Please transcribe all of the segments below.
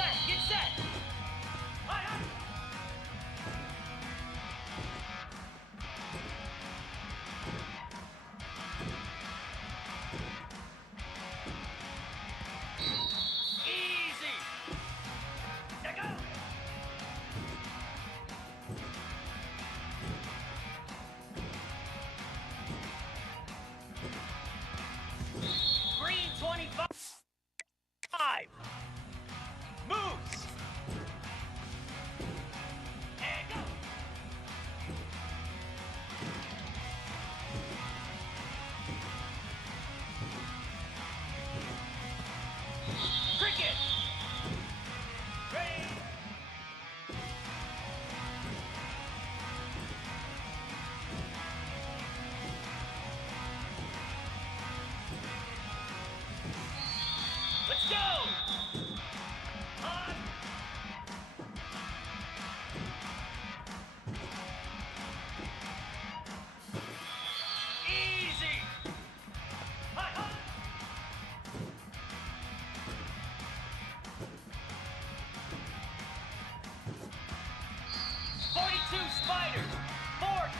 set, get set. Aye, aye. Easy. There go. Green 25. Moves. And go. Cricket. Ready. Let's go. On. Easy. High, high. Spiders. Forward.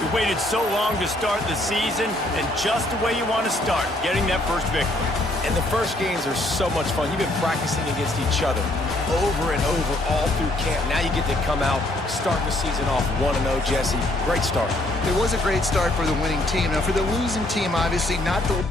We waited so long to start the season, and just the way you want to start, getting that first victory. And the first games are so much fun. You've been practicing against each other over and over all through camp. Now you get to come out, start the season off 1-0, Jesse. Great start. It was a great start for the winning team. Now, for the losing team, obviously not the...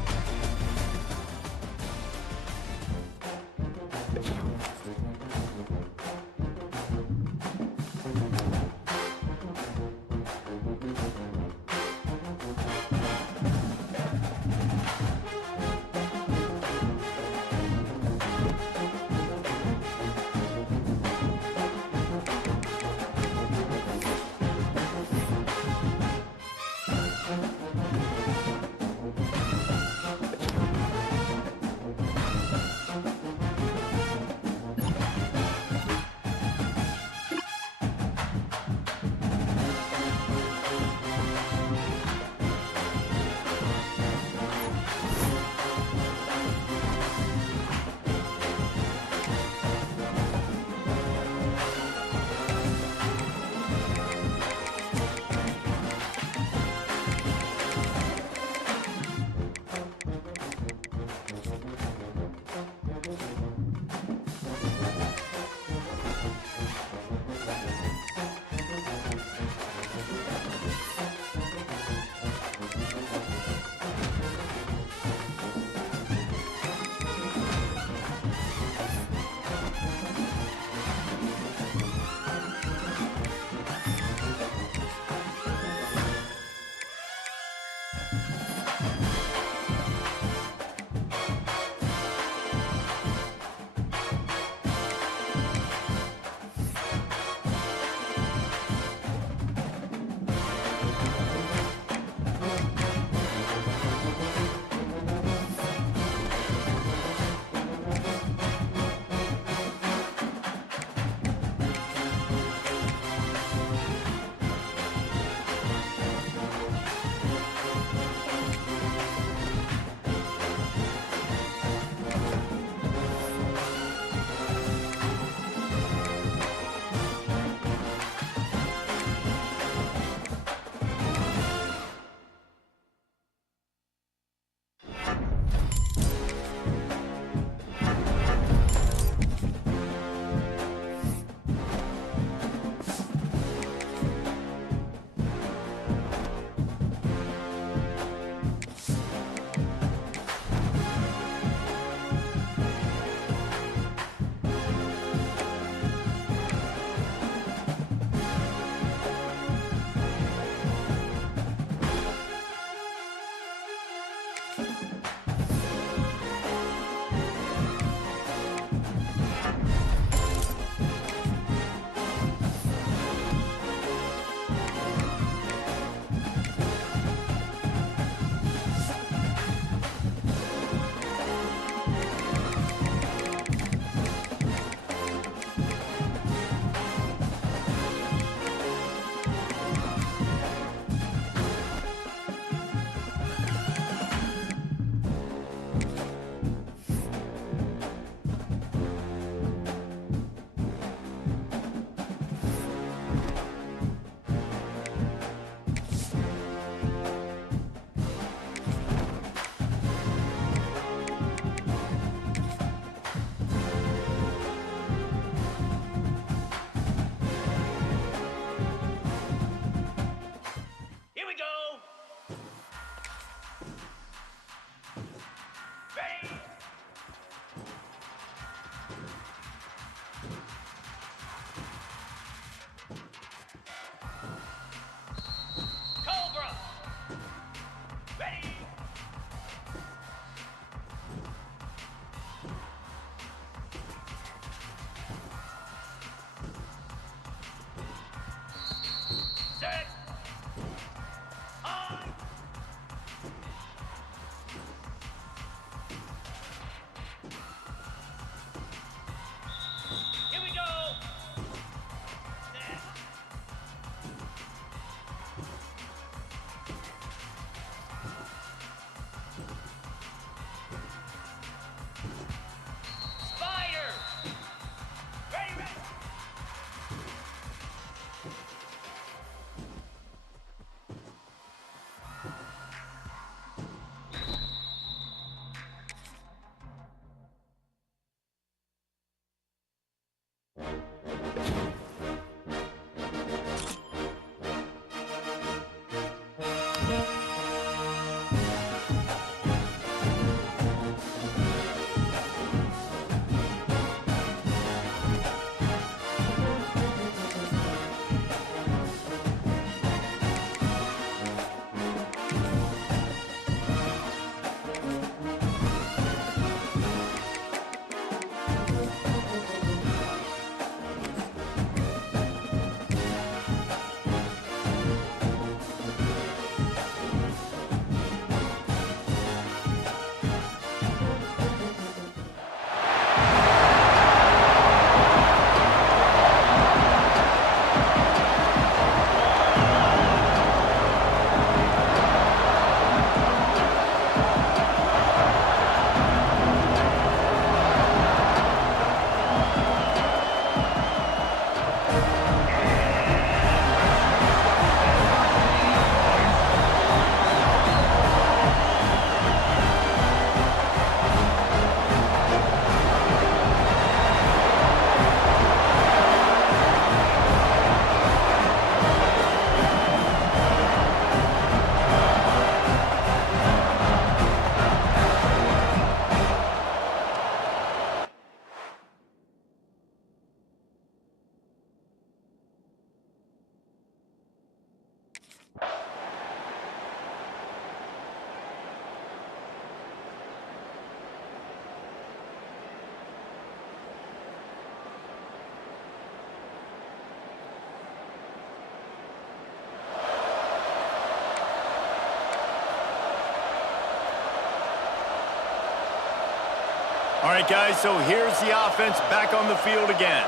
All right, guys, so here's the offense back on the field again.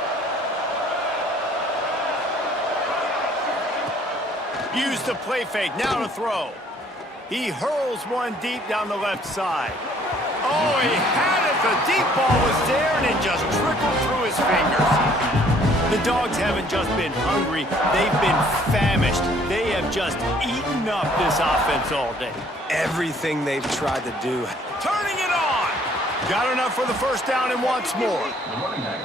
Use the play fake, now to throw. He hurls one deep down the left side. Oh, he had it. The deep ball was there, and it just trickled through his fingers. The Dogs haven't just been hungry. They've been famished. They have just eaten up this offense all day. Everything they've tried to do. Turning it on. Got enough for the first down and wants more.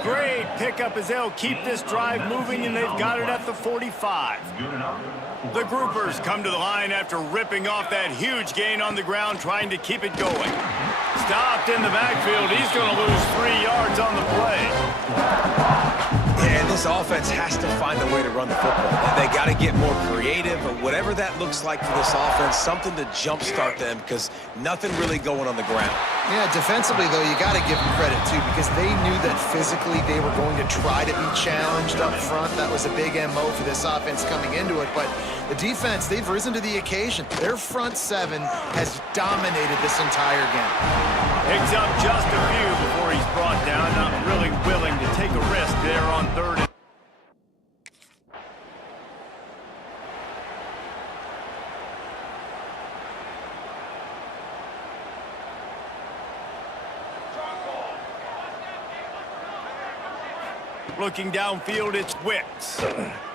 Great pickup as they'll keep this drive moving, and they've got it at the 45. The groupers come to the line after ripping off that huge gain on the ground, trying to keep it going. Stopped in the backfield. He's going to lose 3 yards on the play. And this offense has to find a way to run the football. They got to get more creative, or whatever that looks like for this offense, something to jumpstart them, because nothing really going on the ground. Yeah, defensively, though, you got to give them credit, too, because they knew that physically they were going to try to be challenged up front. That was a big MO for this offense coming into it, but the defense, they've risen to the occasion. Their front seven has dominated this entire game. Picks up just a few before he's brought down, not really willing to take a risk there on third. Looking downfield, it's Wicks.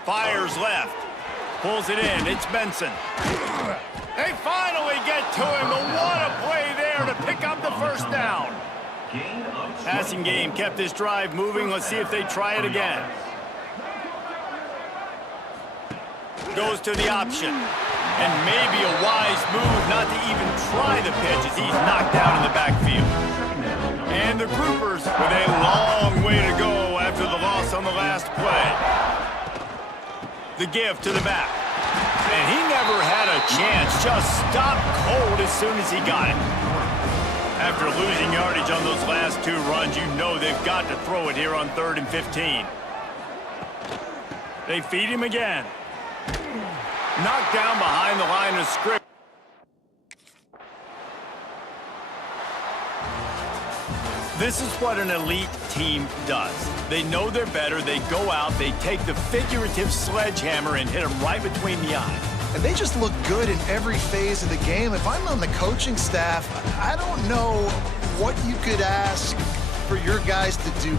Fires left. Pulls it in. It's Benson. They finally get to him, but what a play there to pick up the first down. Passing game kept this drive moving. Let's see if they try it again. Goes to the option. And maybe a wise move not to even try the pitch as he's knocked down in the backfield. And the groupers with a long way to go after the loss on the last play. The give to the back. And he never had a chance, just stopped cold as soon as he got it. After losing yardage on those last 2 runs, you know they've got to throw it here on 3rd and 15. They feed him again. Knocked down behind the line of scrimmage. This is what an elite team does. They know they're better, they go out, they take the figurative sledgehammer and hit them right between the eyes. And they just look good in every phase of the game. If I'm on the coaching staff, I don't know what you could ask for your guys to do.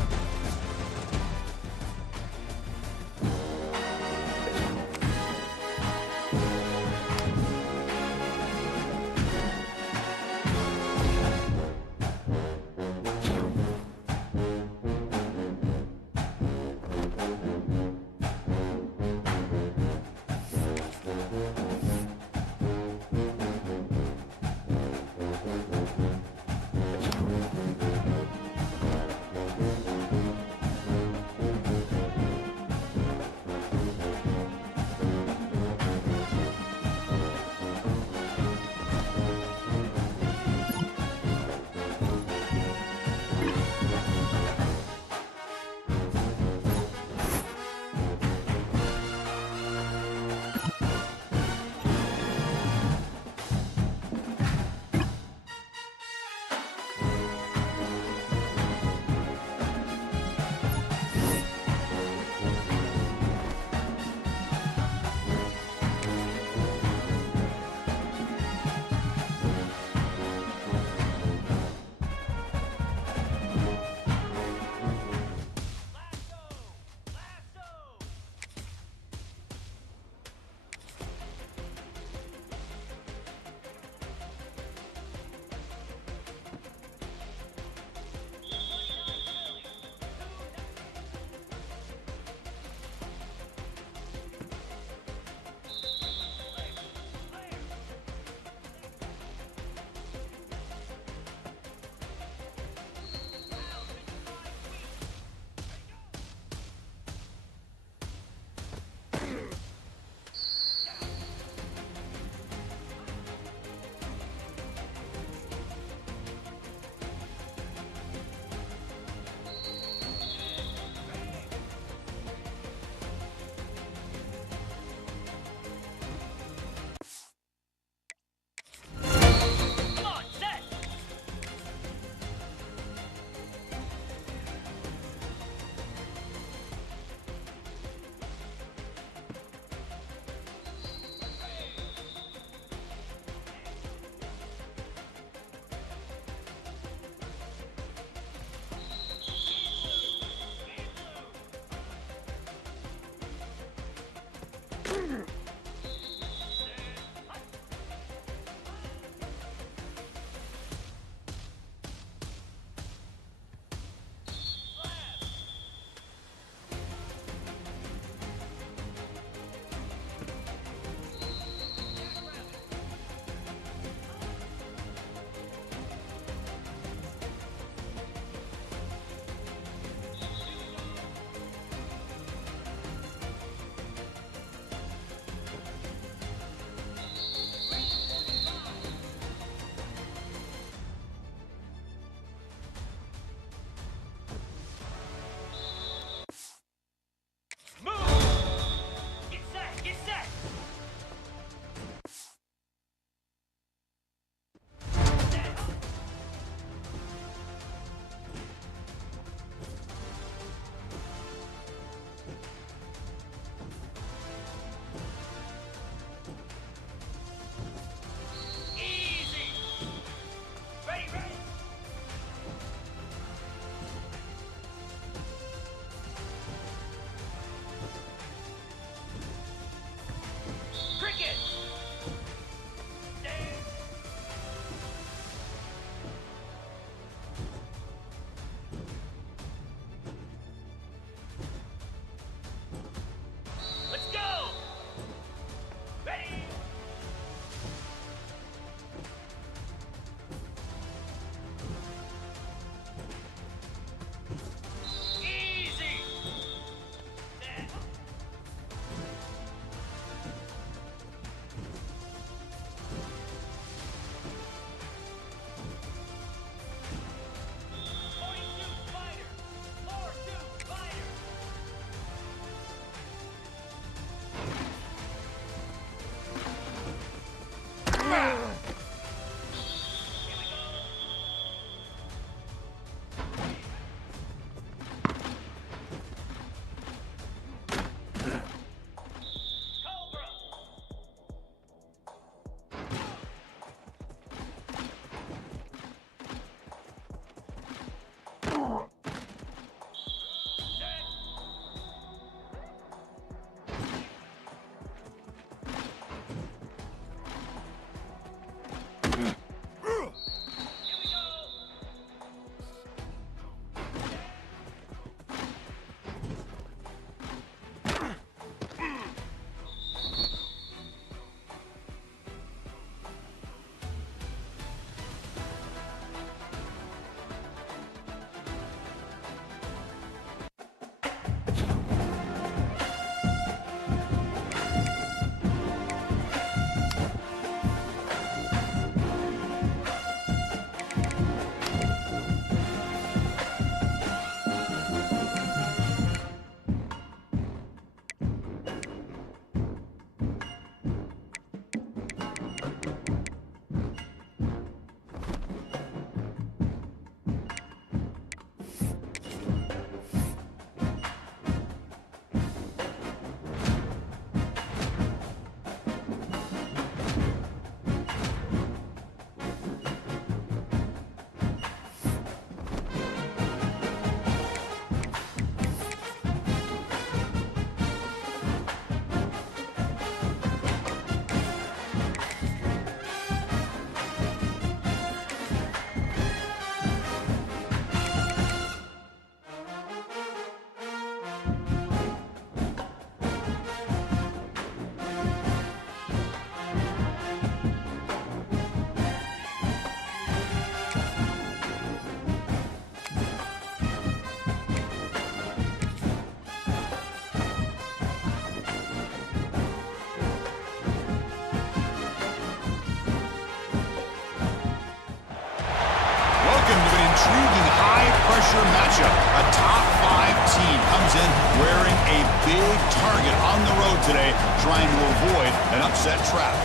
Intriguing high-pressure matchup. A top-5 team comes in wearing a big target on the road today, trying to avoid an upset trap.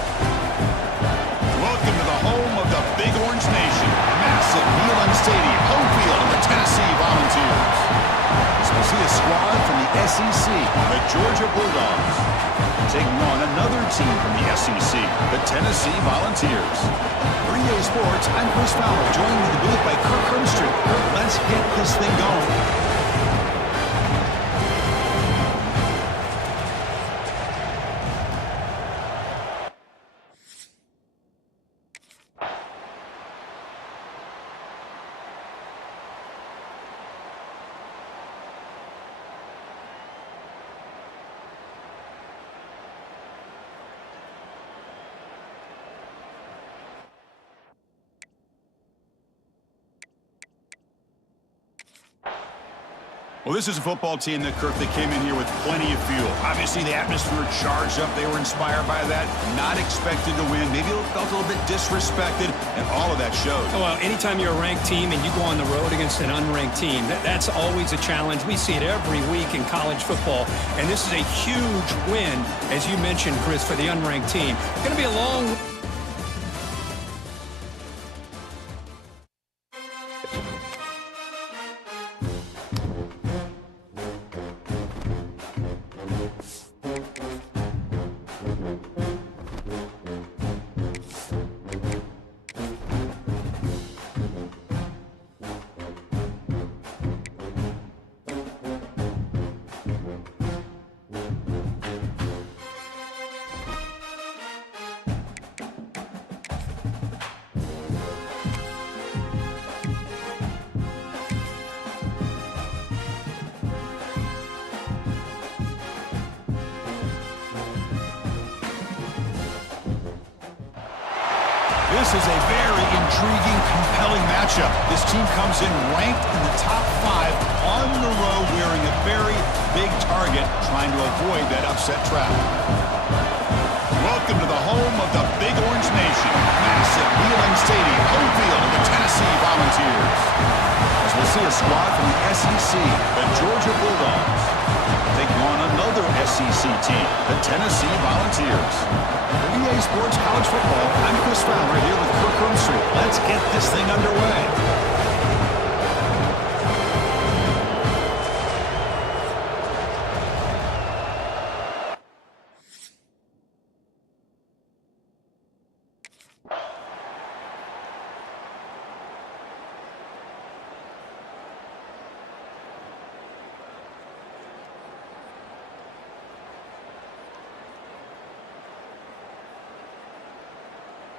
Welcome to the home of the Big Orange Nation. Massive E11 Stadium, home field of the Tennessee Volunteers. As we'll see a squad from the SEC, the Georgia Bulldogs, taking on another team from the SEC, the Tennessee Volunteers. For EA Sports, I'm Chris Fowler, joined in the booth by Kirk Crimstreet. Let's get this thing going. Well, this is a football team that, Kirk, they came in here with plenty of fuel. Obviously, the atmosphere charged up. They were inspired by that. Not expected to win. Maybe felt a little bit disrespected, and all of that showed. Well, anytime you're a ranked team and you go on the road against an unranked team, that's always a challenge. We see it every week in college football, and this is a huge win, as you mentioned, Chris, for the unranked team. It's going to be a long... This is a very intriguing, compelling matchup. This team comes in ranked in the top 5 on the road, wearing a very big target, trying to avoid that upset trap. Welcome to the home of the Big Orange Nation. Massive E11 Stadium, home field of the Tennessee Volunteers. As we'll see a squad from the SEC, the Georgia Bulldogs, taking on another SEC team, the Tennessee Volunteers. For EA Sports College Football, I'm Chris Fowler here with Kirk Crimstreet. Let's get this thing underway.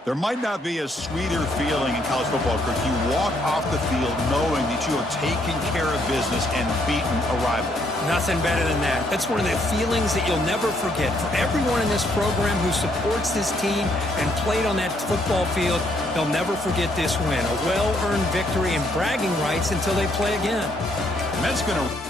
There might not be a sweeter feeling in college football, Kirk. You walk off the field knowing that you have taken care of business and beaten a rival. Nothing better than that. That's one of the feelings that you'll never forget. For everyone in this program who supports this team and played on that football field, they'll never forget this win. A well-earned victory and bragging rights until they play again. And that's going to...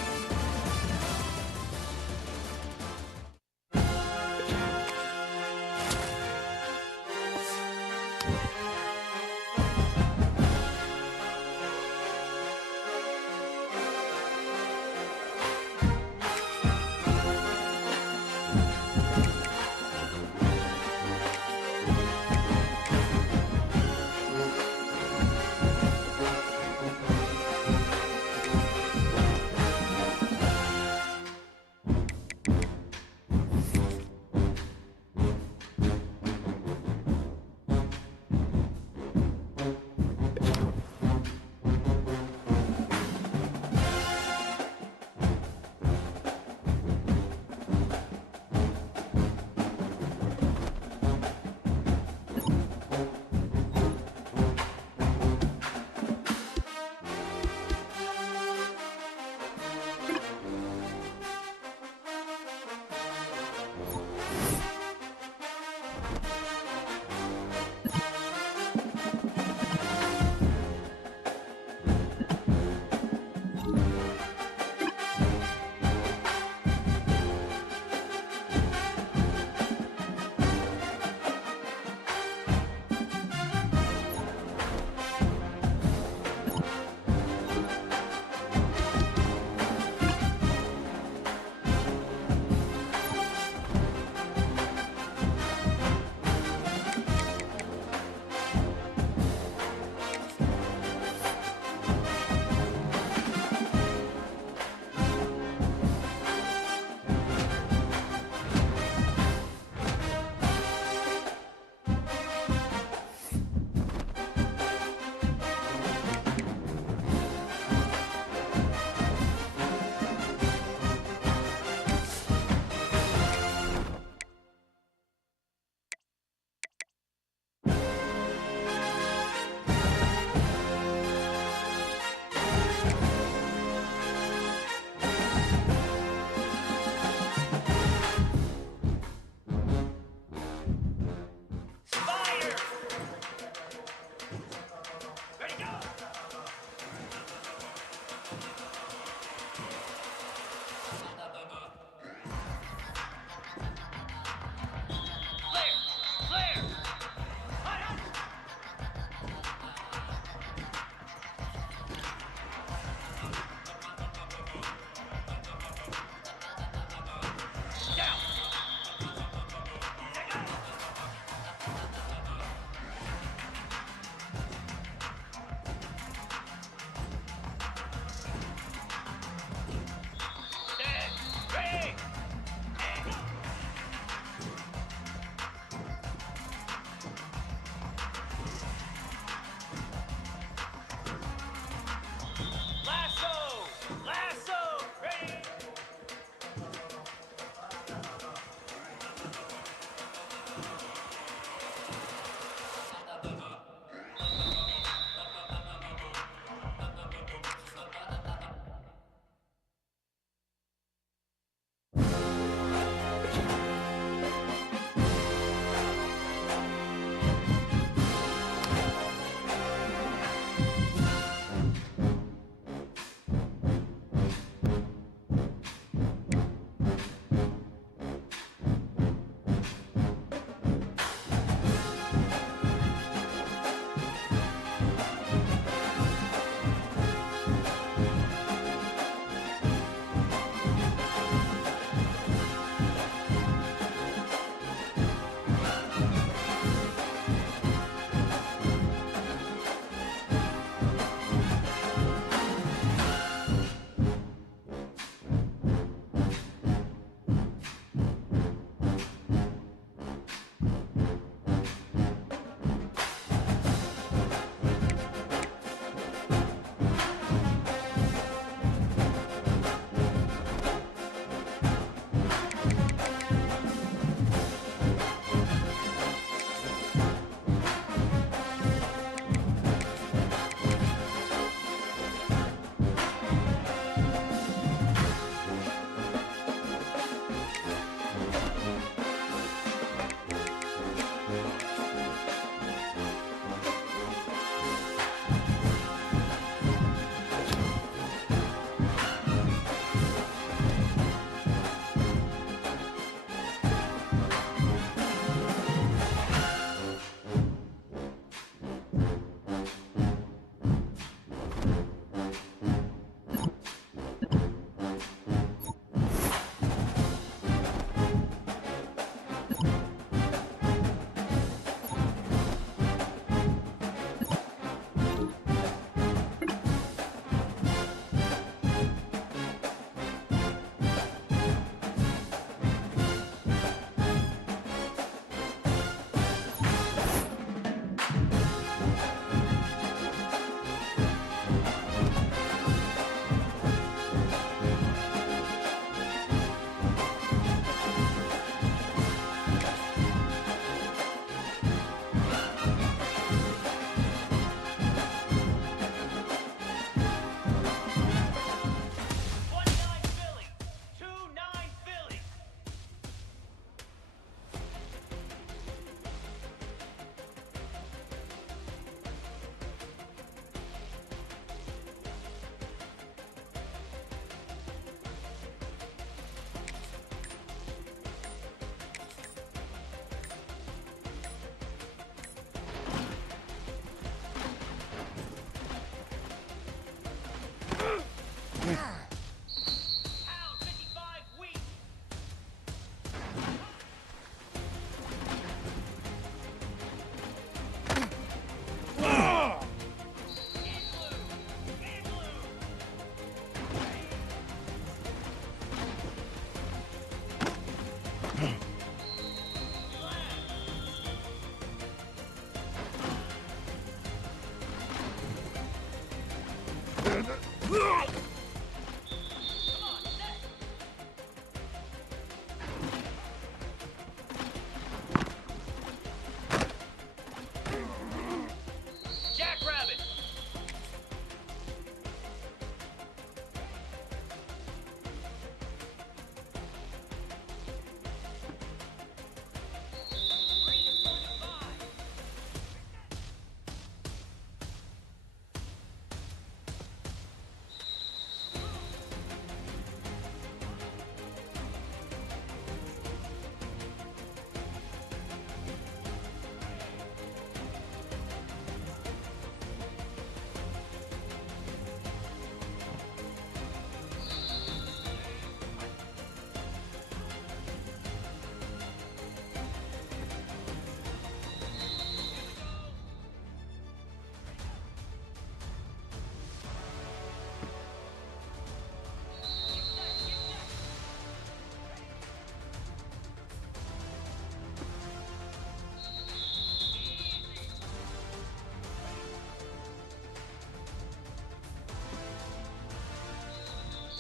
Jackrabbit.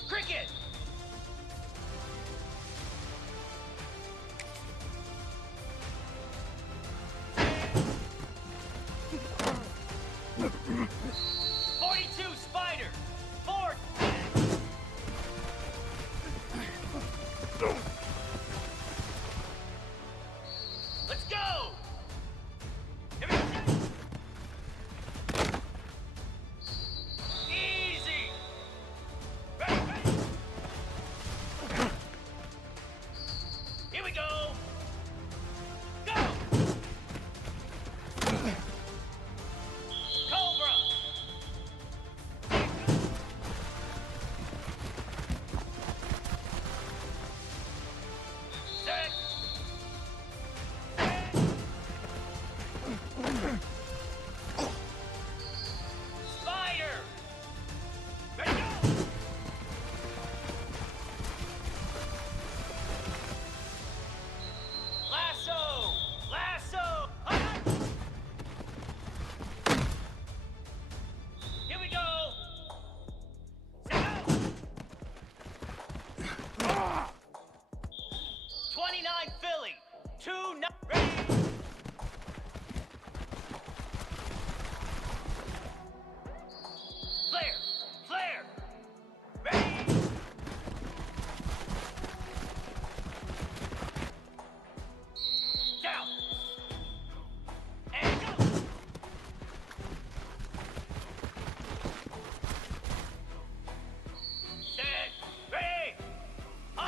Cricket. '42 Spider. 4. Let's go. Here we go. Easy. Ready, ready. Here we go. Go. Cobra. Set. Spider. Ready, go. Lasso! Lasso! Hi! Here we go! Set go! 29 Philly! 2 no ready! Flare! Flare! Ready! Down! And go! Set! Ready! On!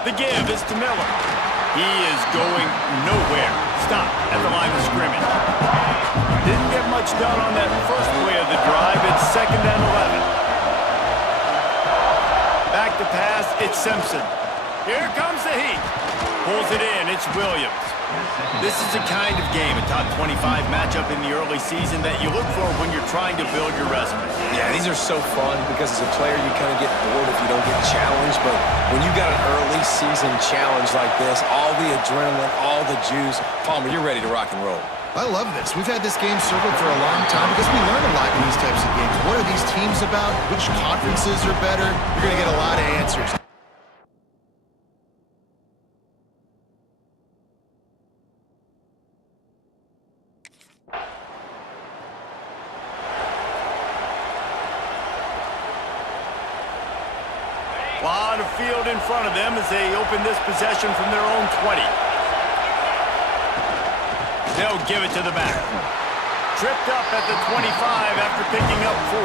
The give is to Miller. He is going nowhere. Stop at the line of scrimmage. Didn't get much done on that first play of the drive. It's 2nd and 11. Back to pass, it's Simpson. Here comes the heat. Pulls it in, it's Williams. This is the kind of game, a top 25 matchup in the early season that you look for when you're trying to build your resume. Yeah, these are so fun because as a player, you kind of get bored if you don't get challenged. But when you got an early season challenge like this, all the adrenaline, all the juice, Palmer, you're ready to rock and roll. I love this. We've had this game circled for a long time because we learn a lot in these types of games. What are these teams about? Which conferences are better? You're going to get a lot of answers. Lot of field in front of them as they open this possession from their own 20. They'll give it to the back. Tripped up at the 25 after picking up 4.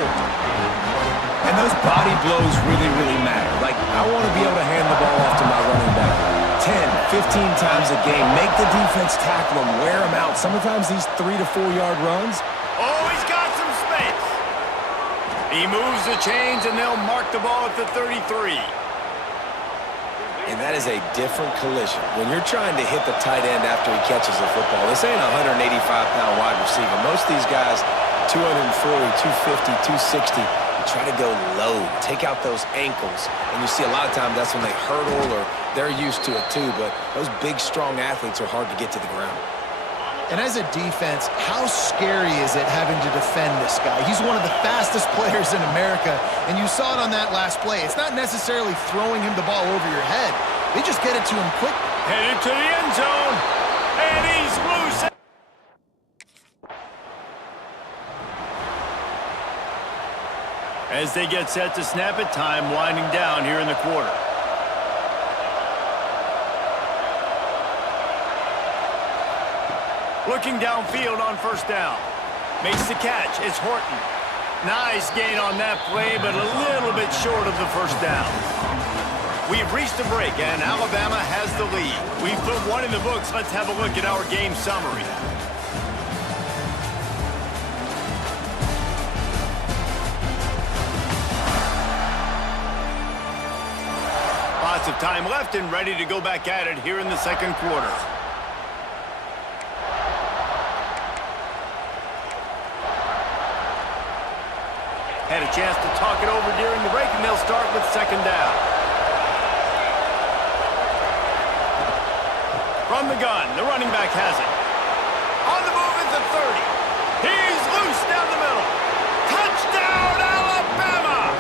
And those body blows really, really matter. Like, I want to be able to hand the ball off to my running back 10, 15 times a game. Make the defense tackle them, wear them out. Sometimes these 3 to 4 yard runs. Oh, he's got some space. He moves the chains, and they'll mark the ball at the 33. And that is a different collision. When you're trying to hit the tight end after he catches the football, this ain't a 185-pound wide receiver. Most of these guys, 240, 250, 260, try to go low, take out those ankles. And you see a lot of times that's when they hurdle or they're used to it too. But those big, strong athletes are hard to get to the ground. And as a defense, how scary is it having to defend this guy? He's one of the fastest players in America, and you saw it on that last play. It's not necessarily throwing him the ball over your head. They just get it to him quick. Headed to the end zone, and he's loose. As they get set to snap it, time winding down here in the quarter. Looking downfield on first down. Makes the catch. It's Horton. Nice gain on that play, but a little bit short of the first down. We've reached the break, and Alabama has the lead. We've put one in the books. Let's have a look at our game summary. Lots of time left and ready to go back at it here in the second quarter. Had a chance to talk it over during the break, and they'll start with second down. From the gun, the running back has it. On the move at the 30. He's loose down the middle. Touchdown, Alabama!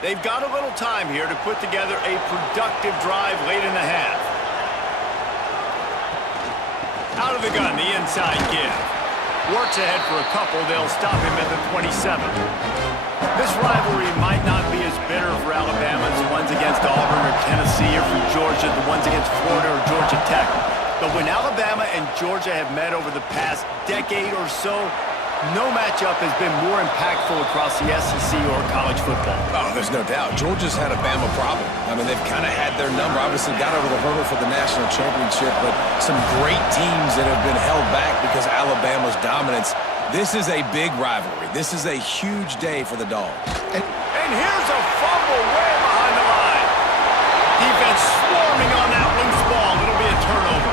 They've got a little time here to put together a productive drive late in the half. Out of the gun, the inside give. Works ahead for a couple. They'll stop him at the 27. This rivalry might not be as bitter for Alabama as the ones against Auburn or Tennessee, or from Georgia, the ones against Florida or Georgia Tech. But when Alabama and Georgia have met over the past decade or so, no matchup has been more impactful across the SEC or college football. Oh, there's no doubt. Georgia's had a Bama problem. I mean, they've kind of had their number. Obviously got over the hurdle for the national championship, but some great teams that have been held back because of Alabama's dominance. This is a big rivalry. This is a huge day for the Dogs. And here's a fumble way behind the line. Defense swarming on that loose ball. It'll be a turnover.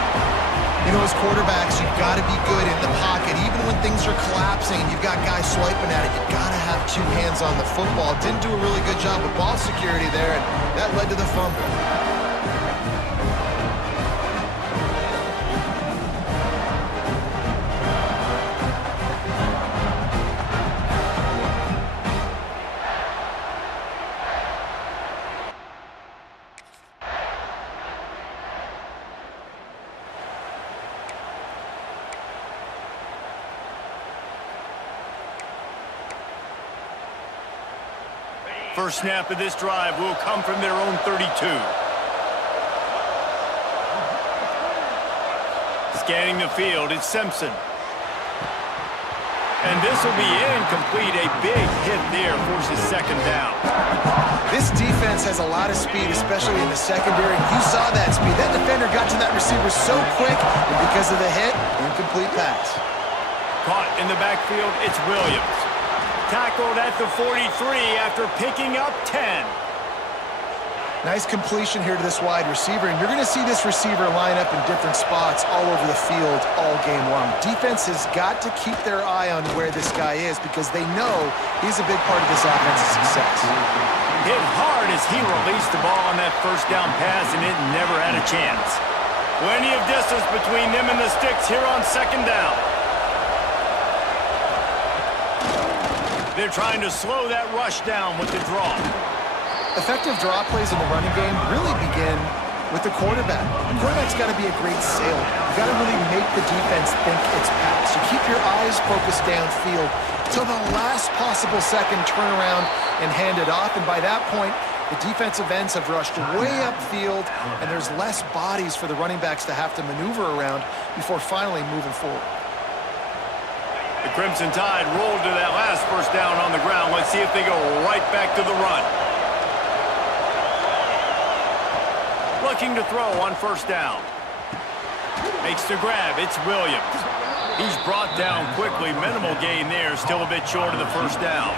You know, as quarterbacks, you've got to be good in the pocket. Even when things are collapsing and you've got guys swiping at it, you've got to have two hands on the football. Didn't do a really good job of ball security there, and that led to the fumble. First snap of this drive will come from their own 32. Scanning the field, it's Simpson. And this will be incomplete. A big hit there forces second down. This defense has a lot of speed, especially in the secondary. You saw that speed. That defender got to that receiver so quick, and because of the hit, incomplete pass. Caught in the backfield, it's Williams. Tackled at the 43 after picking up 10. Nice completion here to this wide receiver, and you're going to see this receiver line up in different spots all over the field all game long. Defense has got to keep their eye on where this guy is because they know he's a big part of this offense's success. Hit hard as he released the ball on that first down pass, and it never had a chance. Plenty of distance between them and the sticks here on second down. They're trying to slow that rush down with the draw. Effective draw plays in the running game really begin with the quarterback. The quarterback's got to be a great sailor. You've got to really make the defense think it's pass. You keep your eyes focused downfield till the last possible second, turn around and hand it off. And by that point, the defensive ends have rushed way upfield, and there's less bodies for the running backs to have to maneuver around before finally moving forward. The Crimson Tide rolled to that last first down on the ground. Let's see if they go right back to the run. Looking to throw on first down. Makes the grab. It's Williams. He's brought down quickly. Minimal gain there. Still a bit short of the first down.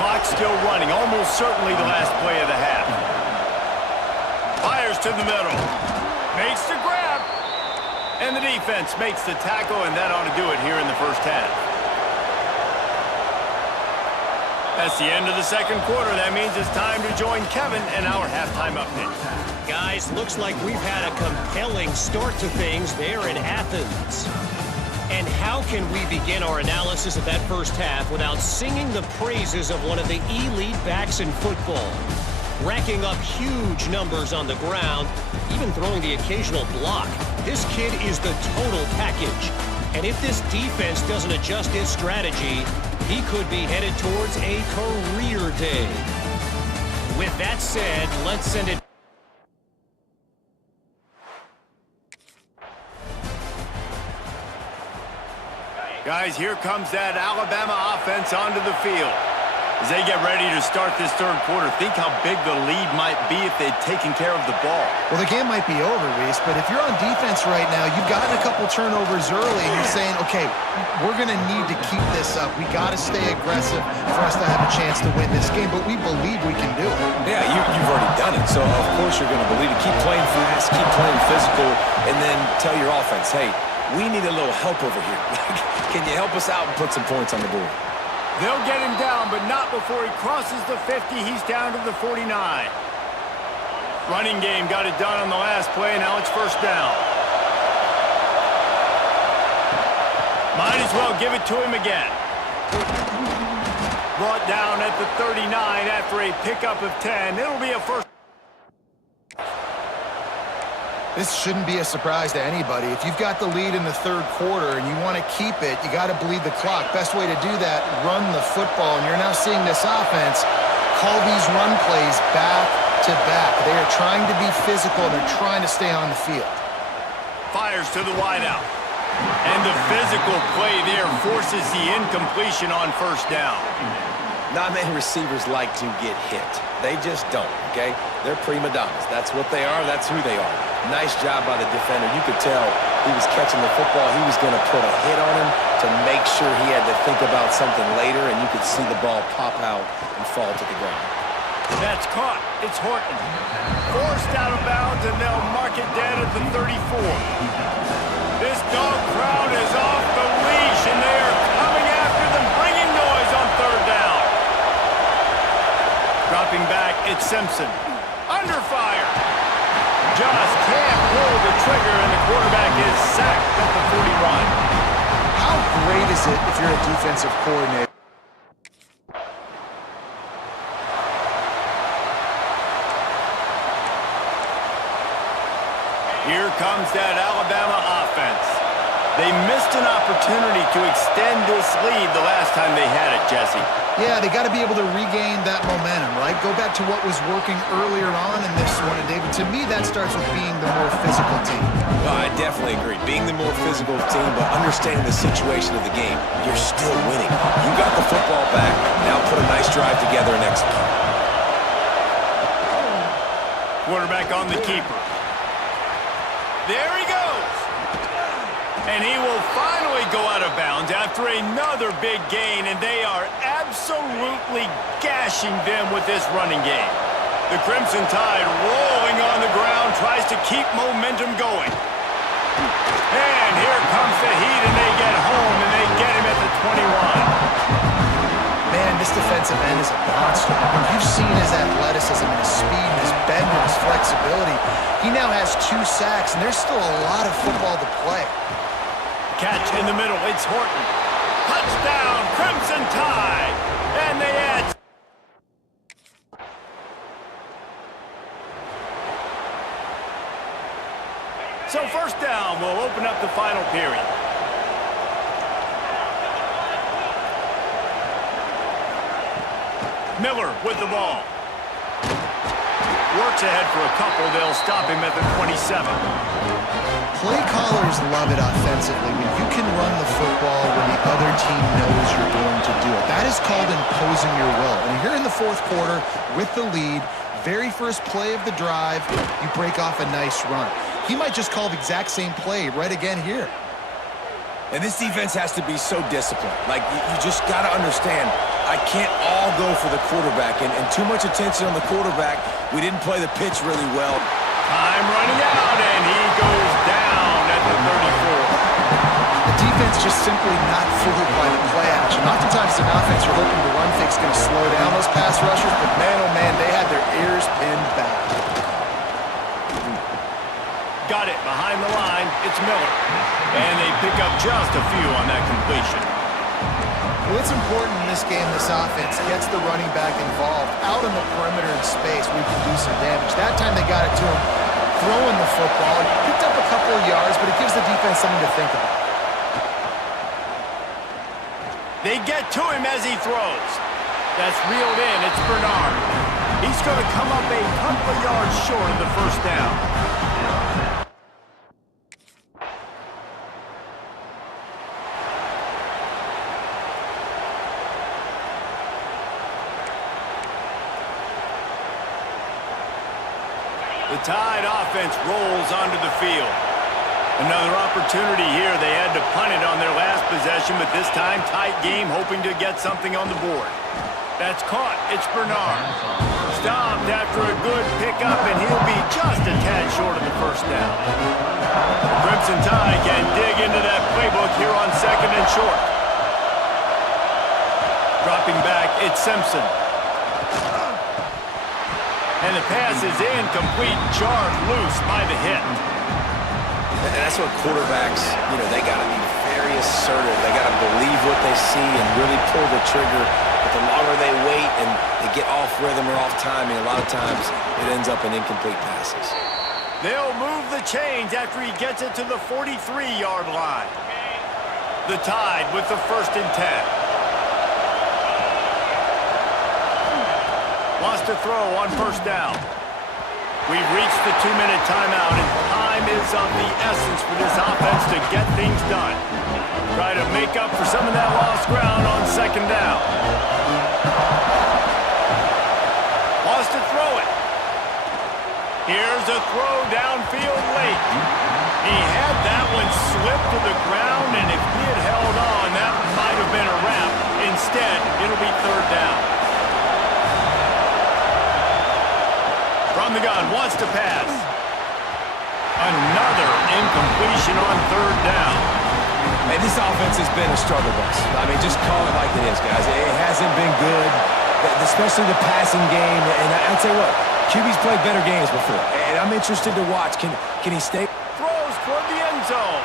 Clock still running. Almost certainly the last play of the half. Fires to the middle. Makes the grab. And the defense makes the tackle, and that ought to do it here in the first half. That's the end of the second quarter. That means it's time to join Kevin and our halftime update. Guys, looks like we've had a compelling start to things there in Athens. And how can we begin our analysis of that first half without singing the praises of one of the elite backs in football? Racking up huge numbers on the ground, even throwing the occasional block. This kid is the total package. And if this defense doesn't adjust its strategy, he could be headed towards a career day. With that said, let's send it. Guys, here comes that Alabama offense onto the field. As they get ready to start this third quarter, think how big the lead might be if they'd taken care of the ball. Well, the game might be over, Reese, but if you're on defense right now, you've gotten a couple turnovers early, and you're saying, okay, we're going to need to keep this up. We got to stay aggressive for us to have a chance to win this game, but we believe we can do it. Yeah, you've already done it, so of course you're going to believe it. Keep playing fast, keep playing physical, and then tell your offense, hey, we need a little help over here. Can you help us out and put some points on the board? They'll get him down, but not before he crosses the 50. He's down to the 49. Running game got it done on the last play. Now it's first down. Might as well give it to him again. Brought down at the 39 after a pickup of 10. It'll be a first. This shouldn't be a surprise to anybody. If you've got the lead in the third quarter and you want to keep it, you got to bleed the clock. Best way to do that, run the football. And you're now seeing this offense call these run plays back to back. They are trying to be physical. They're trying to stay on the field. Fires to the wideout. And the physical play there forces the incompletion on first down. Not many receivers like to get hit. They just don't, okay? They're prima donnas. That's what they are. That's who they are. Nice job by the defender. You could tell he was catching the football. He was going to put a hit on him to make sure he had to think about something later, and you could see the ball pop out and fall to the ground. That's caught. It's Horton. Forced out of bounds, and they'll mark it dead at the 34. This dog crowd is off the leash, and they are coming after them, bringing noise on third down. Dropping back, it's Simpson. Under fire. Just can't pull the trigger, and the quarterback is sacked at the 41. How great is it if you're a defensive coordinator? Here comes that Alabama offense. They missed an opportunity to extend this lead the last time they had it, Jesse. Yeah, they got to be able to regain that momentum, right? Go back to what was working earlier on in this one. And, David, to me, that starts with being the more physical team. Well, I definitely agree. Being the more physical team, but understanding the situation of the game, you're still winning. You got the football back. Now put a nice drive together and execute. Quarterback on the keeper. There he goes. And he will finally go out of bounds after another big gain, and they are absolutely gashing them with this running game. The Crimson Tide rolling on the ground, tries to keep momentum going. And here comes the heat, and they get home, and they get him at the 21. Man, this defensive end is a monster. When you've seen his athleticism and his speed and his bend and his flexibility, he now has 2 sacks, and there's still a lot of football to play. Catch in the middle, it's Horton. Touchdown, Crimson Tide! And they add... So first down will open up the final period. Miller with the ball. Works ahead for a couple. They'll stop him at the 27. Play callers love it offensively when you can run the football when the other team knows you're going to do it. That is called imposing your will. And here in the fourth quarter with the lead, very first play of the drive, you break off a nice run. He might just call the exact same play right again here. And this defense has to be so disciplined. Like, you just got to understand, I can't all go for the quarterback. And too much attention on the quarterback. We didn't play the pitch really well. Time running out, and he goes down at the 34. The defense just simply not fooled by the play action. Oftentimes, an offense you're hoping the run fake's going to slow down those pass rushers, but man, oh man, they had their ears pinned back. Got it behind the line. It's Miller. And they pick up just a few on that completion. Well, it's important in this game, this offense gets the running back involved. Out in the perimeter in space, we can do some damage. That time they got it to him, throwing the football. He picked up a couple of yards, but it gives the defense something to think about. They get to him as he throws. That's reeled in. It's Bernard. He's going to come up a couple of yards short of the first down. The Tide offense rolls onto the field. Another opportunity here. They had to punt it on their last possession, but this time tight game, hoping to get something on the board. That's caught. It's Bernard. Stopped after a good pickup, and he'll be just a tad short of the first down. The Crimson Tide can dig into that playbook here on second and short. Dropping back, it's Simpson. And the pass is incomplete, jarred loose by the hit. And that's what quarterbacks, they got to be very assertive. They got to believe what they see and really pull the trigger But the longer they wait and they get off rhythm or off timing, a lot of times it ends up in incomplete passes. They'll move the chains after he gets it to the 43-yard line. The Tide with the 1st and 10. Wants to throw on 1st down. We've reached the 2-minute timeout, and time is of the essence for this offense to get things done. Try to make up for some of that lost ground on 2nd down. Wants to throw it. Here's a throw downfield late. He had that one slip to the ground, and if he had held on, that might have been a wrap. Instead, it'll be 3rd down. From the gun, wants to pass. Another incompletion on 3rd down. Hey, this offense has been a struggle bus. I mean, just call it like it is, guys. It hasn't been good, especially the passing game. And I'd say what? QB's played better games before. And I'm interested to watch. Can he stay? Throws toward the end zone.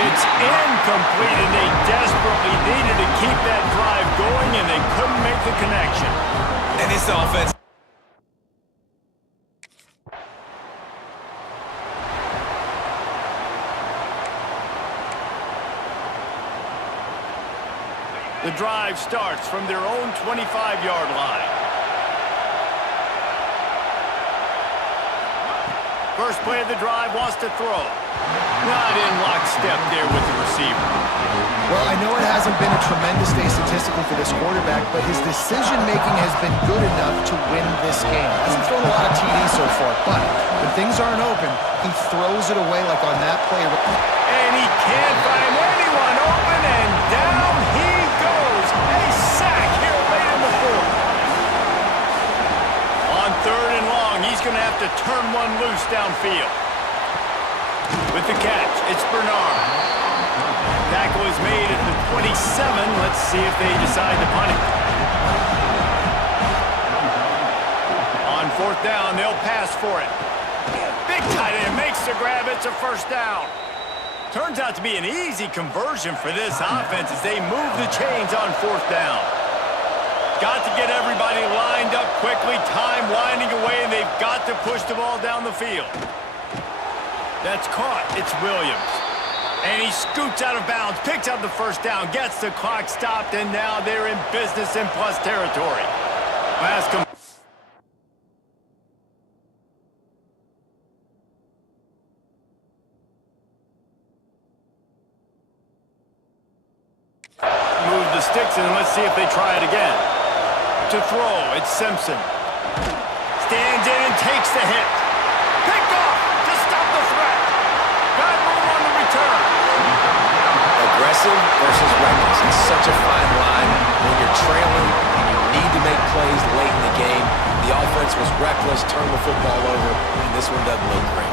It's incomplete, and they desperately needed to keep that drive going, and they couldn't make the connection. And this offense. The drive starts from their own 25-yard line. First play of the drive, wants to throw. Not in lockstep there with the receiver. Well, I know it hasn't been a tremendous day statistically for this quarterback, but his decision-making has been good enough to win this game. Hasn't thrown a lot of TDs so far, but when things aren't open, he throws it away like on that play. And he can't find anyone open, and down he goes. A sack here late in the 4th. On 3rd and long, he's going to have to turn one loose downfield. With the catch, it's Bernard. Tackle is made at the 27. Let's see if they decide to punt it. On 4th down, they'll pass for it. Big tight end makes the grab. It's a 1st down. Turns out to be an easy conversion for this offense as they move the chains on 4th down. Got to get everybody lined up quickly. Time winding away, and they've got to push the ball down the field. That's caught. It's Williams. And he scoots out of bounds, picks up the 1st down, gets the clock stopped, and now they're in business in plus territory. Pass move the sticks, and let's see if they try it again. To throw, it's Simpson. Stands in and takes the hit. Picked off to stop the threat. Got move on the return. Aggressive versus reckless. It's such a fine line when you're trailing and you need to make plays late in the game. The offense was reckless, turned the football over, and this one doesn't look great.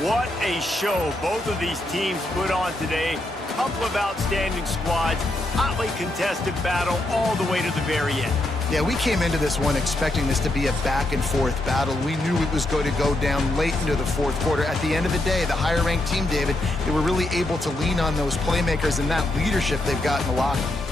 What a show both of these teams put on today. Couple of outstanding squads, hotly contested battle all the way to the very end. Yeah, we came into this one expecting this to be a back-and-forth battle. We knew it was going to go down late into the 4th quarter. At the end of the day, the higher-ranked team, David, they were really able to lean on those playmakers and that leadership they've got in the locker room.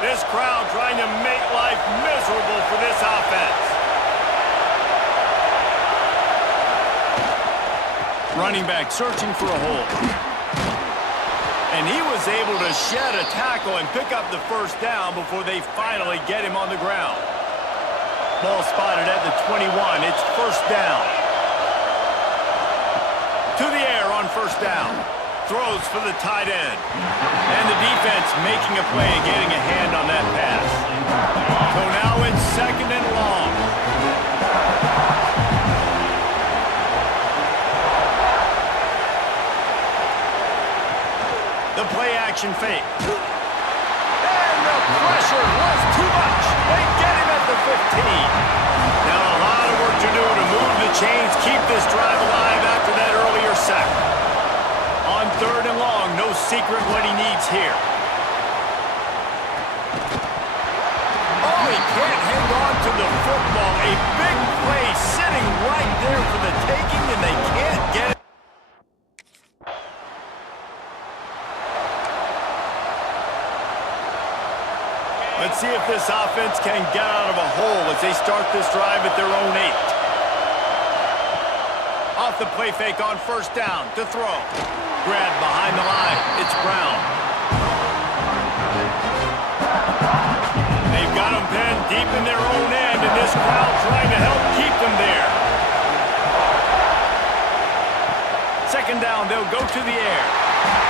This crowd trying to make life miserable for this offense. Running back searching for a hole. And he was able to shed a tackle and pick up the first down before they finally get him on the ground. Ball spotted at the 21. It's first down. To the air on first down. Throws for the tight end. And the defense making a play and getting a hand on that pass. So now it's second and long. The play action fake. And the pressure was too much. They get him at the 15. Now a lot of work to do to move the chains, keep this drive alive after that earlier sack. On third and long, no secret what he needs here. Oh, he can't hang on to the football. A big play sitting right there for the taking, and they can't get it. Let's see if this offense can get out of a hole as they start this drive at their own 8. Off the play fake on first down to throw. Grab behind the line. It's Brown. They've got him pinned deep in their own end, and this crowd trying to help keep them there. Second down, they'll go to the air.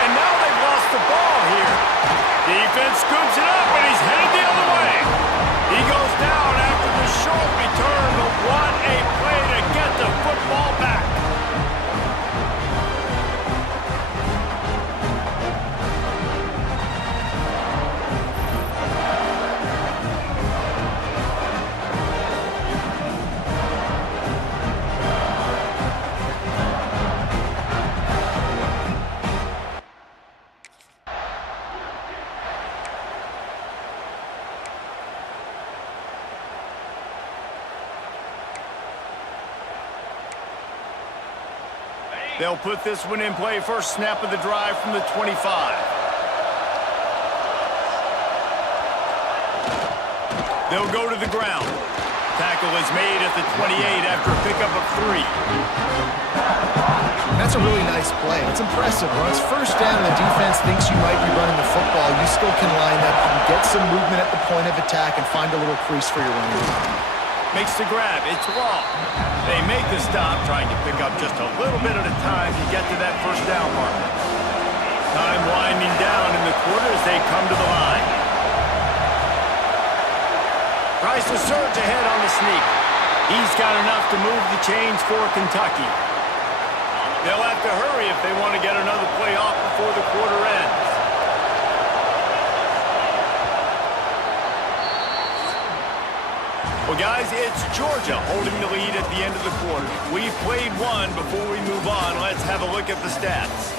And now they've lost the ball here. Defense scoops it up, and he's headed the other way. He goes down after the short return, but what a play to get the football back. They'll put this one in play. First snap of the drive from the 25. They'll go to the ground. Tackle is made at the 28 after a pickup of 3. That's a really nice play. It's impressive. When it's first down and the defense thinks you might be running the football, you still can line up and get some movement at the point of attack and find a little crease for your running. Makes the grab. It's long. They make the stop, trying to pick up just a little bit at a time to get to that first down marker. Time winding down in the quarter as they come to the line. Tries to surge ahead on the sneak. He's got enough to move the chains for Kentucky. They'll have to hurry if they want to get another play off before the quarter ends. Well, guys, it's Georgia holding the lead at the end of the quarter. We've played one. Before we move on, let's have a look at the stats.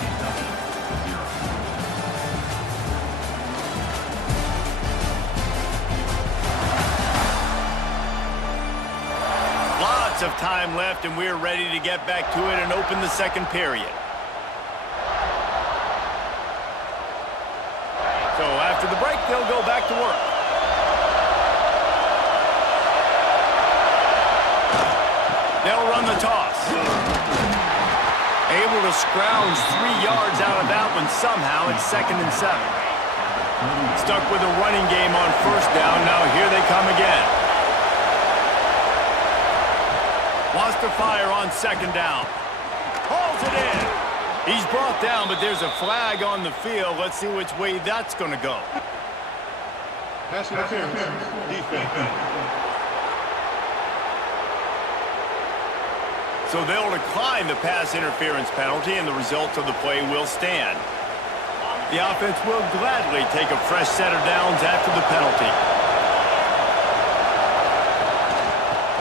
Lots of time left, and we're ready to get back to it and open the second period. So after the break, they'll go back to work. They'll run the toss. Able to scrounge 3 yards out of that one somehow. It's second and 7. Stuck with a running game on first down. Now here they come again. Wants to fire on second down. Hauls it in. He's brought down, but there's a flag on the field. Let's see which way that's going to go. Pass interference. Defense. So they'll decline the pass interference penalty, and the result of the play will stand. The offense will gladly take a fresh set of downs after the penalty.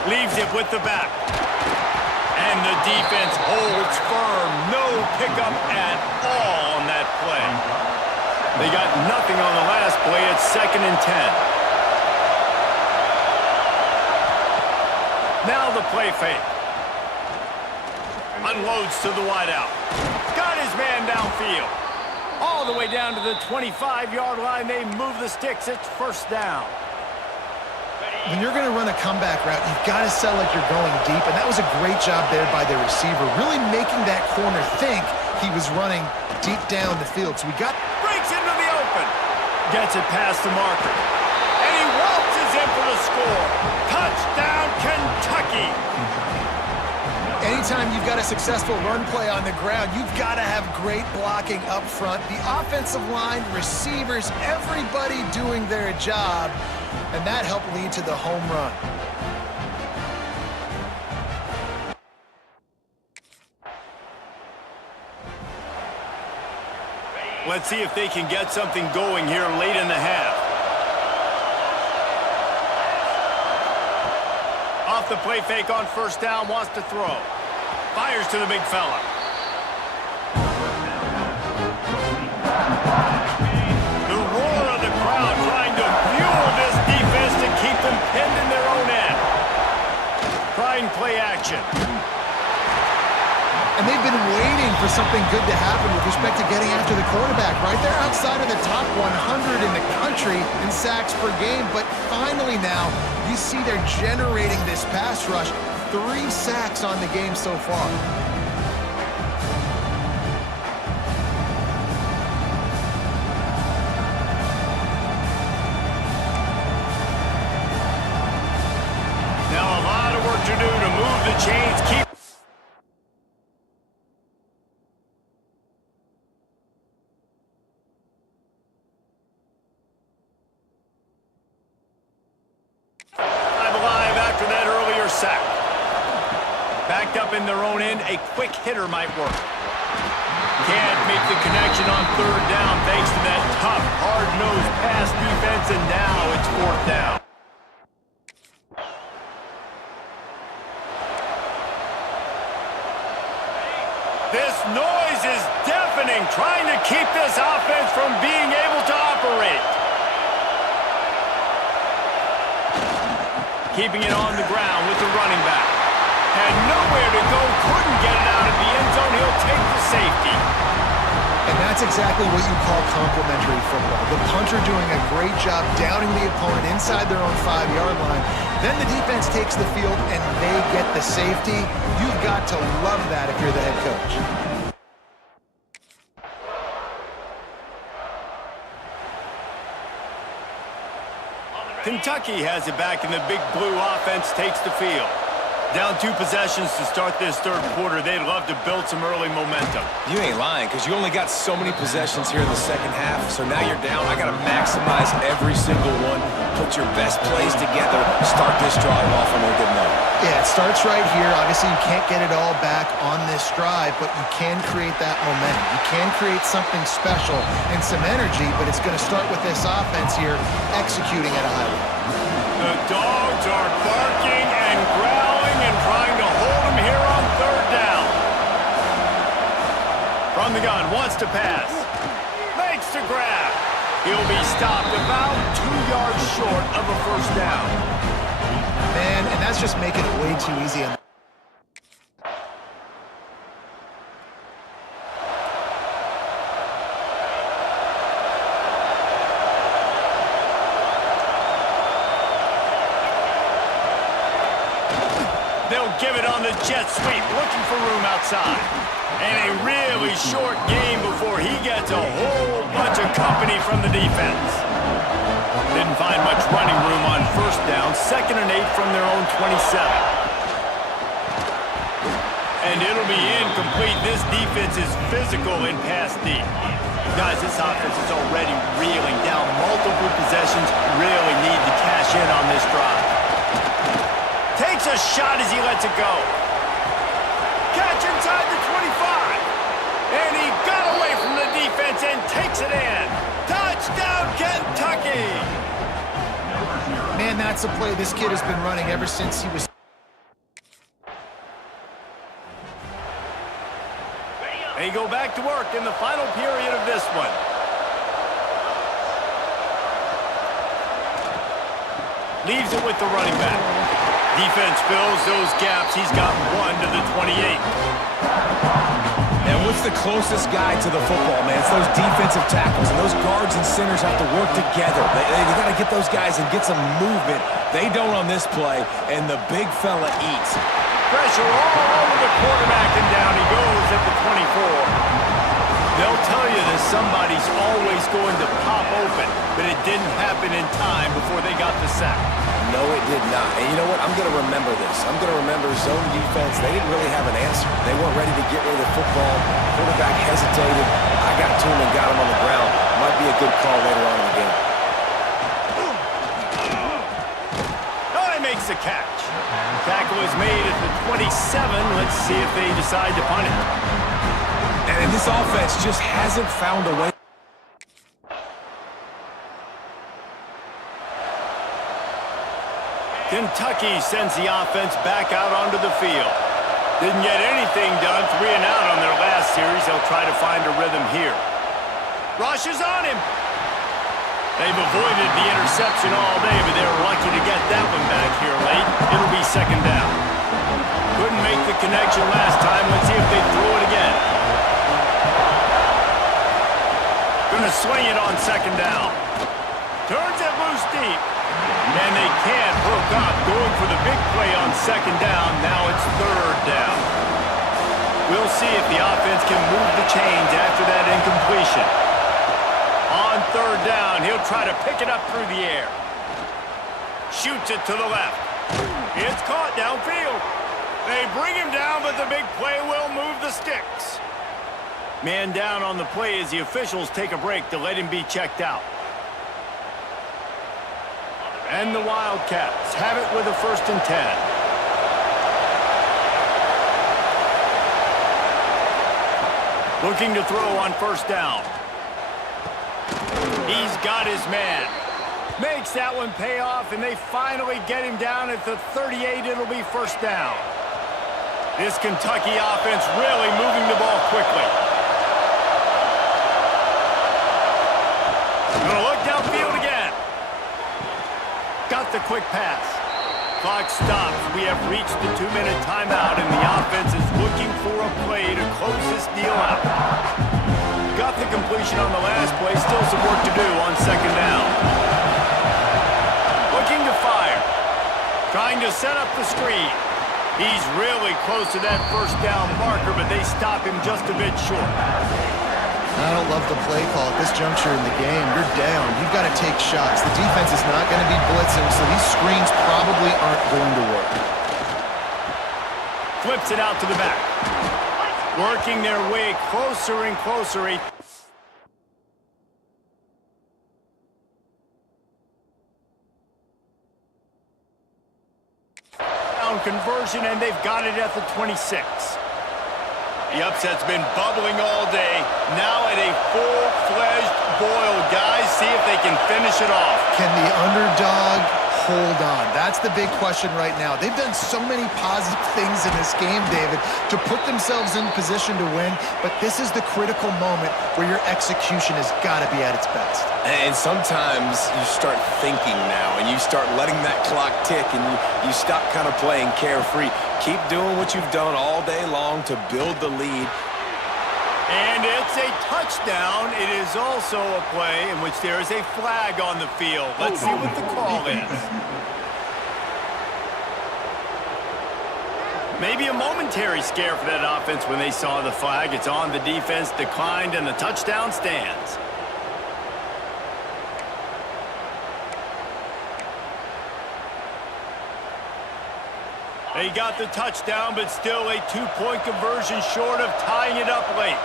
Leaves it with the back. And the defense holds firm. No pickup at all on that play. They got nothing on the last play. It's second and 10. Now the play fake. Unloads to the wideout. Got his man downfield. All the way down to the 25-yard line. They move the sticks. It's first down. When you're going to run a comeback route, you've got to sell like you're going deep, and that was a great job there by the receiver, really making that corner think he was running deep down the field. So we got... Breaks into the open. Gets it past the marker. And he waltzes in for the score. Touchdown, Kentucky. Anytime you've got a successful run play on the ground, you've got to have great blocking up front. The offensive line, receivers, everybody doing their job, and that helped lead to the home run. Let's see if they can get something going here late in the half. Off the play fake on first down, wants to throw. Fires to the big fella. The roar of the crowd trying to fuel this defense to keep them pinned in their own end. Trying play action. And they've been waiting for something good to happen with respect to getting after the quarterback, right? They're outside of the top 100 in the country in sacks per game, but finally now you see they're generating this pass rush. 3 sacks on the game so far. Now a lot of work to do to move the chains, keep... alive after that earlier sack. Backed up in their own end, a quick hitter might work. Can't make the connection on third down thanks to that tough, hard-nosed pass defense, and now it's fourth down. This noise is deafening, trying to keep this offense from being able to operate. Keeping it on the ground with the running back. Had nowhere to go, couldn't get it out of the end zone. He'll take the safety. And that's exactly what you call complementary football. The punter doing a great job downing the opponent inside their own 5-yard line. Then the defense takes the field and they get the safety. You've got to love that if you're the head coach. Kentucky has it back, and the big blue offense takes the field. Down 2 possessions to start this third quarter. They'd love to build some early momentum. You ain't lying, because you only got so many possessions here in the second half, so now you're down. I got to maximize every single one, put your best plays together, start this drive off on a good note. Yeah, it starts right here. Obviously, you can't get it all back on this drive, but you can create that momentum. You can create something special and some energy, but it's going to start with this offense here executing at a high level. The Dogs are barking and growling and trying to hold him here on third down. From the gun, wants to pass. Makes the grab. He'll be stopped about 2 yards short of a first down. Man, and that's just making it way too easy. They'll give it on the jet sweep, looking for room outside. And a really short game before he gets a whole bunch of company from the defense. Didn't find much running room on first down. 2nd and 8 from their own 27. And it'll be incomplete. This defense is physical in pass deep. Guys, this offense is already reeling down multiple possessions. Really need to cash in on this drive. Takes a shot as he lets it go. Catch inside the 25. And he got away from the defense and takes it in. Touchdown, Kentucky! Man, that's a play this kid has been running ever since he was... They go back to work in the final period of this one. Leaves it with the running back. Defense fills those gaps. He's got 1 to the 28. And And what's the closest guy to the football, man? It's those defensive tackles, and those guards and centers have to work together. They got to get those guys and get some movement. They don't on this play, and the big fella eats. Pressure all over the quarterback, and down he goes at the 24. They'll tell you that somebody's always going to pop open, but it didn't happen in time before they got the sack. No, it did not. And you know what? I'm going to remember this. I'm going to remember zone defense. They didn't really have an answer. They weren't ready to get rid of the football. Quarterback hesitated. I got to him and got him on the ground. Might be a good call later on in the game. Oh, he makes the catch. Tackle is made at the 27. Let's see if they decide to punt it. And this offense just hasn't found a way. Kentucky sends the offense back out onto the field. Didn't get anything done, 3 and out on their last series. They'll try to find a rhythm here. Rush is on him. They've avoided the interception all day, but they were lucky to get that one back here late. It'll be second down. Couldn't make the connection last time. Let's see if they throw it again. Gonna swing it on second down. Turns it loose deep. And they can't hook up. Going for the big play on second down. Now it's third down. We'll see if the offense can move the chains after that incompletion. On third down, he'll try to pick it up through the air. Shoots it to the left. It's caught downfield. They bring him down, but the big play will move the sticks. Man down on the play as the officials take a break to let him be checked out. And the Wildcats have it with a 1st and 10. Looking to throw on first down. He's got his man. Makes that one pay off, and they finally get him down at the 38. It'll be first down. This Kentucky offense really moving the ball quickly. Gonna look downfield again. Got the quick pass. Clock stops. We have reached the 2-minute timeout, and the offense is looking for a play to close this deal out. Got the completion on the last play. Still some work to do on second down. Looking to fire. Trying to set up the screen. He's really close to that first down marker, but they stop him just a bit short. I don't love the play call at this juncture in the game. You're down. You've got to take shots. The defense is not going to be blitzing, so these screens probably aren't going to work. Flips it out to the back. Working their way closer and closer. Conversion, and they've got it at the 26. The upset's been bubbling all day. Now at a full-fledged boil. Guys, see if they can finish it off. Can the underdog hold on? That's the big question right now. They've done so many positive things in this game, David, to put themselves in position to win, but this is the critical moment where your execution has got to be at its best. And sometimes you start thinking now, and you start letting that clock tick, and you stop kind of playing carefree. Keep doing what you've done all day long to build the lead. And it's a touchdown. It is also a play in which there is a flag on the field. Let's see what the call is. Maybe a momentary scare for that offense when they saw the flag. It's on, the defense declined, and the touchdown stands. They got the touchdown, but still a 2-point conversion short of tying it up late.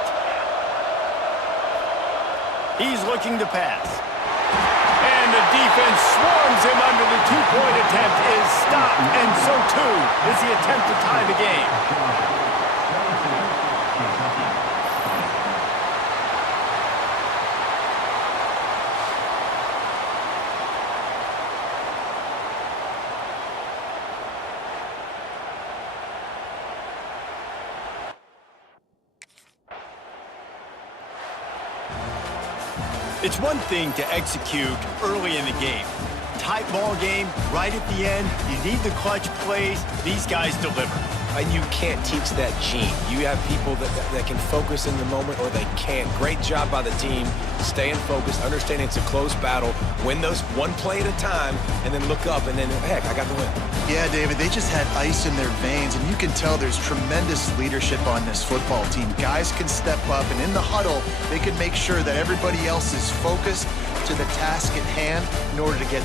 He's looking to pass. And the defense swarms him under the 2-point attempt is stopped, and so too is the attempt to tie the game. It's one thing to execute early in the game. Tight ball game, right at the end, you need the clutch plays. These guys deliver. You can't teach that gene. You have people that can focus in the moment or they can't. Great job by the team, staying focused, understanding it's a close battle, win those one play at a time, and then look up, and then, heck, I got the win. Yeah, David, they just had ice in their veins, and you can tell there's tremendous leadership on this football team. Guys can step up, and in the huddle, they can make sure that everybody else is focused to the task at hand in order to get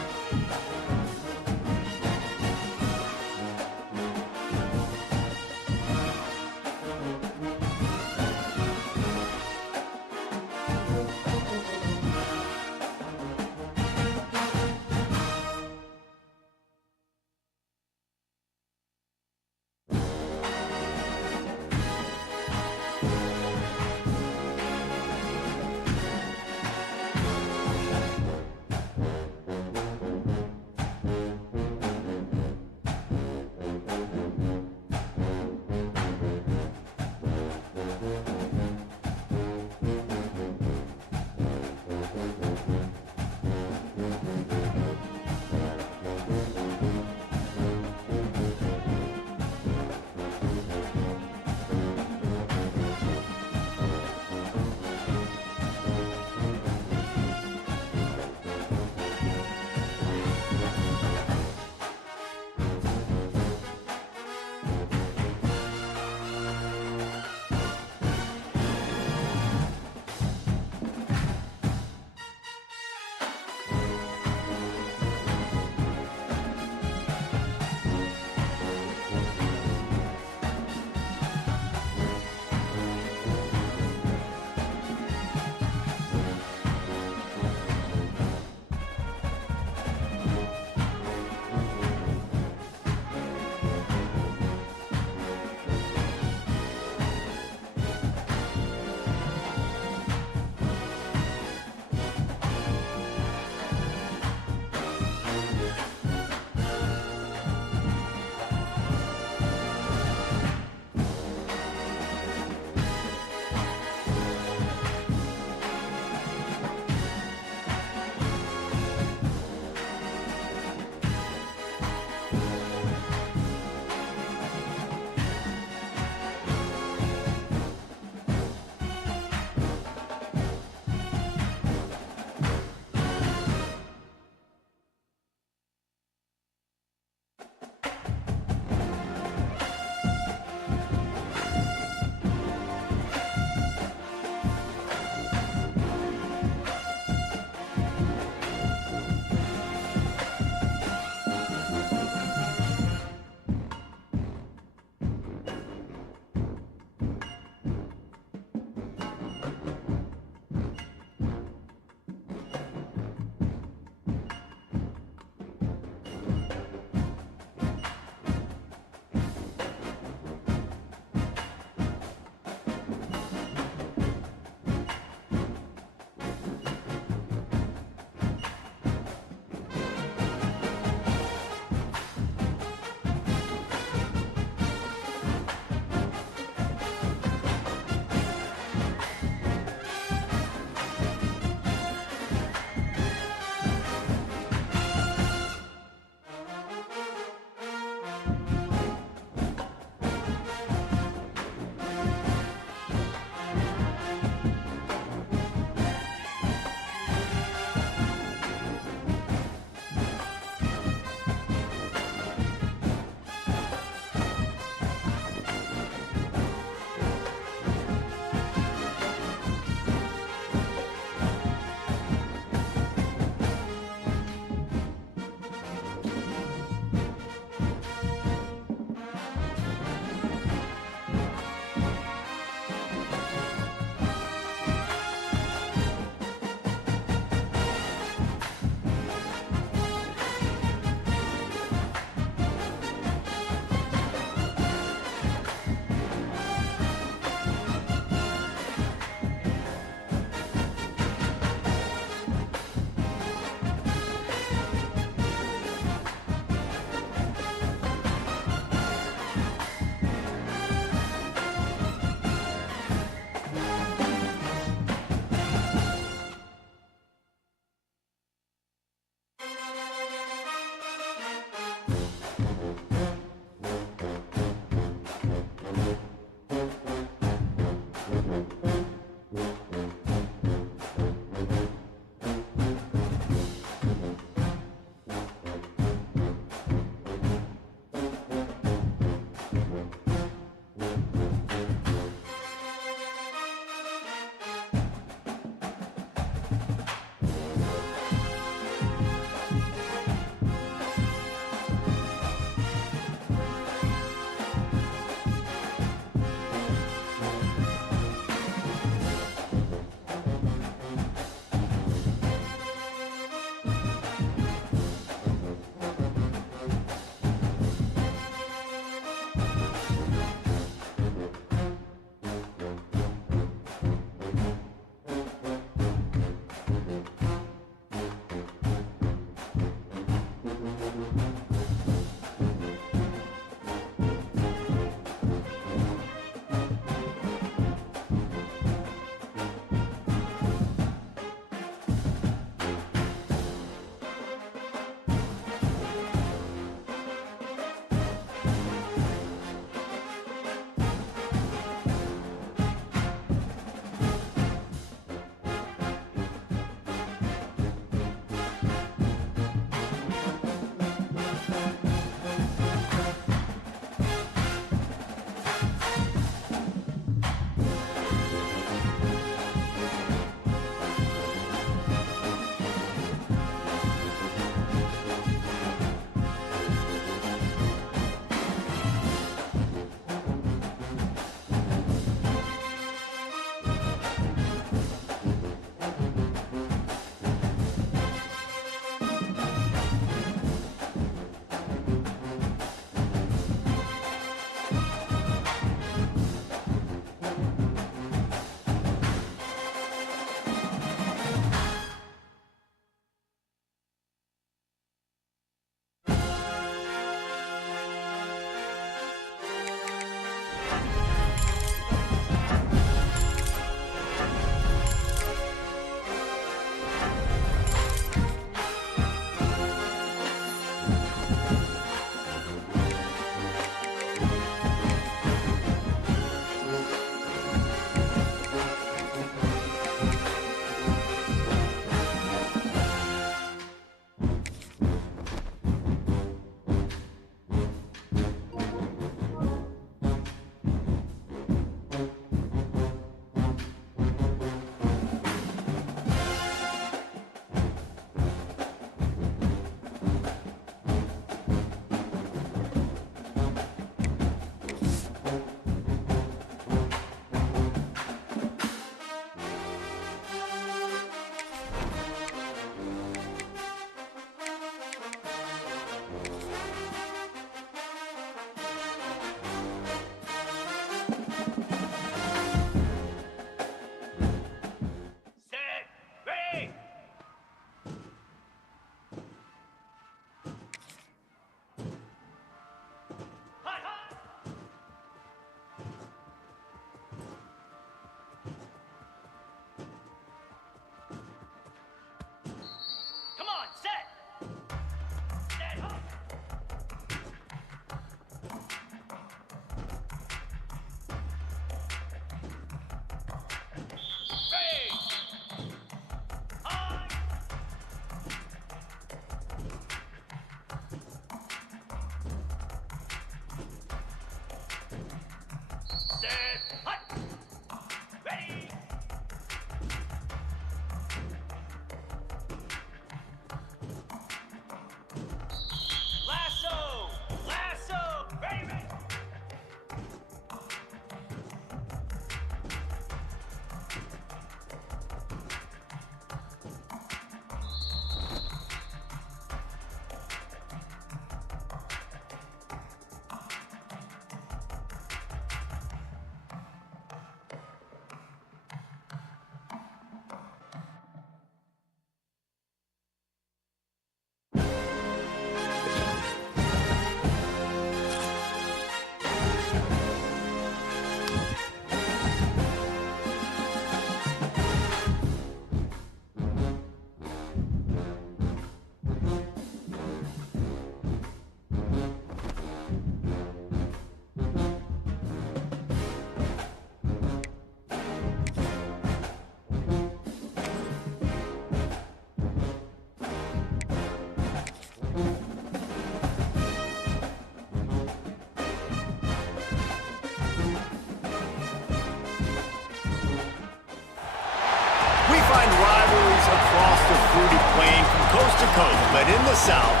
playing from coast to coast, but in the South,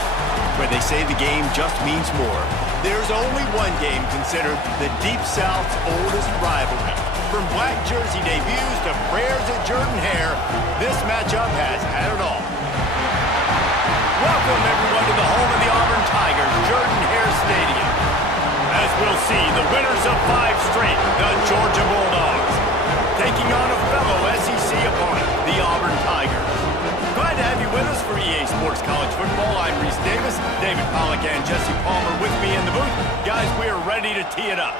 where they say the game just means more, there's only one game considered the Deep South's oldest rivalry. From black jersey debuts to prayers at Jordan Hare, this matchup has had it all. Welcome, everyone, to the home of the Auburn Tigers, Jordan Hare Stadium. As we'll see, the winners of 5 straight, the Georgia Bulldogs, taking on a fellow SEC opponent, the Auburn Tigers. Glad to have you with us for EA Sports College Football. I'm Reese Davis, David Pollack and Jesse Palmer with me in the booth. Guys, we are ready to tee it up.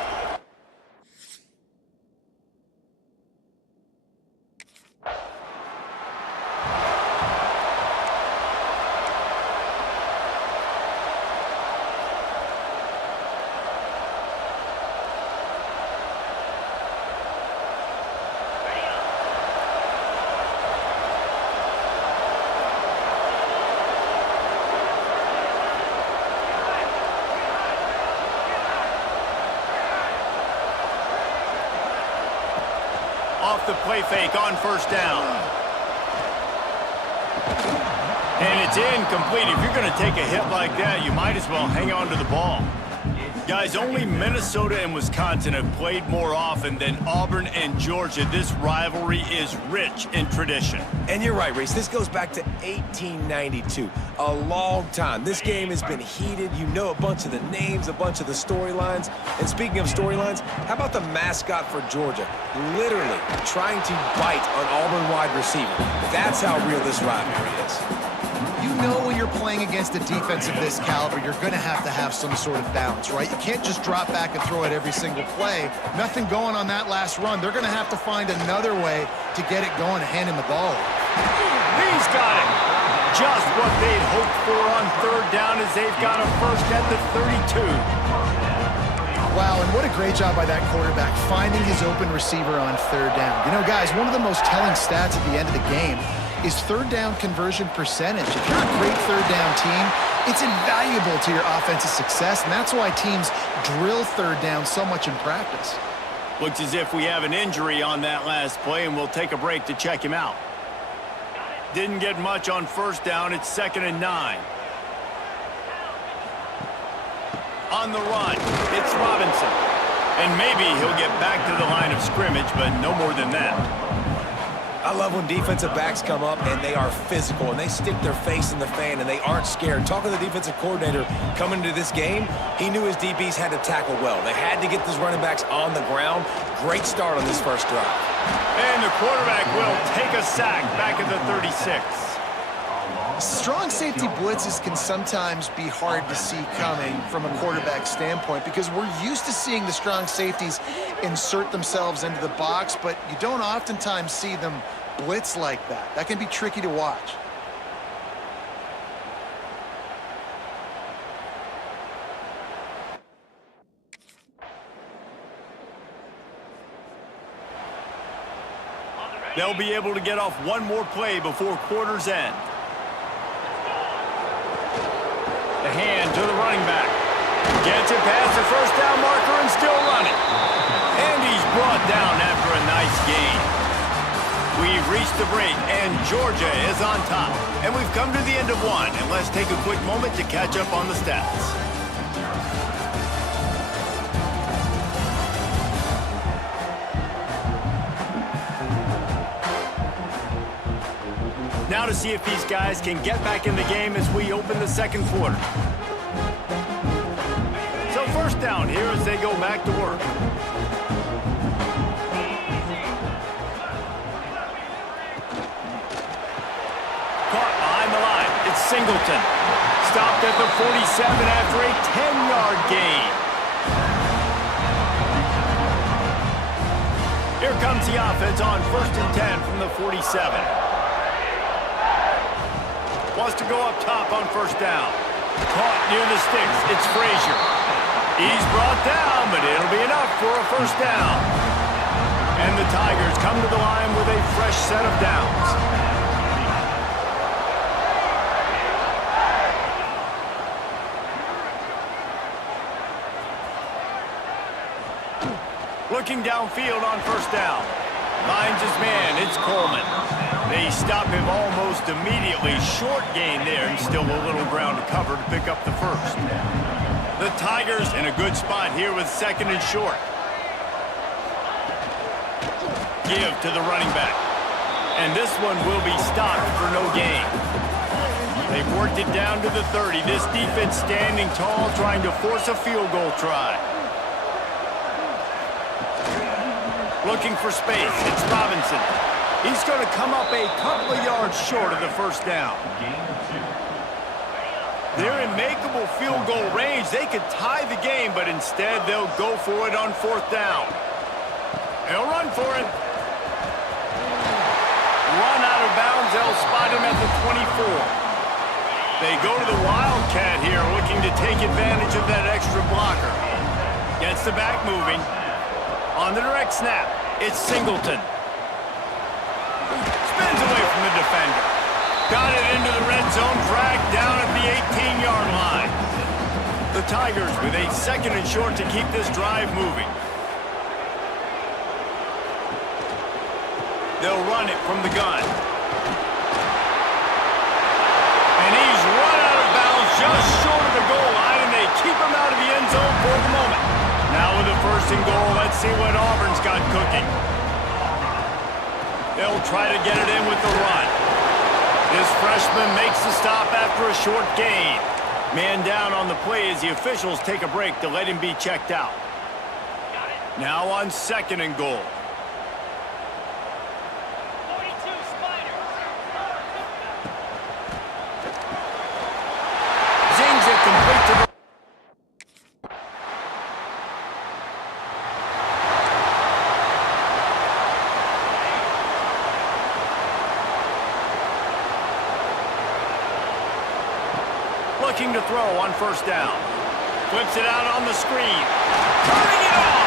Off the play fake on first down. And it's incomplete. If you're going to take a hit like that, you might as well hang on to the ball. Guys, only Minnesota and Wisconsin have played more often than Auburn and Georgia. This rivalry is rich in tradition. And you're right, Reese. This goes back to 1892. A long time. This game has been heated. You know a bunch of the names, a bunch of the storylines. And speaking of storylines, how about the mascot for Georgia? Literally trying to bite an Auburn wide receiver. That's how real this rivalry is. You know when you're playing against a defense of this caliber, you're going to have some sort of balance, right? You can't just drop back and throw it every single play. Nothing going on that last run. They're going to have to find another way to get it going and hand him the ball. He's got it. Just what they'd hoped for on third down as they've got a first at the 32. Wow, and what a great job by that quarterback finding his open receiver on third down. You know, guys, one of the most telling stats at the end of the game is third down conversion percentage. If you're a great third down team, it's invaluable to your offensive success, and that's why teams drill third down so much in practice. Looks as if we have an injury on that last play, and we'll take a break to check him out. Didn't get much on first down. It's 2nd and 9. On the run, it's Robinson. And maybe he'll get back to the line of scrimmage, but no more than that. I love when defensive backs come up and they are physical and they stick their face in the fan and they aren't scared. Talking to the defensive coordinator coming into this game, he knew his DBs had to tackle well. They had to get those running backs on the ground. Great start on this first drive. And the quarterback will take a sack back at the 36. Strong safety blitzes can sometimes be hard to see coming from a quarterback standpoint because we're used to seeing the strong safeties insert themselves into the box, but you don't oftentimes see them blitz like that. That can be tricky to watch. They'll be able to get off one more play before quarter's end. The hand to the running back. Gets it past the first down marker and still running. And he's brought down after a nice gain. We've reached the break, and Georgia is on top. And we've come to the end of one, and let's take a quick moment to catch up on the stats. Now to see if these guys can get back in the game as we open the second quarter. So first down here as they go back to work. Caught behind the line. It's Singleton. Stopped at the 47 after a 10-yard gain. Here comes the offense on 1st and 10 from the 47. Wants to go up top on first down. Caught near the sticks. It's Frazier. He's brought down, but it'll be enough for a first down. And the Tigers come to the line with a fresh set of downs. Looking downfield on first down. Finds his man. It's Coleman. They stop him almost immediately. Short gain there, and still a little ground to cover to pick up the first. The Tigers in a good spot here with second and short. Give to the running back. And this one will be stopped for no gain. They've worked it down to the 30. This defense standing tall, trying to force a field goal try. Looking for space. It's Robinson. He's going to come up a couple of yards short of the first down. They're in makeable field goal range. They could tie the game, but instead they'll go for it on fourth down. They'll run for it. Run out of bounds. They'll spot him at the 24. They go to the Wildcat here, looking to take advantage of that extra blocker. Gets the back moving. On the direct snap, it's Singleton. Spins away from the defender. Got it into the red zone, dragged down at the 18-yard line. The Tigers with a second and short to keep this drive moving. They'll run it from the gun. And he's run out of bounds just short of the goal line, and they keep him out of the end zone for the moment. Now with the first and goal, let's see what Auburn's got cooking. They'll try to get it in with the run. This freshman makes the stop after a short gain. Man down on the play as the officials take a break to let him be checked out. Now on second and goal. 42 Spiders. Zings it complete to the... Looking to throw on first down. Flips it out on the screen. Turning it on!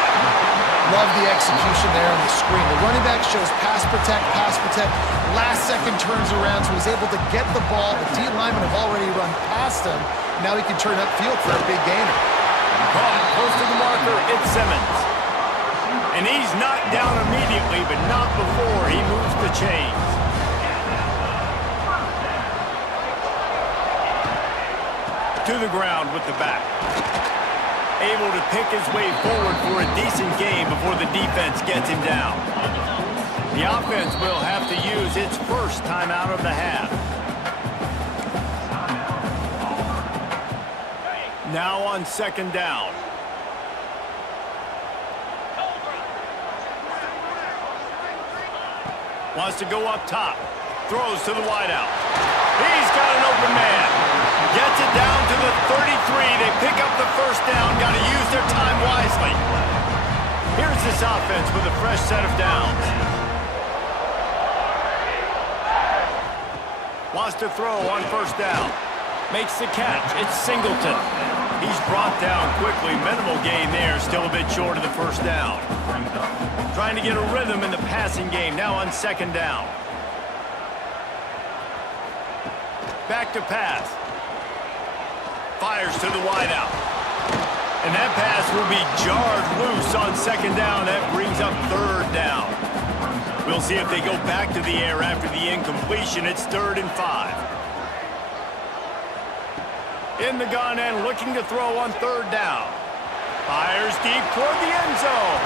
Love the execution there on the screen. The running back shows pass protect, pass protect. Last second turns around, so he's able to get the ball. The D linemen have already run past him. Now he can turn upfield for a big gainer. Caught close to the marker, it's Simmons. And he's knocked down immediately, but not before he moves the chains. To the ground with the back. Able to pick his way forward for a decent game before the defense gets him down. The offense will have to use its first timeout of the half. Now on second down. Wants to go up top. Throws to the wideout. He's got an open man. Gets it down to the 33. They pick up the first down. Got to use their time wisely. Here's this offense with a fresh set of downs. Wants to throw on first down. Makes the catch. It's Singleton. He's brought down quickly. Minimal gain there. Still a bit short of the first down. Trying to get a rhythm in the passing game. Now on second down. Back to pass. Fires to the wideout. And that pass will be jarred loose on second down. That brings up third down. We'll see if they go back to the air after the incompletion. It's 3rd and 5. In the gun and looking to throw on third down. Fires deep toward the end zone.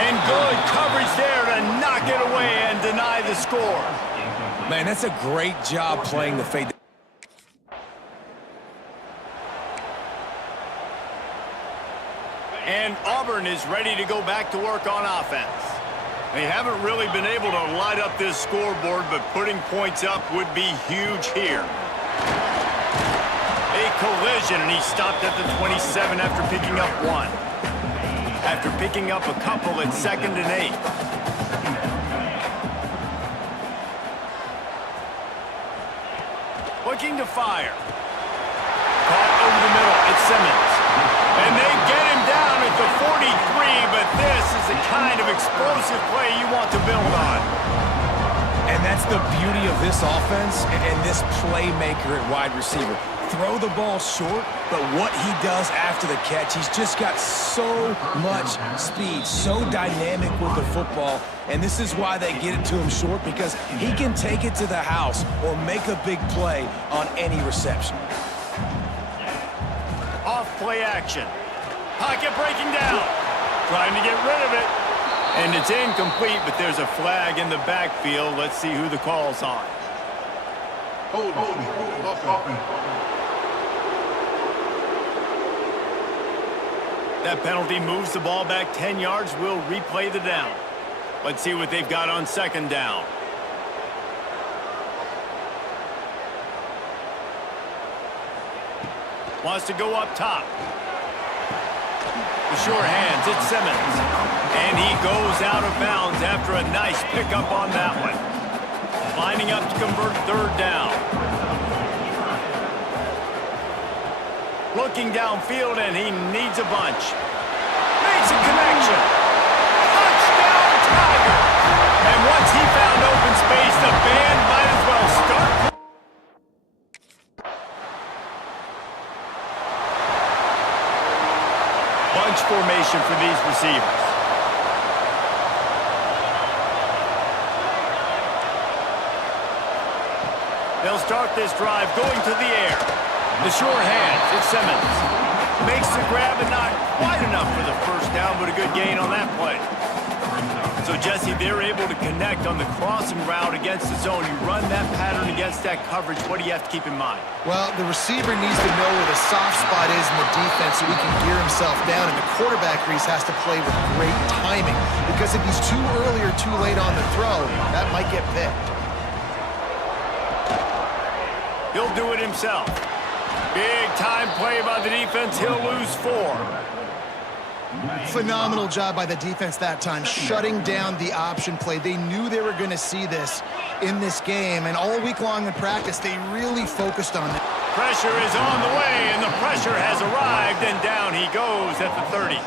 And good coverage there to knock it away and deny the score. Man, that's a great job playing the fade. And Auburn is ready to go back to work on offense. They haven't really been able to light up this scoreboard, but putting points up would be huge here. A collision, and he stopped at the 27 after picking up 1. After picking up a couple at 2nd and 8. Looking to fire. Caught over the middle. It's Simmons. And they get him down at the 43, but this is the kind of explosive play you want to build on. And that's the beauty of this offense and this playmaker at wide receiver. throw the ball short, but what he does after the catch, he's just got so much speed, so dynamic with the football, and this is why they get it to him short, because he can take it to the house or make a big play on any reception. Off play action. Pocket breaking down. Trying to get rid of it. And it's incomplete, but there's a flag in the backfield. Let's see who the call's on. Hold offense. That penalty moves the ball back 10 yards. We'll replay the down. Let's see what they've got on second down. Wants to go up top. The sure hands, it's Simmons. And he goes out of bounds after a nice pickup on that one. Lining up to convert third down. Looking downfield, and he needs a bunch. Makes a connection. Touchdown, Tigers! And once he found open space, the band might as well start. Bunch formation for these receivers. They'll start this drive going to the air. The sure hands, it's Simmons. Makes the grab and not quite enough for the first down, but a good gain on that play. So, Jesse, they're able to connect on the crossing route against the zone. You run that pattern against that coverage. What do you have to keep in mind? Well, the receiver needs to know where the soft spot is in the defense so he can gear himself down, and the quarterback, Reese, has to play with great timing, because if he's too early or too late on the throw, that might get picked. He'll do it himself. Big time play by the defense. He'll lose 4. Phenomenal job by the defense that time, shutting down the option play. They knew they were going to see this in this game, and all week long in practice, they really focused on it. Pressure is on the way, and the pressure has arrived, and down he goes at the 30.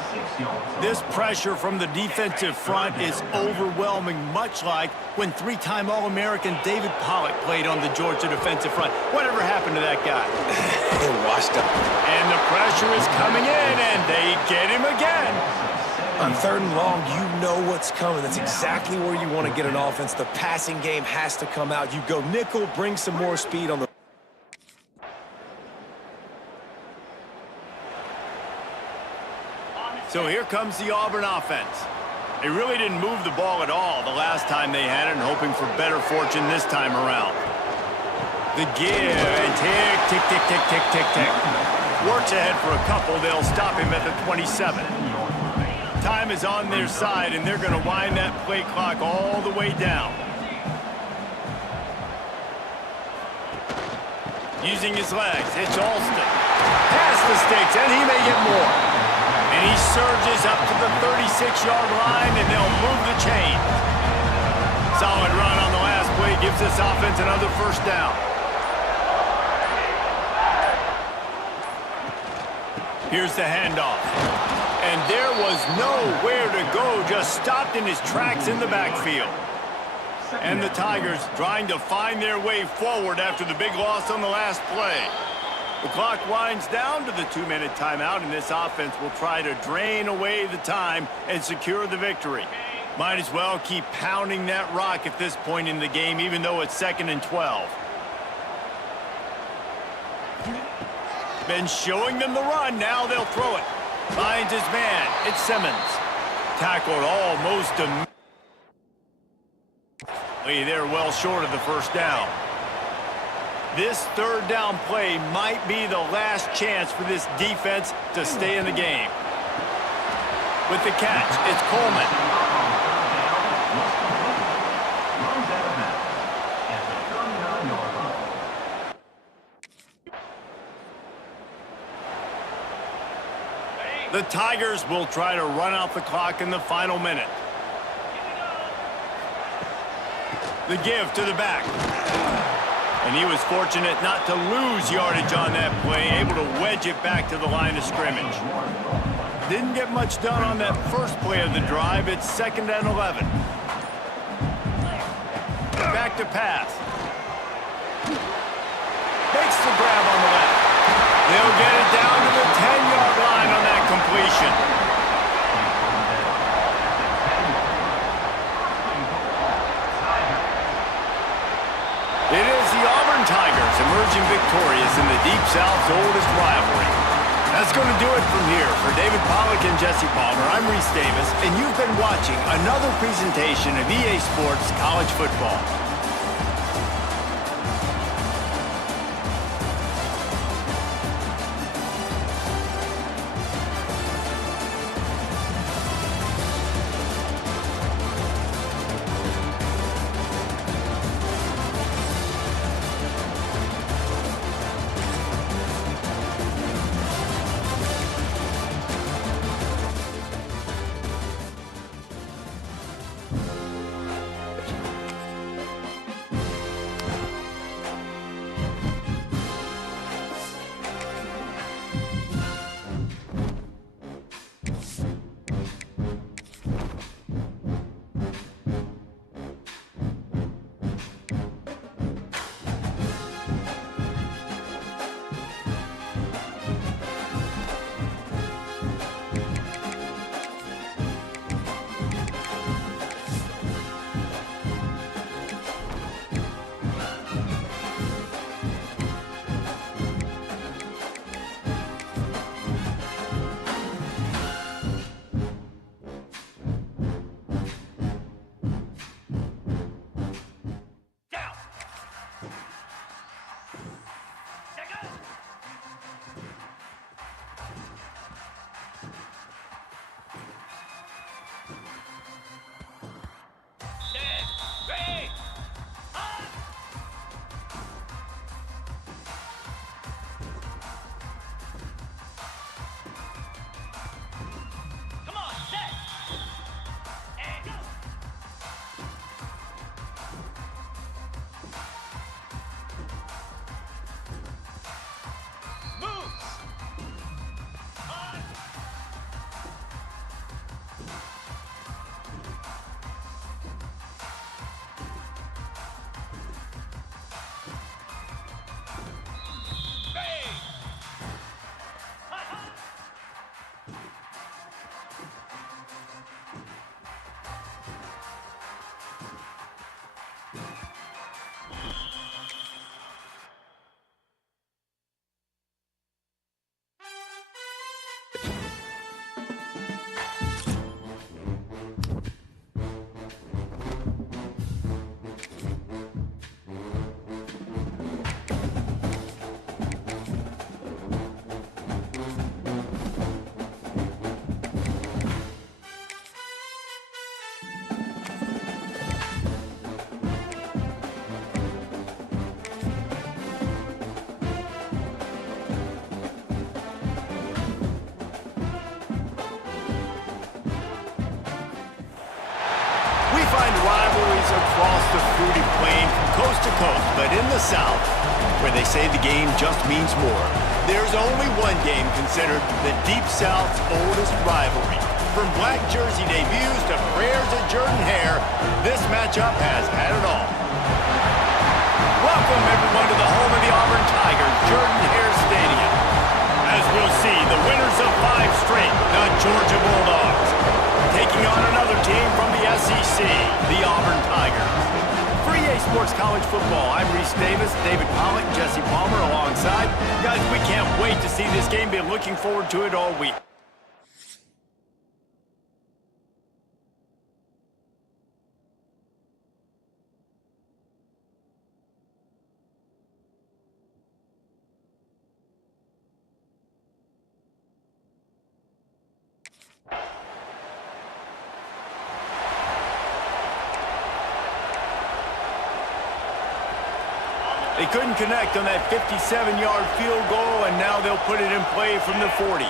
This pressure from the defensive front is overwhelming, much like when 3-time All-American David Pollock played on the Georgia defensive front. Whatever happened to that guy? It washed up. And the pressure is coming in, and they get him again. On third and long, you know what's coming. That's exactly where you want to get an offense. The passing game has to come out. You go nickel, bring some more speed on the... So here comes the Auburn offense. They really didn't move the ball at all the last time they had it, and hoping for better fortune this time around. The give, and tick, tick, tick, tick, tick, tick, tick. Works ahead for a couple. They'll stop him at the 27. Time is on their side, and they're going to wind that play clock all the way down. Using his legs, it's Alston. Past the sticks, and he may get more. And he surges up to the 36-yard line, and they'll move the chain. Solid run on the last play gives this offense another first down. Here's the handoff. And there was nowhere to go, just stopped in his tracks in the backfield. And the Tigers trying to find their way forward after the big loss on the last play. The clock winds down to the 2-minute timeout, and this offense will try to drain away the time and secure the victory. Might as well keep pounding that rock at this point in the game, even though it's 2nd and 12. Been showing them the run, now they'll throw it. Finds his man, it's Simmons. Tackled almost immediately. They're well short of the first down. This third down play might be the last chance for this defense to stay in the game. With the catch, it's Coleman. The Tigers will try to run out the clock in the final minute. The give to the back. And he was fortunate not to lose yardage on that play, able to wedge it back to the line of scrimmage. Didn't get much done on that first play of the drive. It's 2nd and 11. Back to pass. Makes the grab on the left. He'll get it down to the 10-yard line on that completion. It is the Auburn Tigers emerging victorious in the Deep South's oldest rivalry. That's going to do it from here. For David Pollack and Jesse Palmer, I'm Reese Davis, and you've been watching another presentation of EA Sports College Football. find rivalries across the fruity plain from coast to coast, but in the South, where they say the game just means more, there's only one game considered the Deep South's oldest rivalry. From black jersey debuts to prayers of Jordan Hare, this matchup has had it all. Welcome, everyone, to the home of the Auburn Tigers, Jordan Hare Stadium. As we'll see, the winners of 5 straight, the Georgia Bulldogs, taking on another team from the SEC, the Auburn Tigers. For EA Sports College Football, I'm Reese Davis, David Pollack, Jesse Palmer alongside. Guys, we can't wait to see this game. Been looking forward to it all week. They couldn't connect on that 57-yard field goal, and now they'll put it in play from the 40.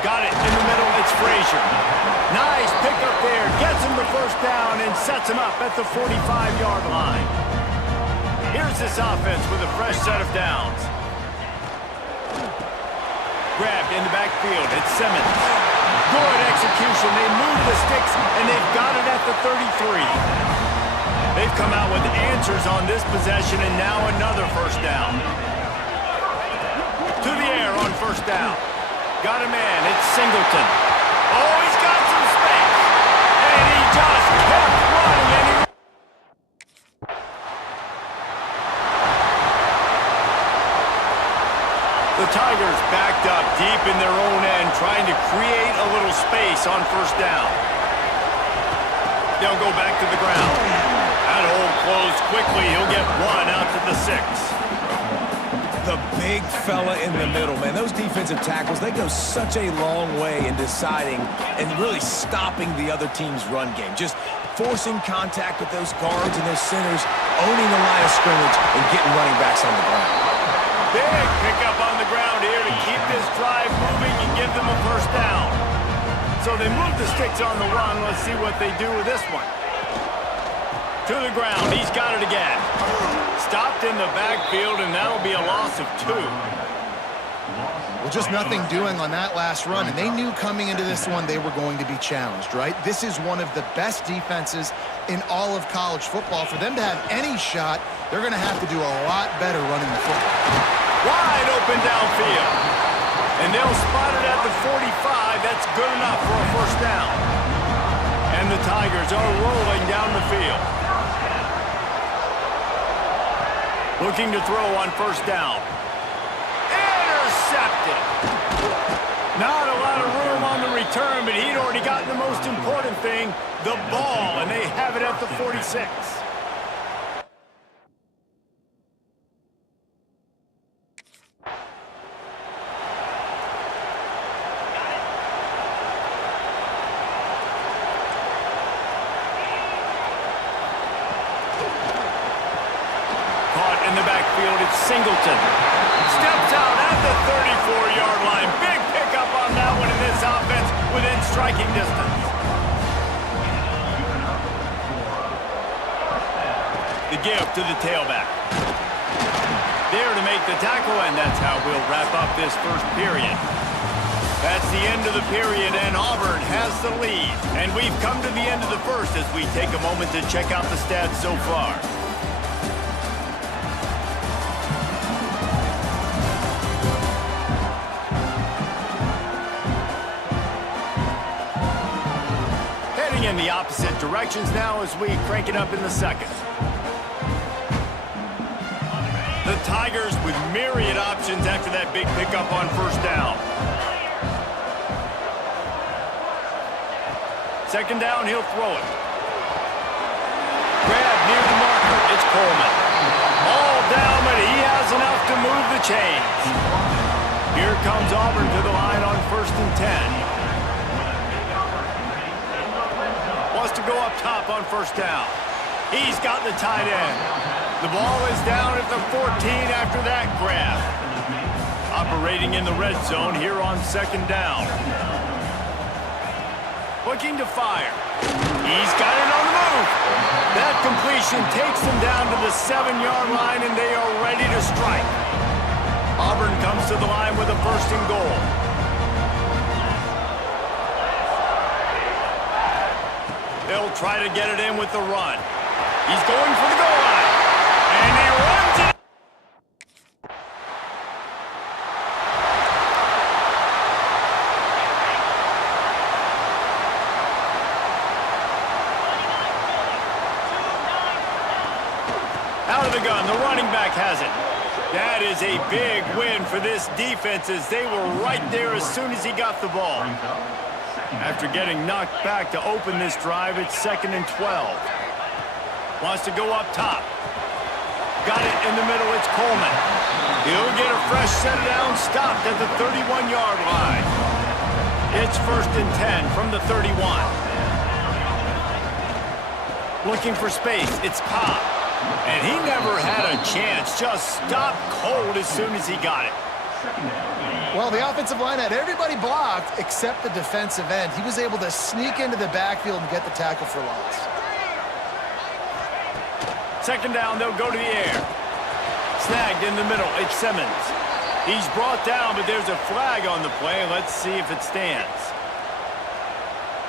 Got it in the middle, it's Frazier. Nice pickup there, gets him the first down and sets him up at the 45-yard line. Here's this offense with a fresh set of downs. Grabbed in the backfield, it's Simmons. Good execution. They move the sticks, and they've got it at the 33. They've come out with answers on this possession, and now another first down. To the air on first down. Got a man. It's Singleton. Oh, he's got some space. And he just kept running. And the Tigers backed up deep in their own end, trying to create a little space on first down. They'll go back to the ground. That hole closed quickly. He'll get one out to the 6. The big fella in the middle, man. Those defensive tackles, they go such a long way in deciding and really stopping the other team's run game. Just forcing contact with those guards and those centers, owning the line of scrimmage, and getting running backs on the ground. Big pickup on the ground here to keep this drive moving and give them a first down. So they move the sticks on the run. Let's see what they do with this one. To the ground. He's got it again. Stopped in the backfield, and that'll be a loss of 2. Well, just nothing doing on that last run, and they knew coming into this one they were going to be challenged, right? This is one of the best defenses in all of college football. For them to have any shot, they're going to have to do a lot better running the football. Wide open downfield. And they'll spot it at the 45. That's good enough for a first down. And the Tigers are rolling down the field. Looking to throw on first down. Intercepted. Not a lot of room on the return, but he'd already gotten the most important thing, the ball, and they have it at the 46. In the backfield, it's Singleton. Steps out at the 34-yard line. Big pickup on that one in this offense within striking distance. The give to the tailback. There to make the tackle, and that's how we'll wrap up this first period. That's the end of the period, and Auburn has the lead. And we've come to the end of the first as we take a moment to check out the stats so far. In the opposite directions now as we crank it up in the second. The Tigers with myriad options after that big pickup on first down. Second down, he'll throw it. Grab near the marker. It's Coleman. All down, but he has enough to move the chains. Here comes Auburn to the line on 1st and 10. Wants to go up top on first down. He's got the tight end. The ball is down at the 14 after that grab. Operating in the red zone here on second down. Looking to fire. He's got it on the move. That completion takes them down to the 7-yard line, and they are ready to strike. Auburn comes to the line with a 1st and goal. They'll try to get it in with the run. He's going for the goal line. And he runs it. Out of the gun, the running back has it. That is a big win for this defense as they were right there as soon as he got the ball. After getting knocked back to open this drive, it's 2nd and 12. Wants to go up top. Got it in the middle, it's Coleman. He'll get a fresh set down, stopped at the 31-yard line. It's 1st and 10 from the 31. Looking for space, it's Cobb. And he never had a chance, just stopped cold as soon as he got it. Well, the offensive line had everybody blocked except the defensive end. He was able to sneak into the backfield and get the tackle for loss. Second down, they'll go to the air. Snagged in the middle, it's Simmons. He's brought down, but there's a flag on the play. Let's see if it stands.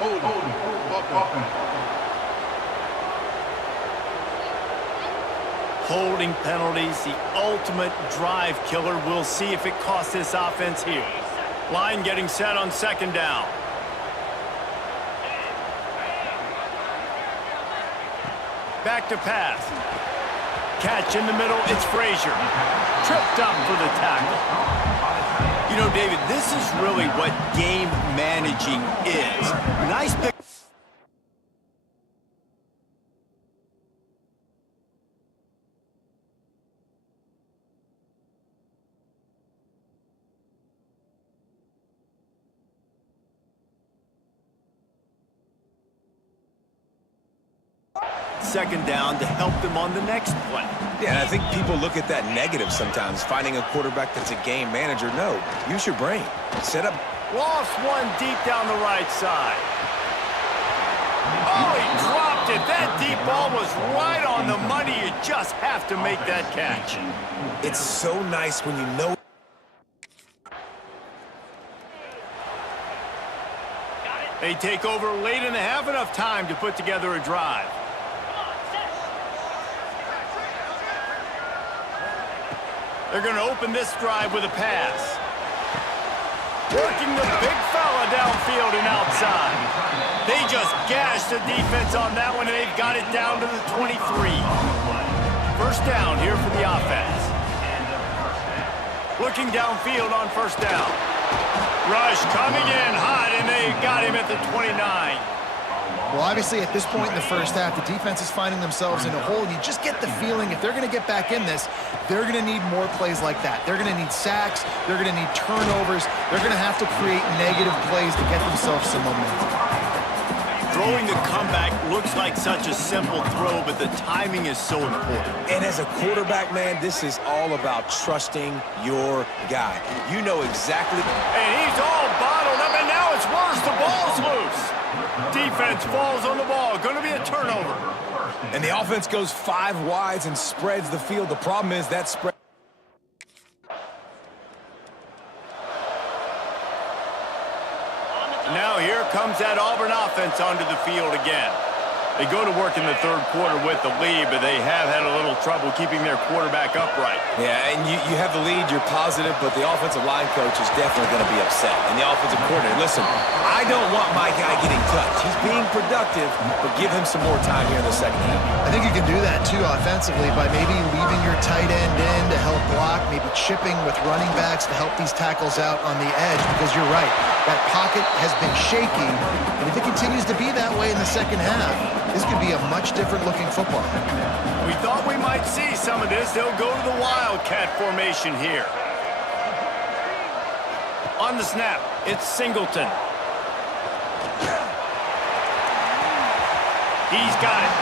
Hold. Holding penalties, the ultimate drive killer. We'll see if it costs this offense here. Line getting set on second down. Back to pass. Catch in the middle, it's Frazier. Tripped up for the tackle. You know, David, this is really what game managing is. Nice pick. Second down to help them on the next play. Yeah, and I think people look at that negative sometimes, finding a quarterback that's a game manager. No, use your brain. Set up. Lost one deep down the right side. Oh, he dropped it. That deep ball was right on the money. You just have to make that catch. It's so nice when you know. They take over late in the half, enough time to put together a drive. They're going to open this drive with a pass. Working the big fella downfield and outside. They just gashed the defense on that one, and they've got it down to the 23. First down here for the offense. Looking downfield on first down. Rush coming in hot, and they got him at the 29. Well, obviously, at this point in the first half, the defense is finding themselves in a hole. You just get the feeling if they're going to get back in this, they're going to need more plays like that. They're going to need sacks. They're going to need turnovers. They're going to have to create negative plays to get themselves some momentum. Throwing the comeback looks like such a simple throw, but the timing is so important. And as a quarterback, man, this is all about trusting your guy. You know exactly. And he's all bottled up, and now it's worse. The ball's loose. Defense falls on the ball. Going to be a turnover. And the offense goes 5 wides and spreads the field. The problem is that spread. Now here comes that Auburn offense onto the field again. They go to work in the third quarter with the lead, but they have had a little trouble keeping their quarterback upright. Yeah, and you have the lead, you're positive, but the offensive line coach is definitely going to be upset. And the offensive coordinator, listen, I don't want my guy getting touched. He's being productive, but give him some more time here in the second half. I think you can do that, too, offensively, by maybe leaving your tight end in to help block, maybe chipping with running backs to help these tackles out on the edge, because you're right, that pocket has been shaky, and if it continues to be that way in the second half, this could be a much different looking football. We thought we might see some of this. They'll go to the Wildcat formation here. On the snap, it's Singleton. He's got it.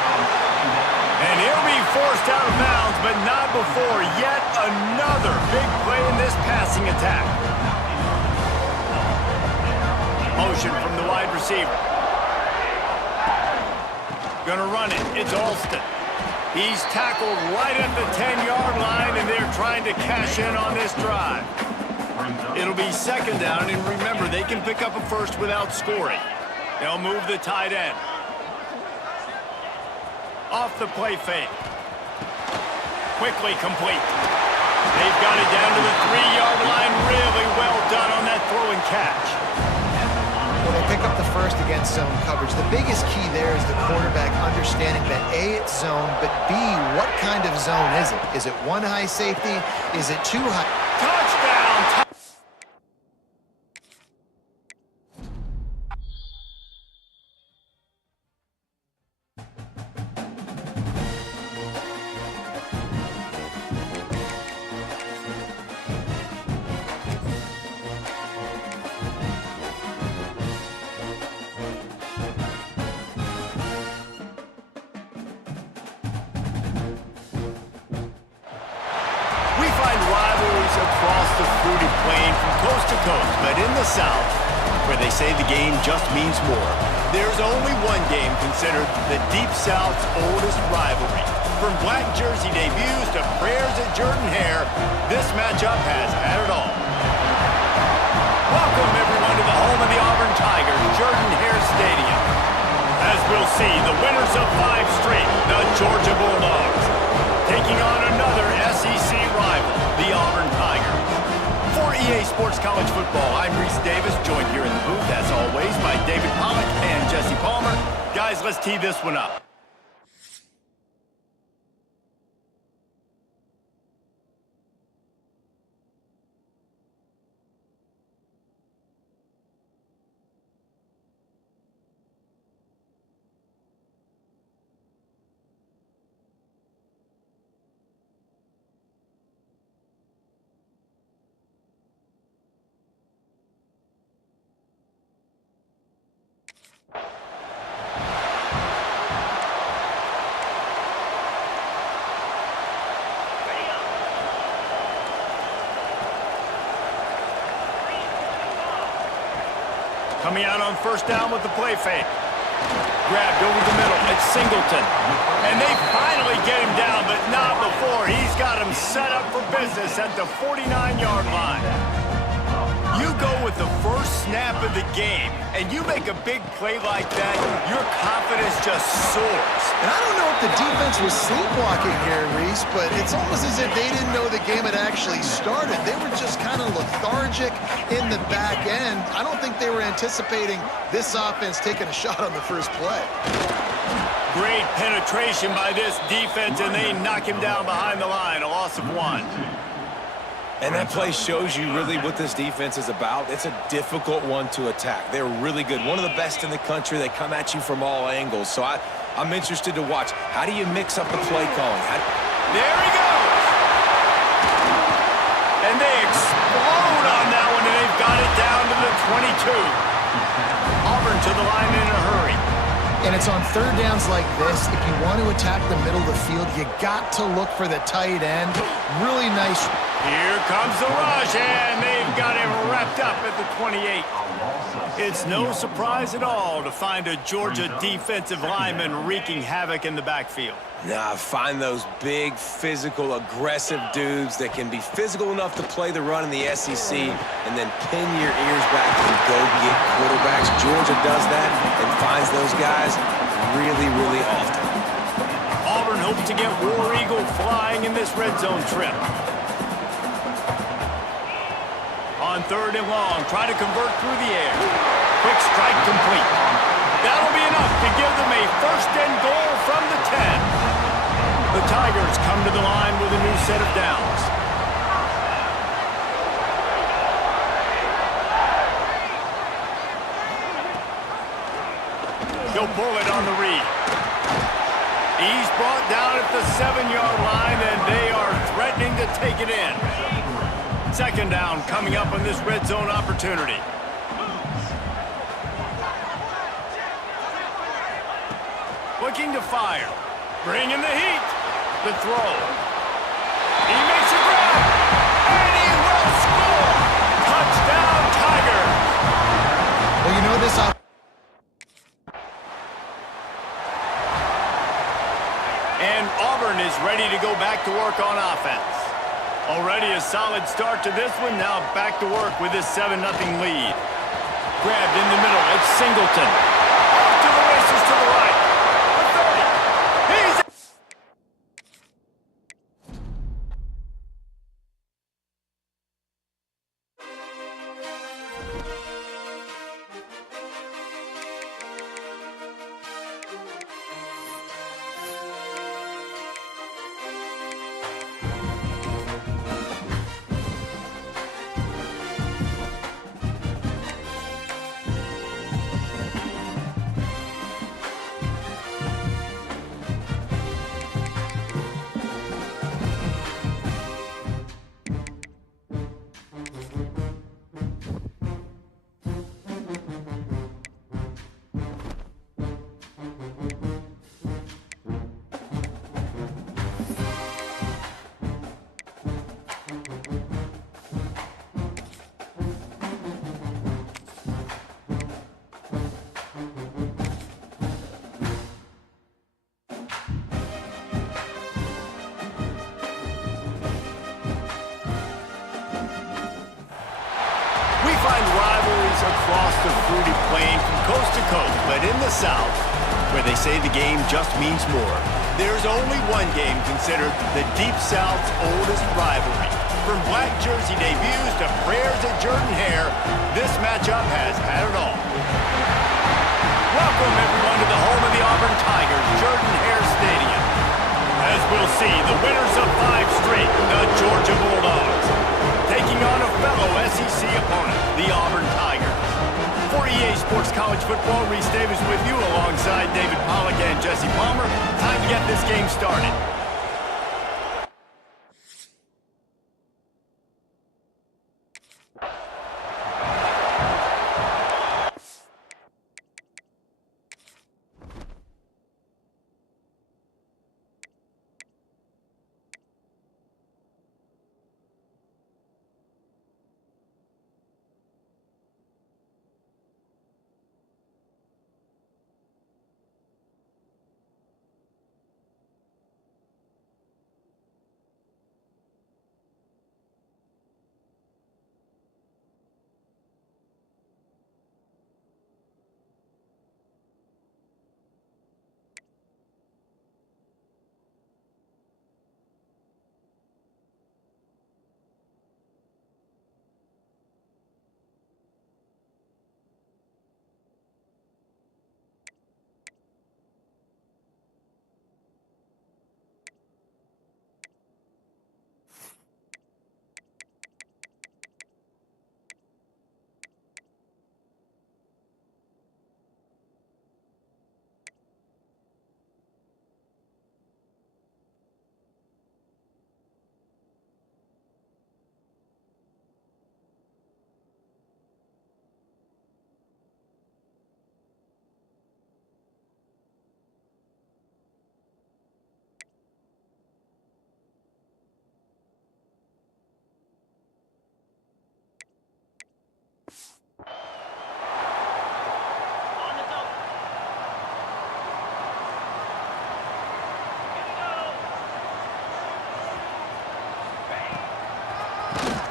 And he'll be forced out of bounds, but not before yet another big play in this passing attack. Motion from the wide receiver. Gonna run it. It's Alston. He's tackled right at the 10-yard line, and they're trying to cash in on this drive. It'll be second down, and remember, they can pick up a first without scoring. They'll move the tight end. Off the play fake. Quickly complete. They've got it down to the 3-yard line. Really well done on that throw and catch. Well, they pick up the first against zone coverage. The biggest key there is the quarterback understanding that A, it's zone, but B, what kind of zone is it? Is it one high safety? Is it two high? Touchdown! But in the South, where they say the game just means more, there's only one game considered the Deep South's oldest rivalry. From black jersey debuts to prayers at Jordan Hare, this matchup has had it all. Welcome, everyone, to the home of the Auburn Tigers, Jordan Hare Stadium. As we'll see, the winners of 5 straight, the Georgia Bulldogs, taking on Sports College Football. I'm Reese Davis, joined here in the booth, as always, by David Pollack and Jesse Palmer. Guys, let's tee this one up. Coming out on first down with the play fake. Grabbed over the middle. It's Singleton. And they finally get him down, but not before. He's got him set up for business at the 49-yard line. You go with the first snap of the game, and you make a big play like that, your confidence just soars. And I don't know if the defense was sleepwalking here, Reese, but it's almost as if they didn't know the game had actually started. They were just kind of lethargic in the back end. I don't think they were anticipating this offense taking a shot on the first play. Great penetration by this defense, and they knock him down behind the line, a loss of 1. And that play shows you really what this defense is about. It's a difficult one to attack. They're really good. One of the best in the country. They come at you from all angles. So I'm interested to watch. How do you mix up the play calling? There he goes! And they explode on that one, and they've got it down to the 22. Auburn to the line in a hurry. And it's on third downs like this. If you want to attack the middle of the field, you got to look for the tight end. Really nice. Here comes the rush, and they've got him wrapped up at the 28. It's no surprise at all to find a Georgia defensive lineman wreaking havoc in the backfield. Nah, find those big, physical, aggressive dudes that can be physical enough to play the run in the SEC and then pin your ears back and go get quarterbacks. Georgia does that and finds those guys really, really often. Auburn hopes to get War Eagle flying in this red zone trip. On third and long, try to convert through the air. Quick strike complete. That'll be enough to give them a first and goal from the 10. The Tigers come to the line with a new set of downs. He'll pull it on the read. He's brought down at the 7-yard line, and they are threatening to take it in. Second down coming up on this red zone opportunity. Looking to fire. Bringing the heat. The throw. He makes a grab. And he will score. Touchdown, Tigers. Well, you know this And Auburn is ready to go back to work on offense. Already a solid start to this one. Now back to work with this 7-0 lead. Grabbed in the middle. It's Singleton. Off to the races to the right. Across the fruity plain from coast to coast, but in the South, where they say the game just means more, there's only one game considered the Deep South's oldest rivalry. Auburn black jersey debuts to prayers at Jordan Hare, this matchup has had it all. Welcome, everyone, to the home of the Auburn Tigers, Jordan Hare Stadium. As we'll see, the winners of 5 straight, the Georgia Bulldogs, taking on a fellow SEC opponent, the Auburn Tigers. For EA Sports College Football, Reese Davis with you alongside David Pollack and Jesse Palmer. Time to get this game started.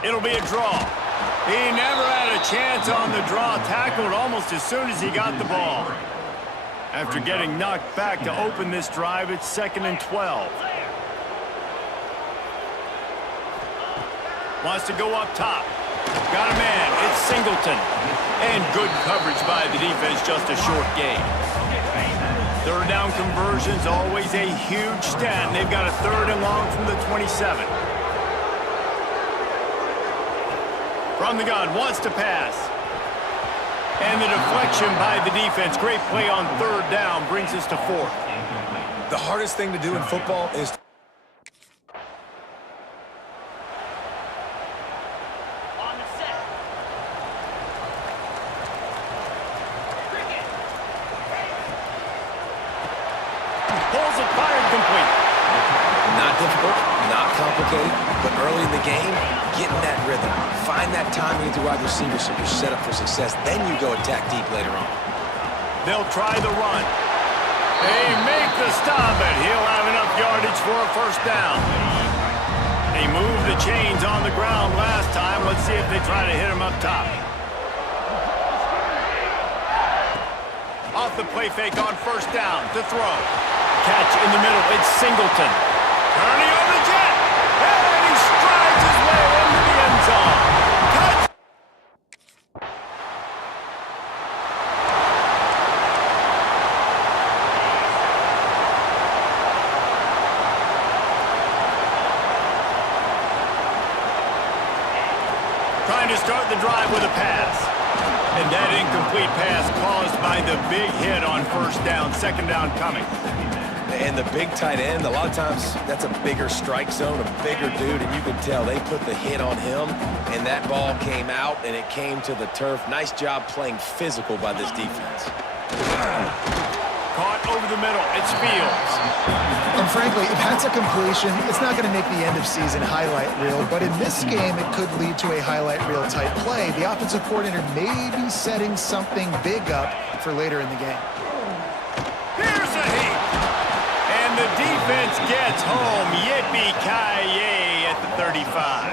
It'll be a draw. He never had a chance on the draw. Tackled almost as soon as he got the ball. After getting knocked back to open this drive, it's 2nd and 12. Wants to go up top. Got a man. It's Singleton. And good coverage by the defense, just a short gain. Third down conversion's always a huge stat, and they've got a 3rd and long from the 27. From the gun, wants to pass. And the deflection by the defense. Great play on 3rd down, brings us to 4th. The hardest thing to do in football is On the set. Cricket. Pulls it, fired, complete. not difficult, not complicated, but early in the game, get in that rhythm. Find that timing with your wide receiver so you're set up for success. Then you go attack deep later on. They'll try the run. They make the stop, but he'll have enough yardage for a 1st down. They moved the chains on the ground last time. Let's see if they try to hit him up top. Off the play fake on 1st down to throw. Catch in the middle. It's Singleton. Turning on the jet. And he strides his way into the end zone. Touch. Trying to start the drive with a pass. And that incomplete pass caused by the big hit on 1st down, 2nd down coming. And the big tight end, a lot of times that's a bigger strike zone, a bigger dude, and you can tell they put the hit on him, and that ball came out, and it came to the turf. Nice job playing physical by this defense. Caught over the middle. It's Fields. And frankly, if that's a completion, it's not going to make the end-of-season highlight reel, but in this game, it could lead to a highlight reel type play. The offensive coordinator may be setting something big up for later in the game. Here's a hit. And the defense gets home. Yippee-ki-yay at the 35.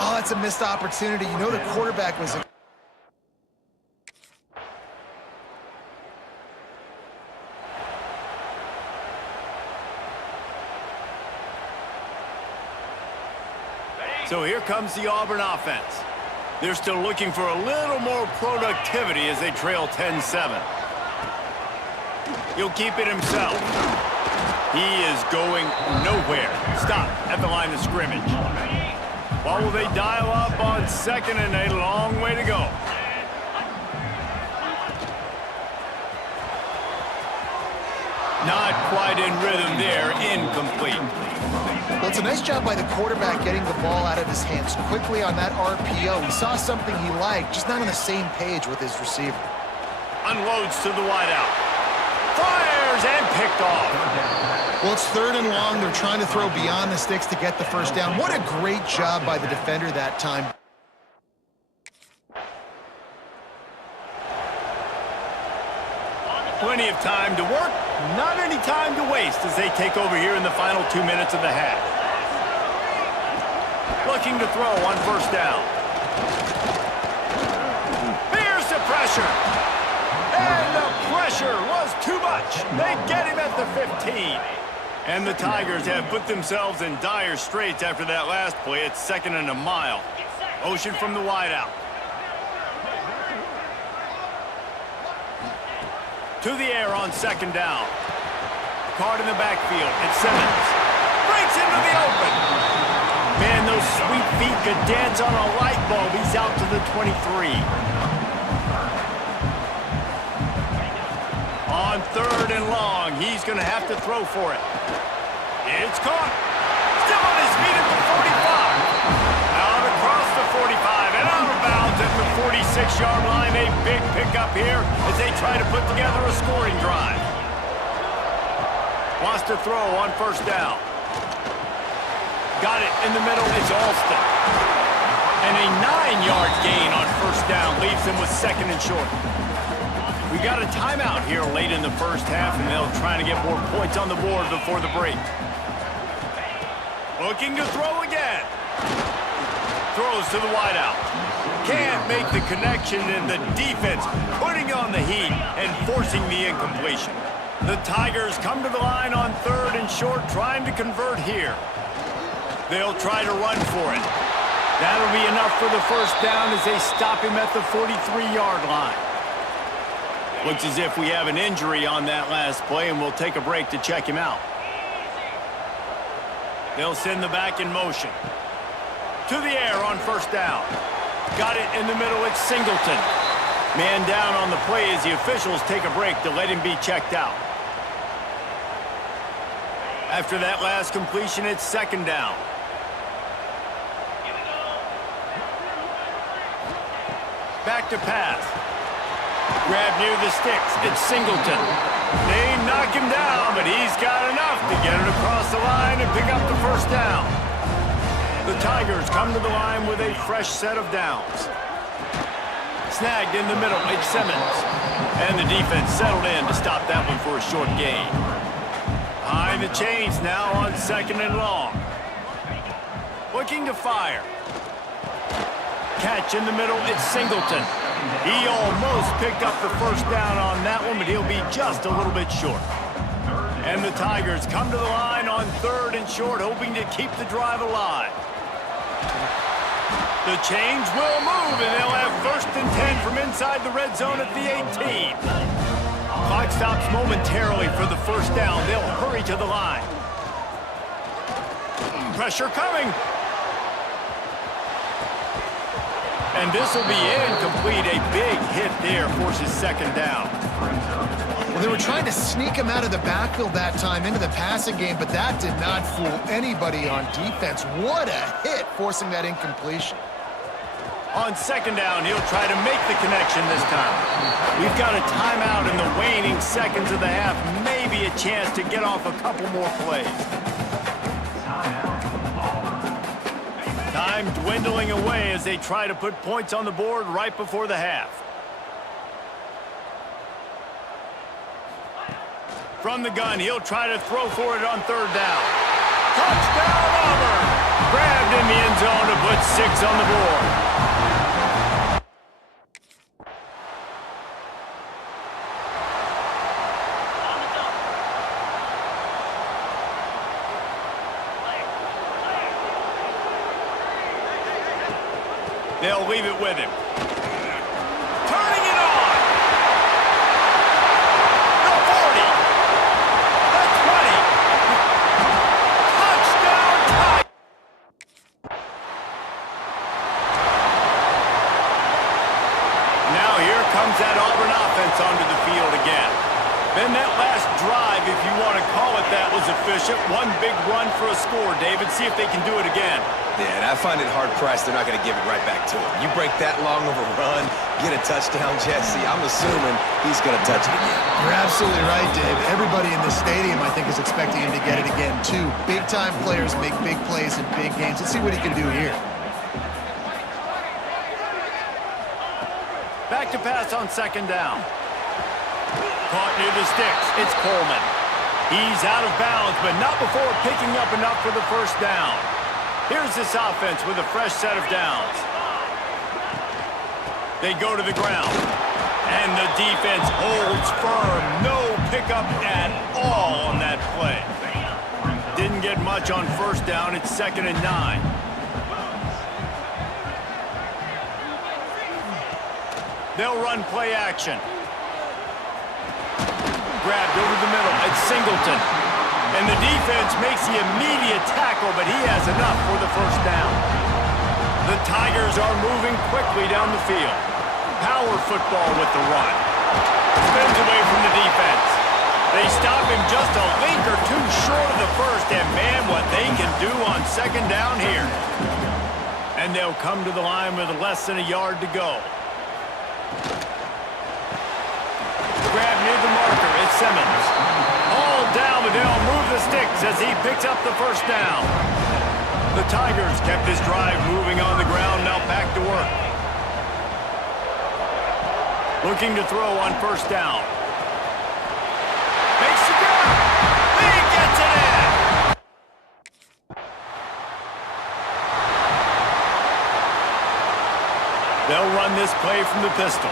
Oh, that's a missed opportunity. You know the quarterback was... So here comes the Auburn offense. They're still looking for a little more productivity as they trail 10-7. He'll keep it himself. He is going nowhere. Stop at the line of scrimmage. What will they dial up on second and a long way to go? Not quite in rhythm there, incomplete. Well, it's a nice job by the quarterback getting the ball out of his hands quickly on that RPO. He saw something he liked, just not on the same page with his receiver. Unloads to the wideout. Fires and picked off. Well, it's 3rd and long. They're trying to throw beyond the sticks to get the first down. What a great job by the defender that time. Plenty of time to work, not any time to waste as they take over here in the final 2 minutes of the half. Looking to throw on first down. Here's the pressure. And the pressure was too much. They get him at the 15. And the Tigers have put themselves in dire straits after that last play. It's 2nd and a mile. Motion from the wideout. To the air on 2nd down. Caught in the backfield. It's Simmons. Breaks into the open. Man, those sweet feet could dance on a light bulb. He's out to the 23. On 3rd and long, he's going to have to throw for it. It's caught. Still on his feet at the 45. Out across the 45 and out of bounds at the 46-yard line. A big pickup here as they try to put together a scoring drive. Wants to throw on first down. Got it in the middle. It's Alston. And a 9-yard gain on first down leaves them with 2nd and short. We got a timeout here late in the first half, and they'll try to get more points on the board before the break. Looking to throw again. Throws to the wideout. Can't make the connection, and the defense putting on the heat and forcing the incompletion. The Tigers come to the line on 3rd and short, trying to convert here. They'll try to run for it. That'll be enough for the first down as they stop him at the 43-yard line. Looks as if we have an injury on that last play, and we'll take a break to check him out. They'll send the back in motion. To the air on first down. Got it in the middle. It's Singleton. Man down on the play as the officials take a break to let him be checked out. After that last completion, it's 2nd down. Back to pass. Grab near the sticks. It's Singleton. They knock him down, but he's got enough to get it across the line and pick up the first down. The Tigers come to the line with a fresh set of downs. Snagged in the middle. It's Simmons. And the defense settled in to stop that one for a short gain. Behind the chains now on 2nd and long. Looking to fire. Catch in the middle. It's Singleton. He almost picked up the first down on that one, but he'll be just a little bit short. And the Tigers come to the line on 3rd and short, hoping to keep the drive alive. The chains will move, and they'll have 1st and 10 from inside the red zone at the 18. Clock stops momentarily for the first down. They'll hurry to the line. Pressure coming. And this will be incomplete. A big hit there forces 2nd down. Well, they were trying to sneak him out of the backfield that time into the passing game, but that did not fool anybody on defense. What a hit, forcing that incompletion. On 2nd down, he'll try to make the connection this time. We've got a timeout in the waning seconds of the half. Maybe a chance to get off a couple more plays. Time dwindling away as they try to put points on the board right before the half. From the gun, he'll try to throw for it on 3rd down. Touchdown, Auburn! Grabbed in the end zone to put 6 on the board. They'll leave it with him. Turning it on! The 40! The 20! Touchdown Tigers! Now here comes that Auburn offense onto the field again. Then that last drive, if you want to call it that, was efficient. One big run for a score, David. See if they can do it again. Yeah, and I find it hard-pressed they're not going to give it right back to him. You break that long of a run, get a touchdown, Jesse, I'm assuming he's going to touch it again. You're absolutely right, Dave. Everybody in this stadium, I think, is expecting him to get it again, too. Big-time players make big plays in big games. Let's see what he can do here. Back to pass on second down. Caught near the sticks. It's Coleman. He's out of bounds, but not before picking up enough for the first down. Here's this offense with a fresh set of downs. They go to the ground. And the defense holds firm. No pickup at all on that play. Didn't get much on first down. It's 2nd and 9. They'll run play action. Grabbed over the middle. It's Singleton. And the defense makes the immediate tackle, but he has enough for the first down. The Tigers are moving quickly down the field. Power football with the run. Spins away from the defense. They stop him just a link or two short of the first, and man, what they can do on second down here. And they'll come to the line with less than a yard to go. Grab near the marker. It's Simmons. All down, but they'll move the sticks as he picks up the first down. The Tigers kept this drive moving on the ground, now back to work. Looking to throw on first down. Makes the grab. He gets it in. They'll run this play from the pistol.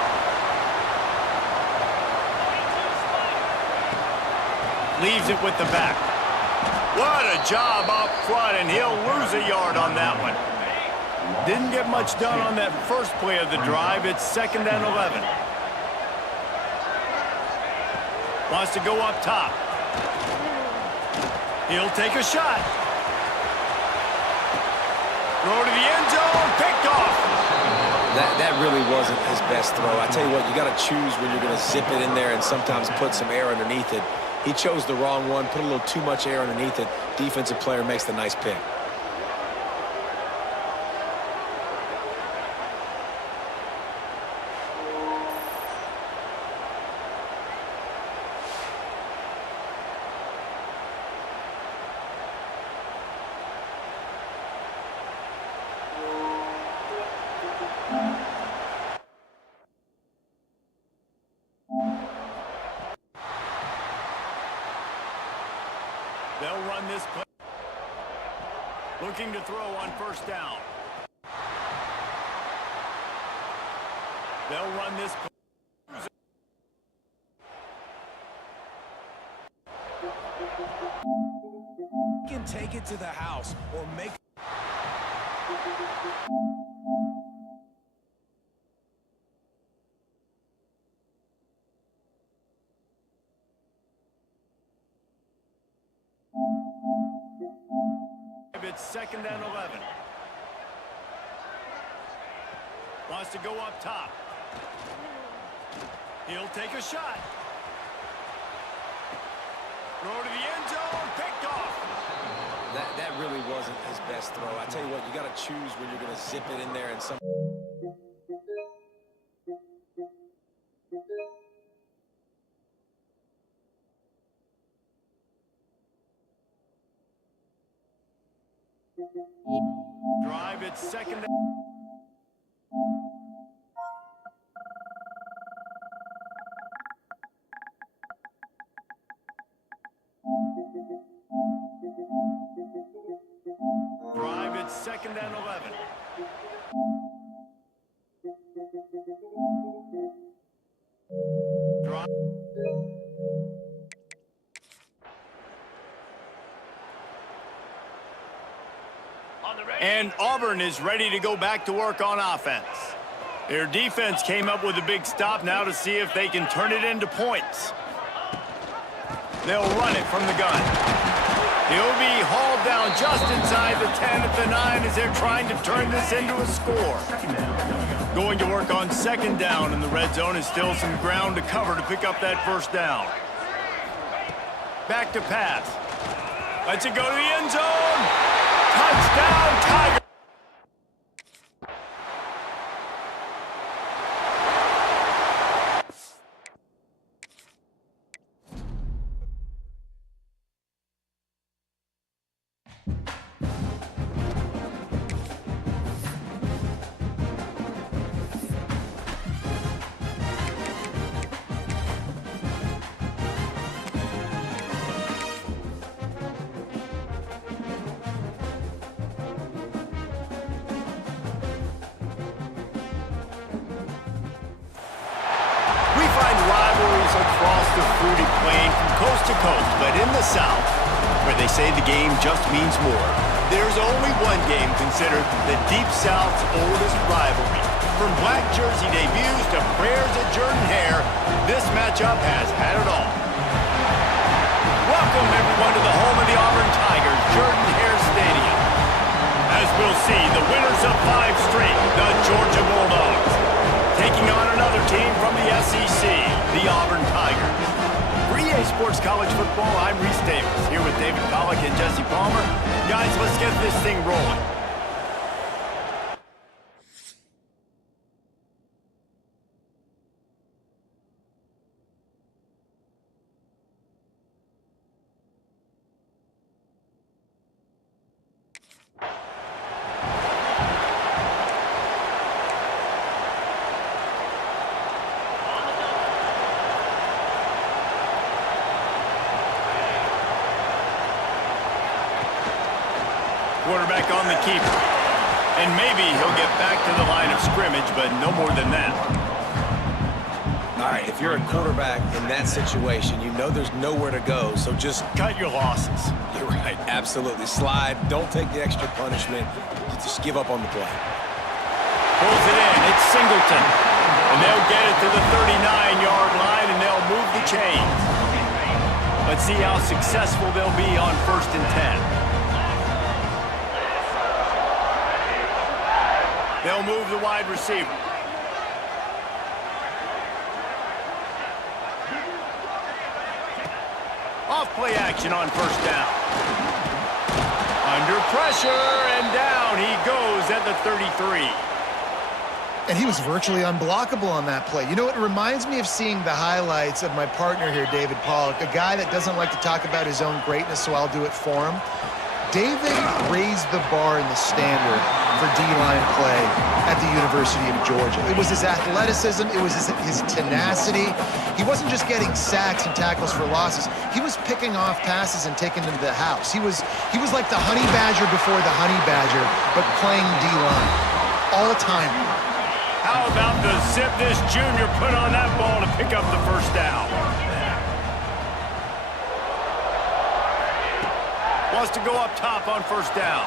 Leaves it with the back. What a job up front, and he'll lose a yard on that one. Didn't get much done on that first play of the drive. It's 2nd and 11. Wants to go up top. He'll take a shot. Throw to the end zone, picked off. That really wasn't his best throw. I tell you what, you got to choose when you're going to zip it in there and sometimes put some air underneath it. He chose the wrong one, put a little too much air underneath it. Defensive player makes the nice pick. They'll run this play. Looking to throw on first down. They'll run this play. Can take it to the house or make... It's 2nd and 11. Wants to go up top. He'll take a shot. Throw to the end zone, picked off. That really wasn't his best throw. I tell you what, you got to choose when you're going to zip it in there and some... Drive, it's 2nd. Drive, it's 2nd and 11. Drive. On the ready. And Auburn is ready to go back to work on offense. Their defense came up with a big stop now to see if they can turn it into points. They'll run it from the gun. He'll be hauled down just inside the 10 at the 9 as they're trying to turn this into a score. Going to work on second down in the red zone is still some ground to cover to pick up that first down. Back to pass. Lets it go to the end zone. Touchdown, Tigers! Across the fruited plain from coast to coast, but in the South, where they say the game just means more, there's only one game considered the Deep South's oldest rivalry. From black jersey debuts to prayers at Jordan-Hare, this matchup has had it all. Welcome, everyone, to the home of the Auburn Tigers, Jordan-Hare Stadium. As we'll see, the winners of 5 straight, the Georgia Bulldogs, taking on another team from the SEC, the Auburn Tigers. For EA Sports College Football, I'm Reese Davis, here with David Pollack and Jesse Palmer. Guys, let's get this thing rolling. Quarterback on the keeper. And maybe he'll get back to the line of scrimmage, but no more than that. All right, if you're a quarterback in that situation, you know there's nowhere to go, so just cut your losses. You're right, absolutely. Slide, don't take the extra punishment. Just give up on the play. Pulls it in, it's Singleton. And they'll get it to the 39-yard line, and they'll move the chains. Let's see how successful they'll be on 1st and 10. They'll move the wide receiver. Off play action on 1st down. Under pressure, and down he goes at the 33. And he was virtually unblockable on that play. You know, it reminds me of seeing the highlights of my partner here, David Pollack, a guy that doesn't like to talk about his own greatness, so I'll do it for him. David raised the bar in the standard for D-line play at the University of Georgia. It was his athleticism, it was his tenacity. He wasn't just getting sacks and tackles for losses. He was picking off passes and taking them to the house. He was like the honey badger before the honey badger, but playing D-line all time. How about the zip this junior put on that ball to pick up the 1st down? Wants to go up top on 1st down.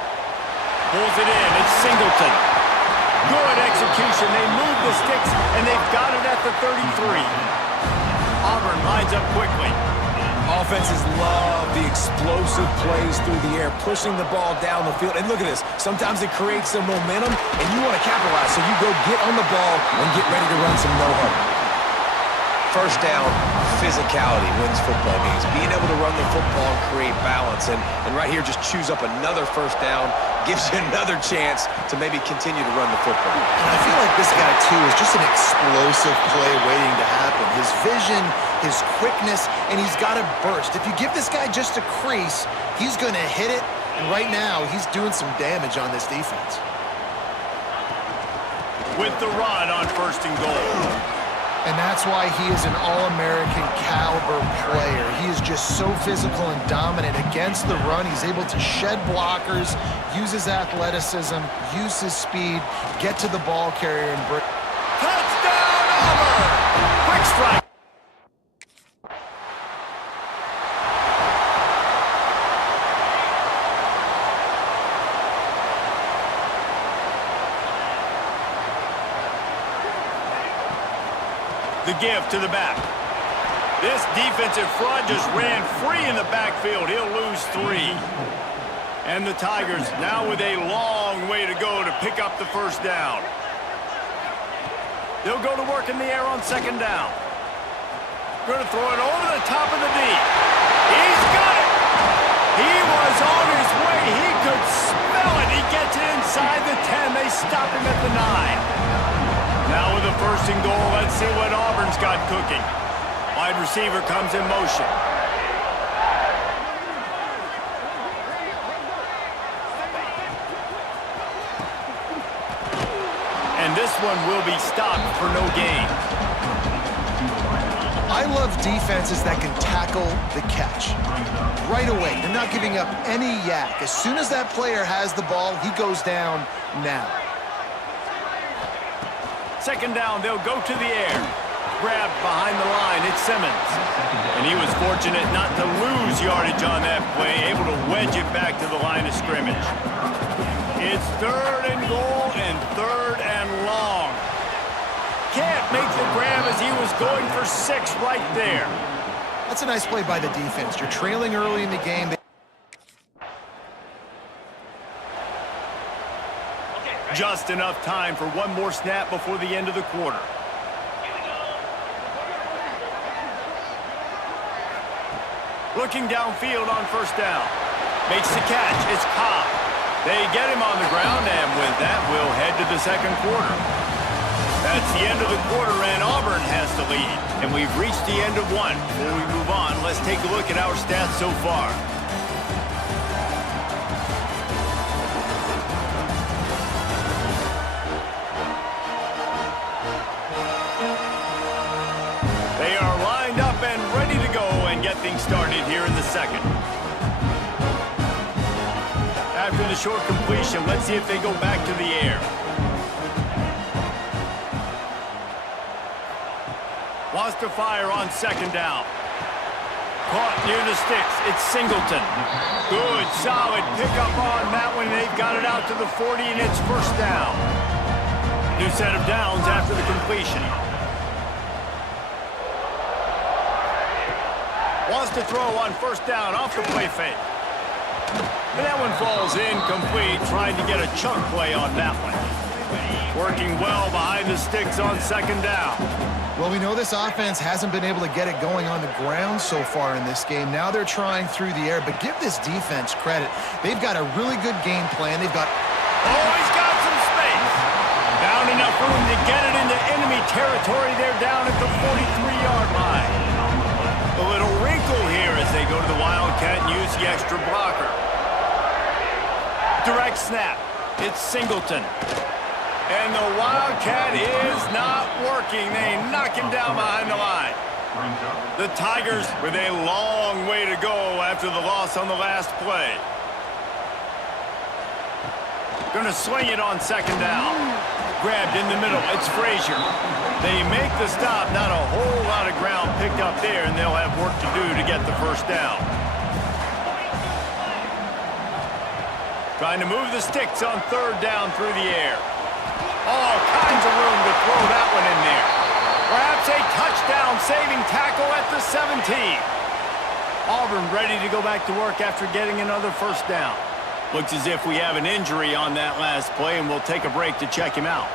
Pulls it in. It's Singleton. Good execution. They move the sticks, and they've got it at the 33. Auburn lines up quickly. Offenses love the explosive plays through the air, pushing the ball down the field. And look at this. Sometimes it creates some momentum, and you want to capitalize. So you go get on the ball and get ready to run some no-huddle. 1st down, physicality wins football games. Being able to run the football and create balance. And right here, just choose up another 1st down, gives you another chance to maybe continue to run the football. And I feel like this guy, too, is just an explosive play waiting to happen. His vision, his quickness, and he's got a burst. If you give this guy just a crease, he's going to hit it. And right now, he's doing some damage on this defense. With the run on 1st and goal. And that's why he is an All-American caliber player. He is just so physical and dominant against the run. He's able to shed blockers, use his athleticism, use his speed, get to the ball carrier and break. Touchdown, Auburn! Quick strike. give to the back. This defensive front just ran free in the backfield. He'll lose 3. And the Tigers now with a long way to go to pick up the first down. They'll go to work in the air on second down. Going to throw it over the top of the D. He's got it! He was on his way. He could smell it. He gets it inside the 10. They stop him at the 9. Now with a first and goal, let's see what Auburn's got cooking. Wide receiver comes in motion. And this one will be stopped for no gain. I love defenses that can tackle the catch. Right away, they're not giving up any yak. As soon as that player has the ball, he goes down now. Second down, they'll go to the air. Grabbed behind the line, it's Simmons. And he was fortunate not to lose yardage on that play, able to wedge it back to the line of scrimmage. It's third and goal and third and long. Can't make the grab as he was going for 6 right there. That's a nice play by the defense. You're trailing early in the game. Just enough time for one more snap before the end of the quarter. Looking downfield on first down. Makes the catch. It's Cobb. They get him on the ground, and with that, we'll head to the second quarter. That's the end of the quarter, and Auburn has the lead. And we've reached the end of one. Before we move on, let's take a look at our stats so far. They are lined up and ready to go and get things started here in the second. After the short completion, let's see if they go back to the air. Wants to fire on second down. Caught near the sticks. It's Singleton. Good, solid pickup on that one. They've got it out to the 40, and it's first down. New set of downs after the completion. Wants to throw on first down off the play fake. And that one falls incomplete, trying to get a chunk play on that one. Working well behind the sticks on second down. Well, we know this offense hasn't been able to get it going on the ground so far in this game. Now they're trying through the air, but give this defense credit. They've got a really good game plan. They've got... Oh, he's got some space. Down enough room to get it into enemy territory. They're down at the 43-yard line. A little wrinkle here as they go to the Wildcat and use the extra blocker. Direct snap. It's Singleton. And the Wildcat is not working. They knock him down behind the line. The Tigers with a long way to go after the loss on the last play. Gonna swing it on second down. Grabbed in the middle. It's Frazier. They make the stop. Not a whole lot of ground picked up there, and they'll have work to do to get the first down. Trying to move the sticks on third down through the air. All kinds of room to throw that one in there. Perhaps a touchdown-saving tackle at the 17. Auburn ready to go back to work after getting another first down. Looks as if we have an injury on that last play, and we'll take a break to check him out.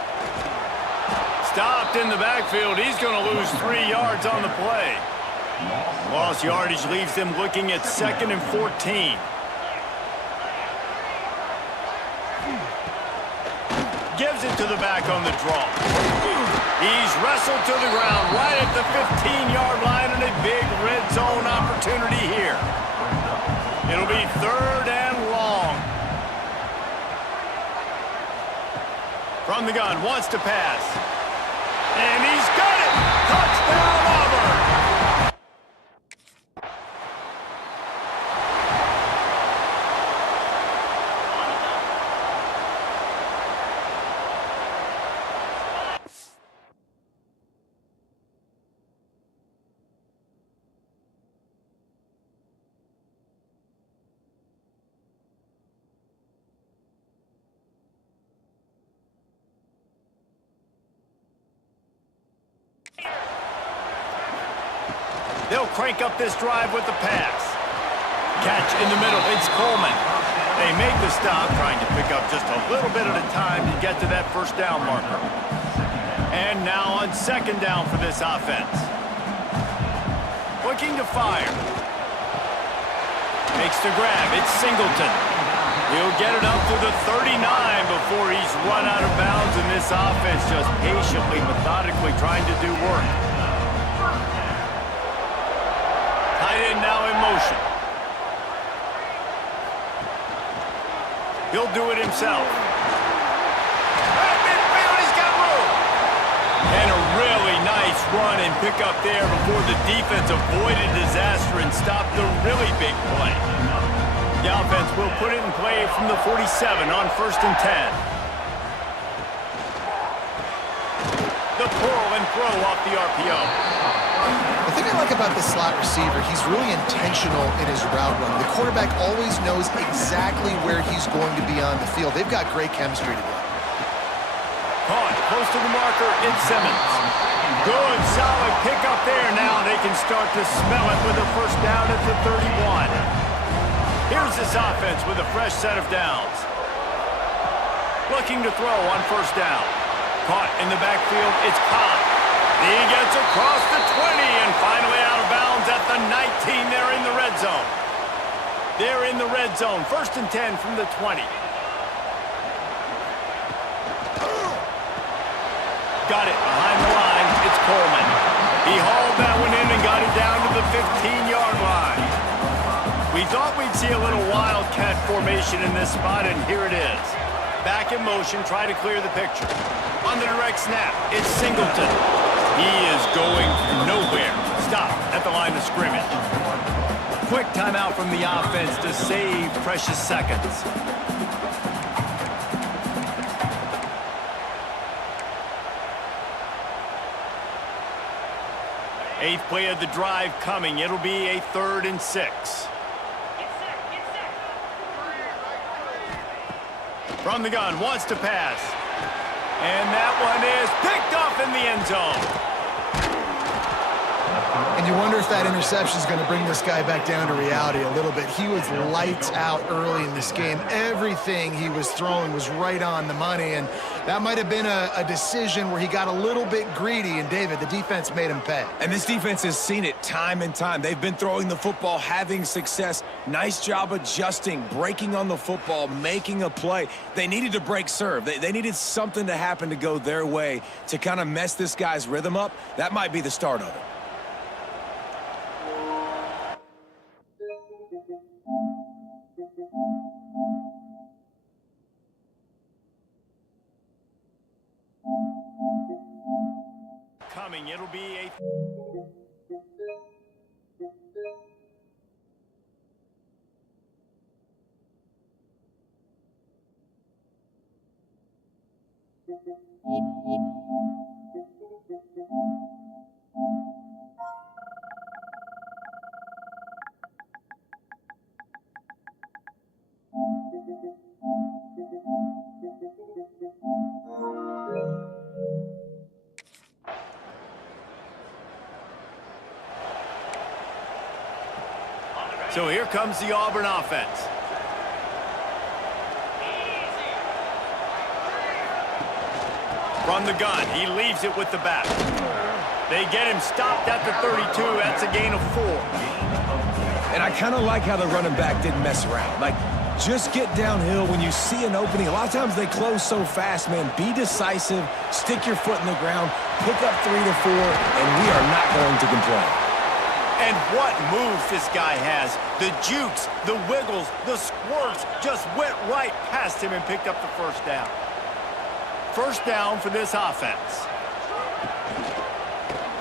Stopped in the backfield. He's going to lose 3 yards on the play. Lost yardage leaves them looking at 2nd and 14. Gives it to the back on the draw. He's wrestled to the ground right at the 15-yard line, and a big red zone opportunity here. It'll be third and long. From the gun, wants to pass. And he's got it! Touchdown, Auburn! They'll crank up this drive with the pass. Catch in the middle. It's Coleman. They make the stop, trying to pick up just a little bit at a time to get to that first down marker. And now on second down for this offense. Looking to fire. Makes the grab. It's Singleton. He'll get it up to the 39 before he's run out of bounds, and this offense just patiently, methodically trying to do work. Tight end now in motion. He'll do it himself. At midfield, he's got room. And a really nice run and pick up there before the defense avoided disaster and stopped the really big play. The offense will put it in play from the 47 on 1st and 10. The pull and throw off the RPO. The thing I like about the slot receiver, he's really intentional in his route run. The quarterback always knows exactly where he's going to be on the field. They've got great chemistry together. Caught close to the marker, it's Simmons. Good, solid pick up there. Now they can start to smell it with a first down at the 31. Here's this offense with a fresh set of downs. Looking to throw on first down. Caught in the backfield, it's Cobb. He gets across the 20 and finally out of bounds at the 19. They're in the red zone. They're in the red zone. 1st and 10 from the 20. Got it behind the line. It's Coleman. He hauled that one in and got it down to the 15-yard line. We thought we'd see a little wildcat formation in this spot, and here it is. Back in motion, try to clear the picture. On the direct snap, it's Singleton. He is going nowhere. Stop at the line of scrimmage. Quick timeout from the offense to save precious seconds. Eighth play of the drive coming. It'll be a 3rd and 6. From the gun, wants to pass. And that one is picked off in the end zone. And you wonder if that interception is going to bring this guy back down to reality a little bit. He was lights out early in this game. Everything he was throwing was right on the money, and that might have been a decision where he got a little bit greedy, and David, the defense made him pay. And this defense has seen it time and time. They've been throwing the football, having success. Nice job adjusting, breaking on the football, making a play. They needed to break serve. They needed something to happen to go their way to kind of mess this guy's rhythm up. That might be the start of it. Coming, it'll be a... So here comes the Auburn offense. From the gun, he leaves it with the back. They get him stopped at the 32. That's a gain of 4. And I kind of like how the running back didn't mess around. Like, just get downhill when you see an opening. A lot of times they close so fast, man. Be decisive, stick your foot in the ground, pick up 3 to 4, and we are not going to complain. And what moves this guy has. The jukes, the wiggles, the squirts just went right past him and picked up the first down. First down for this offense.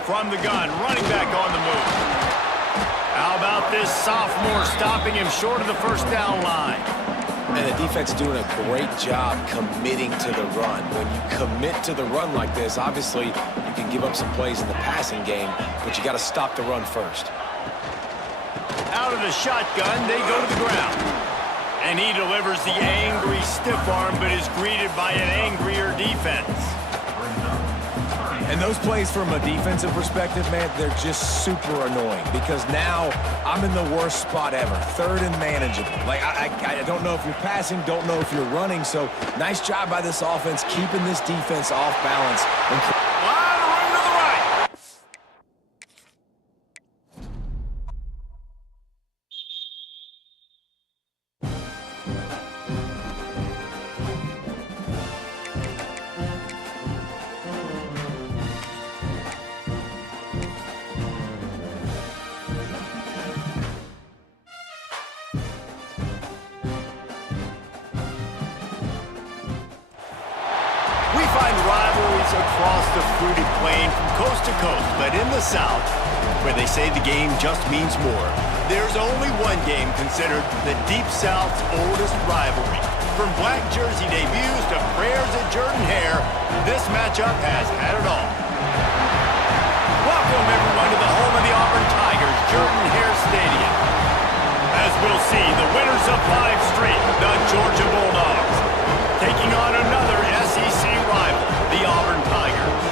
From the gun, running back on the move. How about this sophomore stopping him short of the first down line? And the defense doing a great job committing to the run. When you commit to the run like this, obviously you can give up some plays in the passing game, but you got to stop the run first. Out of the shotgun, they go to the ground. And he delivers the angry stiff arm, but is greeted by an angrier defense. And those plays from a defensive perspective, man, they're just super annoying because now I'm in the worst spot ever, third and manageable. Like, I don't know if you're passing, don't know if you're running, so nice job by this offense keeping this defense off balance. We find rivalries across the fruited plain from coast to coast, but in the South, where they say the game just means more, there's only one game considered the Deep South's oldest rivalry. From black jersey debuts to prayers at Jordan Hare, this matchup has had it all. Welcome, everyone, to the home of the Auburn Tigers, Jordan Hare Stadium. As we'll see, the winners of 5 straight, the Georgia Bulldogs, taking on another SEC rival, the Auburn Tigers.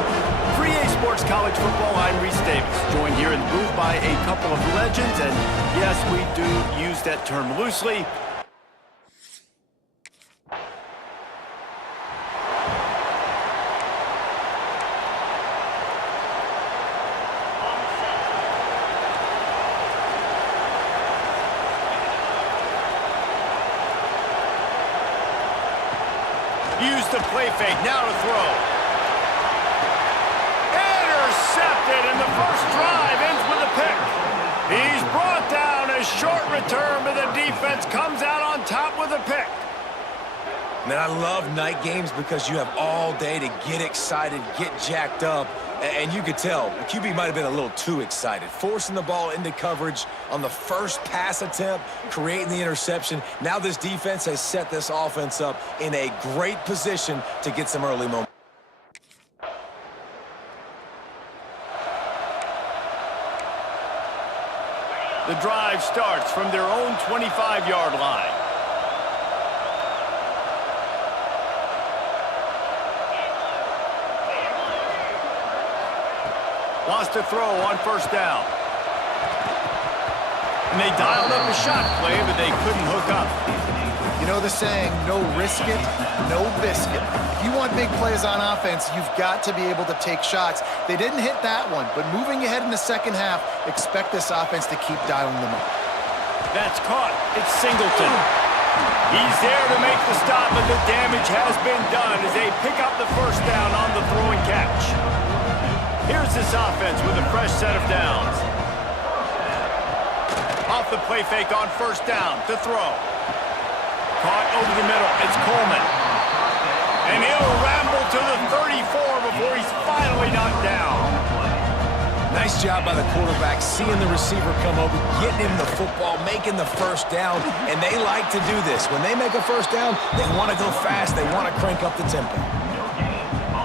3A Sports College Football, I'm Reese Davis, joined here in the booth by a couple of legends, and yes, we do use that term loosely. Use the play fake, now to throw. Intercepted, and the first drive ends with a pick. He's brought down, a short return, but the defense comes out on top with a pick. Man, I love night games because you have all day to get excited, get jacked up, and you could tell the QB might have been a little too excited, forcing the ball into coverage on the first pass attempt, creating the interception. Now this defense has set this offense up in a great position to get some early momentum. The drive starts from their own 25-yard line. Wants to throw on first down. And they dialed up a shot play, but they couldn't hook up. You know the saying, no risk it, no biscuit. If you want big plays on offense, you've got to be able to take shots. They didn't hit that one, but moving ahead in the second half, expect this offense to keep dialing them up. That's caught. It's Singleton. He's there to make the stop, but the damage has been done as they pick up the first down on the throw and catch. Here's this offense with a fresh set of downs. Off the play fake on first down to throw. Caught over the middle. It's Coleman. And he'll ramble to the 34 before he's finally knocked down. Nice job by the quarterback, seeing the receiver come over, getting him the football, making the first down, and they like to do this. When they make a first down, they want to go fast, they want to crank up the tempo.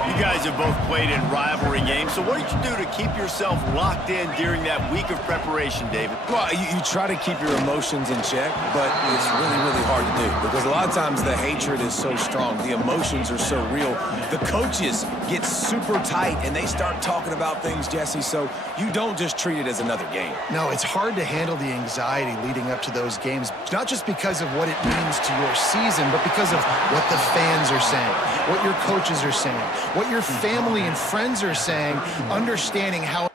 You guys have both played in rivalry games, so what did you do to keep yourself locked in during that week of preparation, David? Well, you try to keep your emotions in check, but it's really, really hard to do because a lot of times the hatred is so strong, the emotions are so real. The coaches get super tight and they start talking about things, Jesse, so you don't just treat it as another game. No, it's hard to handle the anxiety leading up to those games, not just because of what it means to your season, but because of what the fans are saying, what your coaches are saying, what your family and friends are saying, understanding how.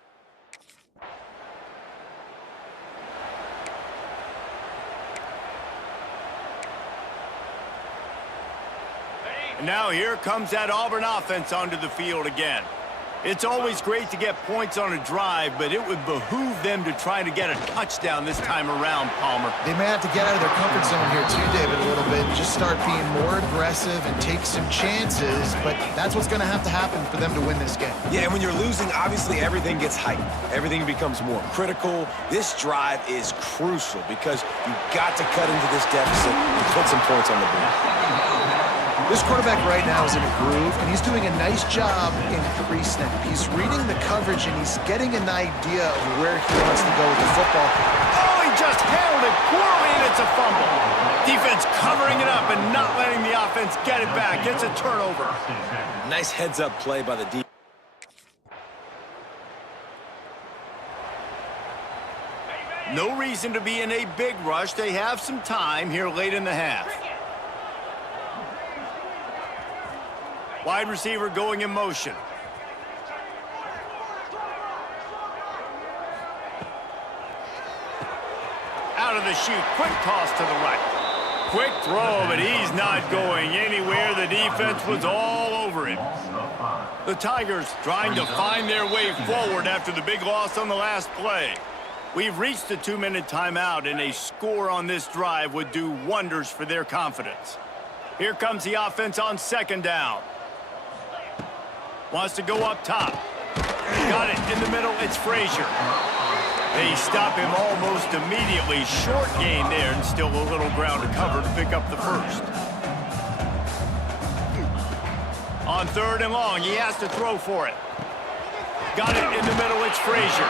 Now here comes that Auburn offense onto the field again. It's always great to get points on a drive, but it would behoove them to try to get a touchdown this time around, Palmer. They may have to get out of their comfort zone here too, David, a little bit. Just start being more aggressive and take some chances, but that's what's going to happen for them to win this game. Yeah, and when you're losing, obviously everything gets heightened. Everything becomes more critical. This drive is crucial because you've got to cut into this deficit and put some points on the board. This quarterback right now is in a groove, and he's doing a nice job in pre-snap. He's reading the coverage, and he's getting an idea of where he wants to go with the football. Oh, he just handled it poorly, and it's a fumble. Defense covering it up and not letting the offense get it back. Gets a turnover. Nice heads-up play by the defense. No reason to be in a big rush. They have some time here late in the half. Wide receiver going in motion. Out of the chute, quick toss to the right. Quick throw, but he's not going anywhere. The defense was all over him. The Tigers trying to find their way forward after the big loss on the last play. We've reached the 2-minute timeout, and a score on this drive would do wonders for their confidence. Here comes the offense on second down. Wants to go up top. Got it in the middle. It's Frazier. They stop him almost immediately. Short gain there, and still a little ground to cover to pick up the first. On third and long, he has to throw for it. Got it in the middle. It's Frazier.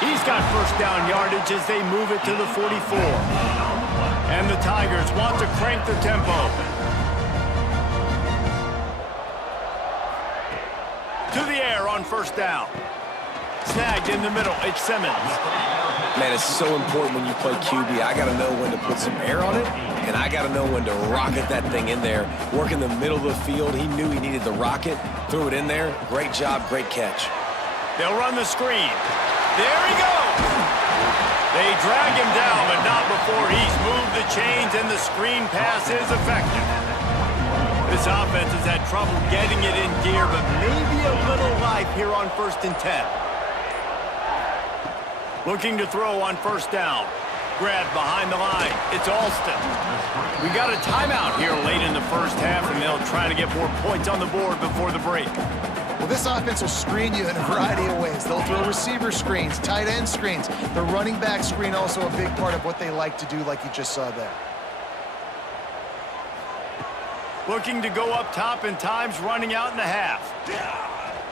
He's got first down yardage as they move it to the 44. And the Tigers want to crank the tempo. To the air on first down. Snagged in the middle. It's Simmons. Man, it's so important when you play QB. I got to know when to put some air on it, and I got to know when to rocket that thing in there. Work in the middle of the field. He knew he needed the rocket. Threw it in there. Great job, great catch. They'll run the screen. There he goes. They drag him down, but not before he's moved the chains, and the screen pass is effective. This offense has had trouble getting it in gear, but maybe a little life here on 1st and 10. Looking to throw on first down. Grab behind the line. It's Alston. We got a timeout here late in the first half, and they'll try to get more points on the board before the break. Well, this offense will screen you in a variety of ways. They'll throw receiver screens, tight end screens. The running back screen also a big part of what they like to do, like you just saw there. Looking to go up top, and time's running out in the half.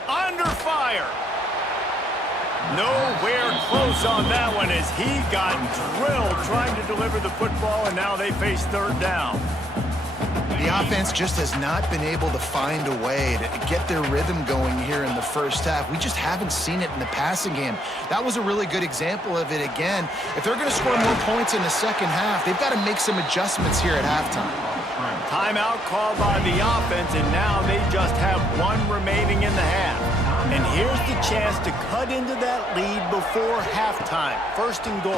Under fire. Nowhere close on that one as he got drilled trying to deliver the football, and now they face third down. The offense just has not been able to find a way to get their rhythm going here in the first half. We just haven't seen it in the passing game. That was a really good example of it again. If they're going to score more points in the second half, they've got to make some adjustments here at halftime. Timeout called by the offense, and now they just have one remaining in the half. And here's the chance to cut into that lead before halftime. First and goal.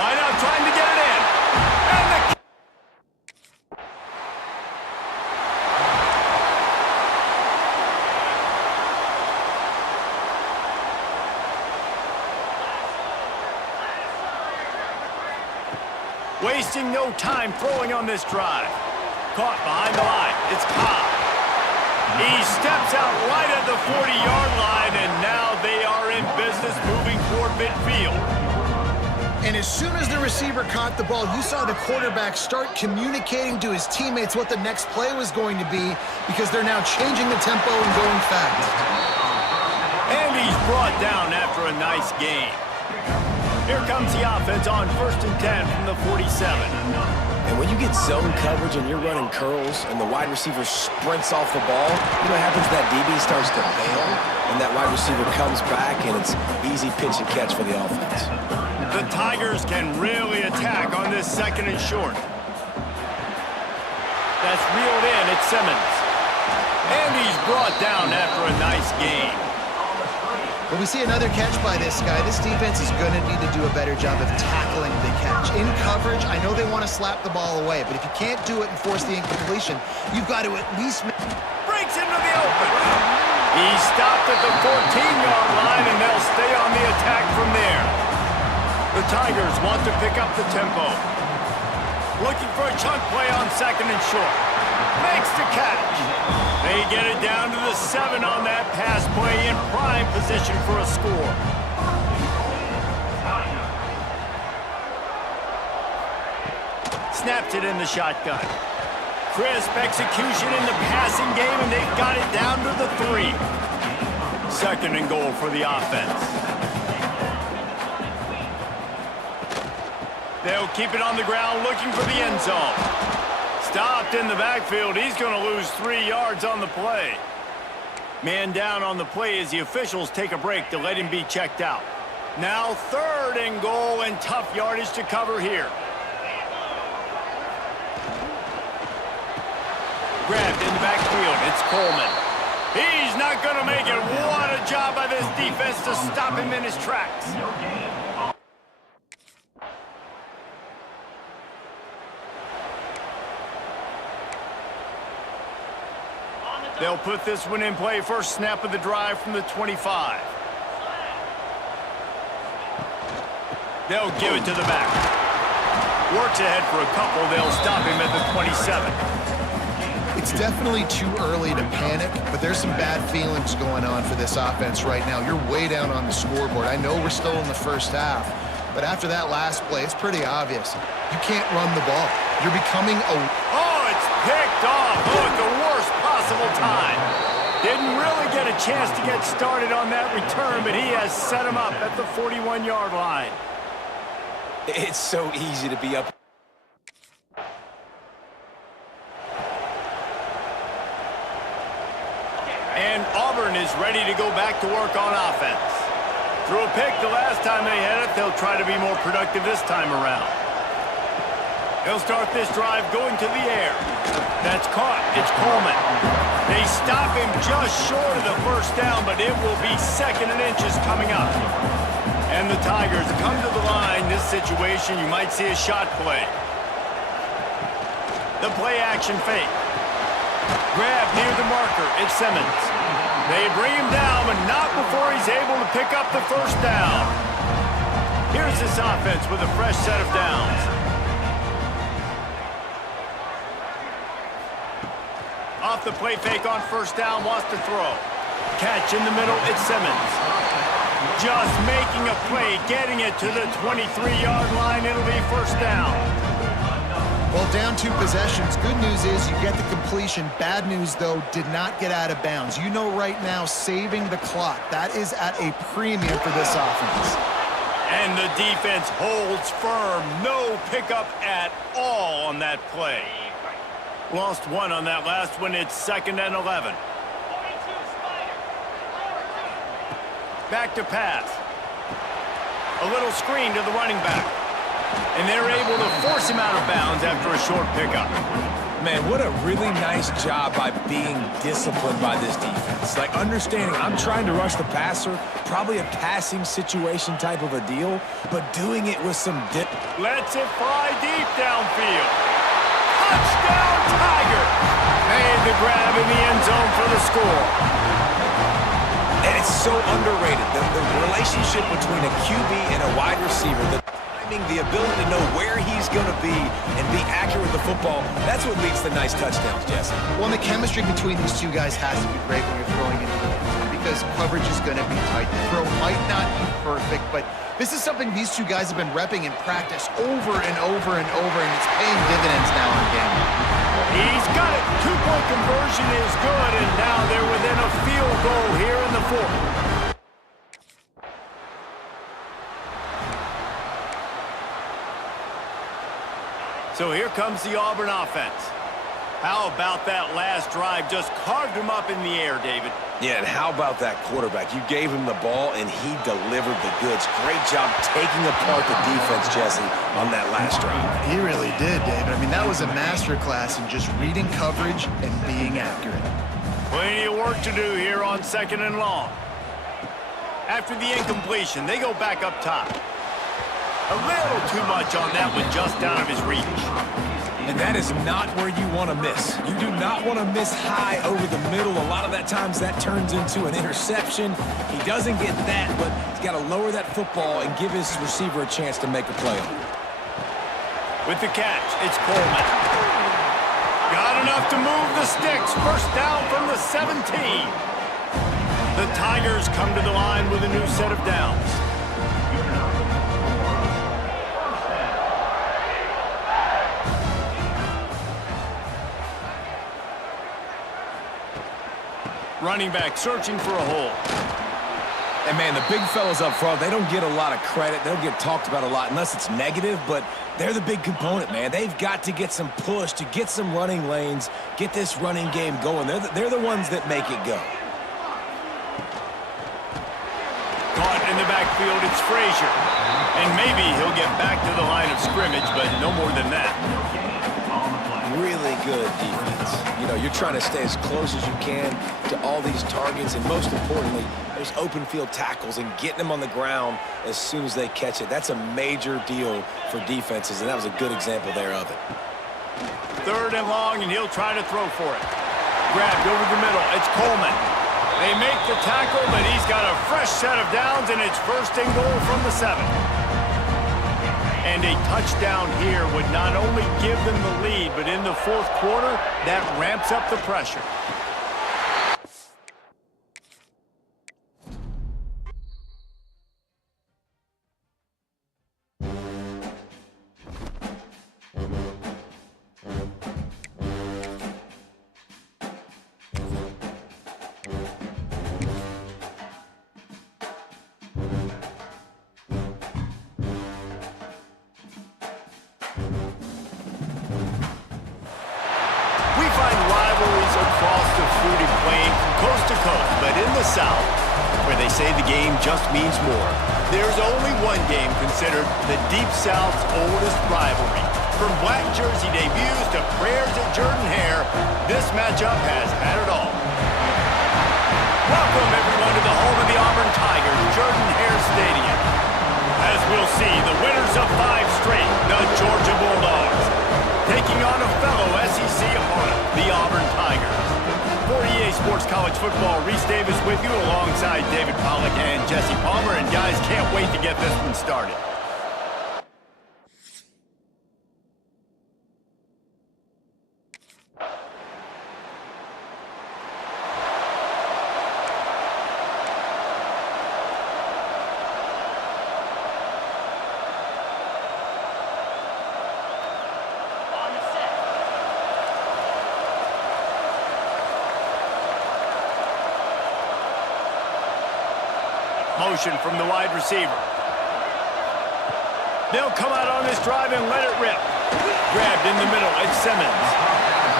Wide out trying to get it in. And the wasting no time throwing on this drive. Caught behind the line. It's Cobb. He steps out right at the 40-yard line, and now they are in business moving toward midfield. And as soon as the receiver caught the ball, you saw the quarterback start communicating to his teammates what the next play was going to be, because they're now changing the tempo and going fast. And he's brought down after a nice gain. Here comes the offense on 1st and 10 from the 47. And when you get zone coverage and you're running curls and the wide receiver sprints off the ball, you know what happens? That DB starts to bail, and that wide receiver comes back, and it's easy pitch and catch for the offense. The Tigers can really attack on this second and short. That's reeled in. It's Simmons. And he's brought down after a nice gain. When we see another catch by this guy, this defense is going to need to do a better job of tackling the catch. In coverage, I know they want to slap the ball away, but if you can't do it and force the incompletion, you've got to at least... Breaks into the open. He stopped at the 14-yard line, and they'll stay on the attack from there. The Tigers want to pick up the tempo. Looking for a chunk play on second and short. Makes the catch. They get it down to the 7 on that pass play, in prime position for a score. Snaps it in the shotgun. Crisp execution in the passing game, and they've got it down to the 3. Second and goal for the offense. They'll keep it on the ground, looking for the end zone. Stopped in the backfield. He's going to lose 3 yards on the play. Man down on the play as the officials take a break to let him be checked out. Now 3rd and goal and tough yardage to cover here. Grabbed in the backfield. It's Coleman. He's not going to make it. What a job by this defense to stop him in his tracks. They'll put this one in play. First snap of the drive from the 25. They'll give it to the back. Works ahead for a couple. They'll stop him at the 27. It's definitely too early to panic, but there's some bad feelings going on for this offense right now. You're way down on the scoreboard. I know we're still in the first half, but after that last play, it's pretty obvious. You can't run the ball. You're becoming a... Oh, it's picked off. Oh, at the worst possible time. Didn't really get a chance to get started on that return, but he has set him up at the 41-yard line. It's so easy to be up. And Auburn is ready to go back to work on offense. Threw a pick the last time they had it. They'll try to be more productive this time around. He'll start this drive going to the air. That's caught. It's Coleman. They stop him just short of the first down, but it will be 2nd and inches coming up. And the Tigers come to the line. This situation, you might see a shot play. The play action fake. Grab near the marker. It's Simmons. They bring him down, but not before he's able to pick up the first down. Here's this offense with a fresh set of downs. Off the play fake on first down, wants to throw. Catch in the middle, it's Simmons. Just making a play, getting it to the 23-yard line. It'll be first down. Well, down 2 possessions. Good news is you get the completion. Bad news, though, did not get out of bounds. You know right now, saving the clock, that is at a premium for this offense. And the defense holds firm. No pickup at all on that play. Lost 1 on that last one. It's 2nd and 11. Back to pass. A little screen to the running back. And they're able to force him out of bounds after a short pickup. Man, what a really nice job by being disciplined by this defense. Like, understanding I'm trying to rush the passer, probably a passing situation type of a deal, but doing it with some dip. Lets it fly deep downfield. Touchdown, Tiger! Made the grab in the end zone for the score. And it's so underrated. The relationship between a QB and a wide receiver, the timing, the ability to know where he's going to be and be accurate with the football, that's what leads to nice touchdowns, Jesse. Well, and the chemistry between these two guys has to be great when you're throwing it because coverage is going to be tight. The throw might not be perfect, but this is something these two guys have been repping in practice over and over and over, and it's paying dividends now and again. He's got it. 2-point conversion is good, and now they're within a field goal here in the 4th. So here comes the Auburn offense. How about that last drive? Just carved him up in the air, David. Yeah, and how about that quarterback? You gave him the ball, and he delivered the goods. Great job taking apart the defense, Jesse, on that last drive. He really did, David. I mean, that was a masterclass in just reading coverage and being accurate. Plenty of work to do here on 2nd and long. After the incompletion, they go back up top. A little too much on that one, just out of his reach. And that is not where you want to miss. You do not want to miss high over the middle. A lot of that times that turns into an interception. He doesn't get that, but he's got to lower that football and give his receiver a chance to make a play on it. With the catch, it's Coleman. Got enough to move the sticks. First down from the 17. The Tigers come to the line with a new set of downs. Running back searching for a hole. And, man, the big fellas up front, they don't get a lot of credit. They don't get talked about a lot unless it's negative, but they're the big component, man. They've got to get some push, to get some running lanes, get this running game going. They're the ones that make it go. Caught in the backfield. backfield, it's Frazier. And maybe he'll get back to the line of scrimmage, but no more than that. Really good defense. You know, you're trying to stay as close as you can to all these targets, and most importantly, those open field tackles and getting them on the ground as soon as they catch it. That's a major deal for defenses, and that was a good example there of it. 3rd and long, and he'll try to throw for it. Grabbed over the middle. It's Coleman. They make the tackle, but he's got a fresh set of downs, and it's 1st and goal from the 7. And a touchdown here would not only give them the lead, but in the 4th quarter, that ramps up the pressure. South, where they say the game just means more. There's only one game considered the Deep South's oldest rivalry. From black jersey debuts to prayers at Jordan Hare, this matchup has had it all. Welcome, everyone, to the home of the Auburn Tigers, Jordan Hare Stadium. As we'll see, the winners of 5 straight, the Georgia Bulldogs, taking on a fellow SEC opponent, the Auburn Tigers. For EA Sports College Football, Reese Davis with you alongside David Pollack and Jesse Palmer. And guys, can't wait to get this one started. Motion from the wide receiver. They'll come out on this drive and let it rip. Grabbed in the middle, it's Simmons.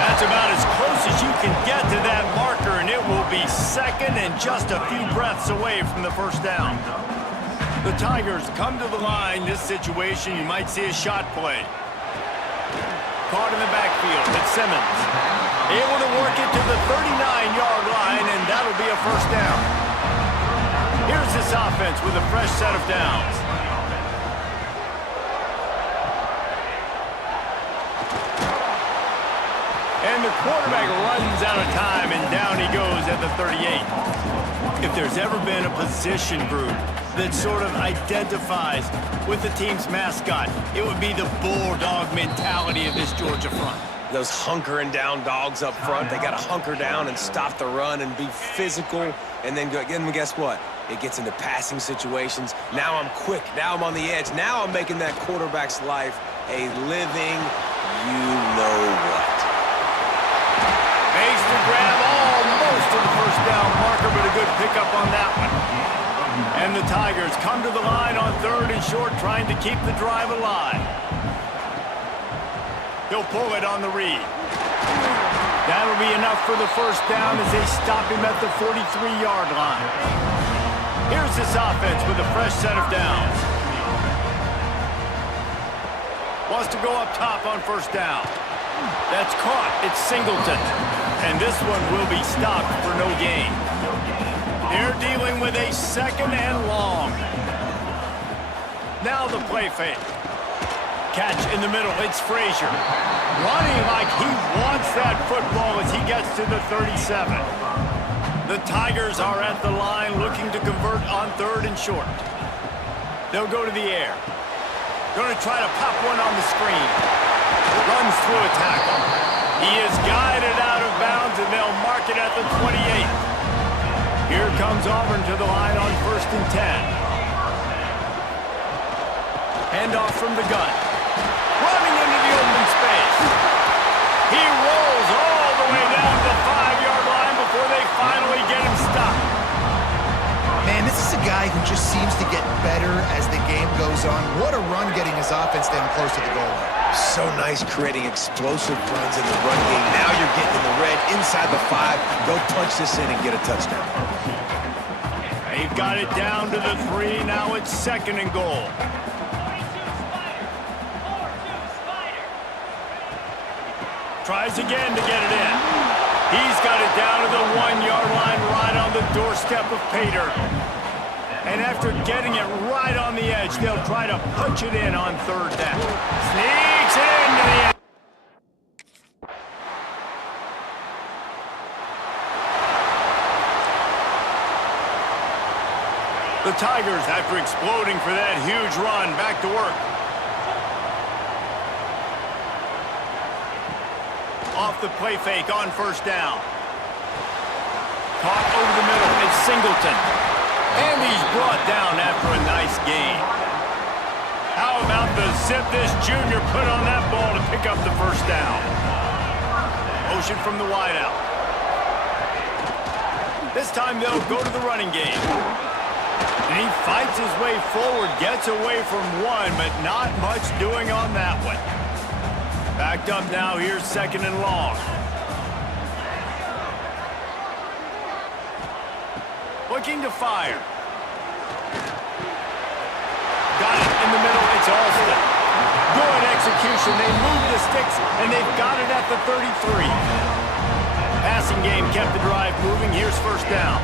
That's about as close as you can get to that marker, and it will be 2nd and just a few breaths away from the 1st down. The Tigers come to the line. This situation, you might see a shot play. Caught in the backfield, it's Simmons. Able to work it to the 39-yard line, and that'll be a 1st down. Here's this offense with a fresh set of downs. And the quarterback runs out of time, and down he goes at the 38. If there's ever been a position group that sort of identifies with the team's mascot, it would be the bulldog mentality of this Georgia front. Those hunkering down dogs up front, they got to hunker down and stop the run and be physical, and then go again. Guess what? It gets into passing situations. Now I'm quick. Now I'm on the edge. Now I'm making that quarterback's life a living you-know-what. Makes the grab almost to the 1st down marker, but a good pickup on that one. And the Tigers come to the line on 3rd and short, trying to keep the drive alive. He'll pull it on the read. That'll be enough for the 1st down as they stop him at the 43-yard line. Here's this offense with a fresh set of downs. Wants to go up top on 1st down. That's caught. It's Singleton. And this one will be stopped for no gain. They're dealing with a 2nd and long. Now the play fake. Catch in the middle. It's Frazier. Running like he wants that football as he gets to the 37. The Tigers are at the line looking to convert on 3rd and short. They'll go to the air. Going to try to pop one on the screen. Runs through a tackle. He is guided out of bounds, and they'll mark it at the 28. Here comes Auburn to the line on 1st and 10. Handoff from the gun. Running into the open space. He rolls all the way down to the 5-yard line before they finally get him stopped. Man, this is a guy who just seems to get better as the game goes on. What a run getting his offense down close to the goal line. So nice creating explosive runs in the run game. Now you're getting in the red inside the 5. Go punch this in and get a touchdown. He They've got it down to the 3. Now it's 2nd and goal. 42 Spider. 4-2 Spider. Tries again to get it in. He's got it down to the 1-yard line, right on the doorstep of Pater. And after getting it right on the edge, they'll try to punch it in on 3rd down. Sneaks it into the end. The Tigers, after exploding for that huge run, back to work. Off the play fake on 1st down. Caught over the middle. It's Singleton. And he's brought down after a nice gain. How about the zip this junior put on that ball to pick up the 1st down? Motion from the wideout. This time they'll go to the running game. And he fights his way forward, gets away from one, but not much doing on that one. Backed up now, here's 2nd and long. Looking to fire. Got it in the middle, it's Alston. Good execution, they move the sticks, and they've got it at the 33. Passing game kept the drive moving, here's 1st down.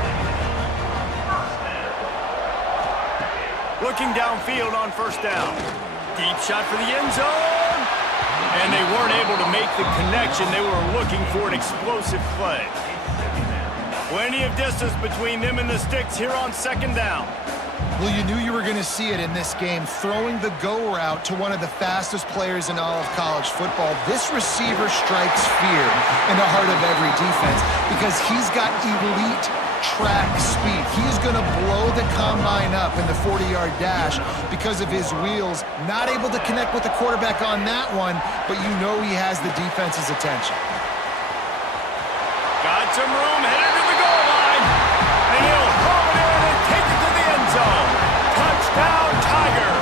Looking downfield on 1st down. Deep shot for the end zone. And they weren't able to make the connection. They were looking for an explosive play. Plenty of distance between them and the sticks here on 2nd down. Well, you knew you were going to see it in this game, throwing the go route to one of the fastest players in all of college football. This receiver strikes fear in the heart of every defense because he's got elite track speed. He's going to blow the combine up in the 40-yard dash because of his wheels. Not able to connect with the quarterback on that one, but you know he has the defense's attention. Got some room, headed to the goal line, and he'll haul it in and take it to the end zone. Touchdown, Tiger!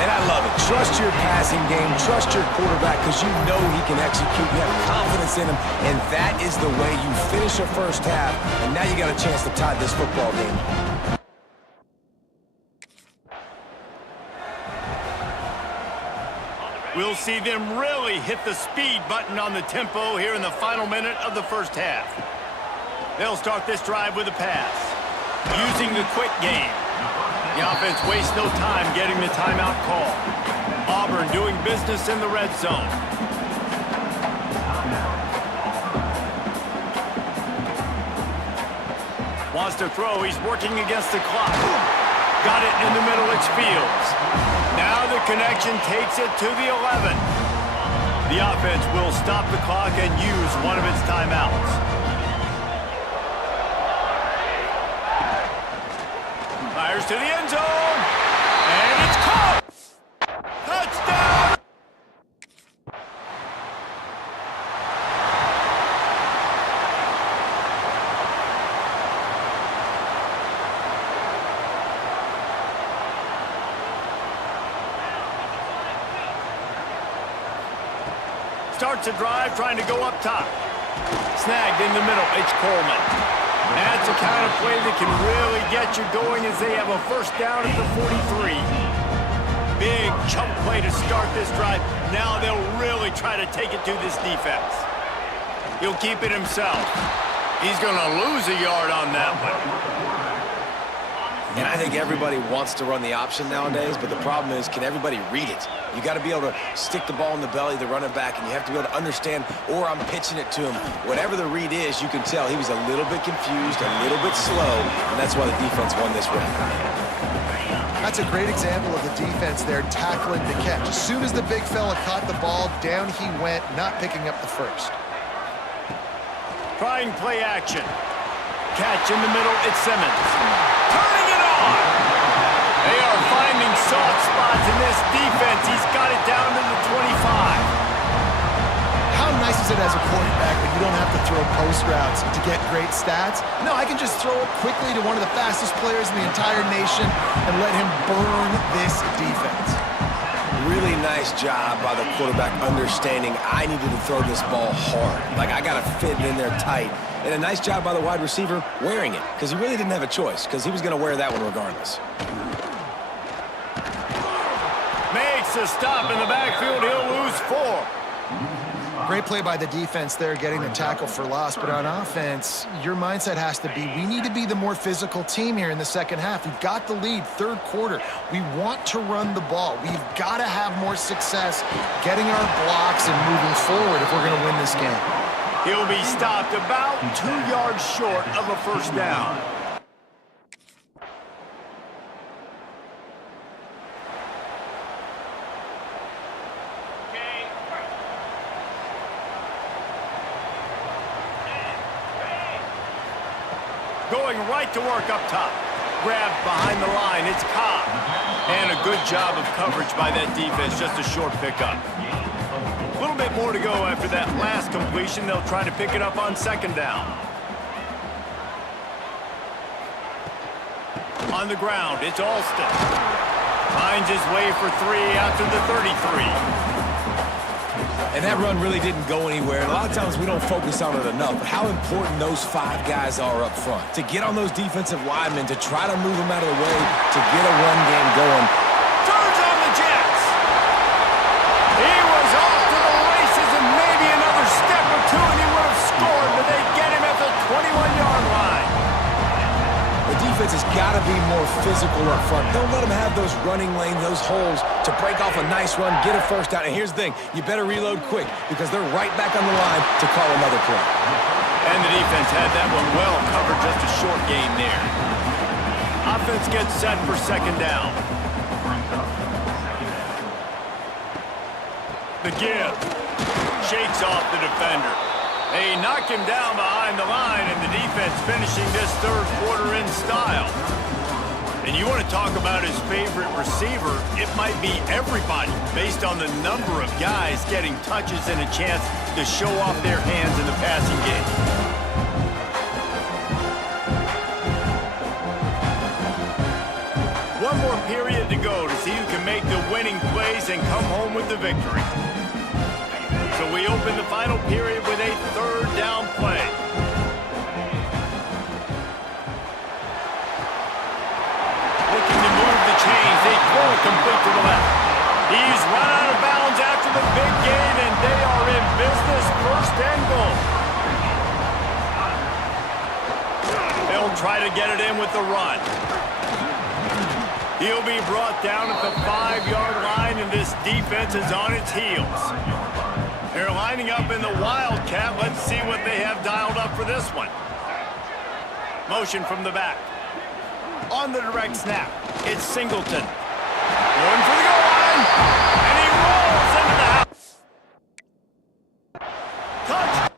And I love it. Trust your passing game. Trust your quarterback because you know he can execute. You have confidence in him, and that is the way you finish a 1st half, and now you got a chance to tie this football game. We'll see them really hit the speed button on the tempo here in the final minute of the 1st half. They'll start this drive with a pass, using the quick game. The offense wastes no time getting the timeout call. Auburn doing business in the red zone. Wants to throw, he's working against the clock. Got it in the middle, it's Fields. Now the connection takes it to the 11. The offense will stop the clock and use one of its timeouts. Fires to the end zone, and it's caught! Touchdown! Starts a drive, trying to go up top. Snagged in the middle, it's Coleman. That's a kind of play that can really get you going as they have a 1st down at the 43. Big chunk play to start this drive. Now they'll really try to take it to this defense. He'll keep it himself. He's going to lose a yard on that one. And I think everybody wants to run the option nowadays, but the problem is, can everybody read it? You got to be able to stick the ball in the belly of the running back, and you have to be able to understand, or I'm pitching it to him. Whatever the read is, you can tell he was a little bit confused, a little bit slow, and that's why the defense won this round. That's a great example of the defense there tackling the catch. As soon as the big fella caught the ball, down he went, not picking up the 1st. Trying play action. Catch in the middle, it's Simmons. Turning it on! They are finding soft spots in this defense. He's got it down to the 25. How nice is it as a quarterback when you don't have to throw post routes to get great stats? No, I can just throw it quickly to one of the fastest players in the entire nation and let him burn this defense. Really nice job by the quarterback understanding I needed to throw this ball hard. Like, I got to fit it in there tight. And a nice job by the wide receiver wearing it, because he really didn't have a choice, because he was going to wear that one regardless. Makes a stop in the backfield. He'll lose 4. Great play by the defense there, getting the tackle for loss. But on offense, your mindset has to be, we need to be the more physical team here in the second half. We've got the lead, third quarter. We want to run the ball. We've got to have more success getting our blocks and moving forward if we're going to win this game. He'll be stopped about 2 yards short of a first down. Going right to work up top. Grabbed behind the line. It's Cobb. And a good job of coverage by that defense. Just a short pickup. A little bit more to go after that last completion. They'll try to pick it up on second down. On the ground, it's Alston. Finds his way for 3 out to the 33. And that run really didn't go anywhere. And a lot of times we don't focus on it enough. But how important those 5 guys are up front. To get on those defensive linemen, to try to move them out of the way, to get a run game going. Turns on the Jets. He was off to the races and maybe another step or 2 and he would have scored, but they get him at the 21-yard line. The defense has got to be more physical up front. Don't let them have those running lanes, those holes to break off a nice run, get a first down. And here's the thing, you better reload quick because they're right back on the line to call another play. And the defense had that one well covered, just a short gain there. Offense gets set for second down. The give. Shakes off the defender. They knock him down behind the line, and the defense finishing this third quarter in style. And you want to talk about his favorite receiver, it might be everybody, based on the number of guys getting touches and a chance to show off their hands in the passing game. One more period to go to see who can make the winning plays and come home with the victory. So we open the final period with a third down play. Looking to move the chains. They throw it complete to the left. He's run out of bounds after the big gain, and they are in business. First and goal. They'll try to get it in with the run. He'll be brought down at the 5-yard line, and this defense is on its heels. They're lining up in the Wildcat. Let's see what they have dialed up for this one. Motion from the back. On the direct snap, it's Singleton. Going for the goal line, and he rolls into the house. Touch.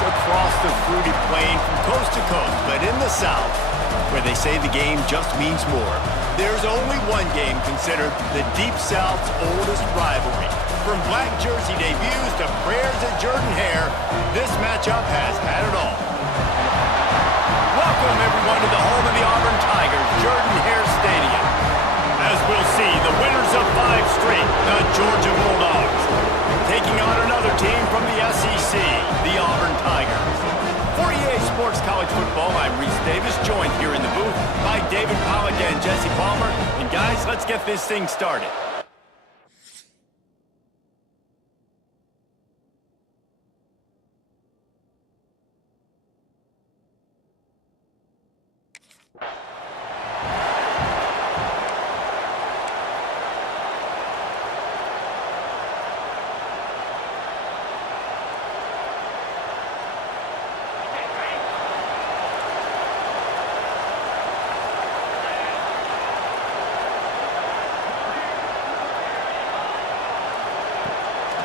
Across the fruity plain from coast to coast, but in the South, where they say the game just means more, there's only one game considered the Deep South's oldest rivalry. From black jersey debuts to prayers at Jordan Hare, this matchup has had it all. Welcome, everyone, to the home of the Auburn Tigers, Jordan we'll see the winners of 5 straight, the Georgia Bulldogs, taking on another team from the SEC, the Auburn Tigers. For EA Sports College Football, I'm Reese Davis, joined here in the booth by David Pollack and Jesse Palmer. And guys, let's get this thing started.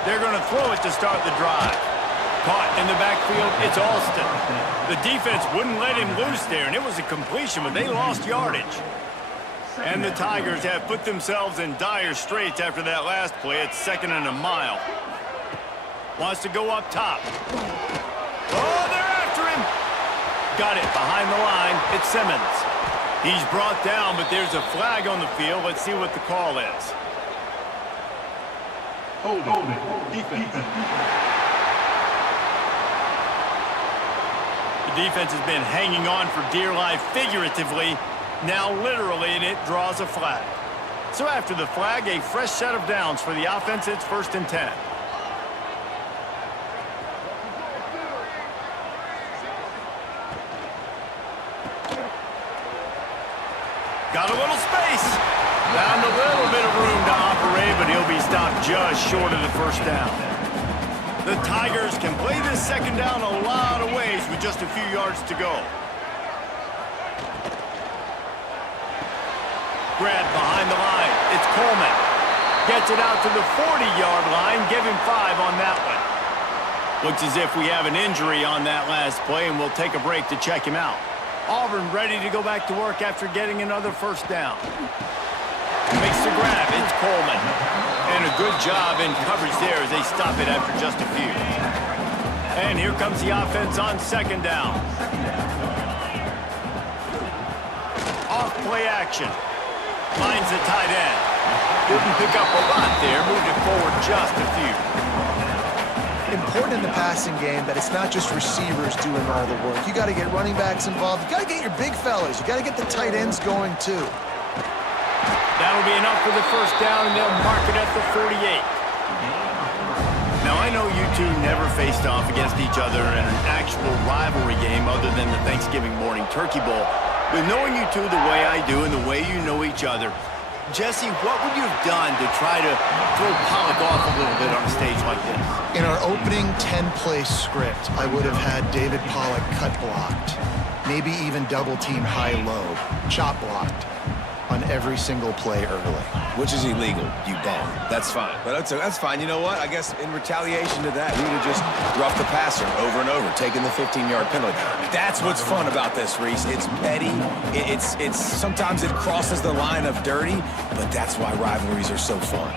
They're going to throw it to start the drive. Caught in the backfield, it's Alston. The defense wouldn't let him loose there, and it was a completion, but they lost yardage. And the Tigers have put themselves in dire straits after that last play. It's 2nd and a mile. Wants to go up top. Oh, they're after him. Got it behind the line. It's Simmons. He's brought down, but there's a flag on the field. Let's see what the call is. Hold it. Defense. The defense has been hanging on for dear life figuratively, now literally, and it draws a flag. So after the flag, a fresh set of downs for the offense. It's 1st and 10. Got a little space. Found a little bit of room to operate, but he'll be stopped just short of the 1st down. The Tigers can play this 2nd down a lot of ways with just a few yards to go. Grab behind the line. It's Coleman. Gets it out to the 40-yard line. Give him 5 on that one. Looks as if we have an injury on that last play, and we'll take a break to check him out. Auburn ready to go back to work after getting another 1st down. Makes the grab. It's Coleman. And a good job in coverage there as they stop it after just a few. And here comes the offense on 2nd down. Off play action. Finds the tight end. Didn't pick up a lot there. Moved it forward just a few. Important in the passing game that it's not just receivers doing all the work. You got to get running backs involved. You got to get your big fellas. You got to get the tight ends going too. That'll be enough for the 1st down, and they'll mark it at the 48. Now, I know you two never faced off against each other in an actual rivalry game other than the Thanksgiving morning Turkey Bowl. But knowing you two the way I do and the way you know each other, Jesse, what would you have done to try to throw Pollack off a little bit on a stage like this? In our opening 10-play script, I would have had David Pollack cut blocked, maybe even double-team high-low, chop blocked on every single play early. Which is illegal, you bum. That's fine. But that's fine. You know what? I guess in retaliation to that, he would have just roughed the passer over and over, taking the 15-yard penalty. That's what's fun about this, Reese. It's petty. It's sometimes it crosses the line of dirty, but that's why rivalries are so fun.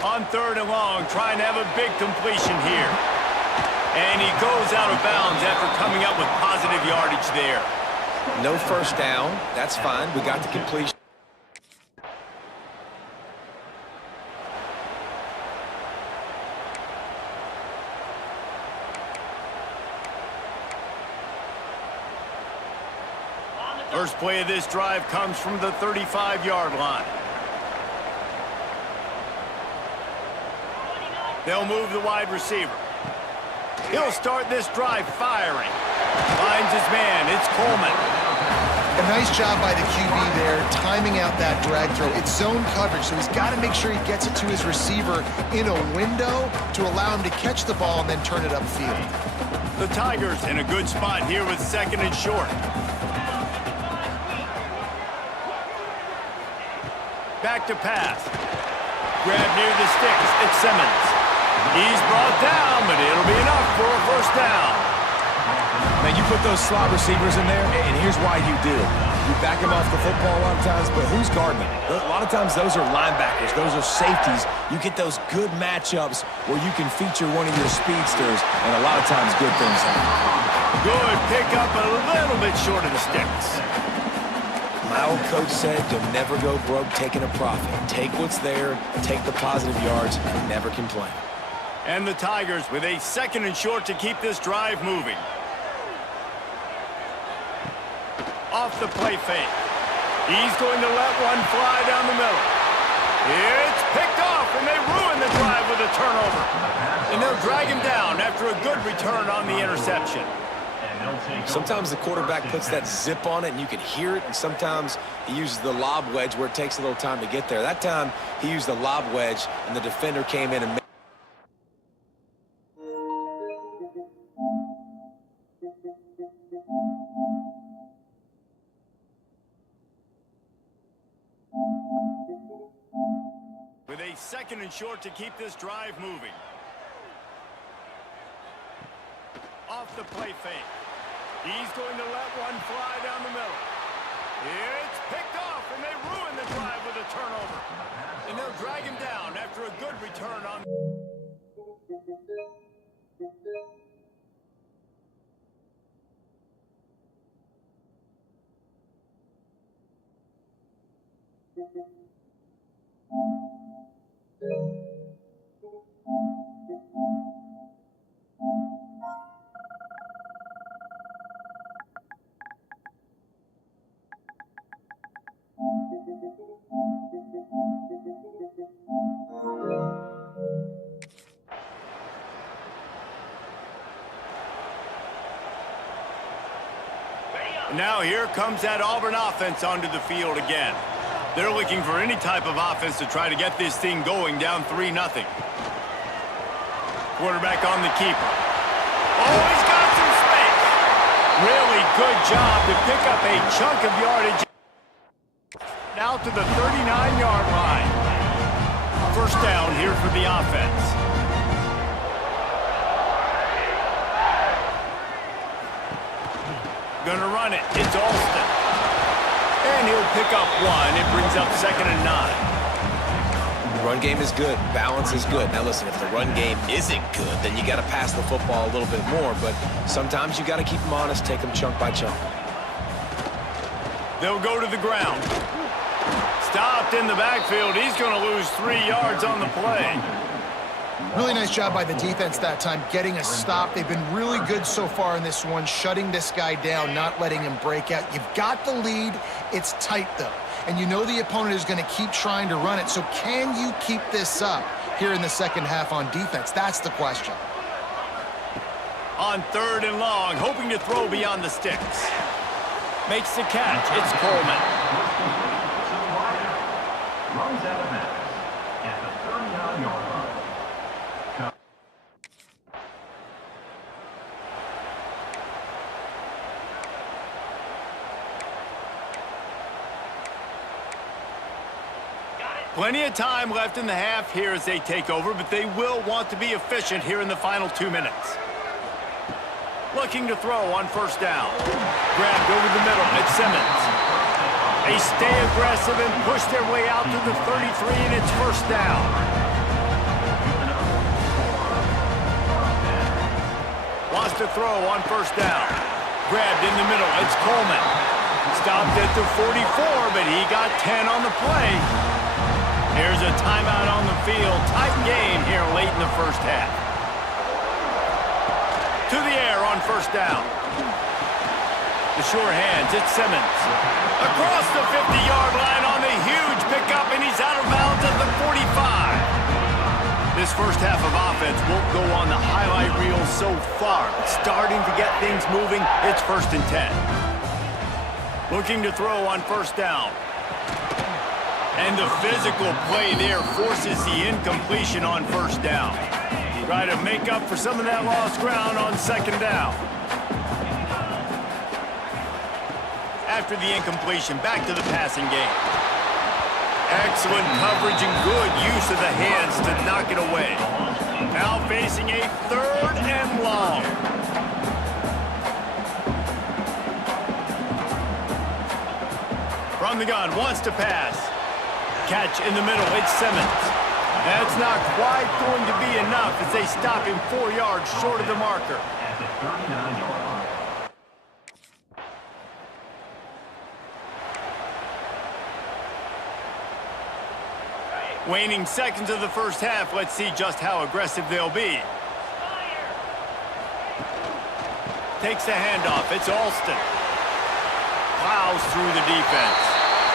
On 3rd and long, trying to have a big completion here. And he goes out of bounds after coming up with positive yardage there. No 1st down. That's fine. We got the completion. First play of this drive comes from the 35-yard line. They'll move the wide receiver. He'll start this drive firing. Finds his man. It's Coleman. A nice job by the QB there, timing out that drag throw. It's zone coverage, so he's got to make sure he gets it to his receiver in a window to allow him to catch the ball and then turn it upfield. The Tigers in a good spot here with 2nd and short. Back to pass. Grab near the sticks. It's Simmons. He's brought down, but it'll be enough for a 1st down. Now, you put those slot receivers in there, and here's why you do. You back them off the football a lot of times, but who's guarding them? A lot of times, those are linebackers. Those are safeties. You get those good matchups where you can feature one of your speedsters, and a lot of times, good things happen. Good pick up a little bit short of the sticks. My old coach said you'll never go broke taking a profit. Take what's there, take the positive yards, and never complain. And the Tigers with a 2nd and short to keep this drive moving. Off the play fake. He's going to let one fly down the middle. It's picked off, and they ruin the drive with a turnover. And they'll drag him down after a good return on the interception. Sometimes the quarterback puts that zip on it, and you can hear it, and sometimes he uses the lob wedge where it takes a little time to get there. That time, he used the lob wedge, and the defender came in and made. With a 2nd and short to keep this drive moving. Off the play fake. He's going to let one fly down the middle. It's picked off, and they ruin the drive with a turnover. And they'll drag him down after a good return on. Now here comes that Auburn offense onto the field again. They're looking for any type of offense to try to get this thing going down 3-0. Quarterback on the keeper. Oh, he's got some space. Really good job to pick up a chunk of yardage. Now to the 39-yard line. First down here for the offense. Gonna run it. It's Alston. And he'll pick up 1. It brings up 2nd and 9. The run game is good. Balance is good. Now listen, if the run game isn't good, then you got to pass the football a little bit more. But sometimes you got to keep them honest, take them chunk by chunk. They'll go to the ground. Stopped in the backfield. He's going to lose 3 yards on the play. Really nice job by the defense that time, getting a stop. They've been really good so far in this one, shutting this guy down, not letting him break out. You've got the lead. It's tight, though. And you know the opponent is going to keep trying to run it. So can you keep this up here in the second half on defense? That's the question. On 3rd and long, hoping to throw beyond the sticks. Makes the catch. It's Coleman. Runs out of bounds at the 39-yard line. Plenty of time left in the half here as they take over, but they will want to be efficient here in the final 2 minutes. Looking to throw on 1st down. Grabbed over the middle. It's Simmons. They stay aggressive and push their way out to the 33, and it's 1st down. Wants to throw on 1st down. Grabbed in the middle. It's Coleman. Stopped at the 44, but he got 10 on the play. Here's a timeout on the field. Tight game here late in the first half. To the air on 1st down. The sure hands, it's Simmons. Across the 50-yard line on the huge pickup, and he's out of bounds at the 45. This first half of offense won't go on the highlight reel so far. Starting to get things moving, it's 1st and 10. Looking to throw on 1st down. And the physical play there forces the incompletion on 1st down. Try to make up for some of that lost ground on 2nd down. After the incompletion, back to the passing game. Excellent coverage and good use of the hands to knock it away. Now facing a 3rd and long. From the gun, wants to pass. Catch in the middle, it's Simmons. That's not quite going to be enough as they stop him 4 yards short of the marker. At the 39-yard line. Waning seconds of the first half. Let's see just how aggressive they'll be. Takes the handoff. It's Alston. Plows through the defense.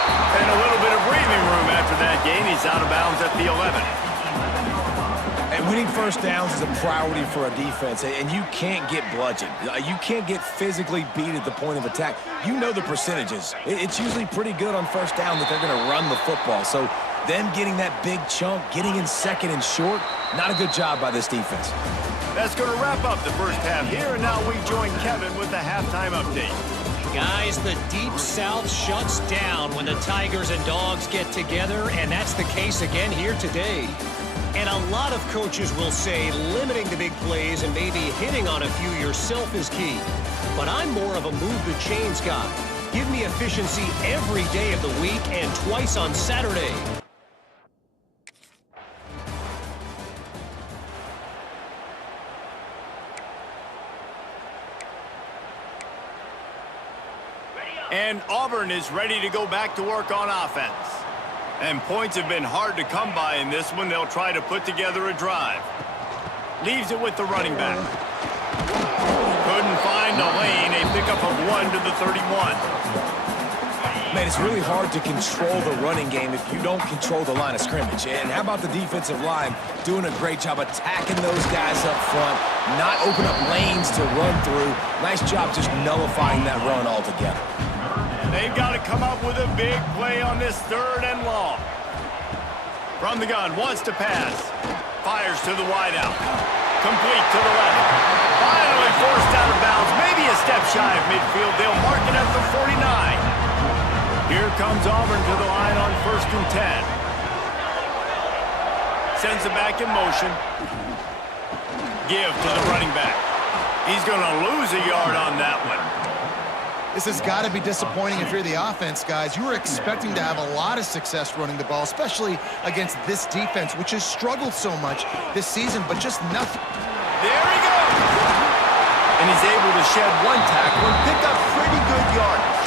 And a little bit of breathing room after that gain. He's out of bounds at the 11. And winning first downs is a priority for a defense, and you can't get bludgeoned. You can't get physically beat at the point of attack. You know the percentages. It's usually pretty good on first down that they're going to run the football. So them getting that big chunk, getting in second and short, not a good job by this defense. That's going to wrap up the first half here, and now we join Kevin with the halftime update. Guys, the Deep South shuts down when the Tigers and Dogs get together, and that's the case again here today. And a lot of coaches will say limiting the big plays and maybe hitting on a few yourself is key. But I'm more of a move the chains guy. Give me efficiency every day of the week and twice on Saturday. And Auburn is ready to go back to work on offense. And points have been hard to come by in this one. They'll try to put together a drive. Leaves it with the running back. Couldn't find a lane. A pickup of 1 to the 31. Man, it's really hard to control the running game if you don't control the line of scrimmage. And how about the defensive line doing a great job attacking those guys up front, not open up lanes to run through. Nice job just nullifying that run altogether. They've got to come up with a big play on this 3rd and long. From the gun, wants to pass. Fires to the wideout. Complete to the left. Finally forced out of bounds. Maybe a step shy of midfield. They'll mark it at the 49. Here comes Auburn to the line on 1st and 10. Sends it back in motion. Give to the running back. He's going to lose a yard on that one. This has got to be disappointing if you're the offense, guys. You were expecting to have a lot of success running the ball, especially against this defense, which has struggled so much this season, but just nothing. There he goes! And he's able to shed 1 tackle and pick up pretty good yardage.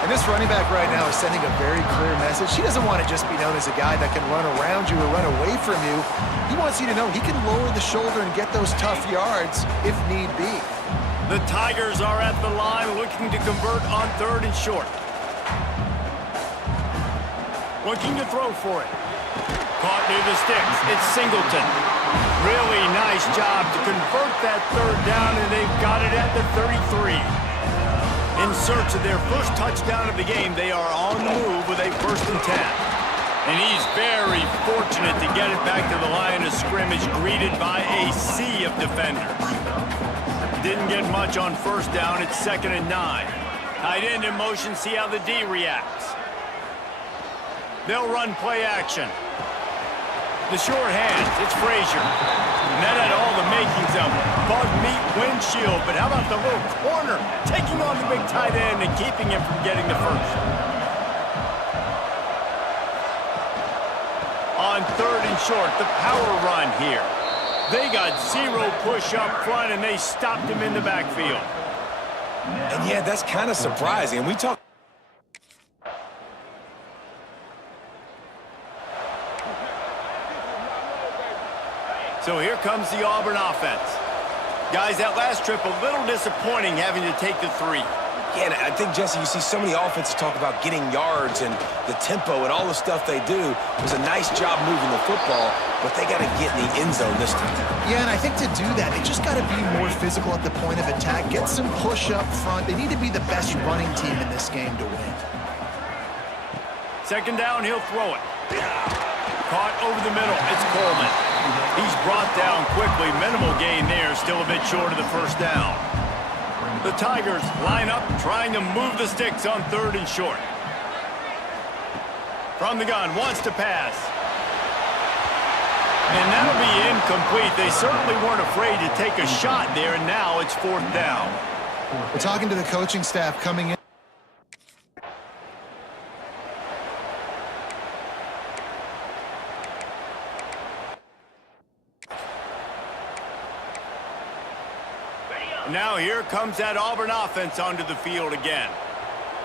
And this running back right now is sending a very clear message. He doesn't want to just be known as a guy that can run around you or run away from you. He wants you to know he can lower the shoulder and get those tough yards if need be. The Tigers are at the line looking to convert on 3rd and short. Looking to throw for it. Caught near the sticks. It's Singleton. Really nice job to convert that 3rd down, and they've got it at the 33. In search of their first touchdown of the game, they are on the move with a 1st and 10. And he's very fortunate to get it back to the line of scrimmage, greeted by a sea of defenders. Didn't get much on 1st down. It's 2nd and 9. Tight end in motion. See how the D reacts. They'll run play action. The short hands. It's Frazier. And that had all the makings of bug meat windshield. But how about the little corner taking on the big tight end and keeping him from getting the first? On 3rd and short, the power run here. They got 0 push up front, and they stopped him in the backfield. And yeah, that's kind of surprising. And we talk. So here comes the Auburn offense. Guys, that last trip a little disappointing having to take the 3. Yeah, and I think, Jesse, you see so many offenses talk about getting yards and the tempo and all the stuff they do. It was a nice job moving the football, but they got to get in the end zone this time. Yeah, and I think to do that, they just got to be more physical at the point of attack, get some push up front. They need to be the best running team in this game to win. 2nd down, he'll throw it. Caught over the middle. It's Coleman. He's brought down quickly. Minimal gain there. Still a bit short of the 1st down. The Tigers line up, trying to move the sticks on 3rd and short. From the gun, wants to pass. And that'll be incomplete. They certainly weren't afraid to take a shot there, and now it's 4th down. We're talking to the coaching staff coming in. Now here comes that Auburn offense onto the field again.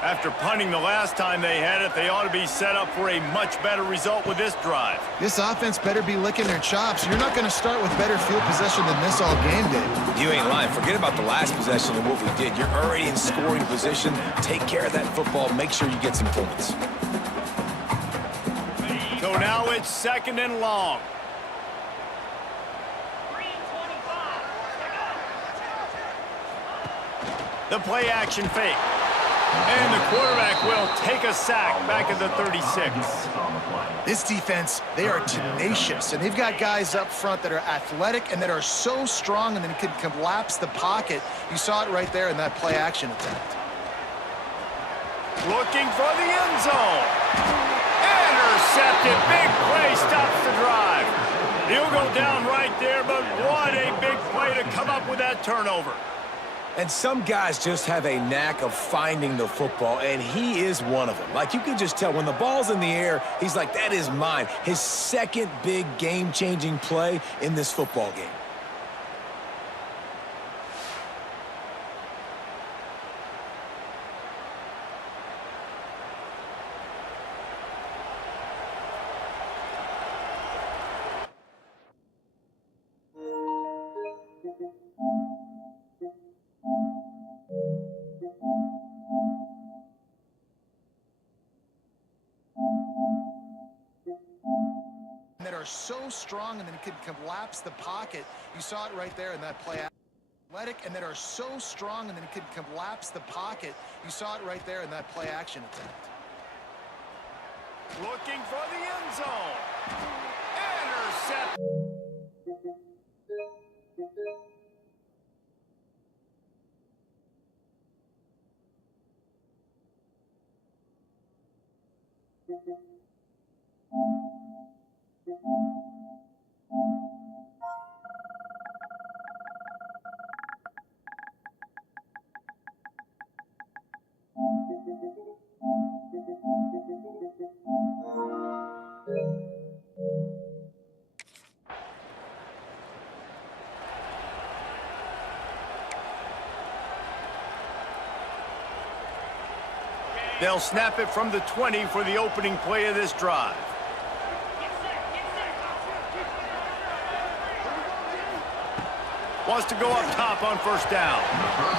After punting the last time they had it, they ought to be set up for a much better result with this drive. This offense better be licking their chops. You're not going to start with better field possession than this all game did. You ain't lying. Forget about the last possession and what we did. You're already in scoring position. Take care of that football. Make sure you get some points. So now it's 2nd and long. 3:25. The play action fake. And the quarterback will take a sack back at the 36. This defense, they are tenacious, and they've got guys up front that are athletic and that are so strong and then can collapse the pocket. You saw it right there in that play action attempt. Looking for the end zone. Intercepted. Big play stops the drive. He'll go down right there, but what a big play to come up with that turnover. And some guys just have a knack of finding the football, and he is one of them. Like, you can just tell when the ball's in the air, he's like, that is mine. His second big game-changing play in this football game. That are so strong and then can collapse the pocket. You saw it right there in that play. Athletic and that are so strong and then can collapse the pocket. You saw it right there in that play action attempt. Looking for the end zone. Intercept. They'll snap it from the 20 for the opening play of this drive. Wants to go up top on 1st down.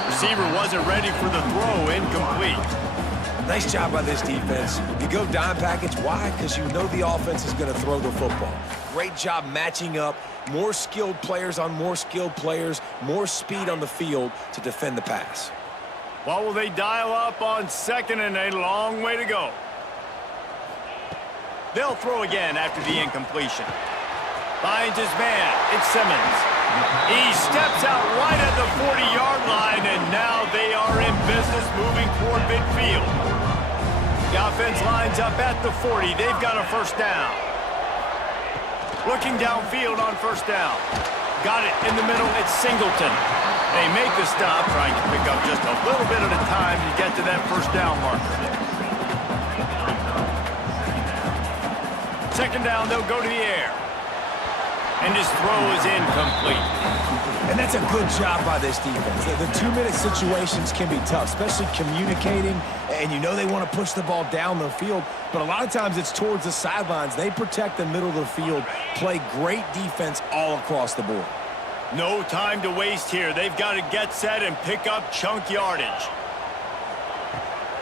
Receiver wasn't ready for the throw. Incomplete. Nice job by this defense. You go dime package. Why? Because you know the offense is going to throw the football. Great job matching up. More skilled players on more skilled players. More speed on the field to defend the pass. What will they dial up on 2nd and a long way to go? They'll throw again after the incompletion. Finds his man. It's Simmons. He steps out right at the 40-yard line, and now they are in business moving toward midfield. The offense lines up at the 40. They've got a 1st down. Looking downfield on 1st down. Got it in the middle. It's Singleton. They make the stop, trying to pick up just a little bit at a time to get to that 1st down marker. 2nd down, they'll go to the air. And his throw is incomplete. And that's a good job by this defense. The 2-minute situations can be tough, especially communicating, and you know they want to push the ball down the field, but a lot of times it's towards the sidelines. They protect the middle of the field, play great defense all across the board. No time to waste here. They've got to get set and pick up chunk yardage.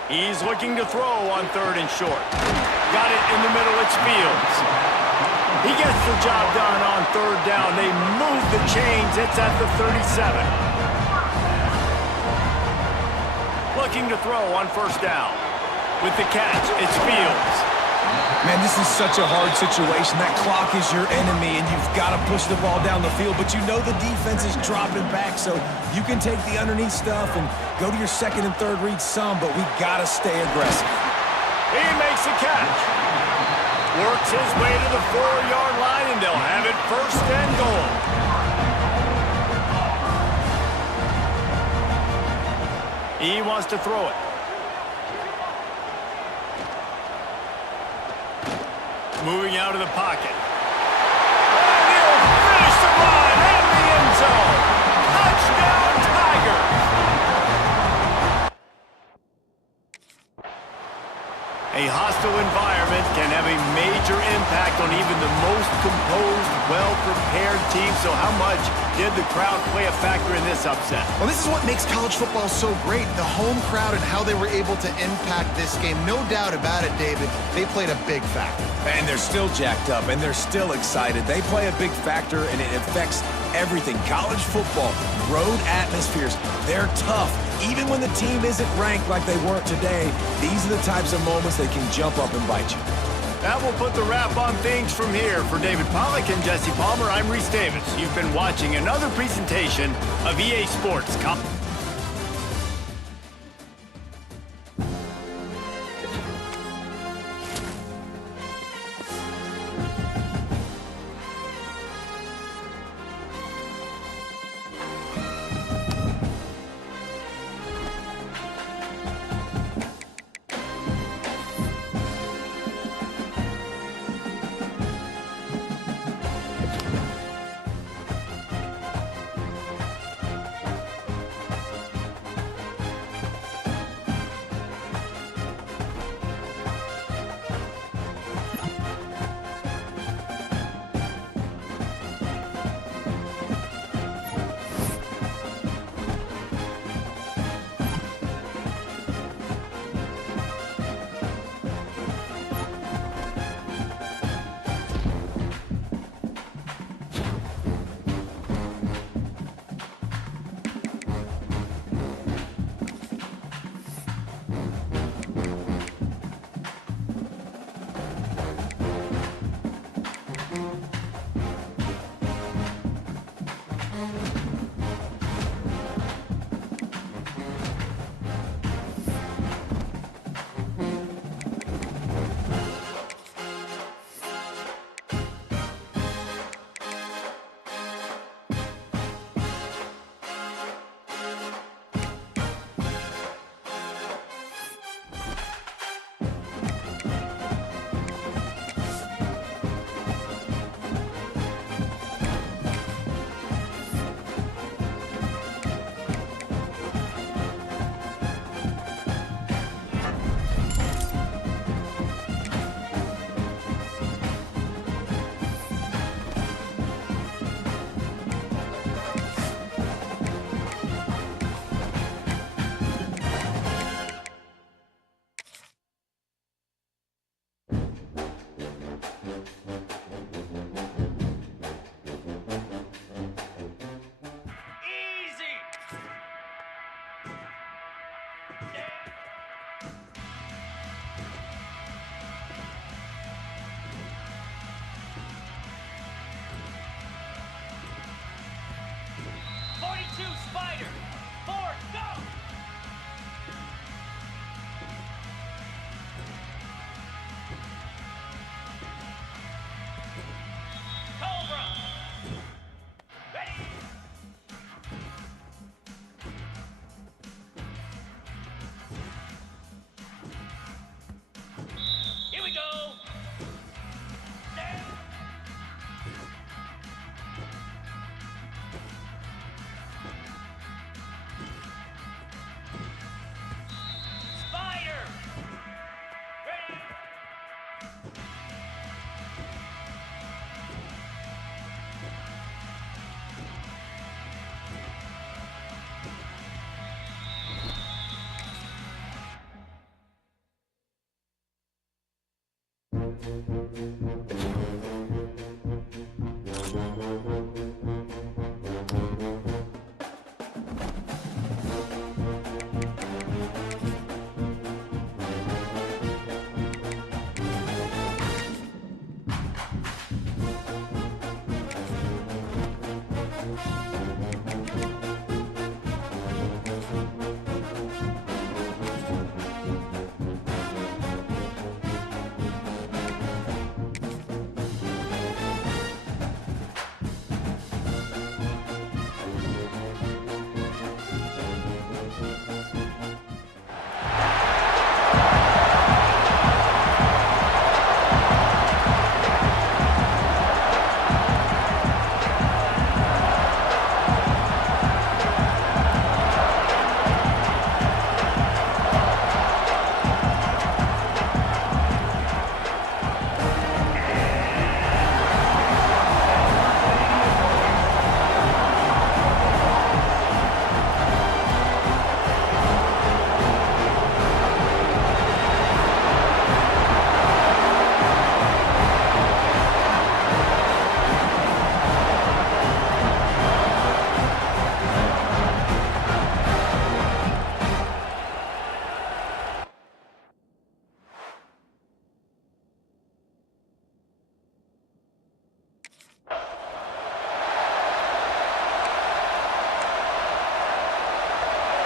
He's looking to throw on 3rd and short. Got it in the middle. It's Fields. He gets the job done on 3rd down. They move the chains. It's at the 37. Looking to throw on 1st down. With the catch, it's Fields. Man, this is such a hard situation. That clock is your enemy, and you've got to push the ball down the field, but you know the defense is dropping back, so you can take the underneath stuff and go to your 2nd and 3rd read some, but we got to stay aggressive. He makes the catch. Works his way to the 4-yard line, and they'll have it 1st and goal. He wants to throw it. Moving out of the pocket. And he'll finish the run in the end zone. Touchdown, Tigers! A hostile environment can have a major impact on even the most composed, well-prepared team. So how much did the crowd play a factor in this upset? Well, this is what makes college football so great. The home crowd and how they were able to impact this game. No doubt about it, David. They played a big factor. And they're still jacked up, and they're still excited. They play a big factor, and it affects everything. College football, road atmospheres, they're tough. Even when the team isn't ranked like they weren't today, these are the types of moments that can jump up and bite you. That will put the wrap on things from here. For David Pollack and Jesse Palmer, I'm Reese Davis. You've been watching another presentation of EA Sports.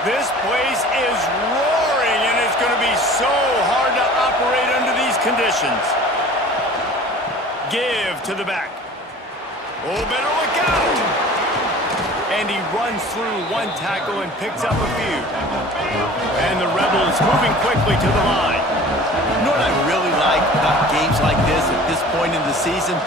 This place is roaring, and it's going to be so hard to operate under these conditions. Give to the back. Oh, better look out! And he runs through one tackle and picks up a few. And the Rebels moving quickly to the line. You know what I really like about games like this at this point in the season?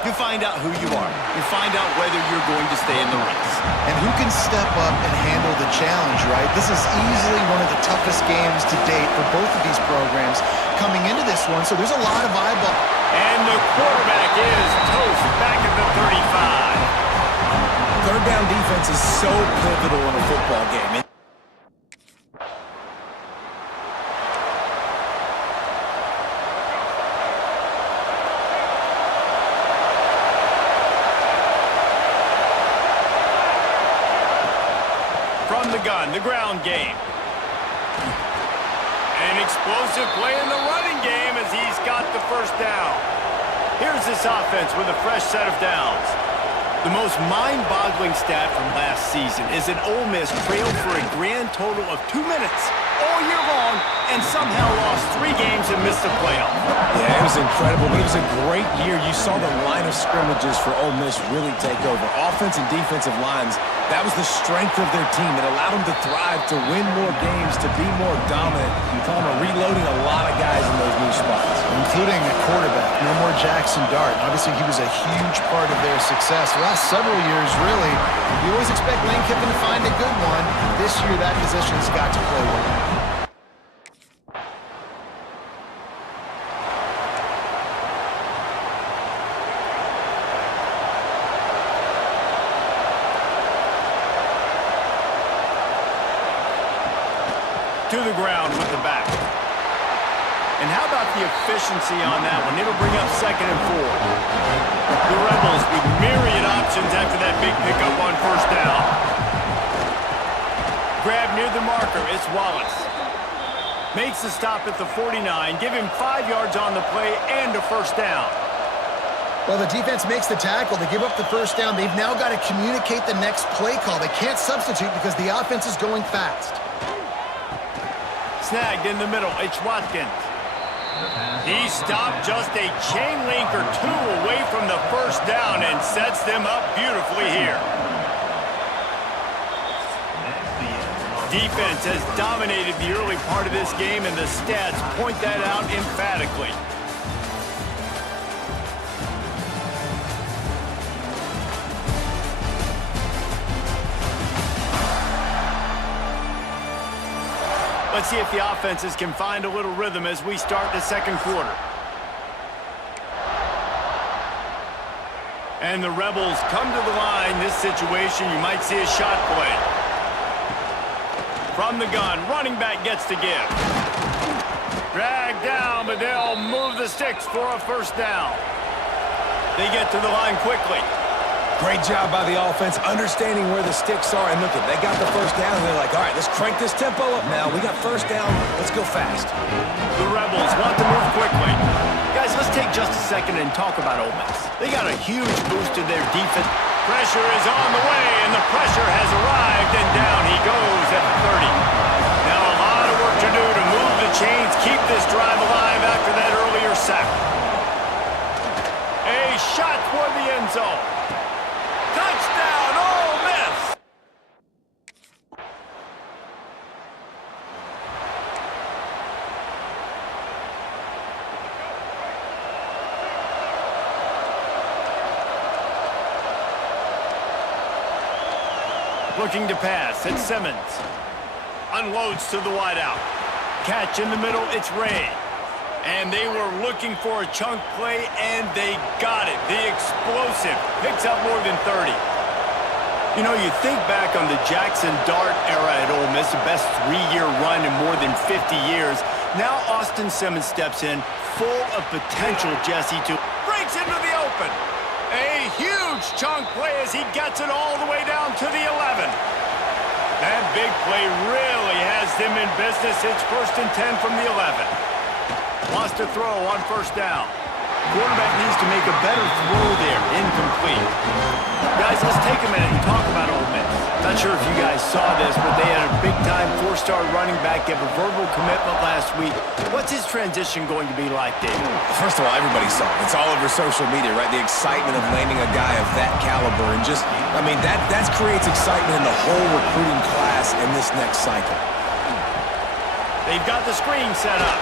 You find out who you are. You find out whether you're going to stay in the race. And who can step up and handle the challenge, right? This is easily one of the toughest games to date for both of these programs coming into this one, so there's a lot of eyeball. And the quarterback is toast back at the 35. Third down defense is so pivotal in a football game. From the gun, the ground game. An explosive play in the running game as he's got the first down. Here's this offense with a fresh set of downs. The most mind-boggling stat from last season is that Ole Miss trailed for a grand total of 2 minutes all year long and somehow lost 3 games and missed the playoff. Yeah, it was incredible, but it was a great year. You saw the line of scrimmages for Ole Miss really take over. Offense and defensive lines, that was the strength of their team. It allowed them to thrive, to win more games, to be more dominant. Palmer reloading a lot of guys in those new spots. Including a quarterback. No more Jackson Dart. Obviously, he was a huge part of their success. The last several years, really, you always expect Lane Kiffin to find a good one. This year, that position's got to play well. To the ground with the back. And how about the efficiency on that one? It'll bring up 2nd and 4. The Rebels with myriad options after that big pickup on first down. Grab near the marker, it's Wallace. Makes the stop at the 49, give him 5 yards on the play and a first down. Well, the defense makes the tackle. They give up the first down. They've now got to communicate the next play call. They can't substitute because the offense is going fast. Snagged in the middle, it's Watkins. He stopped just a chain link or 2 away from the first down and sets them up beautifully here. Defense has dominated the early part of this game, and the stats point that out emphatically. Let's see if the offenses can find a little rhythm as we start the second quarter. And the Rebels come to the line. This situation, you might see a shot play. From the gun, running back gets to give. Dragged down, but they'll move the sticks for a first down. They get to the line quickly. Great job by the offense, understanding where the sticks are. And look, they got the first down, and they're like, all right, let's crank this tempo up now. We got first down. Let's go fast. The Rebels want to move quickly. Guys, let's take just a second and talk about Ole Miss. They got a huge boost to their defense. Pressure is on the way, and the pressure has arrived, and down he goes at the 30. Now a lot of work to do to move the chains, keep this drive alive after that earlier sack. A shot toward the end zone. Touchdown, Ole Miss! Looking to pass, it's Simmons. Unloads to the wideout. Catch in the middle, it's Ray. And they were looking for a chunk play, and they got it. The explosive picks up more than 30. You know, you think back on the Jackson Dart era at Ole Miss, the best 3-year run in more than 50 years. Now Austin Simmons steps in, full of potential, Jesse, to breaks into the open. A huge chunk play as he gets it all the way down to the 11. That big play really has them in business. It's 1st and 10 from the 11. Wants to throw on first down. Quarterback needs to make a better throw there. Incomplete. Guys, let's take a minute and talk about Ole Miss. Not sure if you guys saw this, but they had a big-time four-star running back give a verbal commitment last week. What's his transition going to be like, David? First of all, everybody saw it. It's all over social media, right? The excitement of landing a guy of that caliber. And just, I mean, that creates excitement in the whole recruiting class in this next cycle. They've got the screen set up.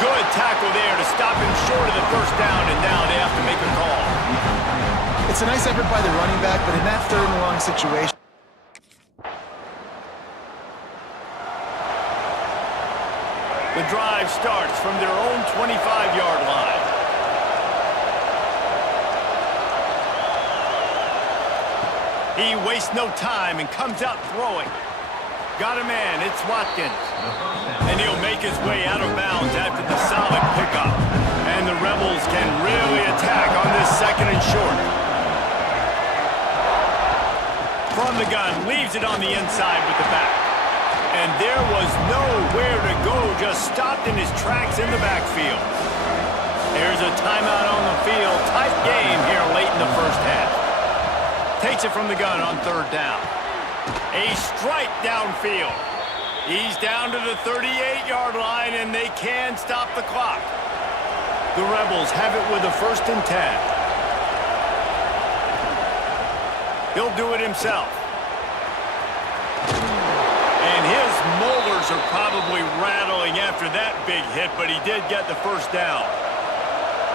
Good tackle there to stop him short of the first down, and now they have to make a call. It's a nice effort by the running back, but in that third and long situation, The drive starts from their own 25-yard line. He wastes no time and comes out throwing. Got a man, it's Watkins. And he'll make his way out of bounds after the solid pickup. And the Rebels can really attack on this second and short. From the gun, leaves it on the inside with the back. And there was nowhere to go, just stopped in his tracks in the backfield. There's a timeout on the field. Tight game here late in the first half. Takes it from the gun on third down. A strike downfield. He's down to the 38-yard line, and they can stop the clock. The Rebels have it with a 1st and 10. He'll do it himself. And his molars are probably rattling after that big hit, but he did get the first down.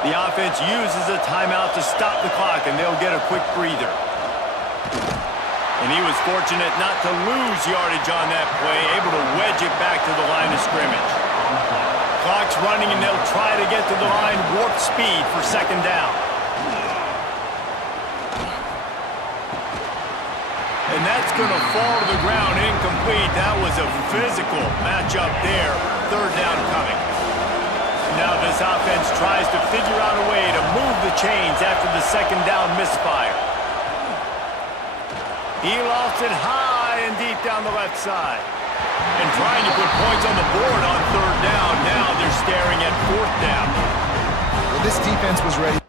The offense uses a timeout to stop the clock, and they'll get a quick breather. And he was fortunate not to lose yardage on that play, able to wedge it back to the line of scrimmage. Clock's running, and they'll try to get to the line warp speed for second down. And that's going to fall to the ground incomplete. That was a physical matchup there. Third down coming. Now this offense tries to figure out a way to move the chains after the second down misfire. He lost it high and deep down the left side. And trying to put points on the board on third down. Now they're staring at fourth down. well, this defense was ready.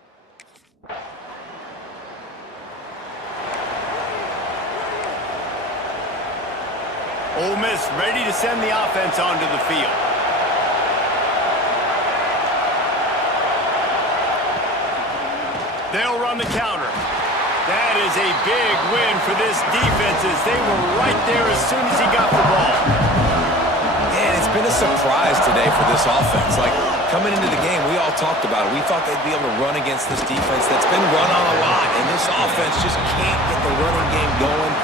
Ole Miss ready to send the offense onto the field. They'll run the counter. That is a big win for this defense as they were right there as soon as he got the ball. Man, it's been a surprise today for this offense. Like, coming into the game, we all talked about it. We thought they'd be able to run against this defense that's been run on a lot, and this offense just can't get the running game going.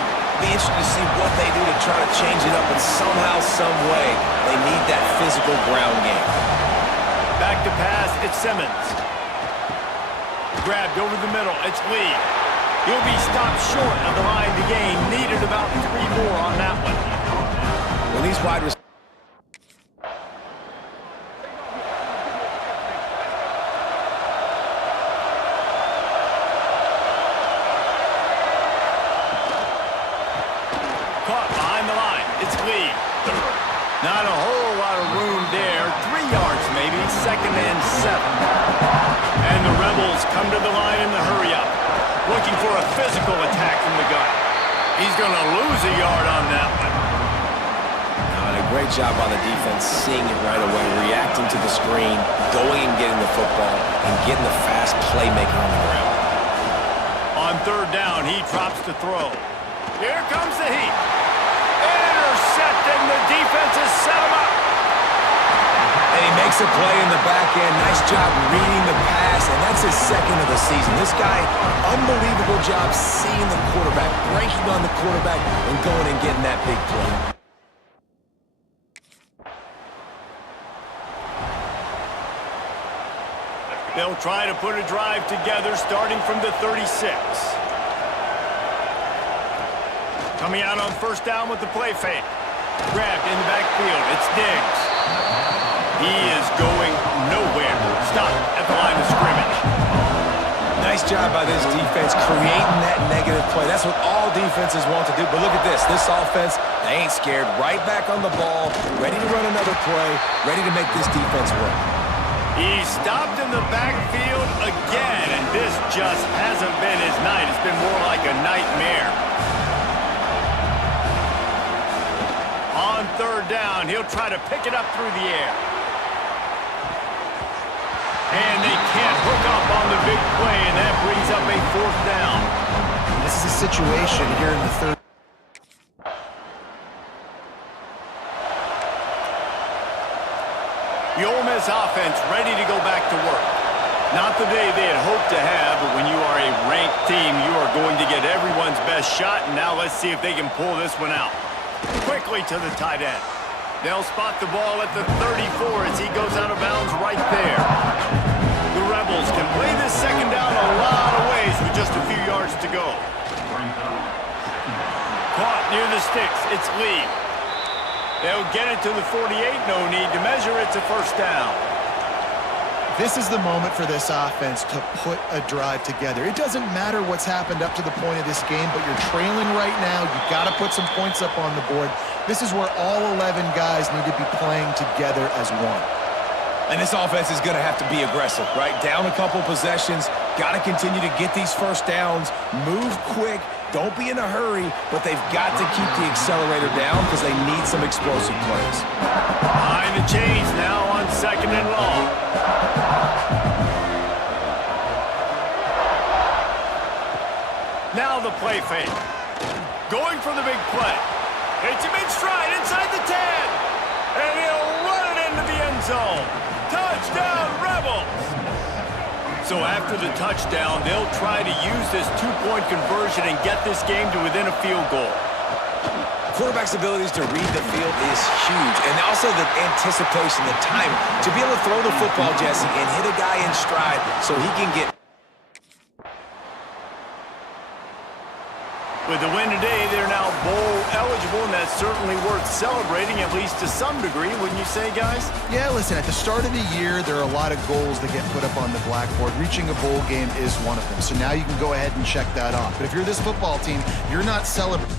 Be interested to see what they do to try to change it up, and somehow, some way, they need that physical ground game. Back to pass, it's Simmons. Grabbed over the middle, it's Lee. He'll be stopped short of the line to gain. Needed about 3 more on that one. When these wide receivers caught behind the line, it's Lee. Not a whole lot of room there. 3 yards maybe, 2nd and 7. And the Rebels come to the line in the hurry-up, looking for a physical attack from the gun. He's going to lose a yard on that one. and a great job on the defense, seeing it right away, reacting to the screen, going and getting the football, and getting the fast playmaker on the ground. On third down, he drops to throw. Here comes the heat. Intercepting, the defense has set him up. And he makes a play in the back end. Nice job reading the pass, and that's his 2nd of the season. This guy, unbelievable job seeing the quarterback, breaking on the quarterback, and going and getting that big play. They'll try to put a drive together starting from the 36. Coming out on first down with the play fake. Grabbed in the backfield. It's Diggs. He is going nowhere. Stopped at the line of scrimmage. Nice job by this defense creating that negative play. That's what all defenses want to do. But look at this. This offense, they ain't scared. Right back on the ball, ready to run another play, ready to make this defense work. He stopped in the backfield again, and this just hasn't been his night. It's been more like a nightmare. third down. He'll try to pick it up through the air. And they can't hook up on the big play, and that brings up a fourth down. This is a situation here in the third. The Ole Miss offense ready to go back to work. Not the day they had hoped to have, but when you are a ranked team, you are going to get everyone's best shot, and now let's see if they can pull this one out. Quickly to the tight end. They'll spot the ball at the 34 as he goes out of bounds right there. The Rebels can play this second down a lot of ways with just a few yards to go. Caught near the sticks. It's Lee. They'll get it to the 48. No need to measure. It's a first down. This is the moment for this offense to put a drive together. It doesn't matter what's happened up to the point of this game, but you're trailing right now. You've got to put some points up on the board. This is where all 11 guys need to be playing together as one. And this offense is going to have to be aggressive, right? Down a couple possessions, got to continue to get these first downs, move quick, don't be in a hurry, but they've got to keep the accelerator down because they need some explosive plays. Behind the chains now on second and long. Now the play fake. Going for the big play. Hits him in stride inside the 10. And he'll run it into the end zone. Touchdown, Rebels! So after the touchdown, they'll try to use this two-point conversion and get this game to within a field goal. Quarterback's abilities to read the field is huge, and also the anticipation, the time to be able to throw the football, Jesse, and hit a guy in stride so he can get. With the win today, they're now bowl eligible, and that's certainly worth celebrating, at least to some degree, wouldn't you say, guys? Yeah, listen, at the start of the year, there are a lot of goals that get put up on the blackboard. Reaching a bowl game is one of them. So now you can go ahead and check that off. But if you're this football team, you're not celebrating.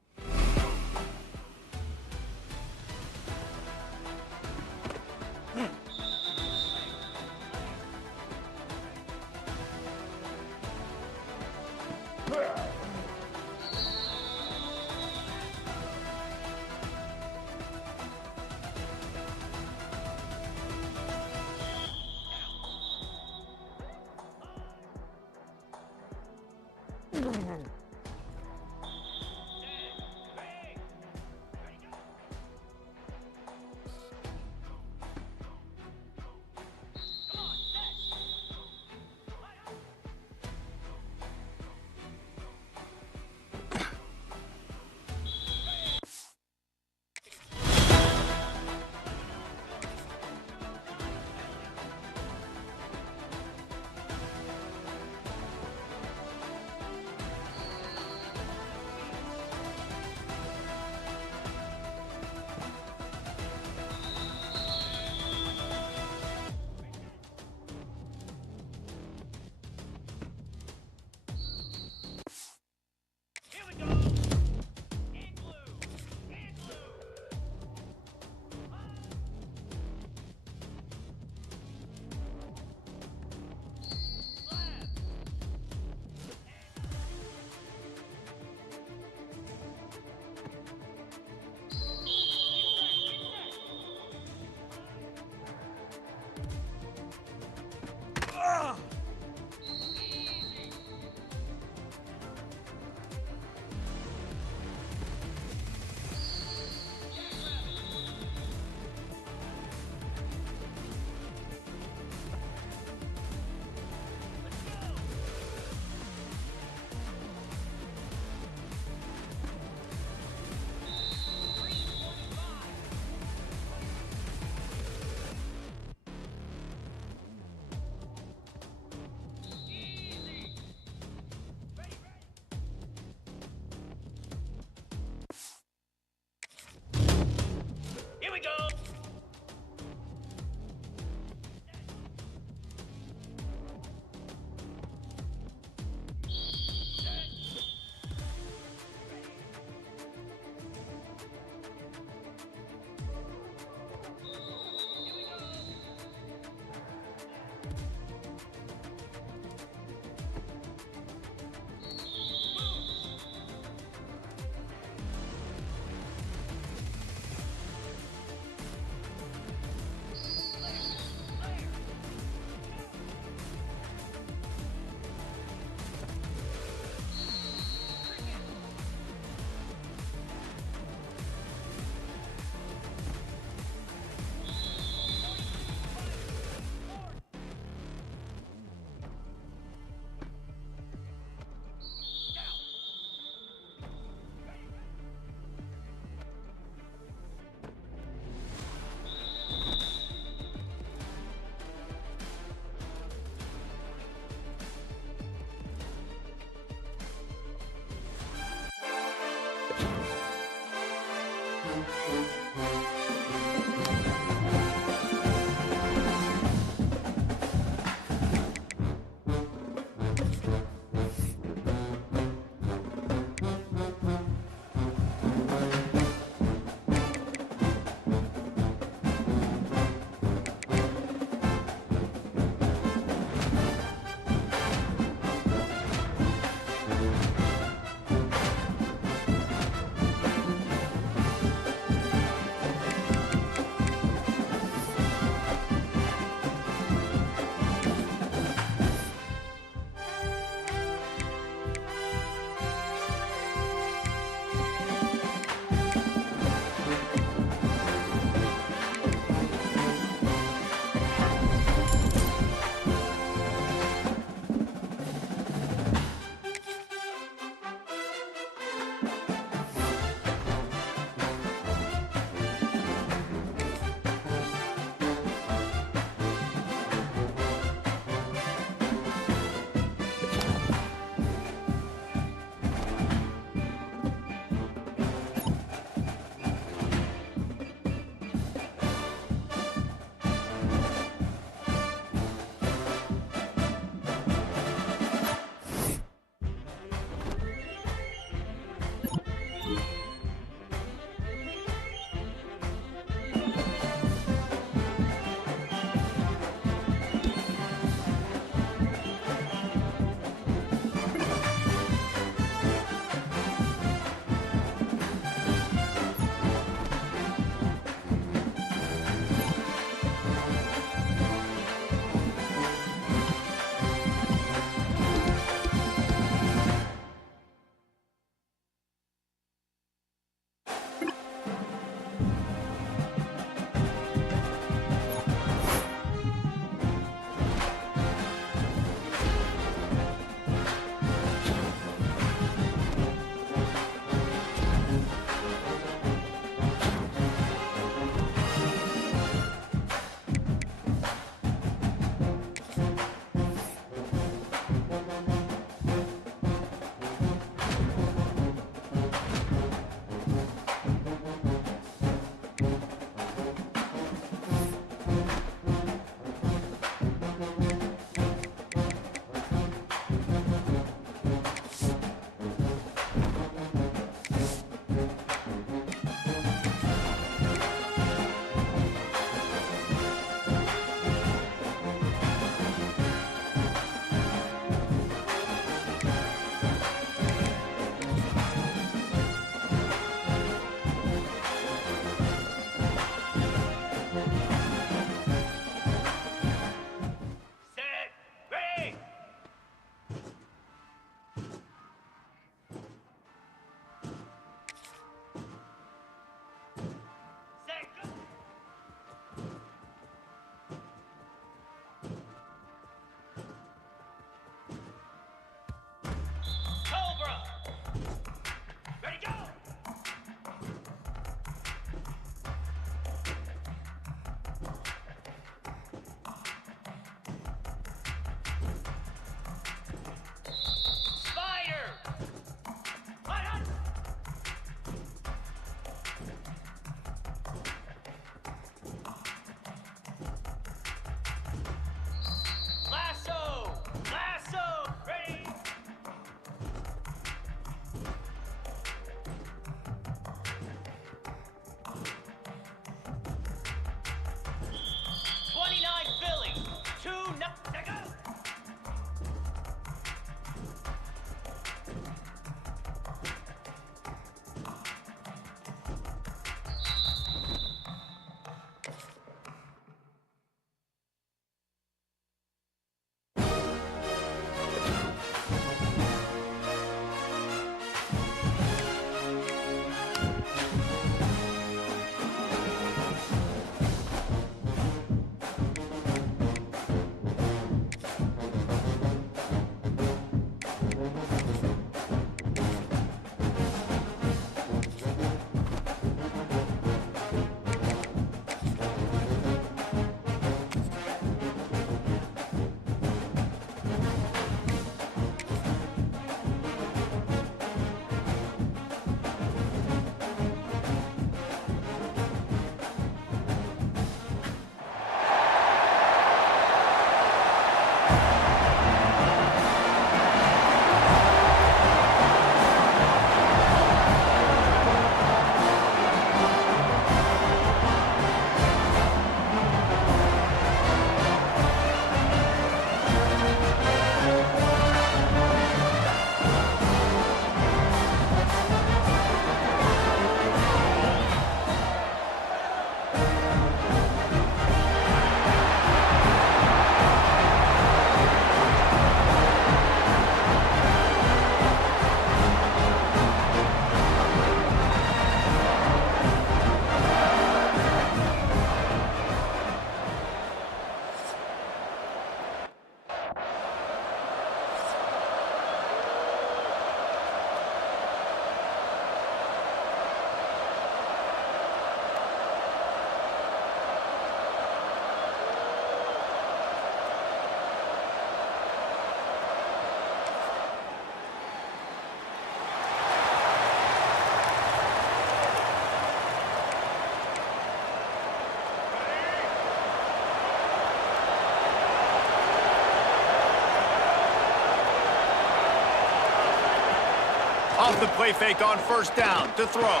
Off the play fake on first down to throw.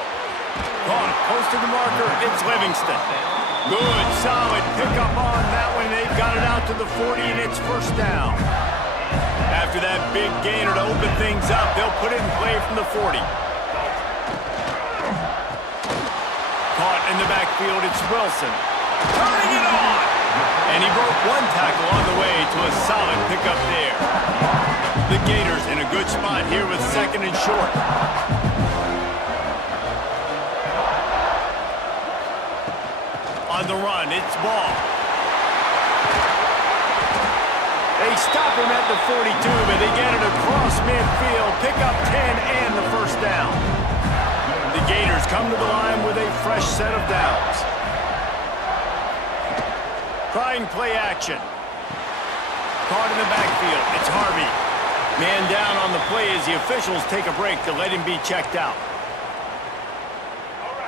Caught close to the marker. It's Livingston. Good, solid pickup on that one. They've got it out to the 40, and it's first down. After that big gainer to open things up, they'll put it in play from the 40. Caught in the backfield, it's Wilson. Turning it on! And he broke one tackle on the way to a solid pickup there. The Gators in a good spot here with second and short. On the run, it's Ball. They stop him at the 42, but they get it across midfield. Pick up 10 and the first down. The Gators come to the line with a fresh set of downs. Trying play action. Caught in the backfield. It's Harvey. Man down on the play as the officials take a break to let him be checked out.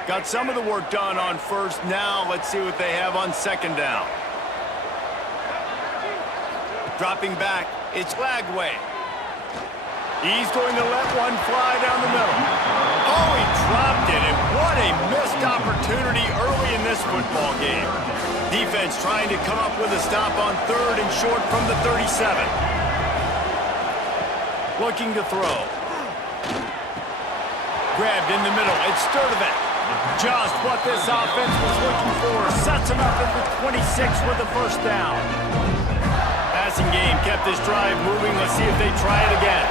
Got some of the work done on first. Now let's see what they have on second down. Dropping back, it's Lagway. He's going to let one fly down the middle. Oh, he dropped it, and what a missed opportunity early in this football game. Defense trying to come up with a stop on third and short from the 37. Looking to throw. Grabbed in the middle, it's Sturdivant. Just what this offense was looking for. Sets him up at the 26 with the first down. Passing game kept this drive moving. Let's see if they try it again.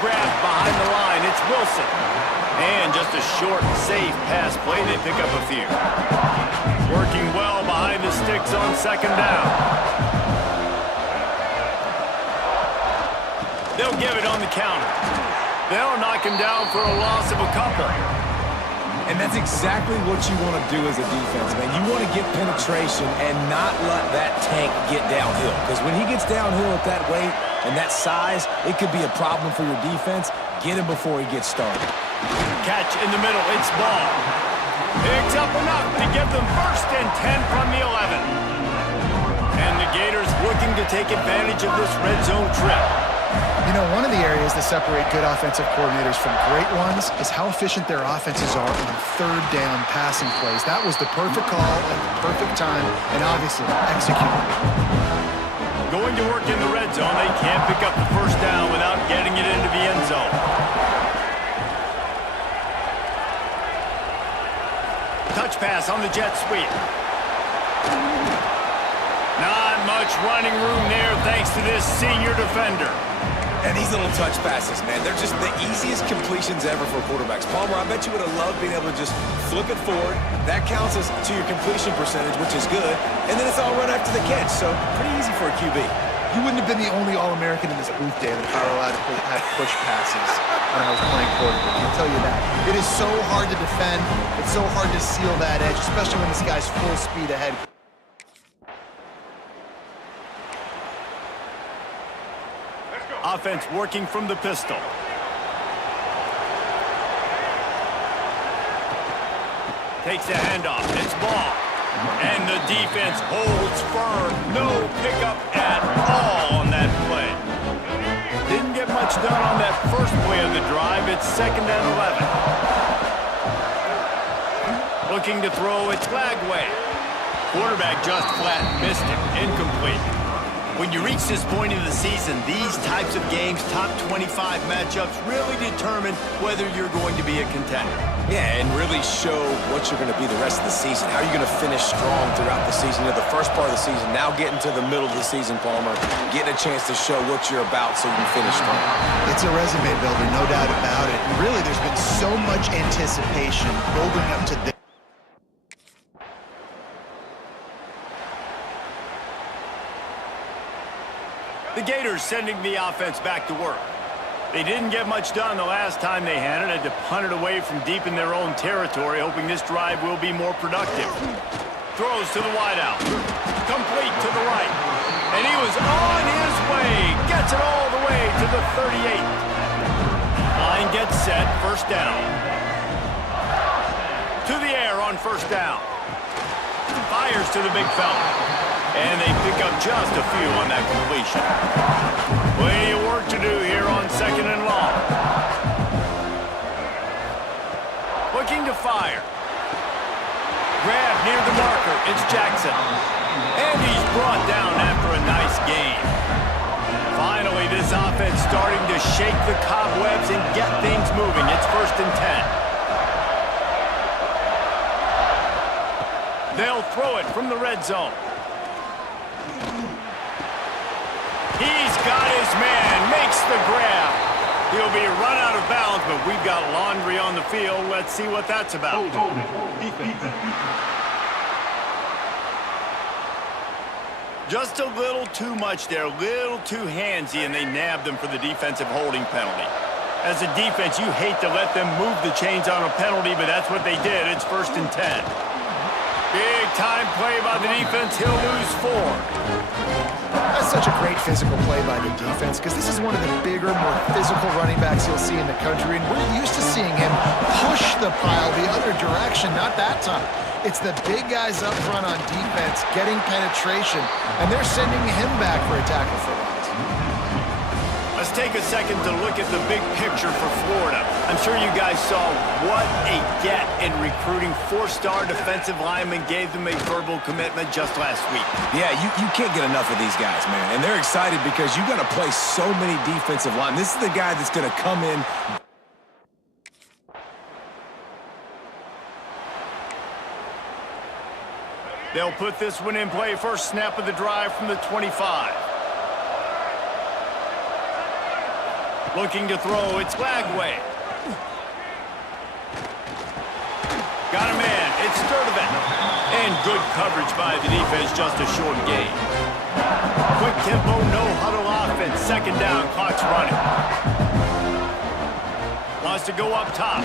Grabbed behind the line. It's Wilson. And just a short, safe pass play. They pick up a few. Working well behind the sticks on second down. They'll give it on the counter. They'll knock him down for a loss of a couple. And that's exactly what you want to do as a defense, man. You want to get penetration and not let that tank get downhill. Because when he gets downhill at that weight and that size, it could be a problem for your defense. Get him before he gets started. Catch in the middle, it's Ball. Picks up enough to give them first and 10 from the 11. And the Gators looking to take advantage of this red zone trip. You know, one of the areas that separate good offensive coordinators from great ones is how efficient their offenses are on third down passing plays. That was the perfect call at the perfect time, and obviously executed. Going to work in the red zone, they can't pick up the first down without getting it into the end zone. Touch pass on the jet sweep. Not much running room there thanks to this senior defender. And these little touch passes, man, they're just the easiest completions ever for quarterbacks. Palmer, I bet you would have loved being able to just flip it forward. That counts as to your completion percentage, which is good. And then it's all run after the catch, so pretty easy for a QB. You wouldn't have been the only All-American in this booth, David, if I were allowed to have push passes when I was playing quarterback. I'll tell you that. It is so hard to defend. It's so hard to seal that edge, especially when this guy's full speed ahead. Offense working from the pistol. Takes the handoff. It's Ball. And the defense holds firm. No pickup at all on that play. Didn't get much done on that first play of the drive. It's second and 11. Looking to throw. It's Lagway. Quarterback just flat missed him. Incomplete. When you reach this point in the season, these types of games, top 25 matchups, really determine whether you're going to be a contender. Yeah, and really show what you're going to be the rest of the season. How are you going to finish strong throughout the season? You know, the first part of the season, now getting to the middle of the season, Palmer, getting a chance to show what you're about so you can finish strong. It's a resume builder, no doubt about it. And really, there's been so much anticipation building up to this. The Gators sending the offense back to work. They didn't get much done the last time they had it. Had to punt it away from deep in their own territory, hoping this drive will be more productive. Throws to the wideout. Complete to the right. And he was on his way. Gets it all the way to the 38. Line gets set. First down. To the air on first down. Fires to the big fella. And they pick up just a few on that completion. Plenty of work to do here on 2nd and long. Looking to fire. Grab near the marker. It's Jackson. And he's brought down after a nice gain. Finally, this offense starting to shake the cobwebs and get things moving. It's 1st and 10. They'll throw it from the red zone. He's got his man, makes the grab. He'll be run out of bounds, but we've got laundry on the field. Let's see what that's about. Just a little too much there, a little too handsy, and they nabbed them for the defensive holding penalty. As a defense, you hate to let them move the chains on a penalty, but that's what they did. It's 1st and 10. Big time play by the defense. He'll lose 4. That's such a great physical play by the defense because this is one of the bigger, more physical running backs you'll see in the country, and we're used to seeing him push the pile the other direction, not that time. It's the big guys up front on defense getting penetration, and they're sending him back for a tackle for loss. Let's take a second to look at the big picture for Florida. I'm sure you guys saw what a get in recruiting. 4-star defensive linemen gave them a verbal commitment just last week. Yeah, you can't get enough of these guys, man. And they're excited because you got to play so many defensive linemen. This is the guy that's going to come in. They'll put this one in play. First snap of the drive from the 25. Looking to throw, it's Lagway. Got a man, it's Sturdivant. And good coverage by the defense, just a short gain. Quick tempo, no huddle offense. 2nd down, clock's running. Wants to go up top.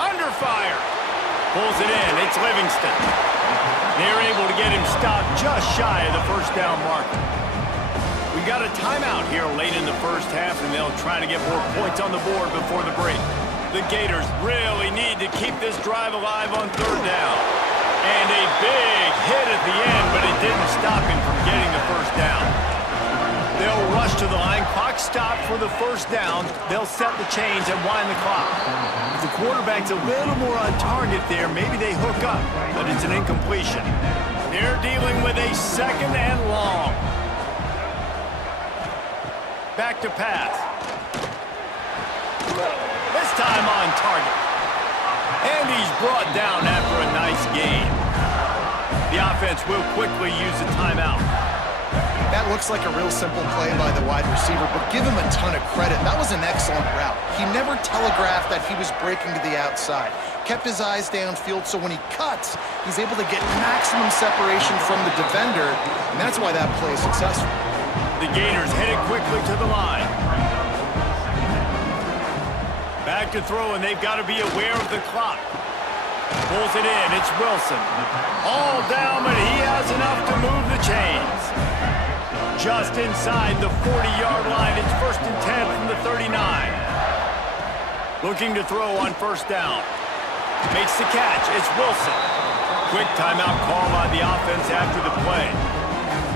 Under fire. Pulls it in, it's Livingston. They're able to get him stopped just shy of the 1st down marker. We got a timeout here late in the 1st half, and they'll try to get more points on the board before the break. The Gators really need to keep this drive alive on 3rd down. And a big hit at the end, but it didn't stop him from getting the 1st down. They'll rush to the line. Clock stopped for the 1st down. They'll set the chains and wind the clock. If the quarterback's a little more on target there, maybe they hook up, but it's an incompletion. They're dealing with a 2nd and long. Back to pass. This time on target. And he's brought down after a nice gain. The offense will quickly use a timeout. That looks like a real simple play by the wide receiver, but give him a ton of credit. That was an excellent route. He never telegraphed that he was breaking to the outside. Kept his eyes downfield, so when he cuts, he's able to get maximum separation from the defender, and that's why that play is successful. The Gators headed quickly to the line. Back to throw, and they've got to be aware of the clock. Pulls it in, it's Wilson. All down, but he has enough to move the chains. Just inside the 40-yard line, it's 1st and 10 from the 39. Looking to throw on 1st down. Makes the catch, it's Wilson. Quick timeout call by the offense after the play.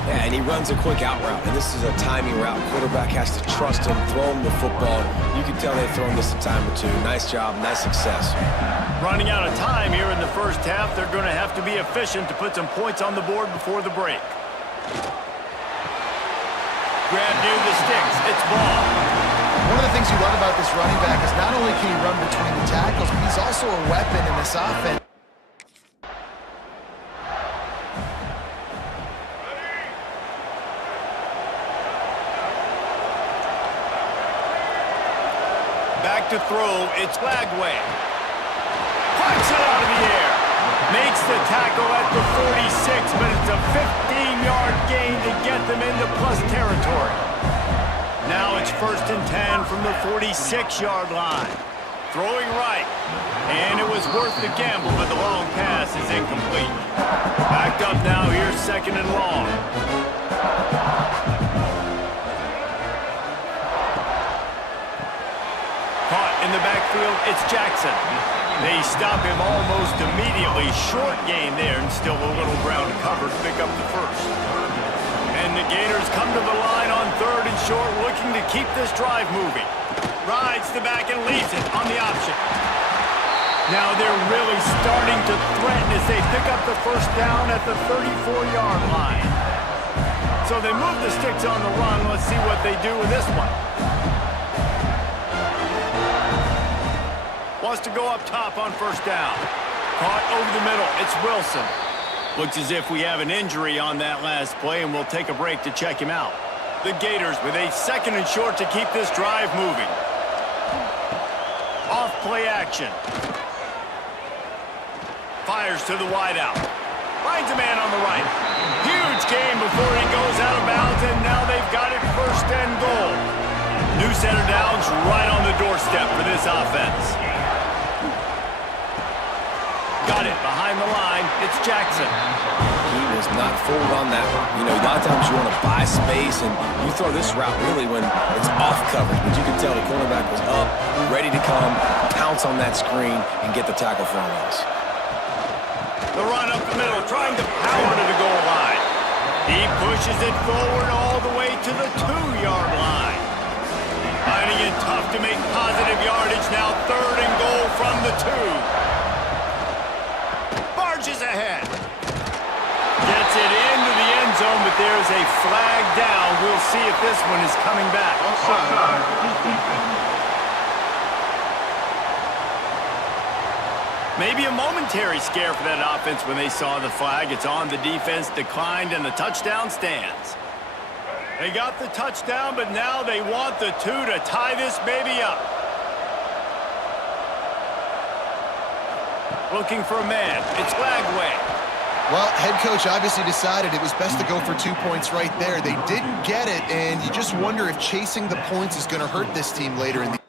Yeah, and he runs a quick out route, and this is a timing route. Quarterback has to trust him, throw him the football. You can tell they've thrown this a time or two. Nice job, nice success. Running out of time here in the 1st half, they're going to have to be efficient to put some points on the board before the break. Grab near the sticks, it's ball. One of the things you love about this running back is not only can he run between the tackles, but he's also a weapon in this offense. Back to throw, it's Lagway. Punts it out of the air. Makes the tackle at the 46, but it's a 15-yard gain to get them into plus territory. Now it's 1st and 10 from the 46-yard line. Throwing right, and it was worth the gamble, but the long pass is incomplete. Backed up now, here's 2nd and long. Caught in the backfield, it's Jackson. They stop him almost immediately. Short gain there, and still a little ground covered to pick up the 1st. And the Gators come to the line on 3rd and short, looking to keep this drive moving. Rides the back and leaves it on the option. Now they're really starting to threaten as they pick up the first down at the 34-yard line. So they move the sticks on the run. Let's see what they do with this one. Wants to go up top on first down. Caught over the middle. It's Wilson. Looks as if we have an injury on that last play, and we'll take a break to check him out. The Gators with a 2nd and short to keep this drive moving. Off play action. Fires to the wideout. Finds a man on the right. Huge gain before he goes out of bounds, and now they've got it 1st and goal. New set of downs right on the doorstep for this offense. Got it behind the line. It's Jackson. He was not fooled on that one. You know, a lot of times you want to buy space, and you throw this route really when it's off coverage. But you can tell the cornerback was up, ready to come, pounce on that screen, and get the tackle for a loss. The run up the middle, trying to power to the goal line. He pushes it forward all the way to the 2-yard line. Finding it tough to make positive yardage now. 3rd and goal from the 2. Barges ahead. Gets it into the end zone, but there's a flag down. We'll see if this one is coming back. Maybe a momentary scare for that offense when they saw the flag. It's on, the defense declined, and the touchdown stands. They got the touchdown, but now they want the 2 to tie this baby up. Looking for a man. It's Lagway. Well, head coach obviously decided it was best to go for 2 points right there. They didn't get it, and you just wonder if chasing the points is going to hurt this team later in the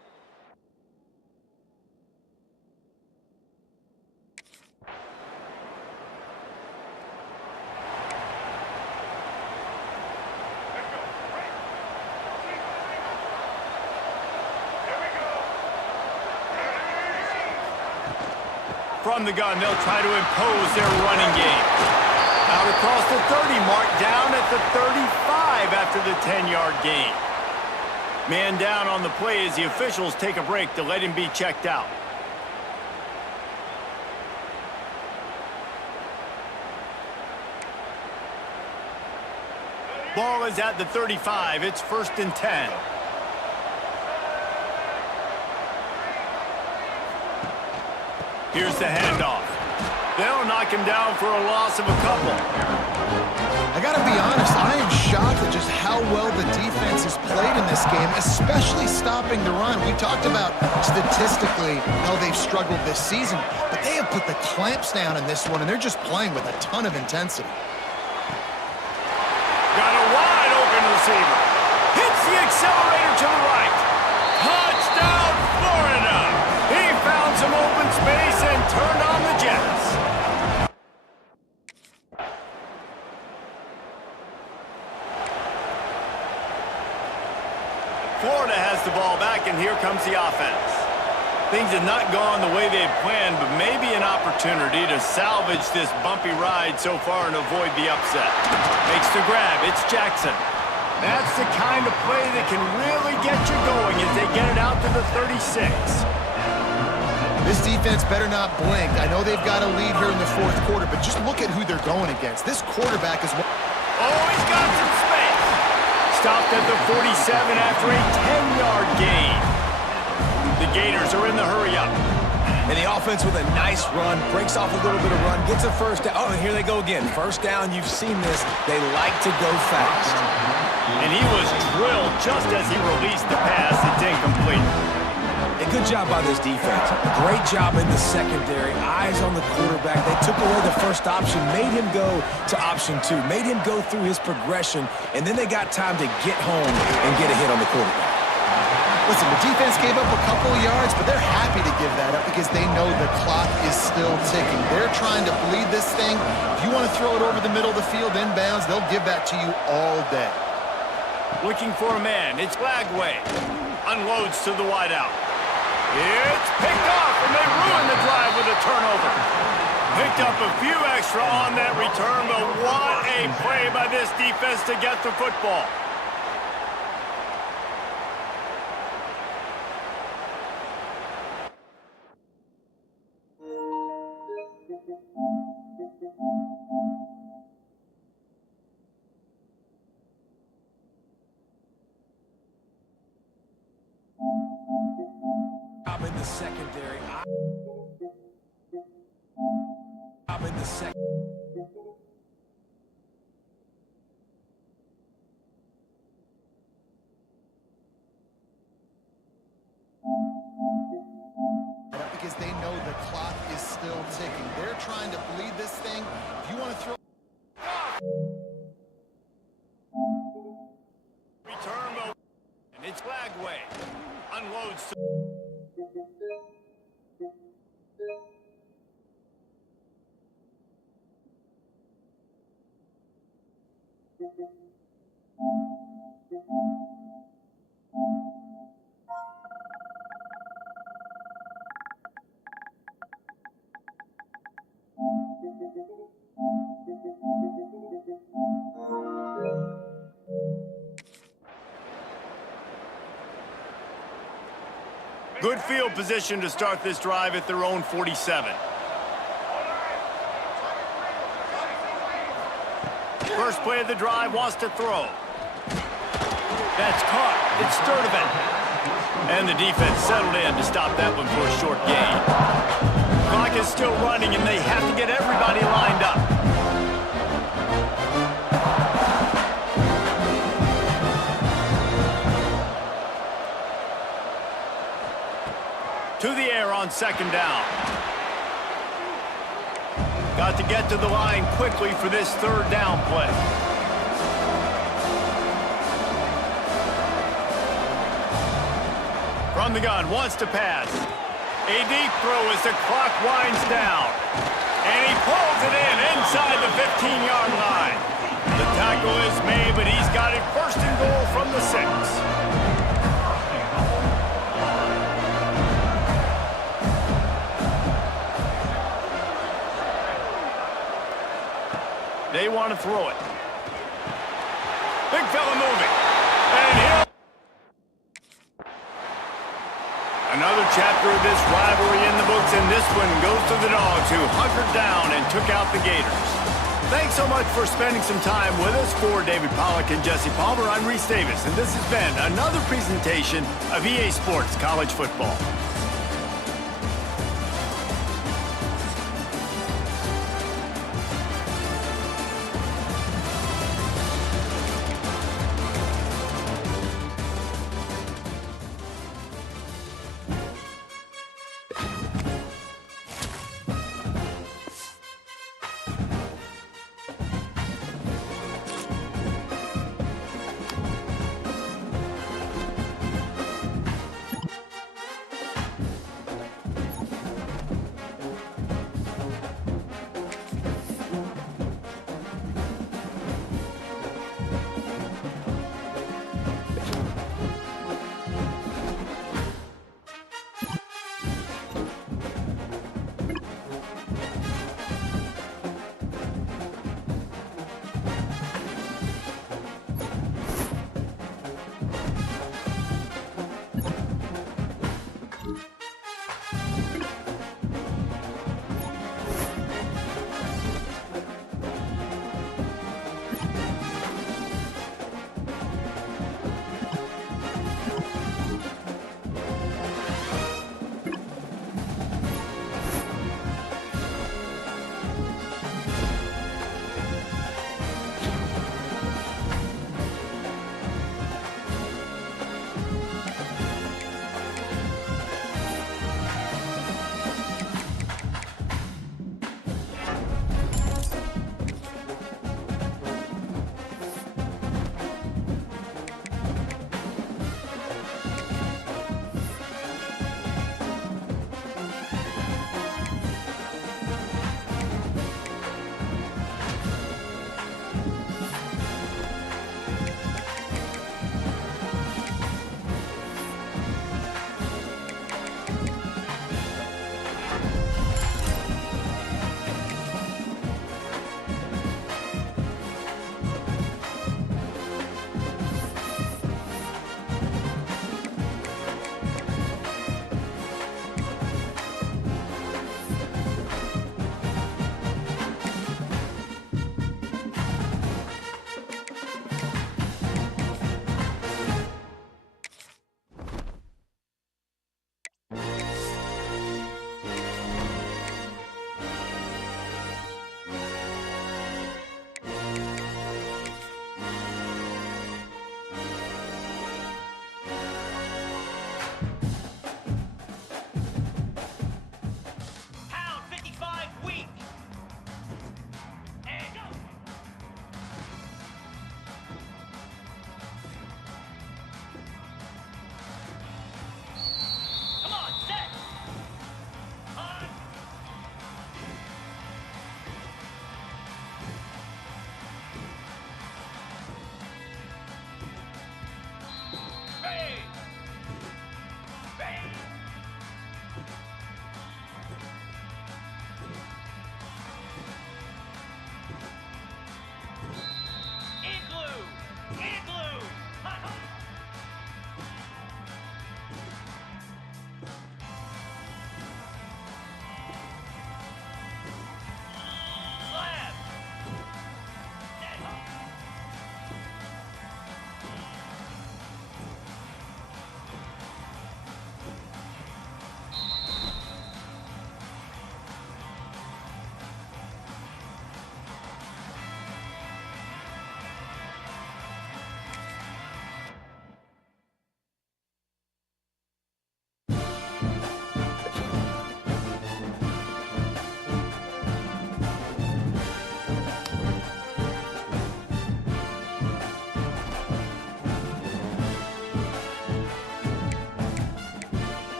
From the gun, they'll try to impose their running game. Out across the 30 mark, down at the 35 after the 10-yard gain. Man down on the play as the officials take a break to let him be checked out. Ball is at the 35. It's 1st and 10. Here's the handoff. They'll knock him down for a loss of a couple. I gotta be honest, I am shocked at just how well the defense has played in this game, especially stopping the run. We talked about statistically how they've struggled this season, but they have put the clamps down in this one, and they're just playing with a ton of intensity. Got a wide open receiver. Hits the accelerator to the right. Touchdown, Florida. He found some open space and turned on the Jets. Florida has the ball back, and here comes the offense. Things have not gone the way they had planned, but maybe an opportunity to salvage this bumpy ride so far and avoid the upset. Makes the grab. It's Jackson. That's the kind of play that can really get you going as they get it out to the 36. This defense better not blink. I know they've got a lead here in the 4th quarter, but just look at who they're going against. This quarterback is... Oh, he's got some space. Stopped at the 47 after a 10-yard gain. The Gators are in the hurry-up. And the offense with a nice run, breaks off a little bit of run, gets a first down. Oh, and here they go again. First down, you've seen this. They like to go fast. And he was drilled just as he released the pass. It's incomplete. A good job by this defense. Great job in the secondary. Eyes on the quarterback. They took away the first option, made him go to option 2, made him go through his progression, and then they got time to get home and get a hit on the quarterback. Listen, the defense gave up a couple of yards, but they're happy to give that up because they know the clock is still ticking. They're trying to bleed this thing. If you want to throw it over the middle of the field inbounds, they'll give that to you all day. Looking for a man. It's Lagway. Unloads to the wideout. It's picked off, and they ruin the drive with a turnover. Picked up a few extra on that return, but what a play by this defense to get the football. secondary. I'm in the second. Because they know the clock is still ticking. They're trying to bleed this thing. If you want to throw... Return over. And it's Flagway. Unloads. Good field position to start this drive at their own 47. First play of the drive, wants to throw. That's caught. It's Sturdivant. And the defense settled in to stop that one for a short gain. Clock is still running, and they have to get everybody lined up. To the air on second down. Got to get to the line quickly for this third down play. From the gun, wants to pass. A deep throw as the clock winds down. And he pulls it in inside the 15-yard line. The tackle is made, but he's got it first and goal from the 6. They want to throw it. Big fella moving. And he'll... Another chapter of this rivalry in the books, and this one goes to the Dogs, who hunkered down and took out the Gators. Thanks so much for spending some time with us. For David Pollack and Jesse Palmer, I'm Reese Davis, and this has been another presentation of EA Sports College Football.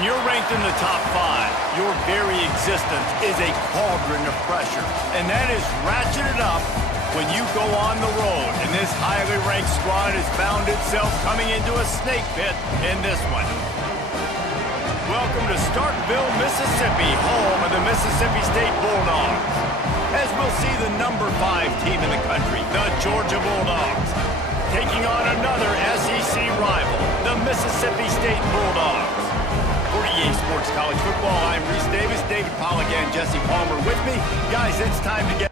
When you're ranked in the top 5, your very existence is a cauldron of pressure. And that is ratcheted up when you go on the road. And this highly ranked squad has found itself coming into a snake pit in this one. Welcome to Starkville, Mississippi, home of the Mississippi State Bulldogs. As we'll see the number 5 team in the country, the Georgia Bulldogs, taking on another SEC rival, the Mississippi State Bulldogs. For EA Sports College Football, I'm Reese Davis, David Pollack, and Jesse Palmer with me. Guys, it's time to get...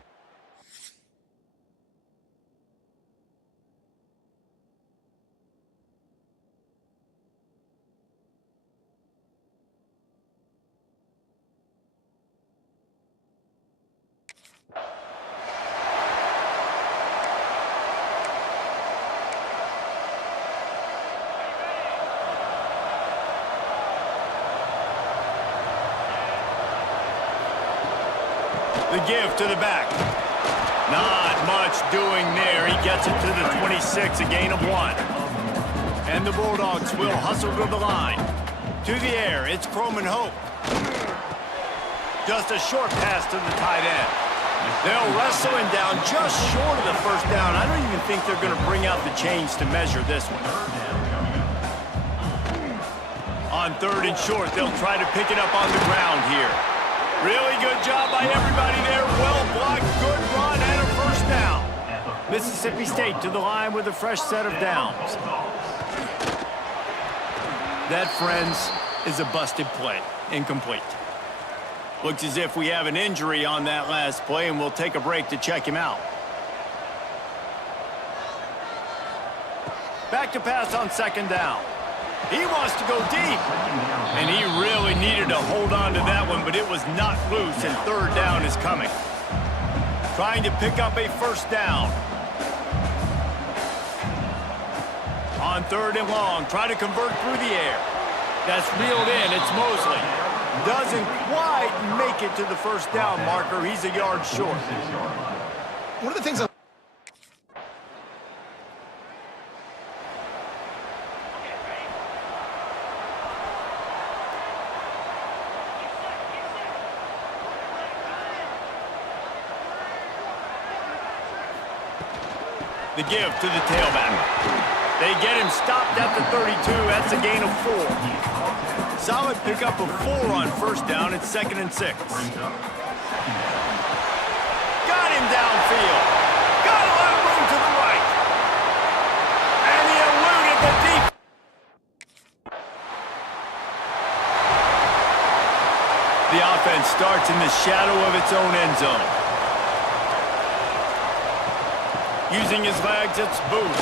The give to the back. Not much doing there. He gets it to the 26, a gain of 1. And the Bulldogs will hustle to the line. To the air, it's Croman Hope. Just a short pass to the tight end. They'll wrestle him down just short of the first down. I don't even think they're going to bring out the chains to measure this one. On 3rd and short, they'll try to pick it up on the ground here. Really good job by everybody there. Well blocked, good run, and a first down. Mississippi State to the line with a fresh set of downs. That, friends, is a busted play. Incomplete. Looks as if we have an injury on that last play, and we'll take a break to check him out. Back to pass on 2nd down. He wants to go deep, and he really needed to hold on to that one, but it was not loose, and 3rd down is coming. Trying to pick up a first down. On 3rd and long, try to convert through the air. That's reeled in, it's Mosley. Doesn't quite make it to the first down marker. He's a yard short. One of the things The give to the tailback. They get him stopped at the 32. That's a gain of 4. Solid pickup of 4 on 1st down. It's 2nd and 6. Got him downfield. Got a lot of room to the right. And he eluded the deep. The offense starts in the shadow of its own end zone. Using his legs, it's Booth.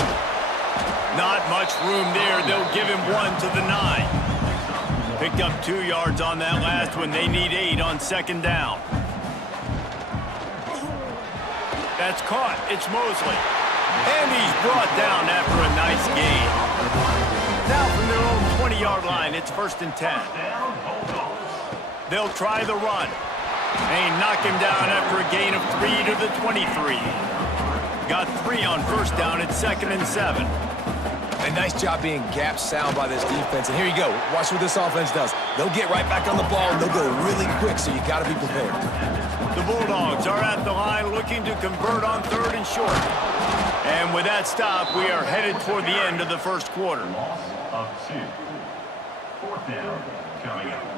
Not much room there. They'll give him 1 to the 9. Picked up 2 yards on that last one. They need 8 on 2nd down. That's caught. It's Mosley. And he's brought down after a nice gain. Now from their own 20-yard line, it's 1st and 10. They'll try the run. They knock him down after a gain of 3 to the 23. Got 3 on 1st down. It's 2nd and 7. A nice job being gap sound by this defense. And here you go. Watch what this offense does. They'll get right back on the ball, and they'll go really quick, so you got to be prepared. The Bulldogs are at the line looking to convert on 3rd and short. And with that stop, we are headed toward the end of the 1st quarter. Loss of 2. 4th down coming up.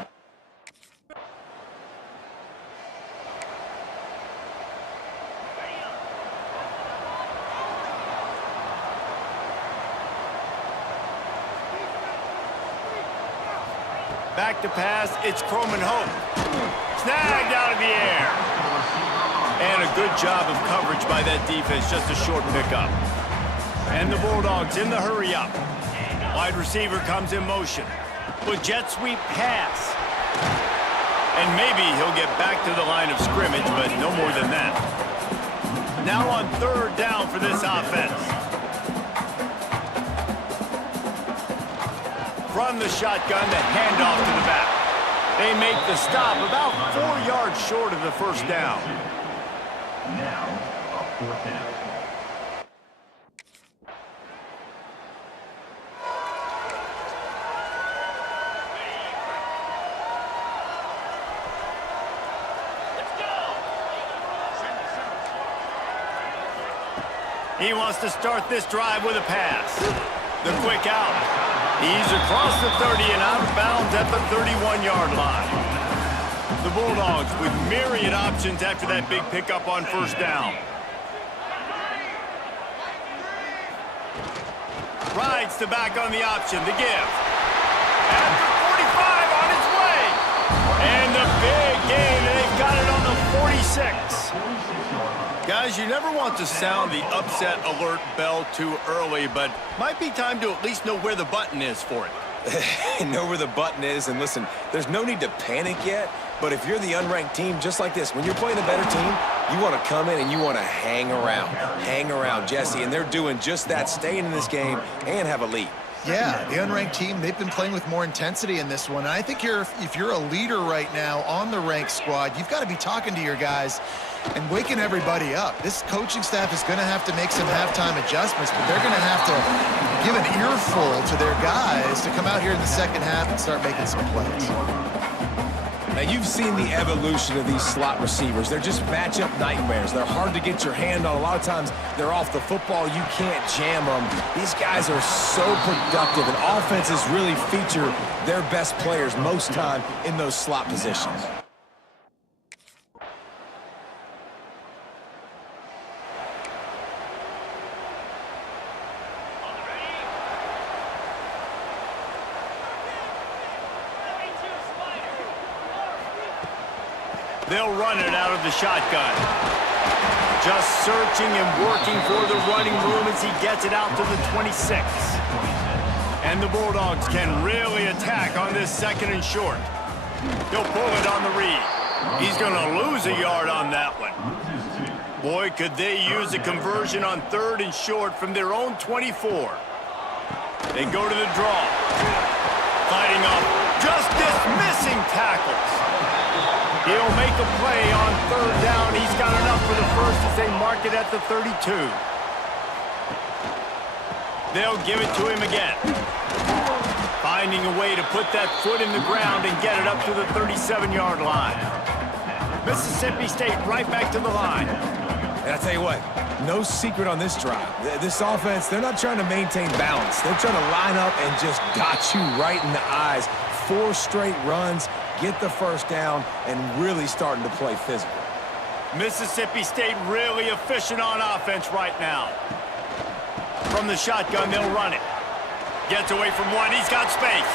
Back to pass, it's Croman Hope. Snagged out of the air. And a good job of coverage by that defense, just a short pickup. And the Bulldogs in the hurry up. Wide receiver comes in motion. With jet sweep pass. And maybe he'll get back to the line of scrimmage, but no more than that. Now on 3rd down for this offense. From the shotgun, the handoff to the back. They make the stop about 4 yards short of the first down. Now, a 4th down. He wants to start this drive with a pass. The quick out. He's across the 30 and out of bounds at the 31-yard line. The Bulldogs with myriad options after that big pickup on first down. Rides the back on the option, the give. At the 45 on its way. And the big gain, they've got it on the 46. Guys, you never want to sound the upset alert bell too early, but might be time to at least know where the button is for it. Know where the button is, and listen, there's no need to panic yet, but if you're the unranked team, just like this, when you're playing a better team, you want to come in and you want to hang around, Jesse, and they're doing just that, staying in this game and have a lead. Yeah, the unranked team, they've been playing with more intensity in this one. And I think if you're a leader right now on the ranked squad, you've got to be talking to your guys and waking everybody up. This coaching staff is going to have to make some halftime adjustments, but they're going to have to give an earful to their guys to come out here in the second half and start making some plays. Now, you've seen the evolution of these slot receivers. They're just matchup nightmares. They're hard to get your hand on. A lot of times, they're off the football. You can't jam them. These guys are so productive, and offenses really feature their best players most time in those slot positions. They'll run it out of the shotgun. Just searching and working for the running room as he gets it out to the 26. And the Bulldogs can really attack on this second and short. He'll pull it on the read. He's going to lose a yard on that one. Boy, could they use a conversion on third and short from their own 24. They go to the draw. Fighting off just dismissing tackles. He'll make a play on third down. He's got enough for the first as they mark it at the 32. They'll give it to him again. Finding a way to put that foot in the ground and get it up to the 37-yard line. Mississippi State right back to the line. And I tell you what, no secret on this drive. This offense, they're not trying to maintain balance. They're trying to line up and just got you right in the eyes. 4 straight runs, get the first down, and really starting to play physical. Mississippi State really efficient on offense right now. From the shotgun, they'll run it. Gets away from one. He's got space.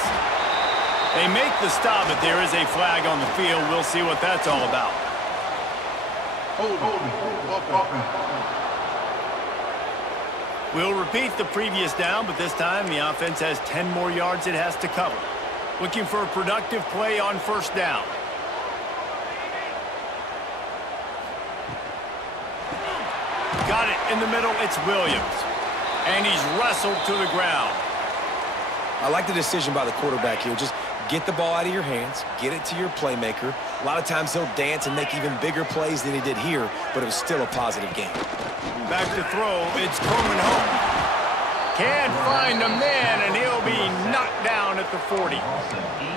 They make the stop, but there is a flag on the field. We'll see what that's all about. We'll repeat the previous down, but this time the offense has 10 more yards it has to cover. Looking for a productive play on first down. Got it in the middle. It's Williams. And he's wrestled to the ground. I like the decision by the quarterback here. Just get the ball out of your hands, get it to your playmaker. A lot of times he'll dance and make even bigger plays than he did here, but it was still a positive game. Back to throw. It's Coleman home. Can't find a man, and he'll be knocked down at the 40.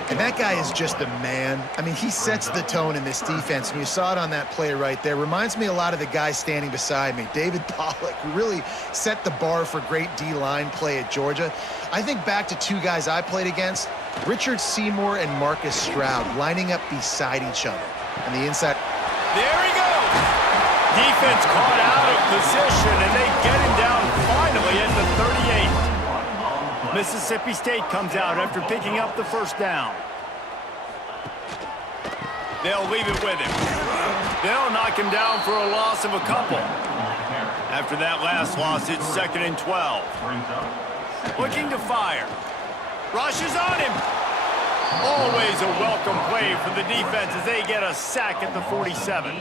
And that guy is just a man. I mean, he sets the tone in this defense, and you saw it on that play right there. Reminds me a lot of the guy standing beside me, David Pollock, who really set the bar for great D-line play at Georgia. I think back to 2 guys I played against, Richard Seymour and Marcus Stroud, lining up beside each other on the inside. There he goes. Defense caught out of position, and they get him down finally at the 38. Mississippi State comes out after picking up the first down. They'll leave it with him. They'll knock him down for a loss of a couple. After that last loss, it's 2nd and 12. Looking to fire. Rushes on him. Always a welcome play for the defense as they get a sack at the 47.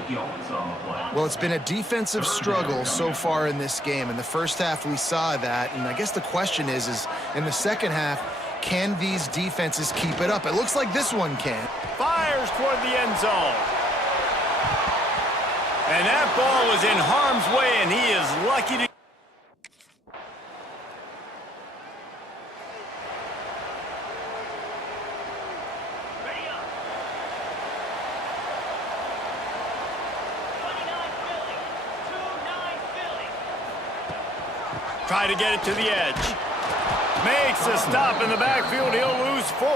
Well, it's been a defensive struggle so far in this game. In the first half, we saw that, and I guess the question is in the second half, can these defenses keep it up? It looks like this one can. Fires toward the end zone. And that ball was in harm's way, and he is lucky to... Try to get it to the edge. Makes a stop in the backfield. He'll lose 4.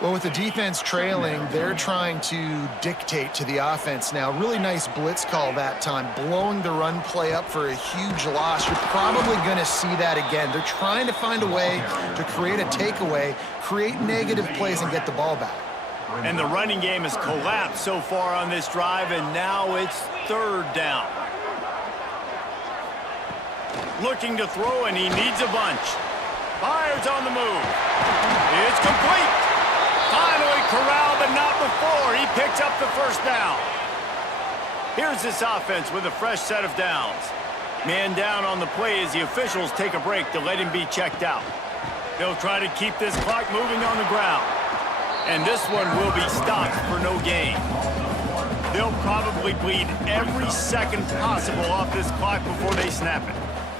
Well, with the defense trailing, they're trying to dictate to the offense now. Really nice blitz call that time, blowing the run play up for a huge loss. You're probably going to see that again. They're trying to find a way to create a takeaway, create negative plays, and get the ball back. And the running game has collapsed so far on this drive, and now it's 3rd down. Looking to throw, and he needs a bunch. Fires on the move. It's complete. Finally corralled, but not before. He picks up the 1st down. Here's this offense with a fresh set of downs. Man down on the play as the officials take a break to let him be checked out. They'll try to keep this clock moving on the ground. And this one will be stopped for no gain. They'll probably bleed every second possible off this clock before they snap it.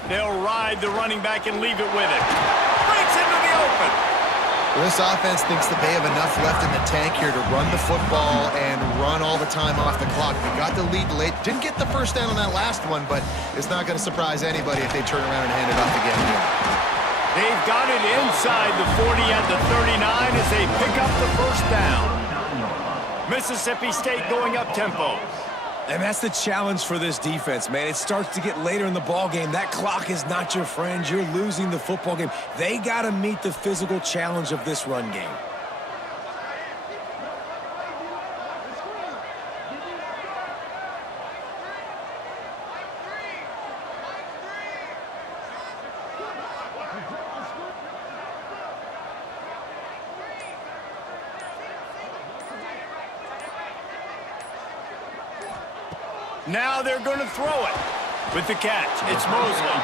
They'll ride the running back and leave it with it. Breaks into the open. Well, this offense thinks that they have enough left in the tank here to run the football and run all the time off the clock. They got the lead late. Didn't get the 1st down on that last one, but it's not going to surprise anybody if they turn around and hand it off again here. They've got it inside the 40 at the 39 as they pick up the 1st down. Mississippi State going up tempo. And that's the challenge for this defense, man. It starts to get later in the ball game. That clock is not your friend. You're losing the football game. They got to meet the physical challenge of this run game. Now they're going to throw it. With the catch, it's Mosley.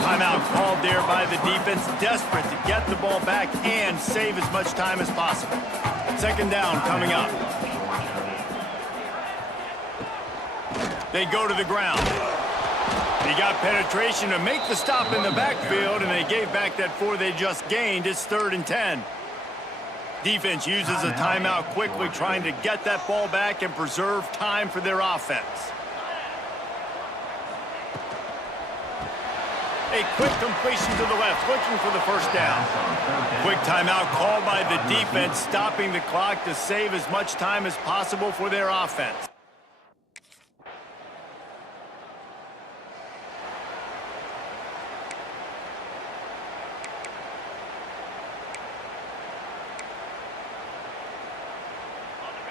Timeout called there by the defense, desperate to get the ball back and save as much time as possible. 2nd down coming up. They go to the ground. He got penetration to make the stop in the backfield, and they gave back that 4 they just gained. It's 3rd and 10. Defense uses a timeout quickly, trying to get that ball back and preserve time for their offense. A quick completion to the left, looking for the 1st down. Quick timeout called by the defense, stopping the clock to save as much time as possible for their offense.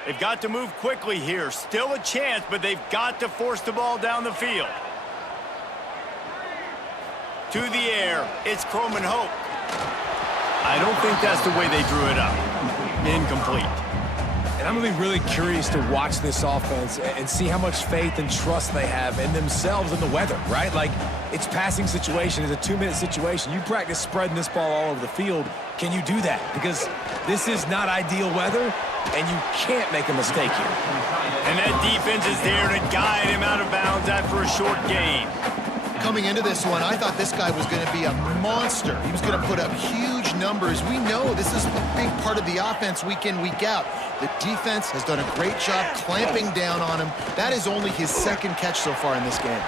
They've got to move quickly here. Still a chance, but they've got to force the ball down the field. To the air, it's Croman Hope. I don't think that's the way they drew it up. Incomplete. And I'm going to be really curious to watch this offense and see how much faith and trust they have in themselves and the weather, right? Like, it's passing situation, it's a 2-minute situation. You practice spreading this ball all over the field. Can you do that? Because this is not ideal weather, and you can't make a mistake here. And that defense is there to guide him out of bounds after a short gain. Coming into this one, I thought this guy was going to be a monster. He was going to put up huge numbers. We know this is a big part of the offense week in, week out. The defense has done a great job clamping down on him. That is only his 2nd catch so far in this game.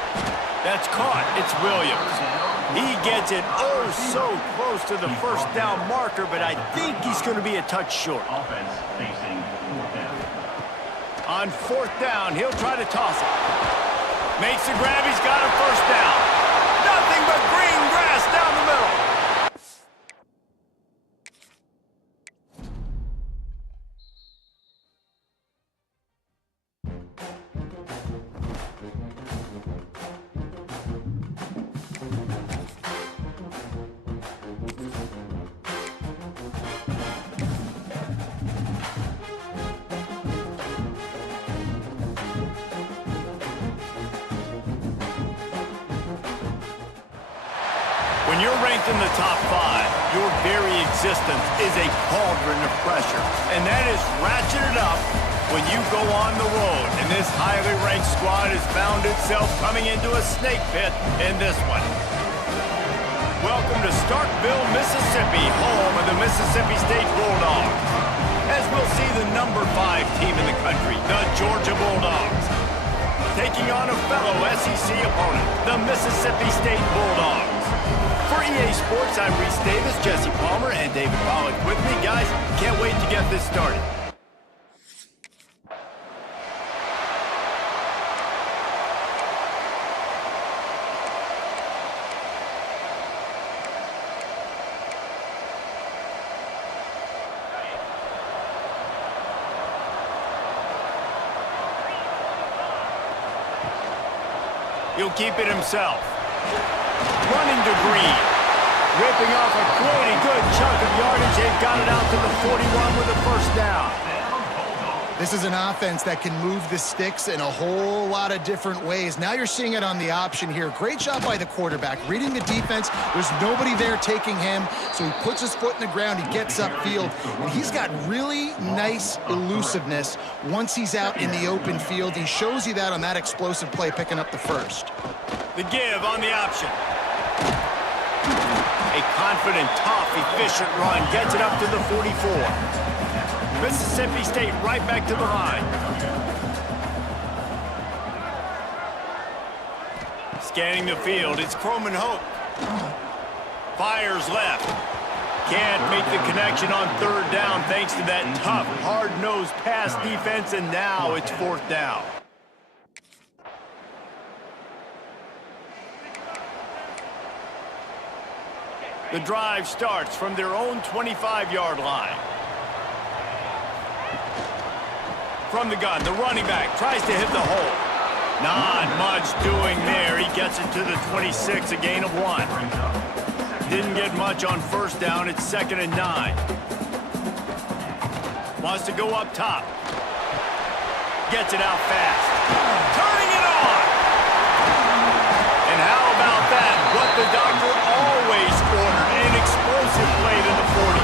That's caught. It's Williams. He gets it oh so close to the 1st down marker, but I think he's going to be a touch short. Offense facing 4th down. On 4th down, he'll try to toss it. Makes the grab, he's got a 1st down. Nothing but green grass down the middle. When you're ranked in the top 5, your very existence is a cauldron of pressure. And that is ratcheted up when you go on the road. And this highly ranked squad has found itself coming into a snake pit in this one. Welcome to Starkville, Mississippi, home of the Mississippi State Bulldogs. As we'll see the number 5 team in the country, the Georgia Bulldogs. taking on a fellow SEC opponent, the Mississippi State Bulldogs. For EA Sports, I'm Reese Davis, Jesse Palmer, and David Pollock with me. Guys, can't wait to get this started. He'll keep it himself. Running to Green. Ripping off a pretty good chunk of yardage. They've got it out to the 41 with a first down. This is an offense that can move the sticks in a whole lot of different ways. Now you're seeing it on the option here. Great job by the quarterback. Reading the defense, there's nobody there taking him, so he puts his foot in the ground, he gets upfield, and he's got really nice elusiveness once he's out in the open field. He shows you that on that explosive play, picking up the first. The give on the option. A confident, tough, efficient run gets it up to the 44. Mississippi State right back to the line. Scanning the field, it's Croman Hope. Fires left. Can't make the connection on third down thanks to that tough, hard-nosed pass defense, and now it's fourth down. The drive starts from their own 25-yard line. From the gun, the running back tries to hit the hole. Not much doing there. He gets it to the 26, a gain of 1. Didn't get much on first down. It's 2nd and 9. Wants to go up top. Gets it out fast. Turning it on! And how about that? What the doctor always ordered. An explosive play to the 40.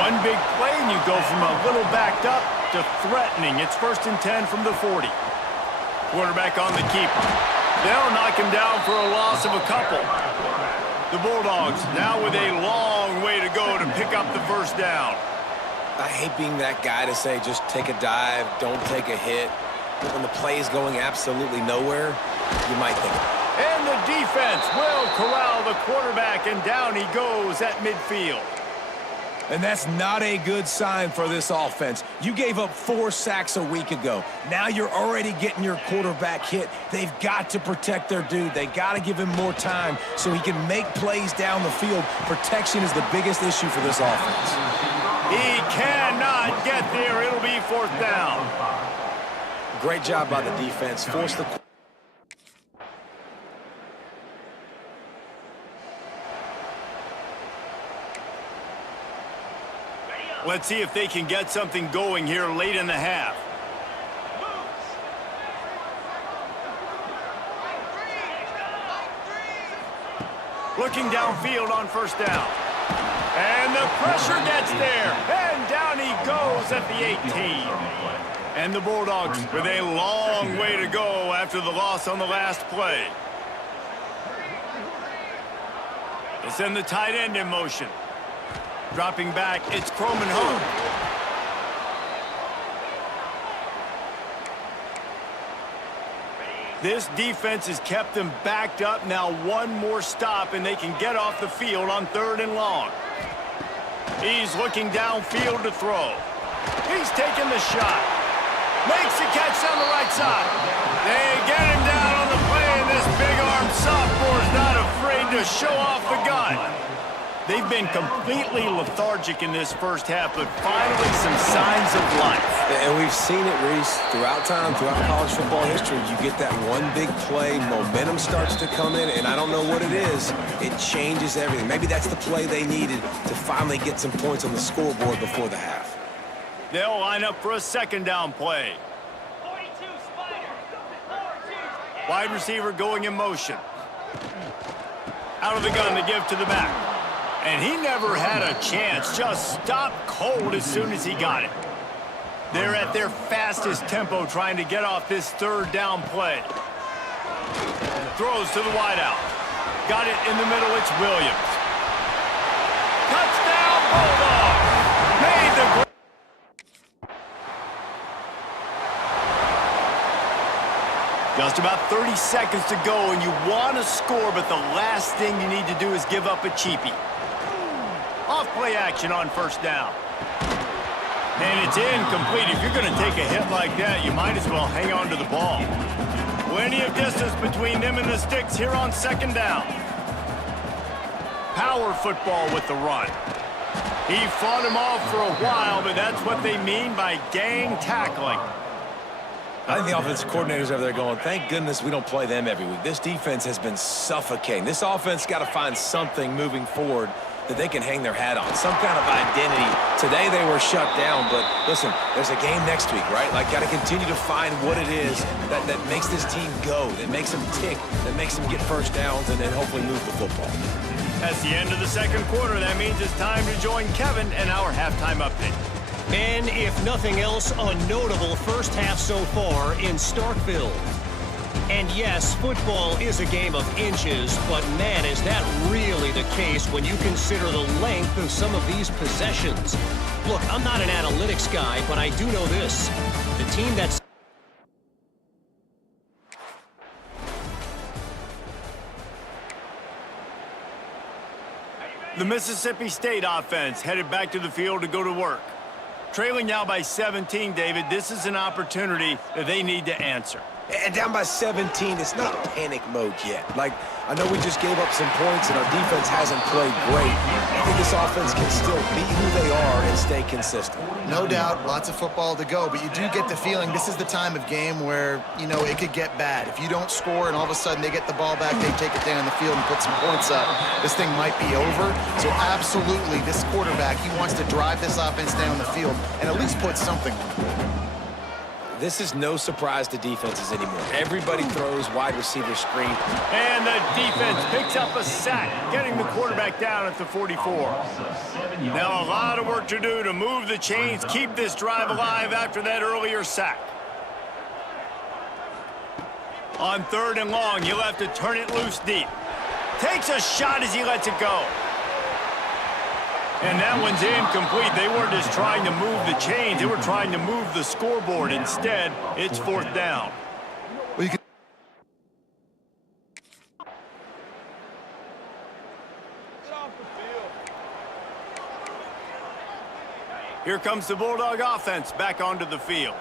One big play and you go from a little backed up to threatening. It's 1st and 10 from the 40. Quarterback on the keeper. They'll knock him down for a loss of a couple. The Bulldogs now with a long way to go to pick up the first down. I hate being that guy to say just take a dive, don't take a hit. But when the play is going absolutely nowhere, you might think. And the defense will corral the quarterback, and down he goes at midfield. And that's not a good sign for this offense. You gave up 4 sacks a week ago. Now you're already getting your quarterback hit. They've got to protect their dude. They got to give him more time so he can make plays down the field. Protection is the biggest issue for this offense. He cannot get there. It'll be fourth down. Great job by the defense. Force the... Let's see if they can get something going here late in the half. Looking downfield on first down. And the pressure gets there. And down he goes at the 18. And the Bulldogs with a long way to go after the loss on the last play. They send the tight end in motion. Dropping back, it's Croman Hope. This defense has kept them backed up. Now one more stop, and they can get off the field on 3rd and long. He's looking downfield to throw. He's taking the shot. Makes the catch down the right side. They get him down on the play, and this big-armed sophomore's not afraid to show off the gun. They've been completely lethargic in this first half, but finally some signs of life. And we've seen it, Reese, throughout time, throughout college football history. You get that one big play, momentum starts to come in, and I don't know what it is. It changes everything. Maybe that's the play they needed to finally get some points on the scoreboard before the half. They'll line up for a 2nd down play. 42 Spider. 4-2. Wide receiver going in motion. Out of the gun to give to the back. And he never had a chance. Just stopped cold as soon as he got it. They're at their fastest tempo trying to get off this 3rd down play. Throws to the wideout. Got it in the middle. It's Williams. Touchdown, Bulldogs! Made the... Just about 30 seconds to go, and you want to score, but the last thing you need to do is give up a cheapie. Off-play action on first down. And it's incomplete. If you're going to take a hit like that, you might as well hang on to the ball. Plenty of distance between them and the sticks here on second down. Power football with the run. He fought him off for a while, but that's what they mean by gang tackling. I think the offensive coordinators over there going, thank goodness we don't play them every week. This defense has been suffocating. This offense got to find something moving forward that they can hang their hat on, some kind of identity. Today they were shut down, but listen, there's a game next week, right? Like, got to continue to find what it is that makes this team go, that makes them tick, that makes them get first downs, and then hopefully move the football. That's the end of the second quarter. That means it's time to join Kevin and our halftime update. And if nothing else, a notable first half so far in Starkville. And yes, football is a game of inches, but man, is that really the case when you consider the length of some of these possessions. Look, I'm not an analytics guy, but I do know this. The team that's the Mississippi State offense headed back to the field to go to work. Trailing now by 17, David, this is an opportunity that they need to answer. And down by 17, it's not panic mode yet. Like, I know we just gave up some points and our defense hasn't played great. I think this offense can still be who they are and stay consistent. No doubt, lots of football to go, but you do get the feeling this is the time of game where, you know, it could get bad. If you don't score and all of a sudden they get the ball back, they take it down the field and put some points up, this thing might be over. So absolutely, this quarterback, he wants to drive this offense down the field and at least put something on the board. This is no surprise to defenses anymore. Everybody throws wide receiver screen. And the defense picks up a sack, getting the quarterback down at the 44. Now a lot of work to do to move the chains, keep this drive alive after that earlier sack. On third and long, he'll have to turn it loose deep. Takes a shot as he lets it go. And that one's incomplete. They weren't just trying to move the chains. They were trying to move the scoreboard. Instead, it's fourth down. Well, you can Here comes the Bulldog offense back onto the field.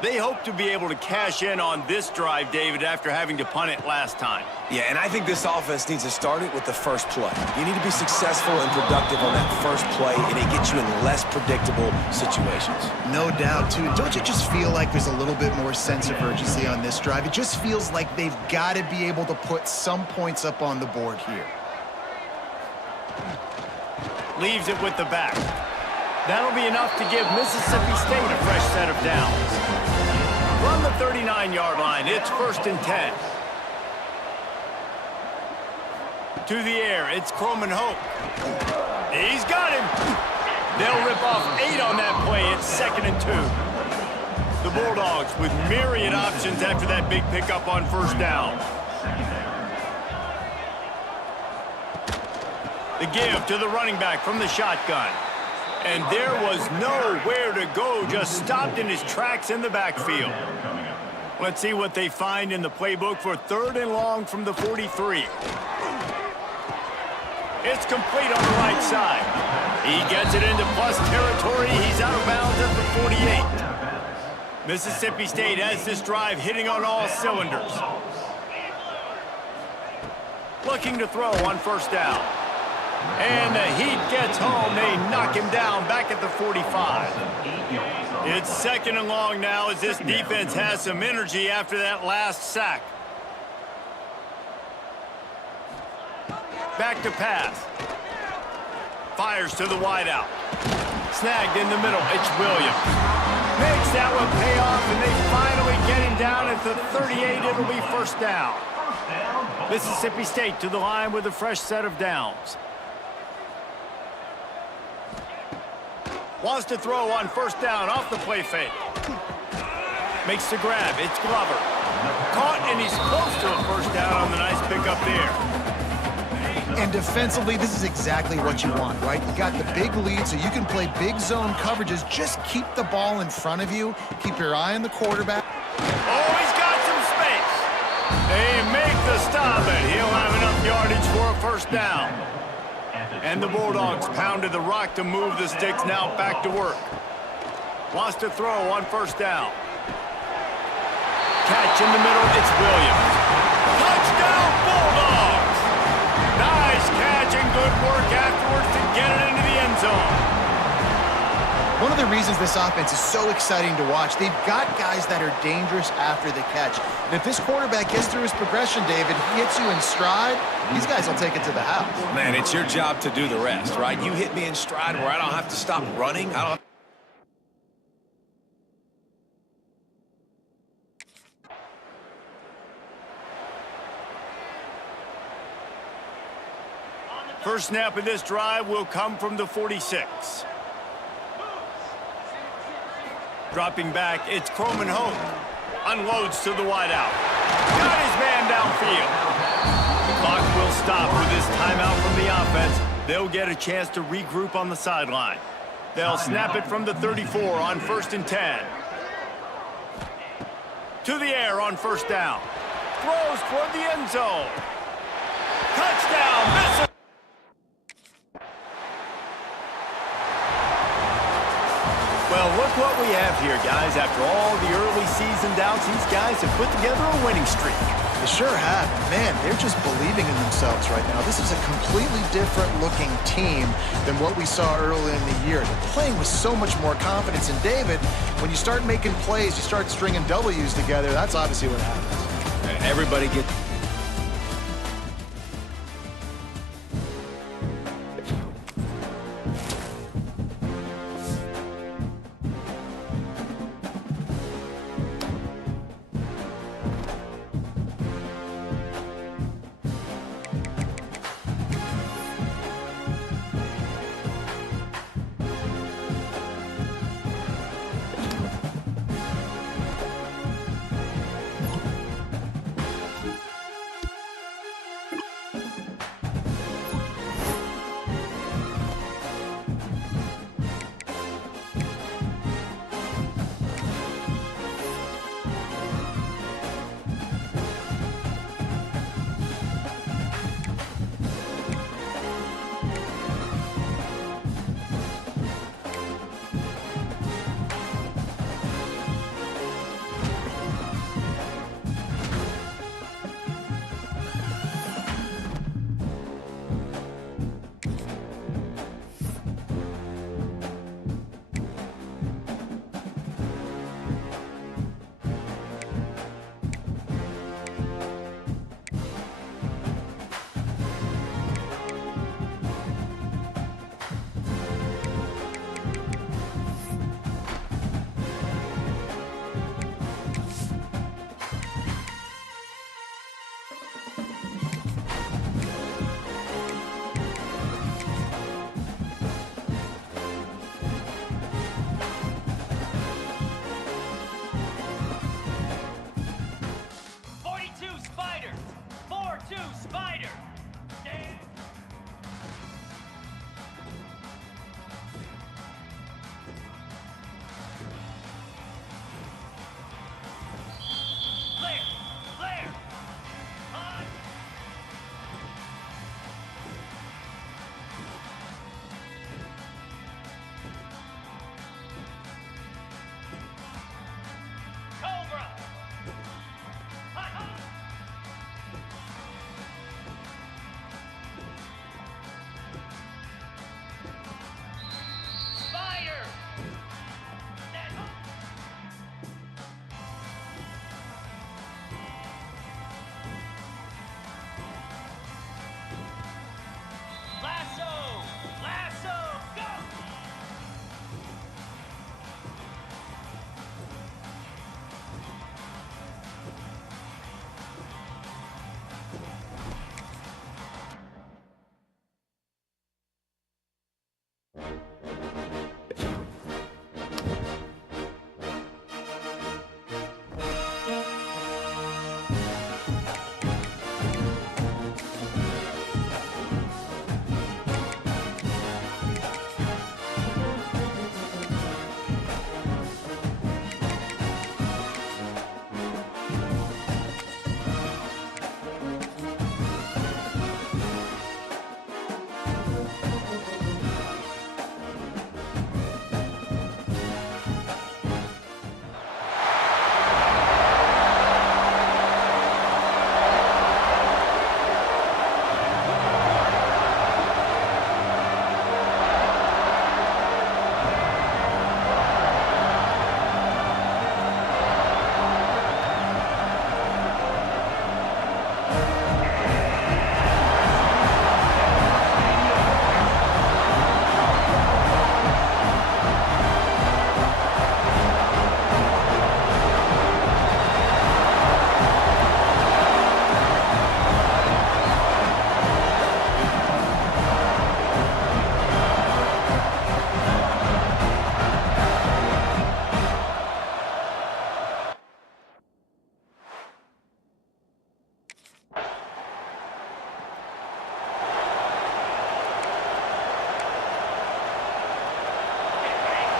They hope to be able to cash in on this drive, David, after having to punt it last time. Yeah, and I think this offense needs to start it with the first play. You need to be successful and productive on that first play, and it gets you in less predictable situations. no doubt, too. Don't you just feel like there's a little bit more sense of urgency on this drive? It just feels like they've got to be able to put some points up on the board here. Leaves it with the back. That'll be enough to give Mississippi State a fresh set of downs. From the 39-yard line, it's first and 10. To the air, it's Croman Hope. He's got him. They'll rip off 8 on that play. It's second and 2. The Bulldogs with myriad options after that big pickup on first down. The give to the running back from the shotgun. And there was nowhere to go, just stopped in his tracks in the backfield. Let's see what they find in the playbook for third and long from the 43. It's complete on the right side. He gets it into plus territory. He's out of bounds at the 48. Mississippi State has this drive hitting on all cylinders. Looking to throw on first down. And the heat gets home. They knock him down back at the 45. It's second and long now as this defense has some energy after that last sack. Back to pass. Fires to the wideout. Snagged in the middle. It's Williams. Makes that one pay off, and they finally get him down at the 38. It'll be first down. Mississippi State to the line with a fresh set of downs. Wants to throw on first down off the play fake. Makes the grab. It's Glover. Caught, and he's close to a first down on the nice pickup there. And defensively, this is exactly what you want, right? You got the big lead, so you can play big zone coverages. Just keep the ball in front of you. Keep your eye on the quarterback. Oh, he's got some space. yardage for a first down. And the Bulldogs pounded the rock to move the sticks, now back to work. Wants to throw on first down. Catch in the middle, it's Williams. Touchdown, Bulldogs! Nice catch and good work afterwards to get it into the end zone. One of the reasons this offense is so exciting to watch, they've got guys that are dangerous after the catch. And if this quarterback gets through his progression, David, he hits you in stride, these guys will take it to the house. Man, it's your job to do the rest, right? You hit me in stride where I don't have to stop running. I don't. First snap of this drive will come from the 46. Dropping back, it's Croman Hope. Unloads to the wideout. Got his man downfield. The clock will stop with this timeout from the offense. They'll get a chance to regroup on the sideline. They'll snap it from the 34 on 1st and 10. To the air on first down. Throws toward the end zone. Touchdown, misses. Well, look what we have here, guys. After all the early season doubts, these guys have put together a winning streak. They sure have. Man, they're just believing in themselves right now. This is a completely different looking team than what we saw early in the year. They're playing with so much more confidence. And David, when you start making plays, you start stringing W's together, that's obviously what happens. Everybody get.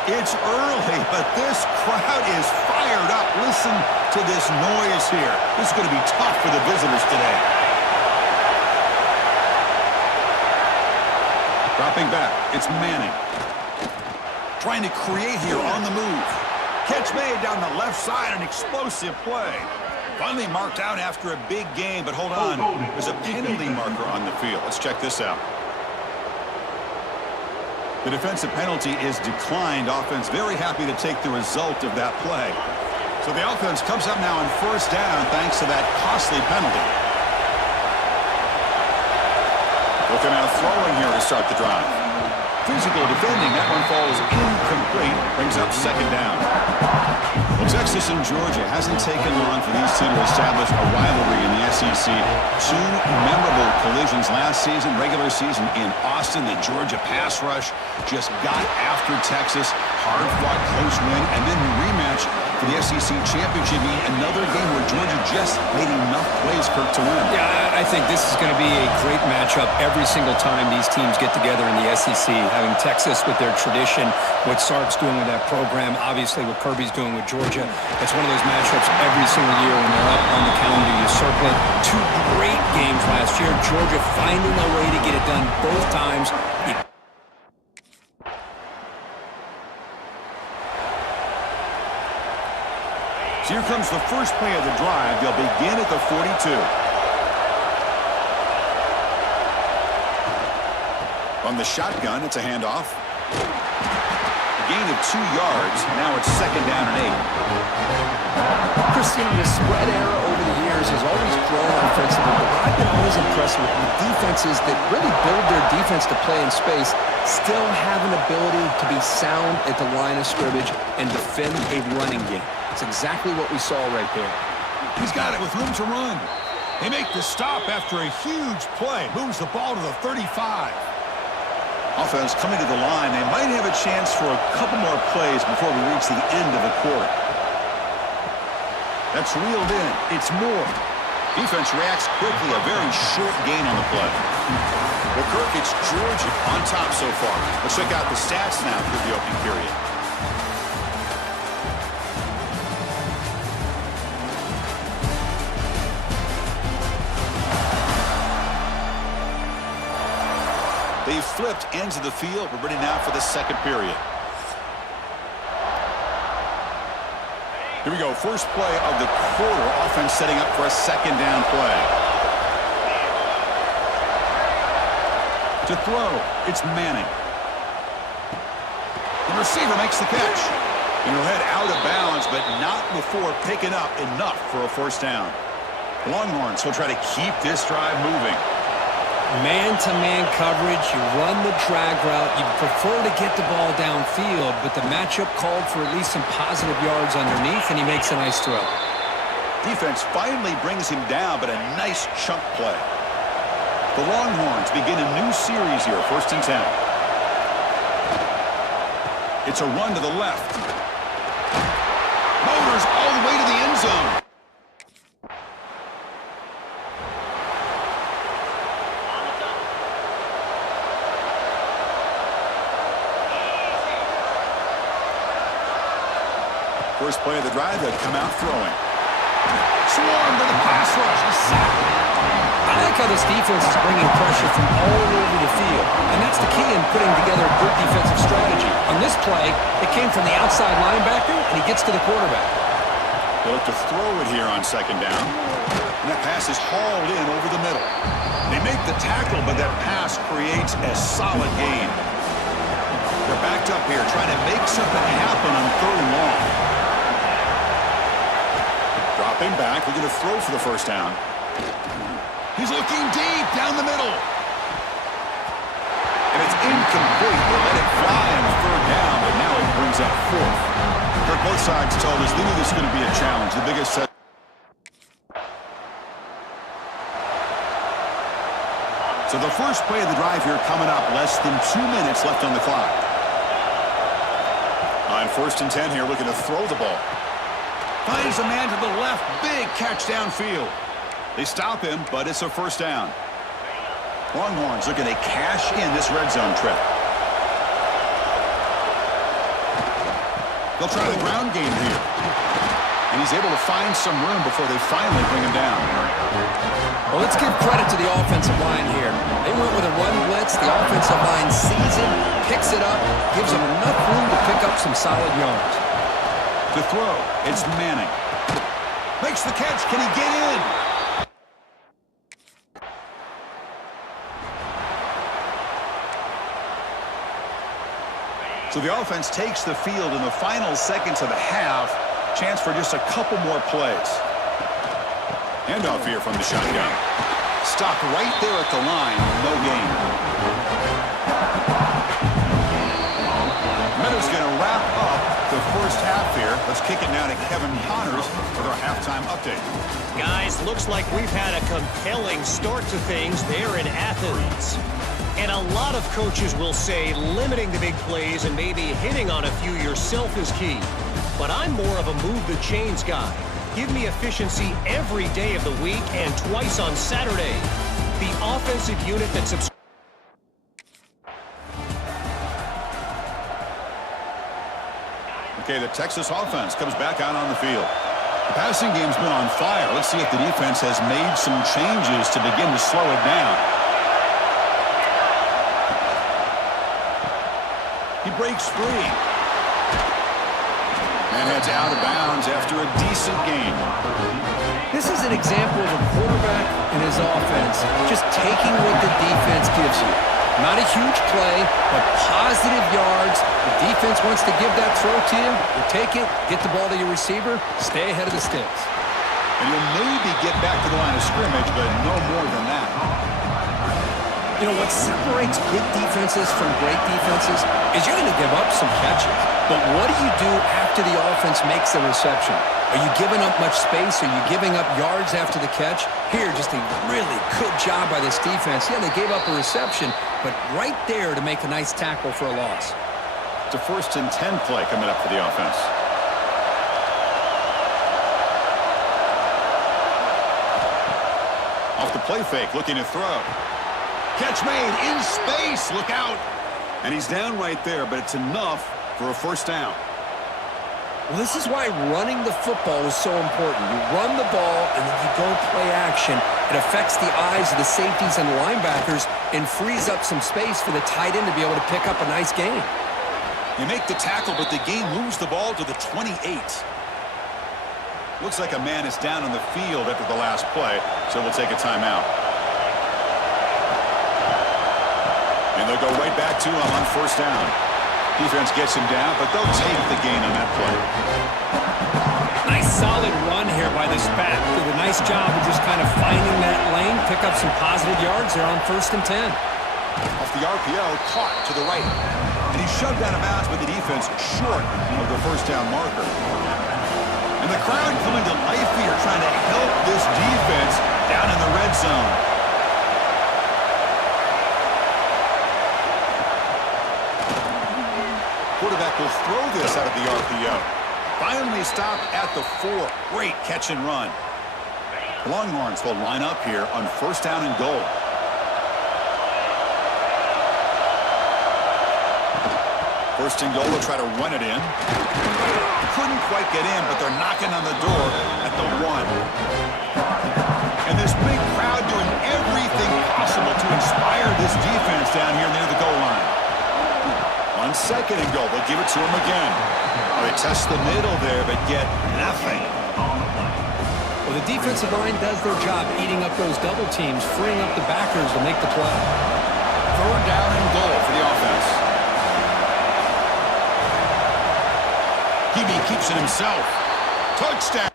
It's early, but this crowd is fired up. Listen to this noise here. This is going to be tough for the visitors today. Dropping back, it's Manning. Trying to create here on the move. Catch made down the left side, an explosive play. Finally marked out after a big game, but hold on. There's a penalty marker on the field. Let's check this out. The defensive penalty is declined. Offense very happy to take the result of that play. So the offense comes up now on first down thanks to that costly penalty. Looking at throwing here to start the drive. Physical defending. That one falls incomplete. Brings up second down. Well, Texas and Georgia hasn't taken long for these two to establish a rivalry in the SEC. Two memorable collisions last season, regular season in Austin. The Georgia pass rush just got after Texas. Hard-fought, close win, and then the rematch for the SEC championship game. Another game where Georgia just made enough plays, Kirk, to win. Yeah, I think this is going to be a great matchup every single time these teams get together in the SEC. Having Texas with their tradition, what Sark's doing with that program, obviously what Kirby's doing with Georgia. It's one of those matchups every single year when they're up on the calendar. You circle it. Two great games last year. Georgia finding a way to get it done both times. So here comes the first play of the drive. They'll begin at the 42. On the shotgun, it's a handoff. Gain of 2 yards. Now it's second down and 8. Christian, the spread era over the years has always grown offensively, but I've been always impressed with defenses that really build their defense to play in space, still have an ability to be sound at the line of scrimmage and defend a running game. It's exactly what we saw right there. He's got it with room to run. They make the stop after a huge play. Moves the ball to the 35. Offense coming to the line. They might have a chance for a couple more plays before we reach the end of the quarter. That's reeled in. It's more. Defense reacts quickly. A very short gain on the play. Well, Kirk, it's Georgia on top so far. Let's check out the stats now through the opening period. They've flipped ends of the field. We're ready now for the second period. Here we go. First play of the quarter. Offense setting up for a second down play. To throw, it's Manning. The receiver makes the catch. And he'll head out of bounds, but not before picking up enough for a first down. The Longhorns will try to keep this drive moving. Man-to-man coverage, you run the drag route. You prefer to get the ball downfield, but the matchup called for at least some positive yards underneath, and he makes a nice throw. Defense finally brings him down, but a nice chunk play. The Longhorns begin a new series here, 1st and 10. It's a run to the left. Motors all the way to the end zone. First play of the drive, they'll come out throwing. Swarm to the pass rush. A sack. I like how this defense is bringing pressure from all over the field, and that's the key in putting together a good defensive strategy. On this play, it came from the outside linebacker, and he gets to the quarterback. They'll look to throw it here on second down, and that pass is hauled in over the middle. They make the tackle, but that pass creates a solid gain. They're backed up here, trying to make something happen on 3rd and long. Dropping back, looking to throw for the first down. He's looking deep down the middle. And it's incomplete. They let it fly on 3rd down, but now it brings up 4th. Both sides told us they knew this was going to be a challenge. The biggest set. So the first play of the drive here coming up. Less than 2 minutes left on the clock. On 1st and 10 here, looking to throw the ball. Finds a man to the left. Big catch downfield. They stop him, but it's a first down. Longhorns looking to cash in this red zone trip. They'll try the ground game here. And he's able to find some room before they finally bring him down. Well, let's give credit to the offensive line here. They went with a run blitz. The offensive line sees it, picks it up, gives them enough room to pick up some solid yards. To throw, it's Manning. Makes the catch. Can he get in? So the offense takes the field in the final seconds of the half. Chance for just a couple more plays. Handoff here from the shotgun. Stopped right there at the line. No gain. Meadows going to wrap up the first half here. Let's kick it now to Kevin Connors with our halftime update. Guys, looks like we've had a compelling start to things there in Athens. And a lot of coaches will say limiting the big plays and maybe hitting on a few yourself is key. But I'm more of a move the chains guy. Give me efficiency every day of the week and twice on Saturday. The offensive unit that subscribes. Okay, the Texas offense comes back out on the field. The passing game's been on fire. Let's see if the defense has made some changes to begin to slow it down. He breaks free. And heads out of bounds after a decent game. This is an example of a quarterback and his offense just taking what the defense gives you. Not a huge play, but positive yards. The defense wants to give that throw to you. You take it, get the ball to your receiver, stay ahead of the sticks. And you'll maybe get back to the line of scrimmage, but no more than that. You know, what separates good defenses from great defenses is you're going to give up some catches. But what do you do after the offense makes the reception? Are you giving up much space? Are you giving up yards after the catch? Here, just a really good job by this defense. Yeah, they gave up a reception, but right there to make a nice tackle for a loss. It's a 1st and 10 play coming up for the offense. Off the play fake, looking to throw. Catch made in space. Look out. And he's down right there, but it's enough for a 1st down. Well, this is why running the football is so important. You run the ball, and then you go play action. It affects the eyes of the safeties and linebackers and frees up some space for the tight end to be able to pick up a nice gain. You make the tackle, but the game moves the ball to the 28. Looks like a man is down on the field after the last play, so we'll take a timeout. And they'll go right back to him on 1st down. Defense gets him down, but they'll take the gain on that play. Nice solid run here by this back. Did a nice job of just kind of finding that lane, pick up some positive yards there on 1st and 10. Off the RPO, caught to the right. And he's shoved out of bounds by the defense short of the 1st down marker. And the crowd coming to life here, trying to help this defense down in the red zone. Quarterback will throw this out of the RPO. Finally stopped at the 4. Great catch and run. The Longhorns will line up here on 1st down and goal. First and goal, they'll try to run it in. Couldn't quite get in, but they're knocking on the door at the 1. And this big crowd doing everything possible to inspire this defense down here near the goal line. On 2nd and goal, they'll give it to him again. They test the middle there, but get nothing. Well, the defensive line does their job eating up those double teams, freeing up the backers to make the play. 3rd down and goal for the offense. Hebe keeps it himself. Touchdown.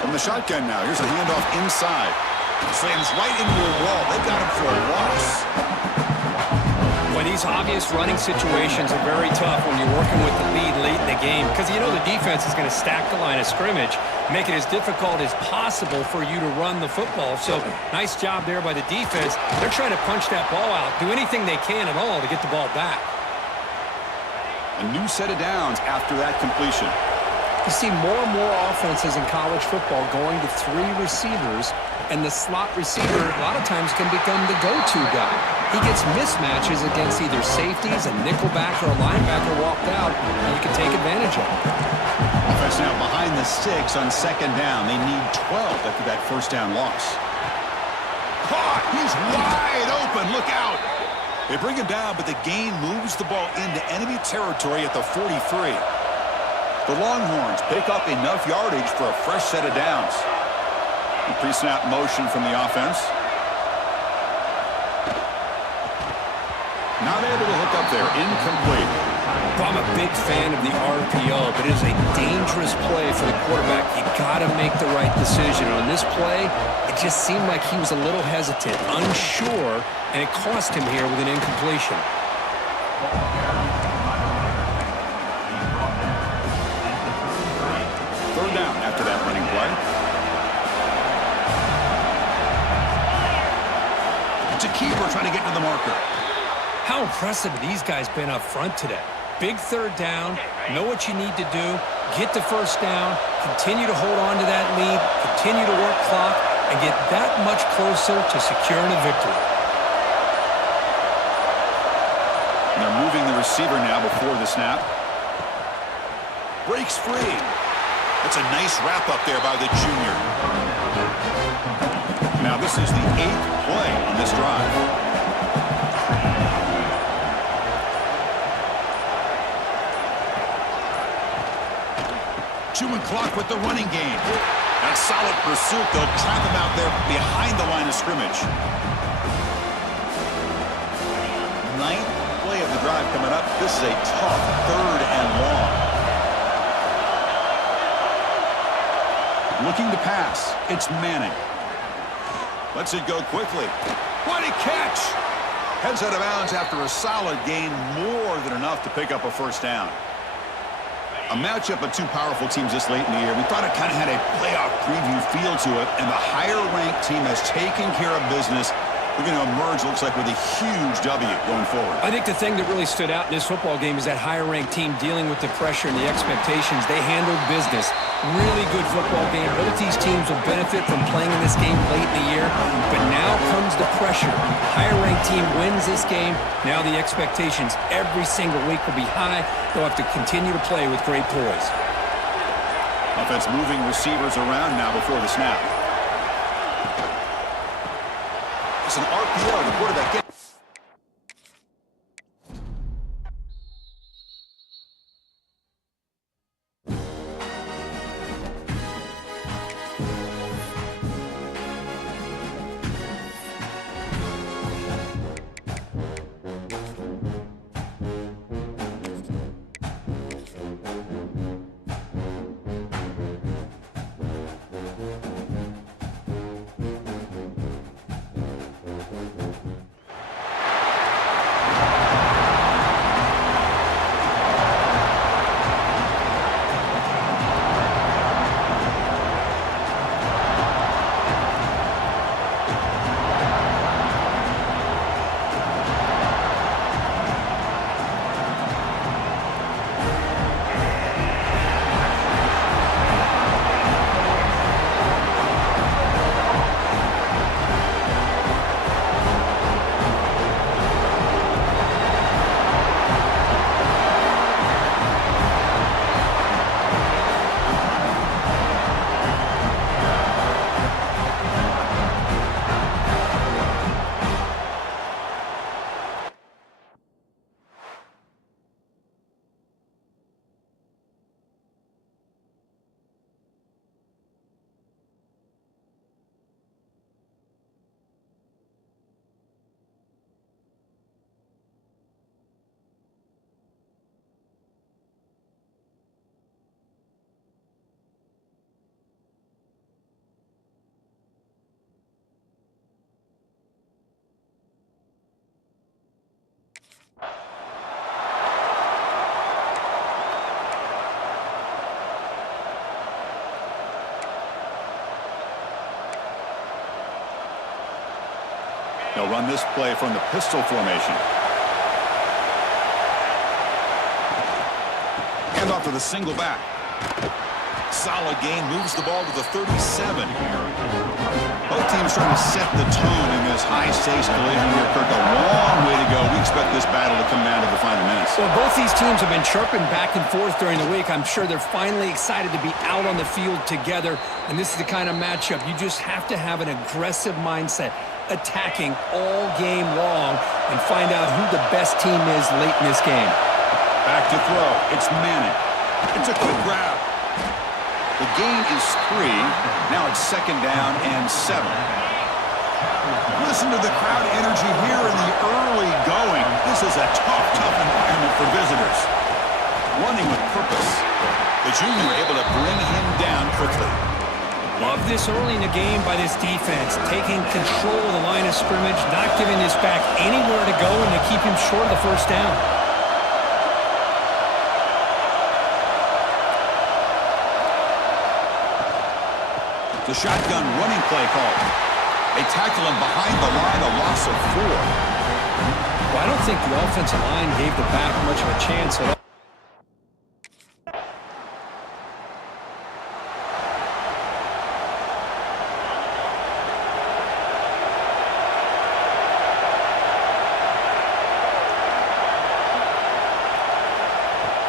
From the shotgun now. Here's a handoff inside. Slams right into a wall. They got him for a loss. Well, these obvious running situations are very tough when you're working with the lead late in the game because you know the defense is going to stack the line of scrimmage, make it as difficult as possible for you to run the football. So nice job there by the defense. They're trying to punch that ball out, do anything they can at all to get the ball back. A new set of downs after that completion. You see more and more offenses in college football going to 3 receivers, and the slot receiver a lot of times can become the go-to guy. He gets mismatches against either safeties, a nickelback, or a linebacker walked out, and you can take advantage of it. Offense now behind the 6 on 2nd down. They need 12 after that first down loss. Caught! He's wide open. Look out! They bring him down, but the gain moves the ball into enemy territory at the 43. The Longhorns pick up enough yardage for a fresh set of downs. A pre-snap motion from the offense. Not able to hook up there. Incomplete. Well, I'm a big fan of the RPO, but it is a dangerous play for the quarterback. You got to make the right decision. On this play, it just seemed like he was a little hesitant, unsure, and it cost him here with an incompletion. Third down after that running play. It's a keeper trying to get to the marker. How impressive have these guys been up front today? Big third down, know what you need to do, get the first down, continue to hold on to that lead, continue to work clock, and get that much closer to securing a victory. And they're moving the receiver now before the snap. Breaks free. That's a nice wrap up there by the junior. Now this is the 8th play on this drive. Chewing clock with the running game. That solid pursuit. They'll trap him out there behind the line of scrimmage. 9th play of the drive coming up. This is a tough 3rd and long. Looking to pass. It's Manning. Lets it go quickly. What a catch! Heads out of bounds after a solid gain, more than enough to pick up a first down. A matchup of 2 powerful teams this late in the year. We thought it kind of had a playoff preview feel to it, and the higher-ranked team has taken care of business. We're going to emerge, looks like, with a huge W going forward. I think the thing that really stood out in this football game is that higher-ranked team dealing with the pressure and the expectations. They handled business. Really good football game. Both these teams will benefit from playing in this game late in the year, but now comes the pressure. Higher-ranked team wins this game. Now the expectations every single week will be high. They'll have to continue to play with great poise. Offense moving receivers around now before the snap. It's an RPO. The quarterback gets. They'll run this play from the pistol formation. after the single back. Solid gain, moves the ball to the 37. Both teams trying to set the tone in this high-stakes collision here. Kirk, a long way to go. We expect this battle to come down to the final minutes. Well, both these teams have been chirping back and forth during the week. I'm sure they're finally excited to be out on the field together, and this is the kind of matchup you just have to have an aggressive mindset, attacking all game long, and find out who the best team is late in this game. Back to throw. It's Manning. It's a quick grab. The gain is 3. Now it's 2nd down and 7. Listen to the crowd energy here in the early going. This is a tough environment for visitors. Running with purpose. The junior able to bring him down quickly. Love this early in the game by this defense, taking control of the line of scrimmage, not giving this back anywhere to go, and to keep him short of the first down. The shotgun running play call. They tackle him behind the line, a loss of 4. Well, I don't think the offensive line gave the back much of a chance at all.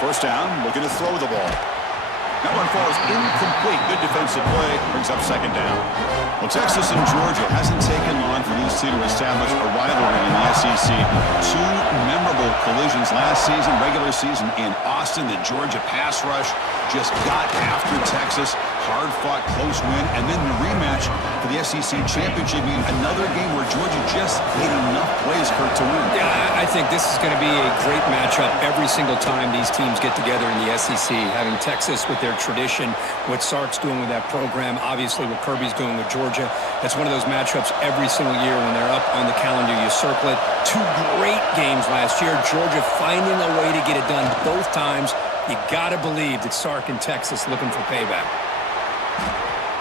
First down, looking to throw the ball. That one falls incomplete. Good defensive play. Brings up 2nd down. Well, Texas and Georgia hasn't taken long for these two to establish a rivalry in the SEC. 2 memorable collisions last season, regular season in Austin. The Georgia pass rush just got after Texas. Hard-fought, close win. And then the rematch for the SEC championship game. Another game where Georgia just made enough plays, Kirk, to win. Yeah, I think this is going to be a great matchup every single time these teams get together in the SEC. Having Texas with their tradition, what Sark's doing with that program, obviously what Kirby's doing with Georgia. That's one of those matchups every single year when they're up on the calendar. You circle it. 2 great games last year. Georgia finding a way to get it done both times. You got to believe that Sark and Texas looking for payback.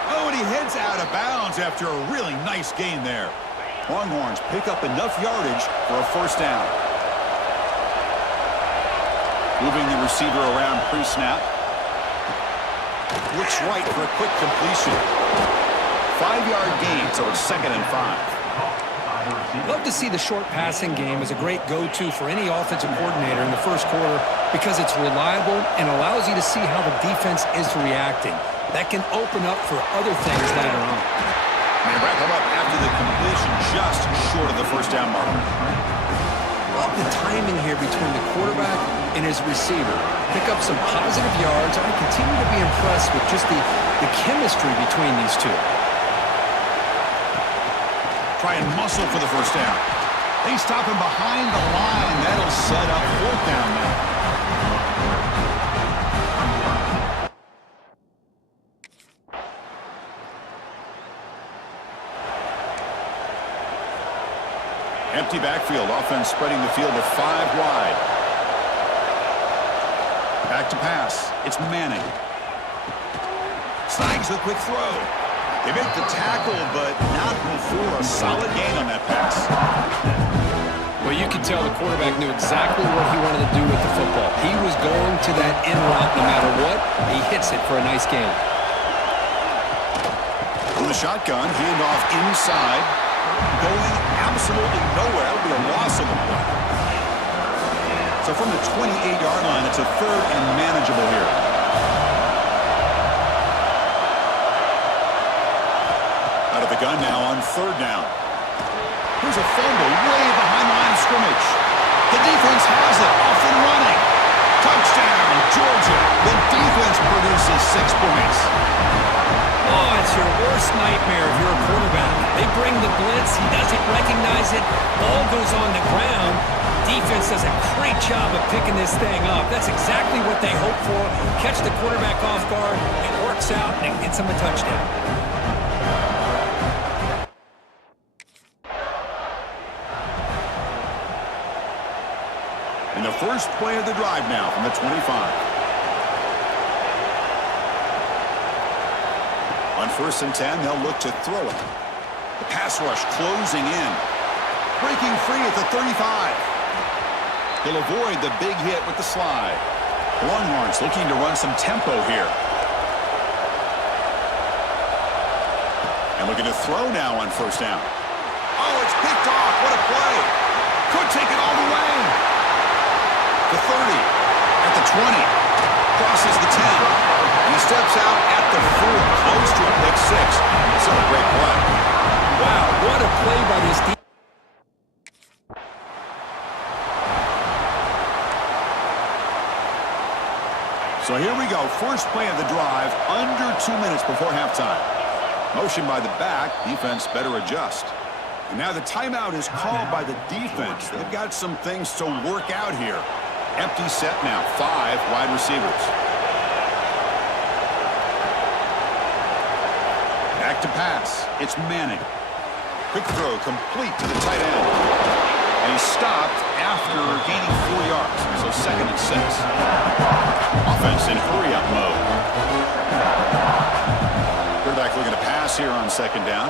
Oh, and he heads out of bounds after a really nice gain there. Longhorns pick up enough yardage for a first down. Moving the receiver around pre-snap. Looks right for a quick completion. 5-yard gain, so it's 2nd and 5. Love to see the short passing game as a great go-to for any offensive coordinator in the first quarter because it's reliable and allows you to see how the defense is reacting. That can open up for other things later on. They wrap him up after the completion, just short of the first down mark. Love the timing here between the quarterback and his receiver. Pick up some positive yards. I continue to be impressed with just the chemistry between these two. Try and muscle for the first down. They stop him behind the line. That'll set up 4th down now. Empty backfield. Offense spreading the field to 5 wide. Back to pass. It's Manning. Snags a quick throw. They make the tackle, but not before a solid gain on that pass. Well, you could tell the quarterback knew exactly what he wanted to do with the football. He was going to that in route no matter what. He hits it for a nice gain. From the shotgun, handoff inside. Going absolutely nowhere. That'll be a loss of the play. So from the 28-yard line, it's a 3rd and manageable here. Out of the gun now on 3rd down. Here's a fumble way behind the line of scrimmage. The defense has it, off and running. Touchdown, Georgia. The defense produces 6 points. Oh, it's your worst nightmare if you're a quarterback. They bring the blitz. He doesn't recognize it. Ball goes on the ground. Defense does a great job of picking this thing up. That's exactly what they hope for. Catch the quarterback off guard. It works out, and it gets him a touchdown. And the first play of the drive now from the 25. On 1st and 10, they'll look to throw it. The pass rush closing in. Breaking free at the 35. He'll avoid the big hit with the slide. Longhorns looking to run some tempo here. And looking to throw now on first down. Oh, it's picked off. What a play. Could take it all the way. The 30, at the 20, crosses the 10. He steps out at the 4, close to a pick 6. It's a great play. Wow, what a play by this defense. So here we go. First play of the drive, under 2 minutes before halftime. Motion by the back. Defense better adjust. And now the timeout is called by the defense. They've got some things to work out here. Empty set now. 5 wide receivers. Back to pass. It's Manning. Quick throw complete to the tight end. And he's stopped after gaining 4 yards. So 2nd and 6. Offense in hurry-up mode. Quarterback looking to pass here on 2nd down.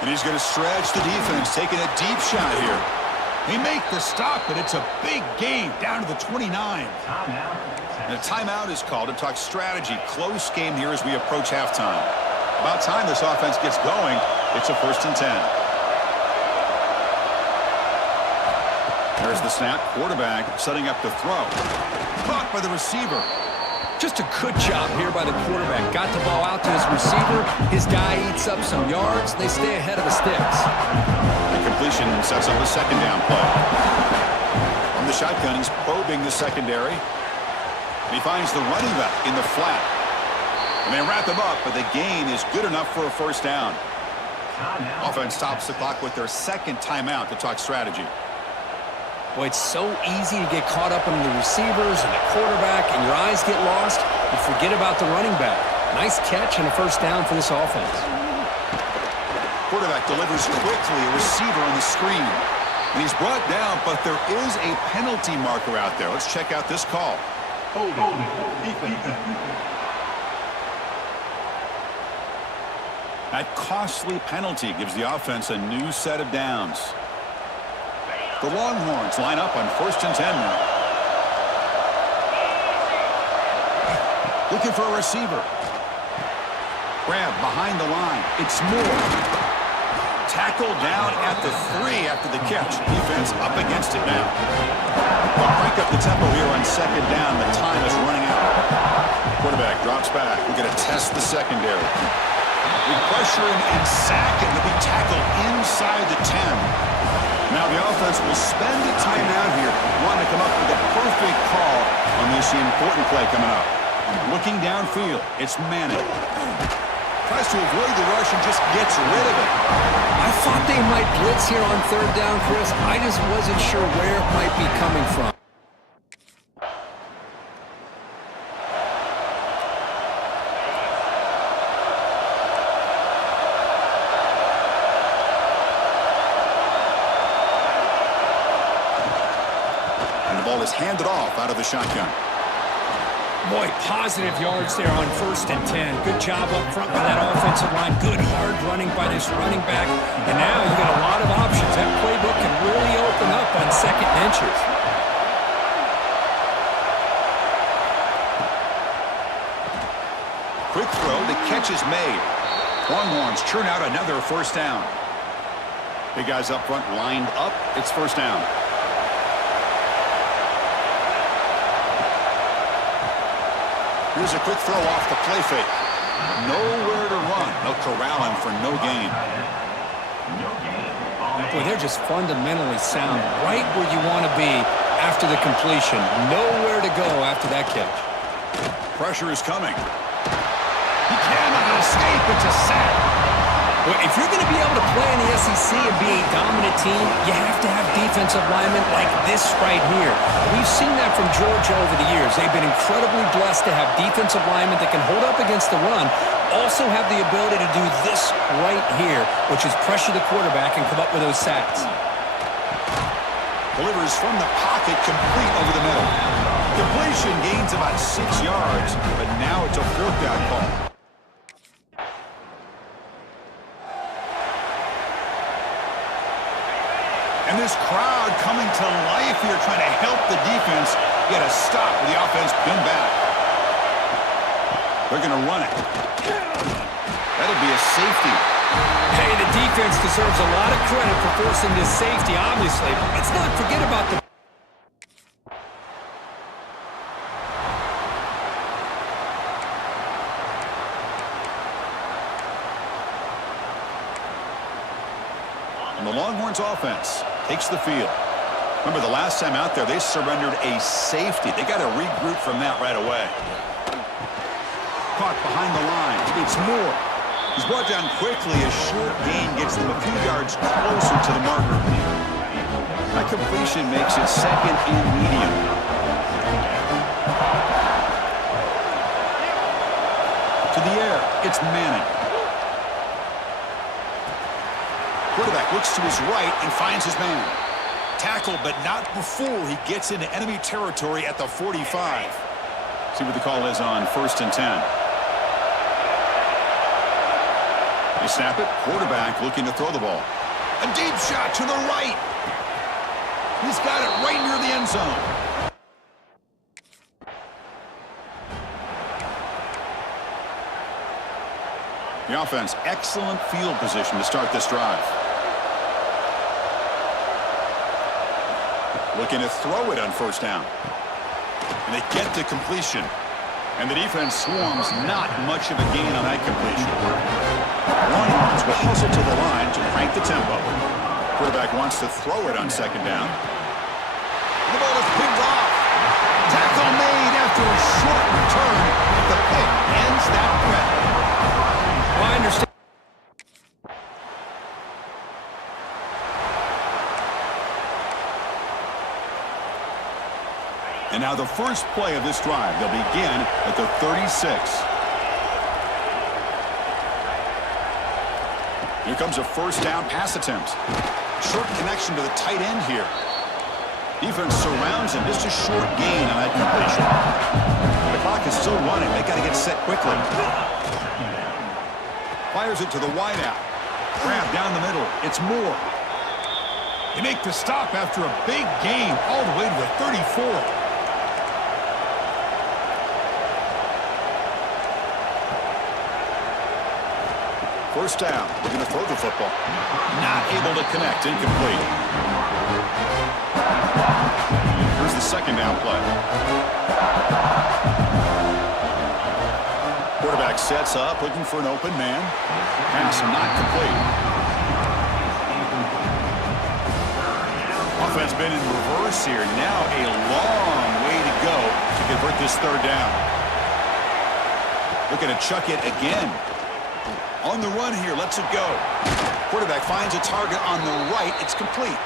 And he's going to stretch the defense, taking a deep shot here. He make the stop, but it's a big gain down to the 29. And a timeout is called to talk strategy. Close game here as we approach halftime. About time this offense gets going. It's a 1st and 10. There's the snap. Quarterback setting up the throw. Caught by the receiver. Just a good job here by the quarterback. Got the ball out to his receiver. His guy eats up some yards. They stay ahead of the sticks. The completion sets up a 2nd down play. From the shotgun, he's probing the secondary. And he finds the running back in the flat. And they wrap him up, but the gain is good enough for a 1st down. Offense stops the clock with their 2nd timeout to talk strategy. Boy, it's so easy to get caught up in the receivers and the quarterback, and your eyes get lost. You forget about the running back. Nice catch and a 1st down for this offense. Quarterback delivers quickly, a receiver on the screen. And he's brought down, but there is a penalty marker out there. Let's check out this call. That costly penalty gives the offense a new set of downs. The Longhorns line up on 1st and 10 now. Looking for a receiver. Grab behind the line. It's Moore. Tackled down at the 3 after the catch. Defense up against it now. They'll crank up the tempo here on 2nd down. The time is running out. Quarterback drops back. We're going to test the secondary. We pressure him and sack him to be tackled inside the 10. Now the offense will spend a timeout here, wanting to come up with a perfect call on this important play coming up. Looking downfield, it's Manning. Tries to avoid the rush and just gets rid of it. I thought they might blitz here on 3rd down, Chris. I just wasn't sure where it might be coming from. Handed off out of the shotgun. Boy, positive yards there on 1st and 10. Good job up front by that offensive line. Good hard running by this running back. And now you got a lot of options. That playbook can really open up on 2nd and inches. Quick throw. The catch is made. Longhorns churn out another 1st down. Big guys up front lined up. It's 1st down. Here's a quick throw off the play fake. Nowhere to run. They'll corral him for no gain. Boy, they're just fundamentally sound right where you want to be after the completion. Nowhere to go after that catch. Pressure is coming. He cannot escape. It's a sack. Well, if you're going to be able to play in the SEC and be a dominant team, you have to have defensive linemen like this right here. We've seen that from Georgia over the years. They've been incredibly blessed to have defensive linemen that can hold up against the run, also have the ability to do this right here, which is pressure the quarterback and come up with those sacks. Delivers from the pocket, complete over the middle. Completion gains about 6 yards, but now it's a 4th down call. And this crowd coming to life here, trying to help the defense Get a stop with the offense pinned back. They're going to run it. That'll be a safety. Hey, the defense deserves a lot of credit for forcing this safety, obviously. But let's not forget about the... And the Longhorns offense takes the field. Remember, the last time out there, they surrendered a safety. They got to regroup from that right away. Caught behind the line. It's Moore. He's brought down quickly. A short gain gets them a few yards closer to the marker. That completion makes it second and medium. To the air. It's Manning. Quarterback looks to his right and finds his man. Tackled, but not before he gets into enemy territory at the 45. See what the call is on 1st and 10. They snap it. Quarterback looking to throw the ball. A deep shot to the right. He's got it right near the end zone. The offense, excellent field position to start this drive. Looking to throw it on 1st down. And they get to completion. And the defense swarms, not much of a gain on that completion. Longhorns will hustle to the line to crank the tempo. Quarterback wants to throw it on 2nd down. The ball is picked off. Tackle made after a short return. The pick ends that threat. Well, I understand. And now the first play of this drive. They'll begin at the 36. Here comes a 1st down pass attempt. Short connection to the tight end here. Defense surrounds him. Just a short gain on that completion. The clock is still running. They got to get set quickly. Fires it to the wideout. Grab down the middle. It's Moore. They make the stop after a big gain all the way to the 34. First down. We're going to throw the football. Not able to connect. Incomplete. Here's the 2nd down play. Quarterback sets up, looking for an open man. Pass not complete. Offense been in reverse here. Now a long way to go to convert this 3rd down. Looking to chuck it again. On the run here, lets it go. Quarterback finds a target on the right. It's complete.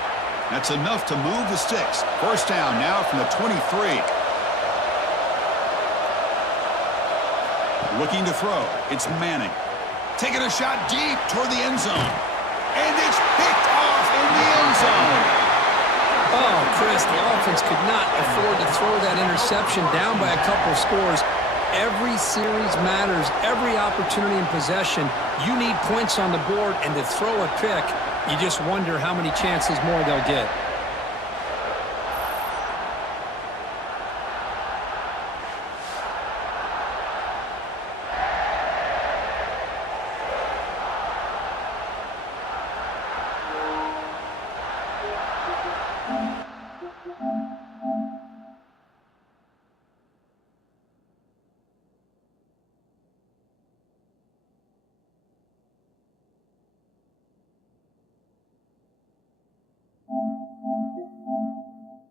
That's enough to move the sticks. 1st down now from the 23. Looking to throw. It's Manning. Taking a shot deep toward the end zone. And it's picked off in the end zone. Oh, Chris, the offense could not afford to throw that interception down by a couple of scores. Every series matters. Every opportunity in possession, you need points on the board, and to throw a pick, you just wonder how many chances more they'll get.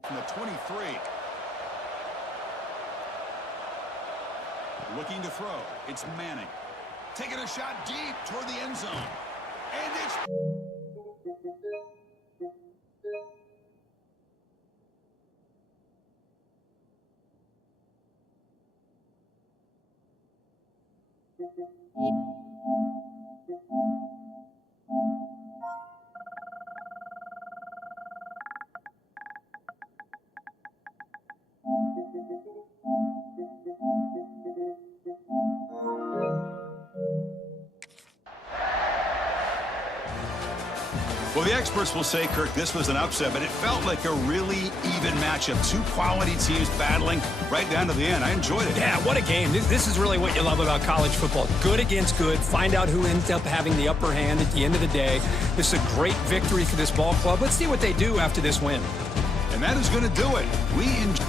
From the 23. Looking to throw. It's Manning. Taking a shot deep toward the end zone. And it's... Well, the experts will say, Kirk, this was an upset, but it felt like a really even matchup. Two quality teams battling right down to the end. I enjoyed it. Yeah, what a game. This is really what you love about college football. Good against good. Find out who ends up having the upper hand at the end of the day. This is a great victory for this ball club. Let's see what they do after this win. And that is going to do it. We enjoy.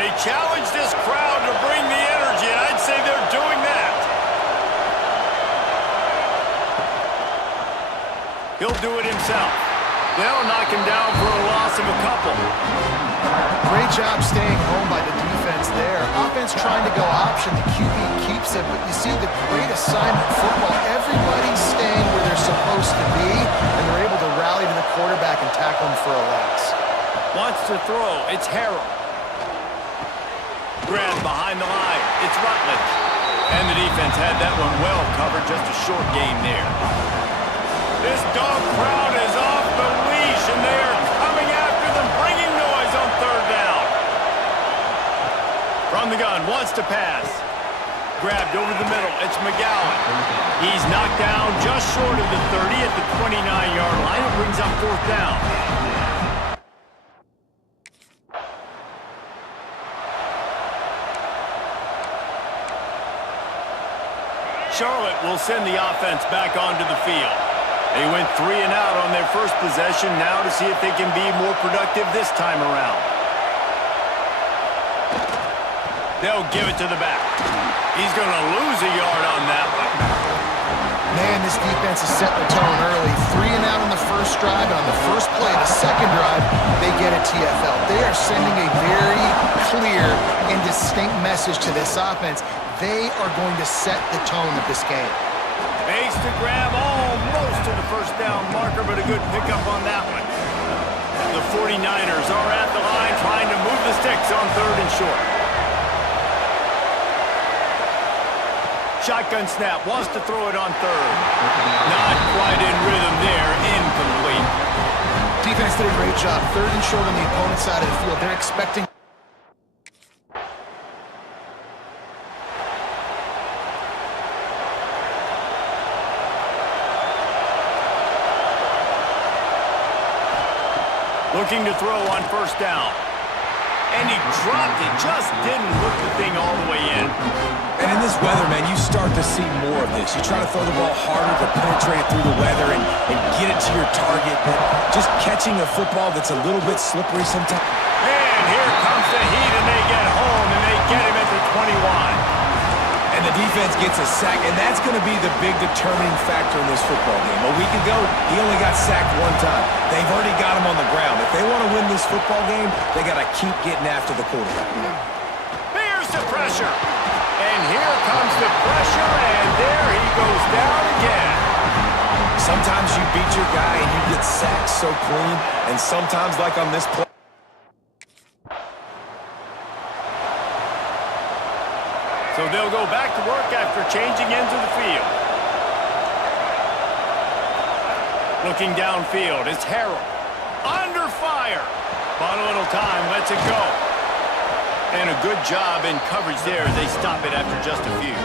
They challenge this crowd to bring the energy, and I'd say they're doing that. He'll do it himself. They'll knock him down for a loss of a couple. Great job staying home by the defense there. Offense trying to go option. The QB keeps it, but you see the great assignment football. Everybody's staying where they're supposed to be, and they're able to rally to the quarterback and tackle him for a loss. Wants to throw. It's Harrell. Grab behind the line. It's Rutledge. And the defense had that one well covered. Just a short game there. This dog crowd is off the leash, and they are coming after them, bringing noise on third down. From the gun, wants to pass. Grabbed over the middle. It's McGowan. He's knocked down just short of the 30 at the 29-yard line. It brings up fourth down. Charlotte will send the offense back onto the field. They went 3 and out on their first possession, now to see if they can be more productive this time around. They'll give it to the back. He's going to lose a yard on that one. Man, this defense is setting the tone early. 3 and out on the first drive, and on the first play, the second drive, they get a TFL. They are sending a very clear and distinct message to this offense. They are going to set the tone of this game. Makes the grab almost to the first down marker, but a good pickup on that one. The 49ers are at the line trying to move the sticks on third and short. Shotgun snap, wants to throw it on third. Not quite in rhythm there, incomplete. Defense did a great job. Third and short on the opponent's side of the field. They're expecting... Looking to throw on first down. And he dropped it, just didn't look the thing all the way in. And in this weather, man, you start to see more of this. You try to throw the ball harder to penetrate it through the weather and get it to your target, but just catching a football that's a little bit slippery sometimes. And here comes the heat, and they get home, and they get him at the 21. And the defense gets a sack, and that's going to be the big determining factor in this football game. A week ago, he only got sacked 1 time. They've already got him on the ground. If they want to win this football game, they got to keep getting after the quarterback. Here's the pressure. And here comes the pressure, and there he goes down again. Sometimes you beat your guy and you get sacked so clean, and sometimes, like on this play, so they'll go back to work after changing ends of the field. Looking downfield, it's Harrell. Under fire. Bought a little time, lets it go. And a good job in coverage there as they stop it after just a few.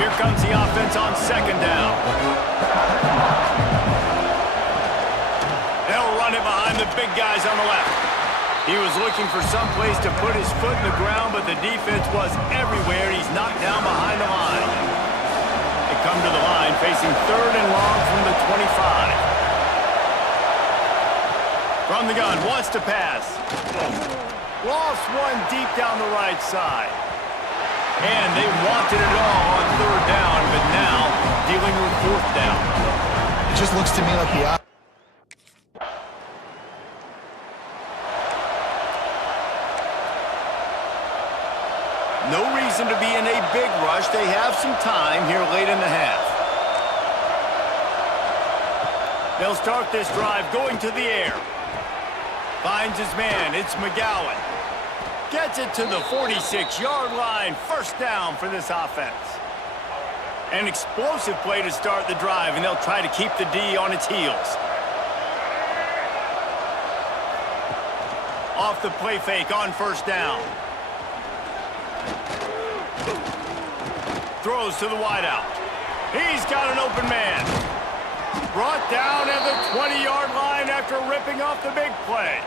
Here comes the offense on second down. They'll run it behind the big guys on the left. He was looking for some place to put his foot in the ground, but the defense was everywhere. He's knocked down behind the line. They come to the line, facing third and long from the 25. From the gun, wants to pass. Lost one deep down the right side. And they wanted it all on third down, but now dealing with fourth down. It just looks to me like the... No reason to be in a big rush. They have some time here late in the half. They'll start this drive going to the air. Finds his man. It's McGowan. Gets it to the 46-yard line. First down for this offense. An explosive play to start the drive, and they'll try to keep the D on its heels. Off the play fake on first down. Throws to the wideout. He's got an open man. Brought down at the 20-yard line after ripping off the big play.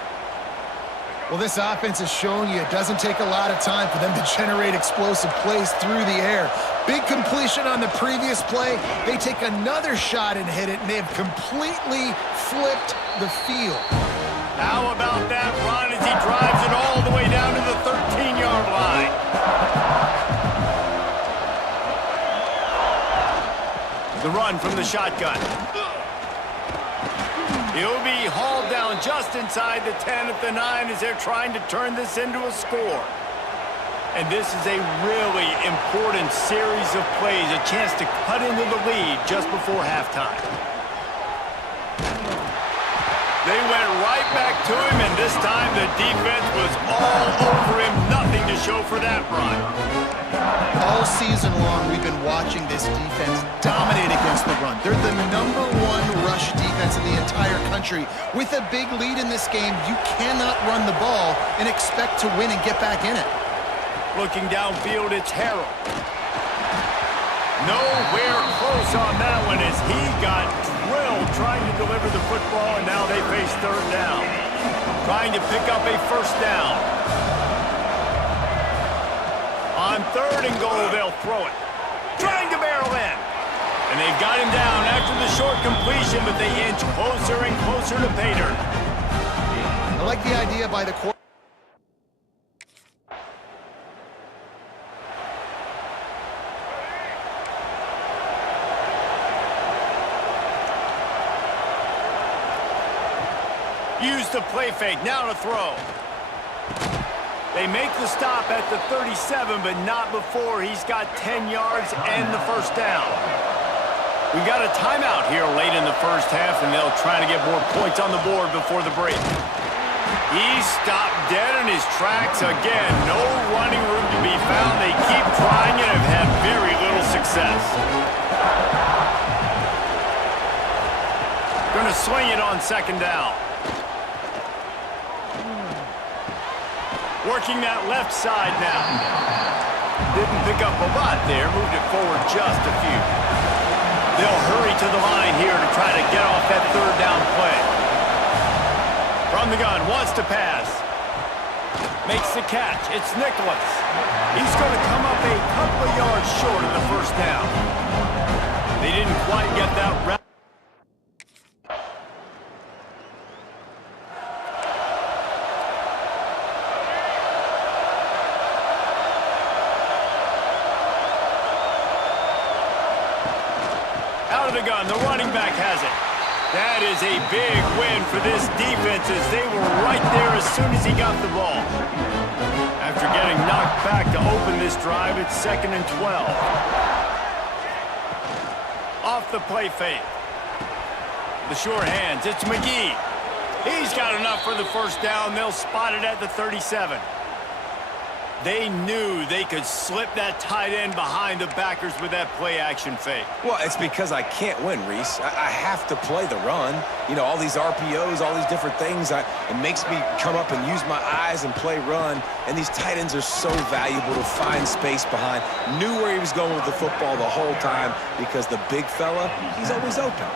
Well, this offense has shown you it doesn't take a lot of time for them to generate explosive plays through the air. Big completion on the previous play. They take another shot and hit it, and they have completely flipped the field. How about that run as he drives it all the way down to the 13-yard line? The run from the shotgun. He'll be hauled down just inside the 10 at the 9 as they're trying to turn this into a score. And this is a really important series of plays, a chance to cut into the lead just before halftime. They went right back to him, and this time the defense was all over him. Nothing to show for that run. All season long, we've been watching this defense dominate against the run. They're the #1 rush defense in the entire country. With a big lead in this game, you cannot run the ball and expect to win and get back in it. Looking downfield, it's Harrell. Nowhere close on that one as he got drilled trying to deliver the football, and now they face third down. Trying to pick up a first down. On 3rd and goal, they'll throw it. Trying to barrel in. And they've got him down after the short completion, but they inch closer and closer to pay dirt. I like the idea by the quarterback. Use the play fake, now to throw. They make the stop at the 37, but not before he's got 10 yards and the first down. We've got a timeout here late in the first half, and they'll try to get more points on the board before the break. He's stopped dead in his tracks again. No running room to be found. They keep trying and have had very little success. Going to swing it on 2nd down. Working that left side now. Didn't pick up a lot there. Moved it forward just a few. They'll hurry to the line here to try to get off that 3rd down play. From the gun, wants to pass. Makes the catch. It's Nicholas. He's going to come up a couple of yards short of the first down. They didn't quite get that route. Out of the gun, the running back has it. That is a big win for this defense as they were right there as soon as he got the ball. After getting knocked back to open this drive, it's 2nd and 12. Off the play fake. The short hands, it's McGee. He's got enough for the first down. They'll spot it at the 37. They knew they could slip that tight end behind the backers with that play-action fake. Well, it's because I can't win, Reese. I have to play the run. You know, all these RPOs, all these different things. It makes me come up and use my eyes and play run. And these tight ends are so valuable to find space behind. Knew where he was going with the football the whole time because the big fella, he's always open.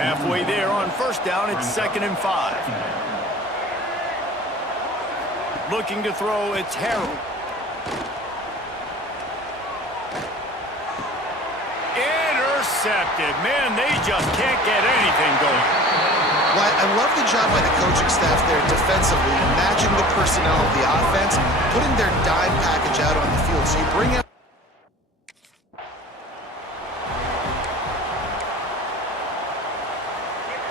Halfway there on first down, it's 2nd and 5. Looking to throw, it's Harrell. Intercepted. Man, they just can't get anything going. Well, I love the job by the coaching staff there defensively, matching the personnel of the offense, putting their dime package out on the field. So you bring out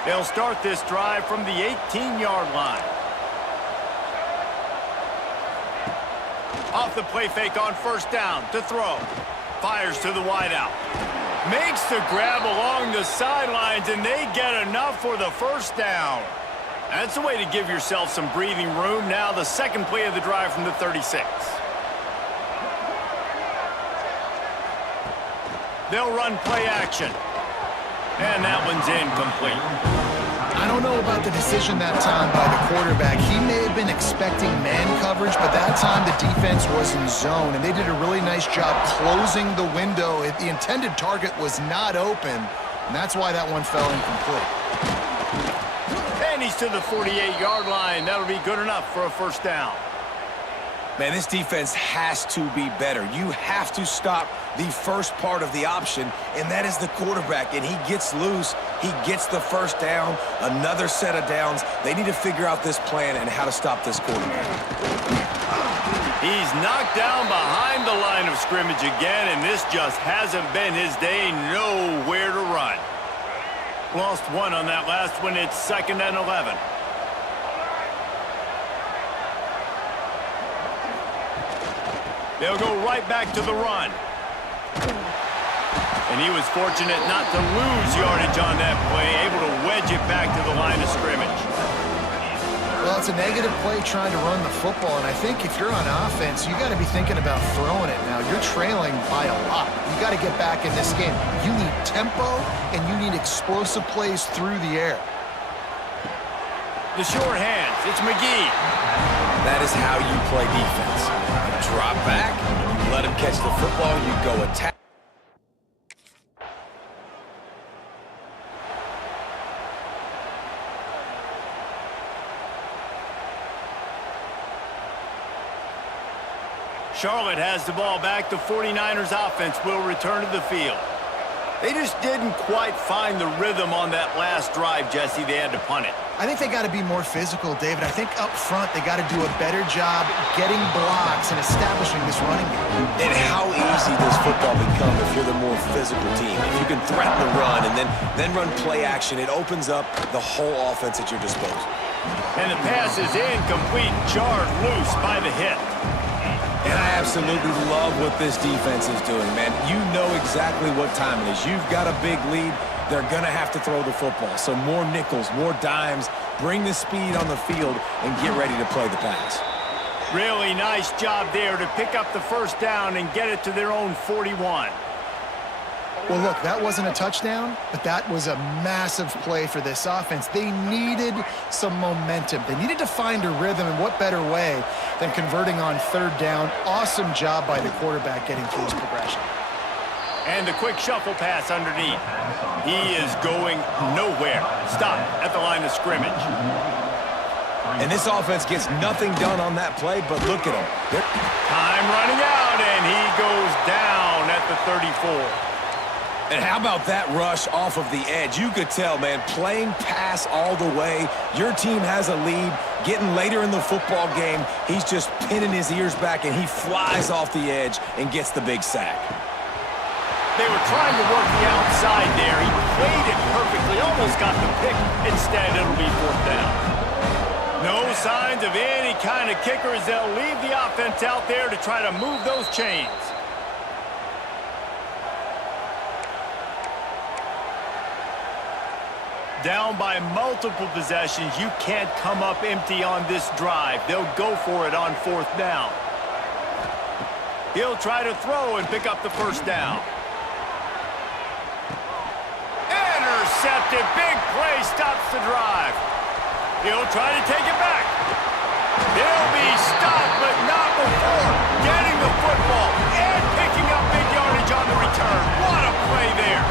they'll start this drive from the 18-yard line. Off the play fake on first down to throw. Fires to the wideout. Makes the grab along the sidelines, and they get enough for the first down. That's a way to give yourself some breathing room. Now the second play of the drive from the 36. They'll run play action. And that one's incomplete. I don't know about the decision that time by the quarterback. He may have been expecting man coverage, but that time the defense was in zone, and they did a really nice job closing the window. The intended target was not open, and that's why that one fell incomplete. And he's to the 48-yard line. That'll be good enough for a first down. Man, this defense has to be better. You have to stop the first part of the option, and that is the quarterback. And he gets loose. He gets the first down, another set of downs. They need to figure out this plan and how to stop this quarterback. He's knocked down behind the line of scrimmage again, and this just hasn't been his day. Nowhere to run. Lost one on that last one. It's 2nd and 11. They'll go right back to the run. And he was fortunate not to lose yardage on that play, able to wedge it back to the line of scrimmage. Well, it's a negative play trying to run the football, and I think if you're on offense, you got to be thinking about throwing it now. You're trailing by a lot. You got to get back in this game. You need tempo, and you need explosive plays through the air. The short hands, it's McGee. That is how you play defense. You drop back, you let him catch the football, you go attack. Charlotte has the ball back. The 49ers offense will return to the field. They just didn't quite find the rhythm on that last drive, Jesse. They had to punt it. I think they got to be more physical, David. I think up front they got to do a better job getting blocks and establishing this running game. And how easy does football become if you're the more physical team? If you can threaten the run and then run play action, it opens up the whole offense at your disposal. And the pass is incomplete, jarred loose by the hit. And I absolutely love what this defense is doing, man. You know exactly what time it is. You've got a big lead. They're going to have to throw the football. So more nickels, more dimes, bring the speed on the field, and get ready to play the pass. Really nice job there to pick up the first down and get it to their own 41. Well, look, that wasn't a touchdown, but that was a massive play for this offense. They needed some momentum. They needed to find a rhythm, and what better way than converting on 3rd down. Awesome job by the quarterback getting through his progression. And the quick shuffle pass underneath. He is going nowhere. Stop at the line of scrimmage. And this offense gets nothing done on that play, but look at him. Time running out, and he goes down at the 34. And how about that rush off of the edge? You could tell, man, playing pass all the way. Your team has a lead. Getting later in the football game, he's just pinning his ears back, and he flies off the edge and gets the big sack. They were trying to work the outside there. He played it perfectly, almost got the pick. Instead, it'll be 4th down. No signs of any kind of kickers. They'll leave the offense out there to try to move those chains. Down by multiple possessions, you can't come up empty on this drive. They'll go for it on 4th down. He'll try to throw and pick up the first down. Intercepted. Big play stops the drive. He'll try to take it back. They'll be stopped, but not before getting the football and picking up big yardage on the return. What a play there.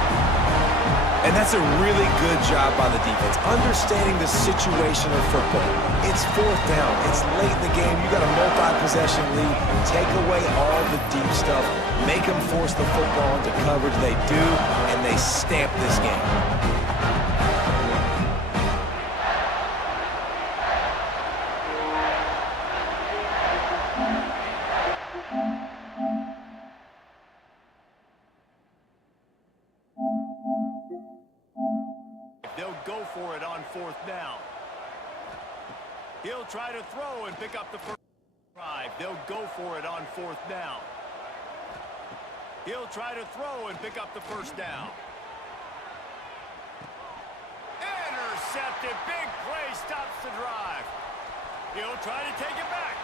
And that's a really good job by the defense, understanding the situation of football. It's 4th down. It's late in the game. You got a multi-possession lead. Take away all the deep stuff. Make them force the football into coverage. They do, and they stamp this game. They'll go for it on 4th down. He'll try to throw and pick up the first drive. They'll go for it on 4th down. He'll try to throw and pick up the first down. Intercepted. Big play stops the drive. He'll try to take it back.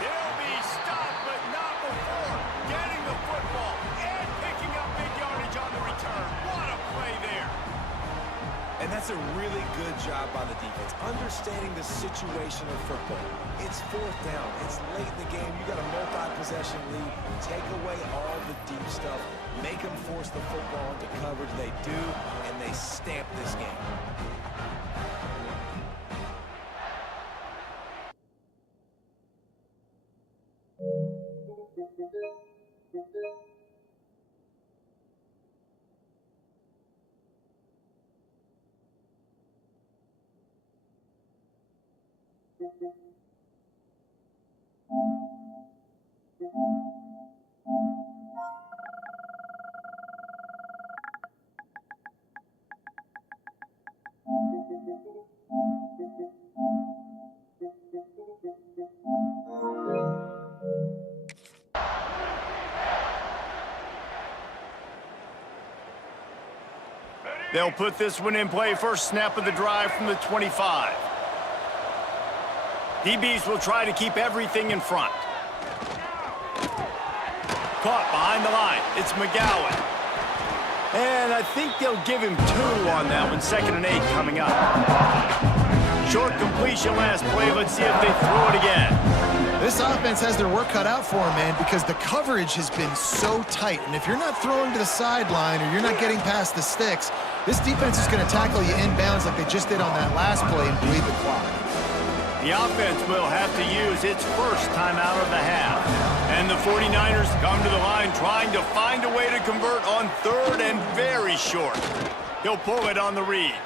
He'll be stopped, but not before getting the football and picking up big yardage on the return. What a play there. And that's a really good job by the defense, understanding the situation of football. It's 4th down. It's late in the game. You got a multi-possession lead. Take away all the deep stuff. Make them force the football into coverage. They do, and they stamp this game. They'll put this one in play first snap of the drive from the 25. DBs will try to keep everything in front. Caught behind the line. It's McGowan. And I think they'll give him 2 on that one. 2nd and 8 coming up. Short completion last play. Let's see if they throw it again. This offense has their work cut out for them, man, because the coverage has been so tight. And if you're not throwing to the sideline or you're not getting past the sticks, this defense is going to tackle you inbounds like they just did on that last play and bleed the clock. The offense will have to use its first timeout of the half. And the 49ers come to the line trying to find a way to convert on 3rd and very short. He'll pull it on the read.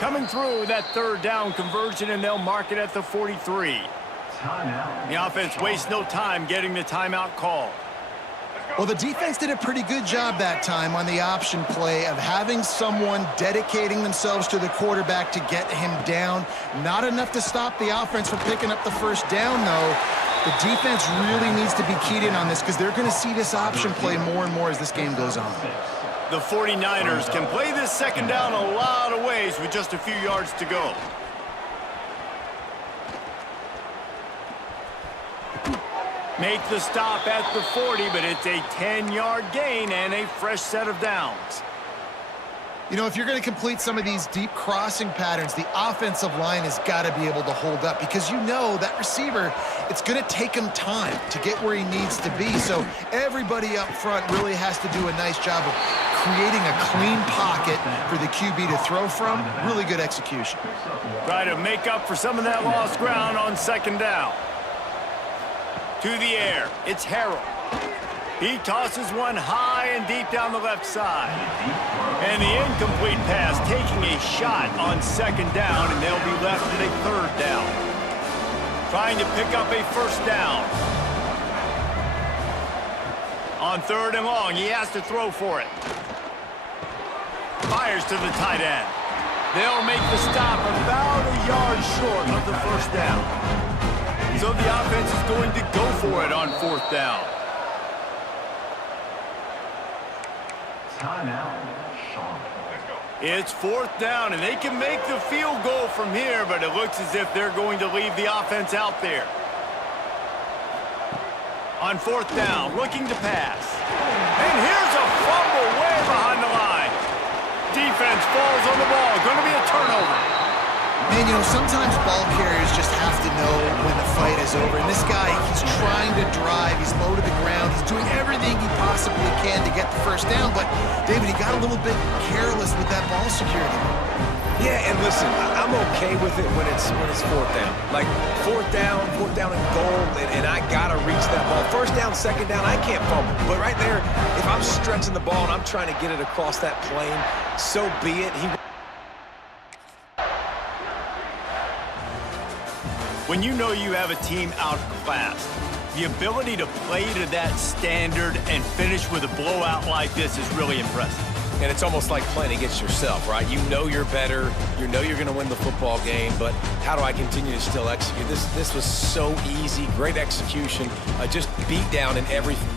Coming through that 3rd down conversion, and they'll mark it at the 43. Timeout. The offense wastes no time getting the timeout called. Well, the defense did a pretty good job that time on the option play of having someone dedicating themselves to the quarterback to get him down. Not enough to stop the offense from picking up the first down, though. The defense really needs to be keyed in on this because they're going to see this option play more and more as this game goes on. The 49ers can play this 2nd down a lot of ways with just a few yards to go. Make the stop at the 40, but it's a 10-yard gain and a fresh set of downs. You know, if you're going to complete some of these deep crossing patterns, the offensive line has got to be able to hold up because you know that receiver, it's going to take him time to get where he needs to be. So everybody up front really has to do a nice job of creating a clean pocket for the QB to throw from. Really good execution. Try to make up for some of that lost ground on 2nd down. To the air, it's Harrell. He tosses one high and deep down the left side. And the incomplete pass taking a shot on 2nd down, and they'll be left with a 3rd down. Trying to pick up a 1st down. On 3rd and long, he has to throw for it. Fires to the tight end. They'll make the stop about a yard short of the 1st down. So the offense is going to go for it on 4th down. Timeout. Sean. It's 4th down, and they can make the field goal from here, but it looks as if they're going to leave the offense out there. On 4th down, looking to pass. And here's a fumble way behind the line. Defense falls on the ball. Going to be a turnover. Man, you know, sometimes ball carriers just have to know when the fight is over. And this guy, he's trying to drive. He's low to the ground. He's doing everything he possibly can to get the 1st down. But, David, he got a little bit careless with that ball security. Yeah, and listen, I'm okay with it when it's 4th down. Like, 4th down and goal, and I got to reach that ball. 1st down, 2nd down, I can't fumble. But right there, if I'm stretching the ball and I'm trying to get it across that plane, so be it. When you know you have a team outclassed, the ability to play to that standard and finish with a blowout like this is really impressive. And it's almost like playing against yourself, right? You know you're better. You know you're going to win the football game, but how do I continue to still execute? This was so easy. Great execution. Just beat down in everything.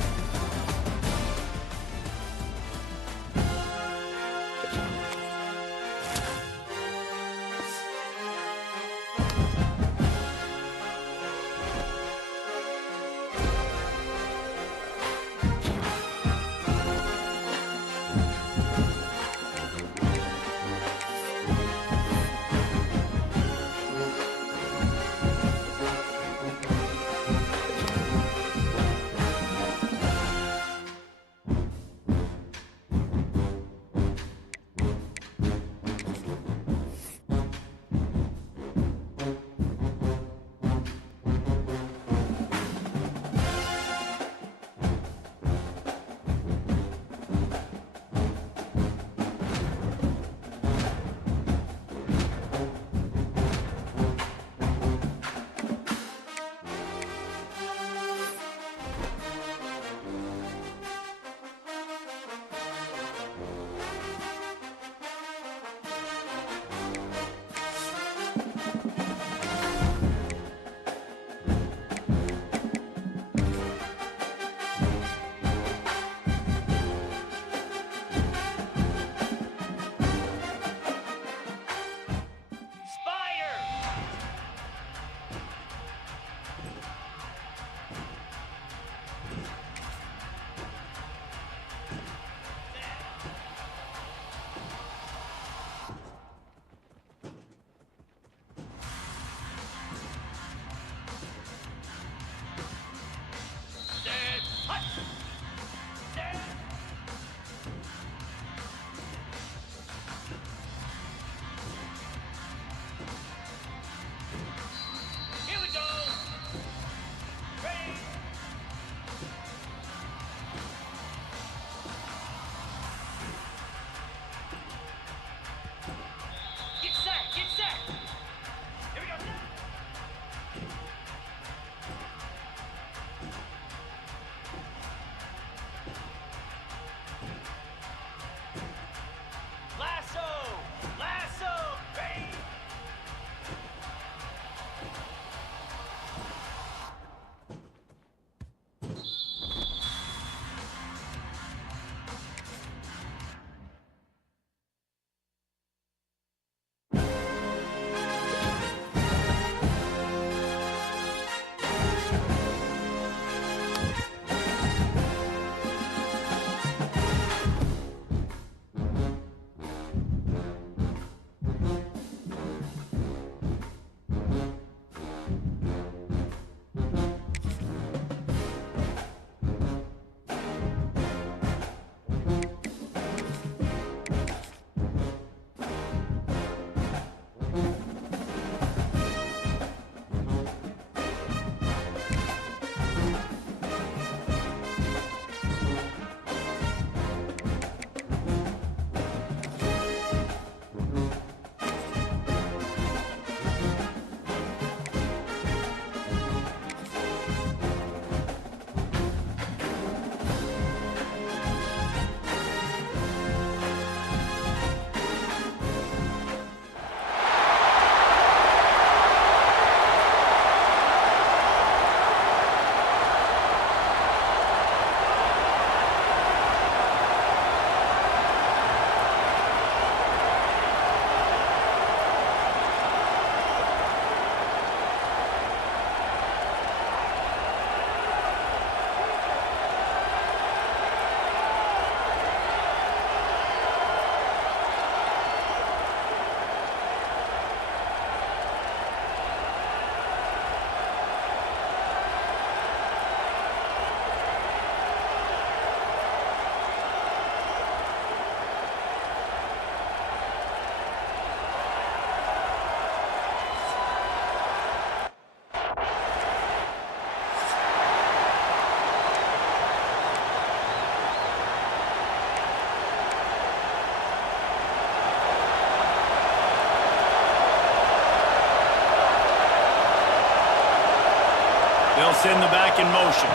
send the back in motion.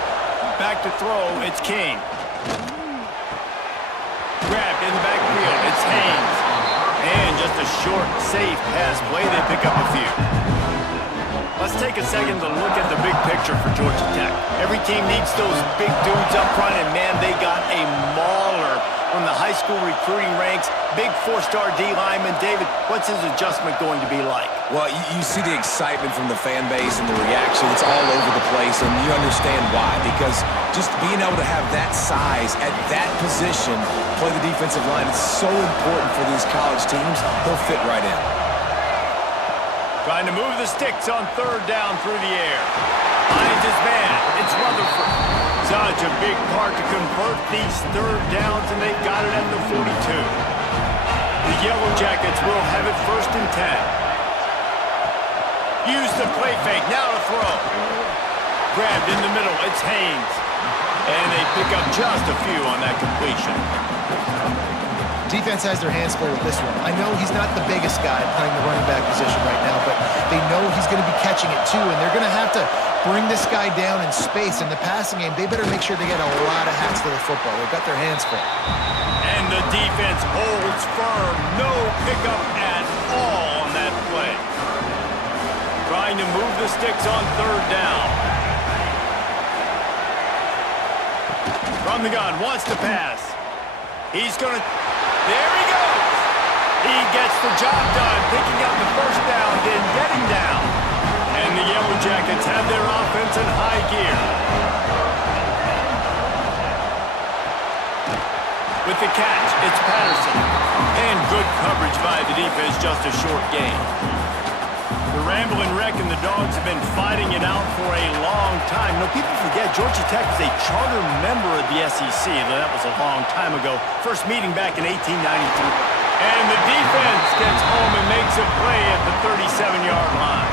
Back to throw, it's King. Grabbed in the backfield, it's Haynes. And just a short, safe pass play, they pick up a few. Let's take a second to look at the big picture for Georgia Tech. Every team needs those big dudes up front, and man, they got a mauler from the high school recruiting ranks. Big four-star D lineman. David, what's his adjustment going to be like? Well, you see the excitement from the fan base and the reaction. It's all over the place, and you understand why. Because just being able to have that size at that position, play the defensive line, it's so important for these college teams. He'll fit right in. Trying to move the sticks on third down through the air. Finds his man. It's Rutherford. Such a big part to convert these third downs, and they've got it at the 42. The Yellow Jackets will have it 1st and 10. Use the play fake. Now to throw. Grabbed in the middle. It's Haynes. And they pick up just a few on that completion. Defense has their hands full with this one. I know he's not the biggest guy playing the running back position right now, but they know he's going to be catching it too, and they're going to have to bring this guy down in space. In the passing game, they better make sure they get a lot of hats to the football. They've got their hands full. And the defense holds firm. No pickup at all on that play. Trying to move the sticks on third down. From the gun, wants to pass. He's going to... There he goes! He gets the job done, picking up the first down, then getting down. And the Yellow Jackets have their offense in high gear. With the catch, it's Patterson. And good coverage by the defense, just a short gain. The Ramblin' Wreck and the Dogs have been fighting it out for a long time. No, people forget Georgia Tech is a charter member of the SEC, though that was a long time ago. First meeting back in 1893. And the defense gets home and makes a play at the 37-yard line.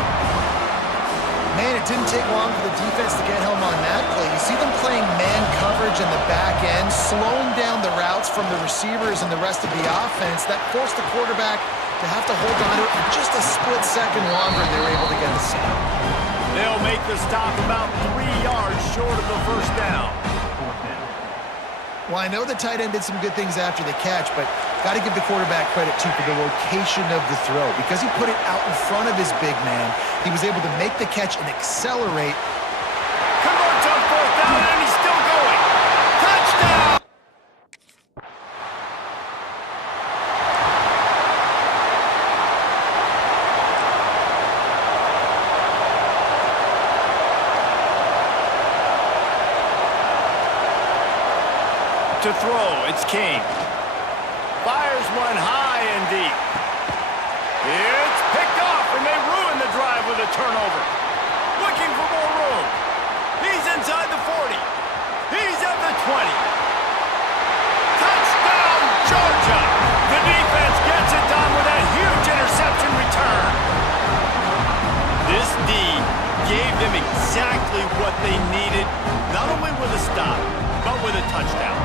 Man, it didn't take long for the defense to get home on that play. You see them playing man coverage in the back end, slowing down the routes from the receivers and the rest of the offense. That forced the quarterback to have to hold on to it for just a split second longer, and they were able to get a stop. They'll make the stop about 3 yards short of the first down. Well, I know the tight end did some good things after the catch, but got to give the quarterback credit, too, for the location of the throw. Because he put it out in front of his big man, he was able to make the catch and accelerate. Converts on fourth down, and he's still going. Touchdown! To throw, it's King. Fires one high and deep. It's picked off, and they ruin the drive with a turnover. Looking for more room. He's inside the 40. He's at the 20. Touchdown, Georgia! The defense gets it done with a huge interception return. This D gave them exactly what they needed, not only with a stop, but with a touchdown.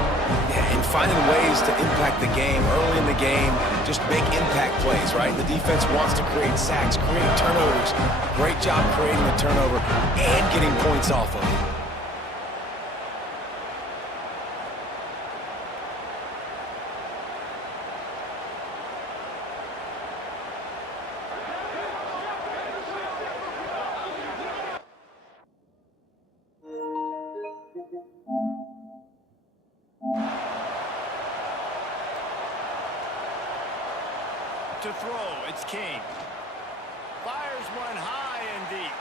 And finding ways to impact the game early in the game, just make impact plays, right? The defense wants to create sacks, create turnovers. Great job creating the turnover and getting points off of it. To throw, it's King. Fires one high and deep.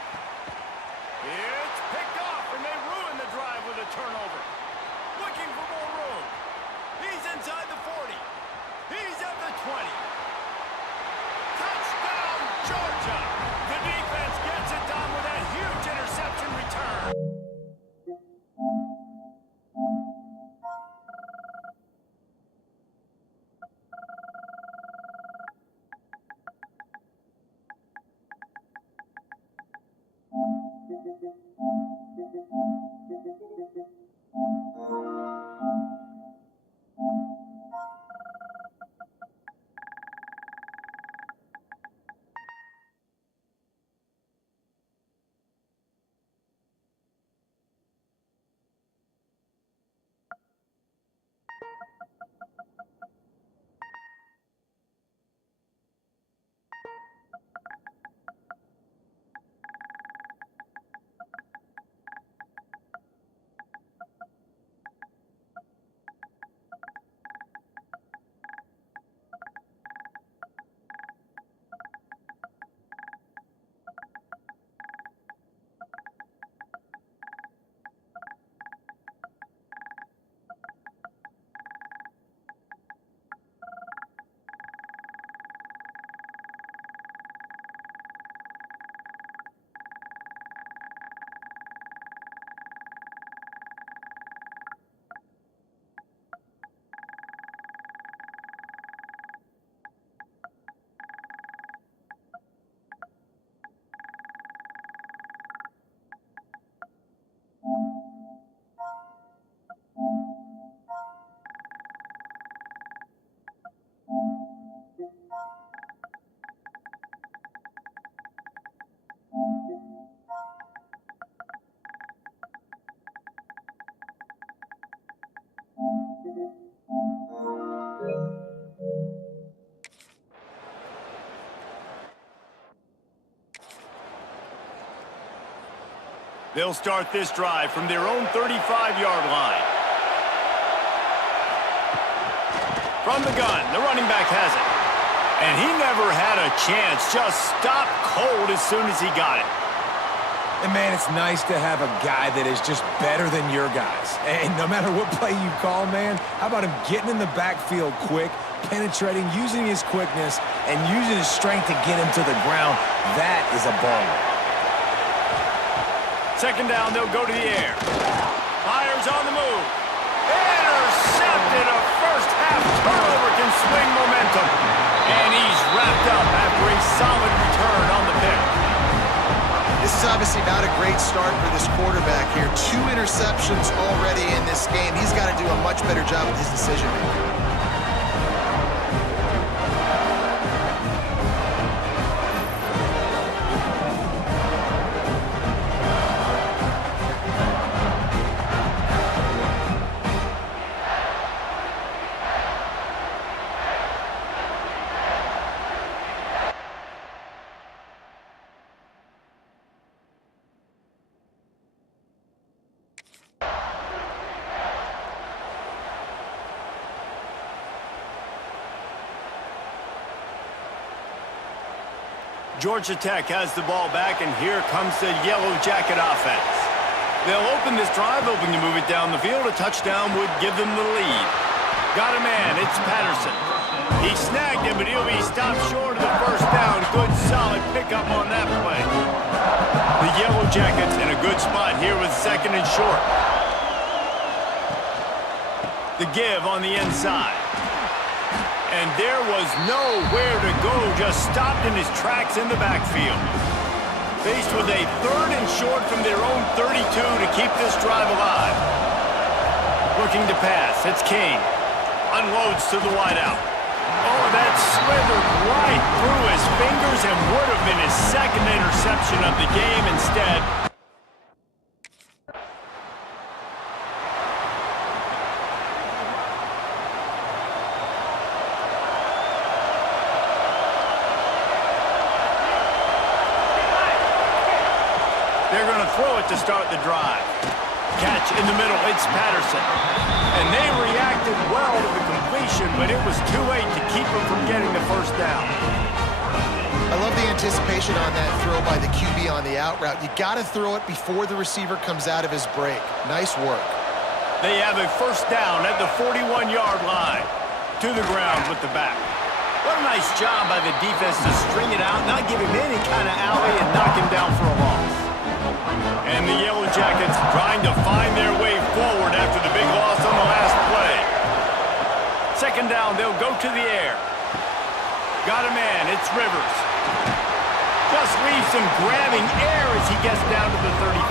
It's picked off, and they ruin the drive with a turnover. Looking for more room. He's inside the 40. He's at the 20. Touchdown, Georgia! The defense gets it done with a huge interception return. They'll start this drive from their own 35-yard line. From the gun, the running back has it. And he never had a chance, just stopped cold as soon as he got it. And, man, it's nice to have a guy that is just better than your guys. And no matter what play you call, man, how about him getting in the backfield quick, penetrating, using his quickness, and using his strength to get him to the ground? That is a baller. Second down, they'll go to the air. Fires on the move. Intercepted. A first-half turnover can swing momentum. And he's wrapped up after a solid return on the pick. This is obviously not a great start for this quarterback here. 2 interceptions already in this game. He's got to do a much better job with his decision-making. Georgia Tech has the ball back, and here comes the Yellow Jacket offense. They'll open this drive, hoping to move it down the field. A touchdown would give them the lead. Got a man, it's Patterson. He snagged him, but he'll be stopped short of the first down. Good, solid pickup on that play. The Yellow Jackets in a good spot here with second and short. The give on the inside. And there was nowhere to go, just stopped in his tracks in the backfield. Faced with a third and short from their own 32 to keep this drive alive. Looking to pass, it's King. Unloads to the wideout. Oh, that slithered right through his fingers and would have been his second interception of the game. Instead, they're going to throw it to start the drive. Catch in the middle, it's Patterson. And they reacted well to the completion, but it was too late to keep him from getting the first down. I love the anticipation on that throw by the QB on the out route. You got to throw it before the receiver comes out of his break. Nice work. They have a first down at the 41-yard line. To the ground with the back. What a nice job by the defense to string it out, not give him any kind of alley, and knock him down for a loss. And the Yellow Jackets trying to find their way forward after the big loss on the last play. Second down, they'll go to the air. Got a man, it's Rivers. Just leaves him grabbing air as he gets down to the 35.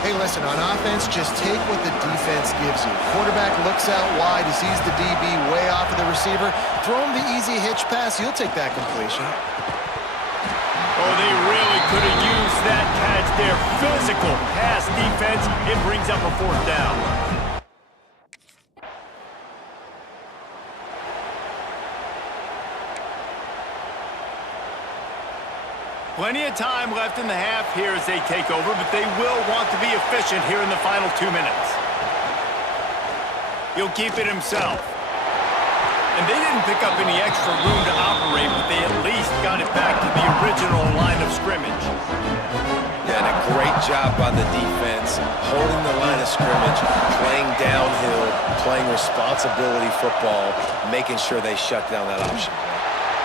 Hey, listen, on offense, just take what the defense gives you. Quarterback looks out wide, he sees the DB way off of the receiver. Throw him the easy hitch pass, you'll take that completion. Oh, they really could have used that catch there. Physical pass defense. It brings up a fourth down. Plenty of time left in the half here as they take over, but they will want to be efficient here in the final 2 minutes. He'll keep it himself. And they didn't pick up any extra room to operate, but they at least got it back to the original line of scrimmage. And a great job by the defense, holding the line of scrimmage, playing downhill, playing responsibility football, making sure they shut down that option.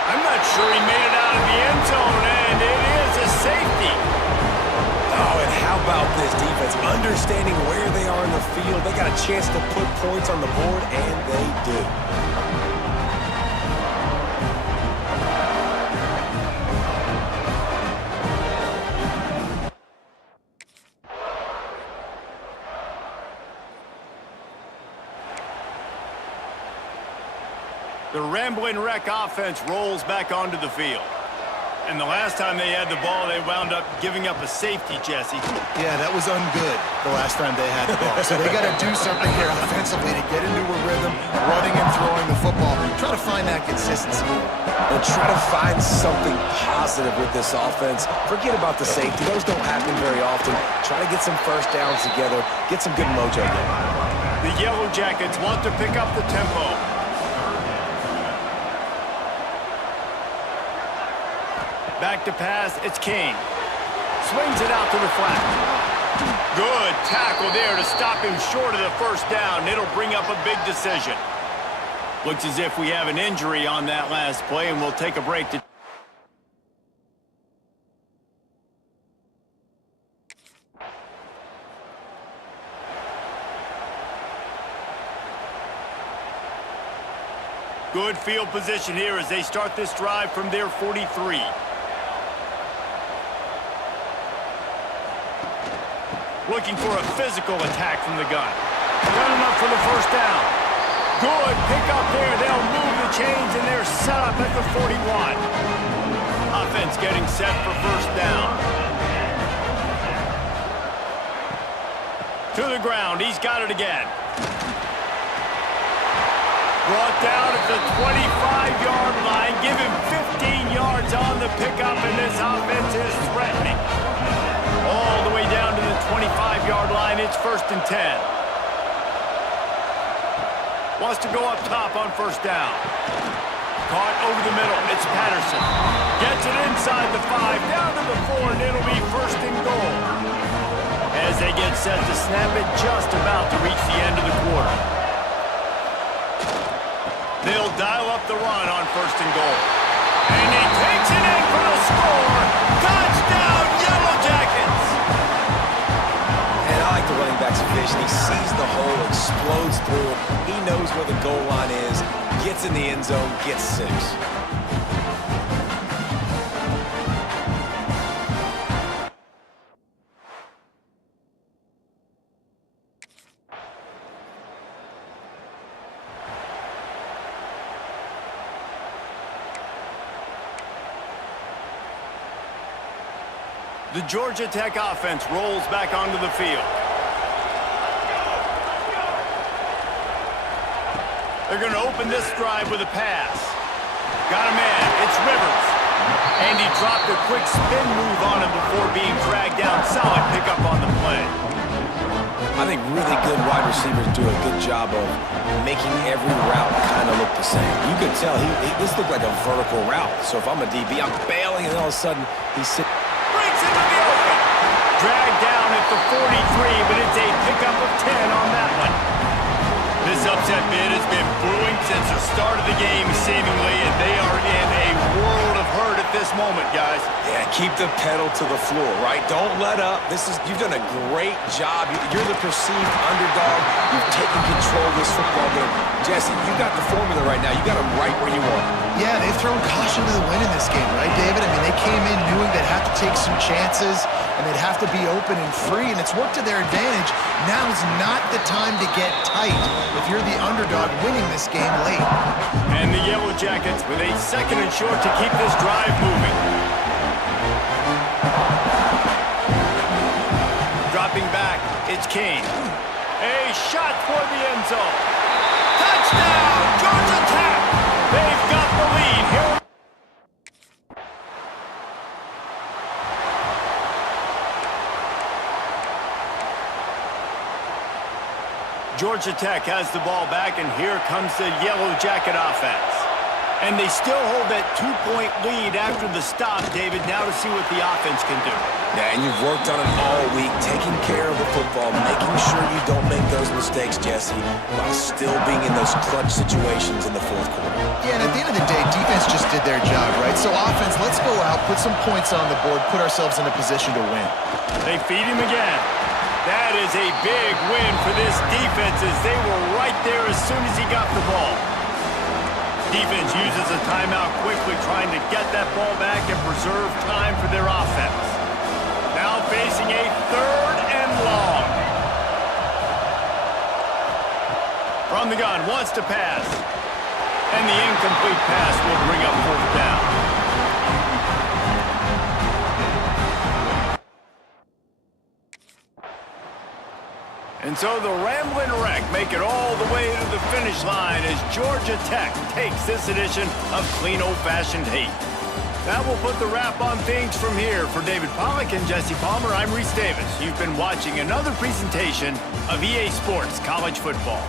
I'm not sure he made it out of the end zone, and it is a safety. Oh, and how about this defense? Understanding where they are in the field, they got a chance to put points on the board, and they do. The Rambling Wreck offense rolls back onto the field. And the last time they had the ball, they wound up giving up a safety, Jesse. Yeah, that was ungood the last time they had the ball. So they got to do something here offensively to get into a rhythm, running and throwing the football. Try to find that consistency. And try to find something positive with this offense. Forget about the safety. Those don't happen very often. Try to get some first downs together. Get some good mojo going. The Yellow Jackets want to pick up the tempo. Back to pass, it's Kane. Swings it out to the flat. Good tackle there to stop him short of the first down. It'll bring up a big decision. Looks as if we have an injury on that last play, and we'll take a break to... Good field position here as they start this drive from their 43. Looking for a physical attack from the gun. Got enough for the first down. Good pick up there. They'll move the chains, and they're set up at the 41. Offense getting set for first down. To the ground. He's got it again. Brought down at the 25-yard line. Give him 15 yards on the pickup, and this offense is threatening. All the way down to the 25-yard line. It's 1st and 10. Wants to go up top on first down. Caught over the middle. It's Patterson. Gets it inside the 5, down to the 4, and it'll be 1st and goal. As they get set to snap it, just about to reach the end of the quarter. They'll dial up the run on 1st and goal. And he takes it in for the score. Touchdown, Yellow Jackets! And I like the running back's vision. He sees the hole, explodes through it. He knows where the goal line is, gets in the end zone, gets 6. The Georgia Tech offense rolls back onto the field. They're going to open this drive with a pass. Got a man. It's Rivers. And he dropped a quick spin move on him before being dragged down. Solid pickup on the play. I think really good wide receivers do a good job of making every route kind of look the same. You could tell this looked like a vertical route. So if I'm a DB, I'm bailing, and all of a sudden he's sitting. Breaks into the open. Dragged down at the 43, but it's a pickup of 10 on that one. This upset bid has been brewing since the start of the game, seemingly, and they are in a world of hurt at this moment, guys. Yeah, keep the pedal to the floor, right? Don't let up. You've done a great job. You're the perceived underdog. You've taken control of this football game. Jesse, you got the formula right now. You got them right where you want. Yeah, they've thrown caution to the wind in this game, right, David? I mean, they came in knowing they'd have to take some chances, and they'd have to be open and free, and it's worked to their advantage. Now's not the time to get tight if you're the underdog winning this game late. And the Yellow Jackets with a 2nd and short to keep this drive moving. Dropping back, it's Kane. A shot for the end zone. Touchdown, Georgia Tech! They've got the lead here. Georgia Tech has the ball back, and here comes the Yellow Jacket offense. And they still hold that 2-point lead after the stop, David, now to see what the offense can do. Yeah, and you've worked on it all week, taking care of the football, making sure you don't make those mistakes, Jesse, while still being in those clutch situations in the 4th quarter. Yeah, and at the end of the day, defense just did their job, right? So offense, let's go out, put some points on the board, put ourselves in a position to win. They feed him again. That is a big win for this defense as they were right there as soon as he got the ball. Defense uses a timeout quickly, trying to get that ball back and preserve time for their offense. Now facing a 3rd and long. From the gun, wants to pass. And the incomplete pass will bring up 4th down. And so the Ramblin' Wreck make it all the way to the finish line as Georgia Tech takes this edition of Clean Old-Fashioned Hate. That will put the wrap on things from here. For David Pollack and Jesse Palmer, I'm Reese Davis. You've been watching another presentation of EA Sports College Football.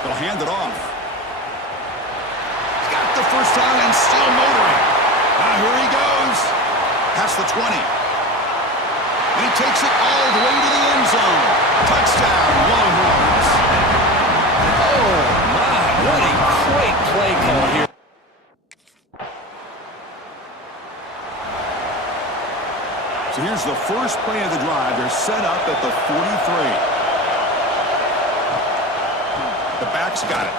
They'll hand it off. He's got the first down and still motoring. Here he goes. Past the 20. And he takes it all the way to the end zone. Touchdown, Longhorns. Oh, my. What a great play call here. So here's the first play of the drive. They're set up at the 43. The back's got it.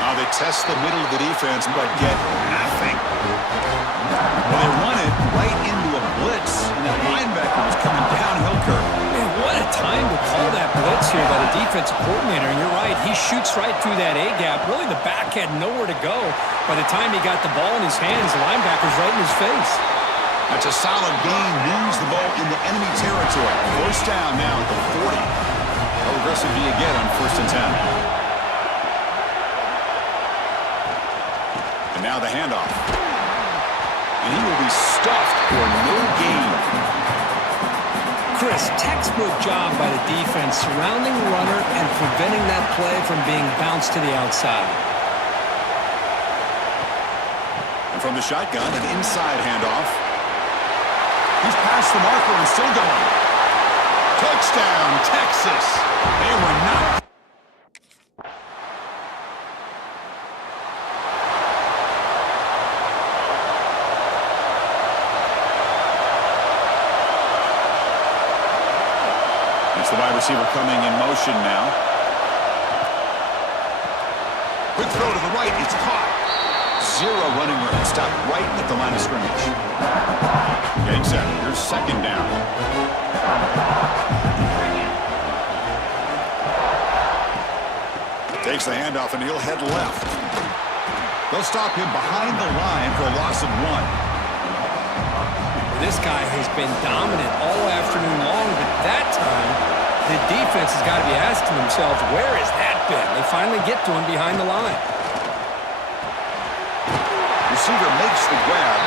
Now they test the middle of the defense, but get nothing. Well, they run it right into a blitz, and that linebacker was coming downhill curve. Man, what a time to call that blitz here by the defensive coordinator. And you're right, he shoots right through that A-gap. Really, the back had nowhere to go. By the time he got the ball in his hands, the linebacker's right in his face. That's a solid gain. Moves the ball into enemy territory. First down now at the 40. How aggressive do you get on 1st and 10? And now the handoff. And he will be stuffed for no gain. Chris, textbook job by the defense surrounding the runner and preventing that play from being bounced to the outside. And from the shotgun, an inside handoff. He's past the marker and still going. Touchdown, Texas. They were not. It's the wide receiver coming in motion now. Quick throw to the right. It's caught. Zero running room. Stopped right at the line of scrimmage. Getting set. Here's 2nd down. Takes the handoff and he'll head left. They'll stop him behind the line for a loss of 1. This guy has been dominant all afternoon long, but that time, the defense has got to be asking themselves, where has that been? They finally get to him behind the line. Receiver makes the grab.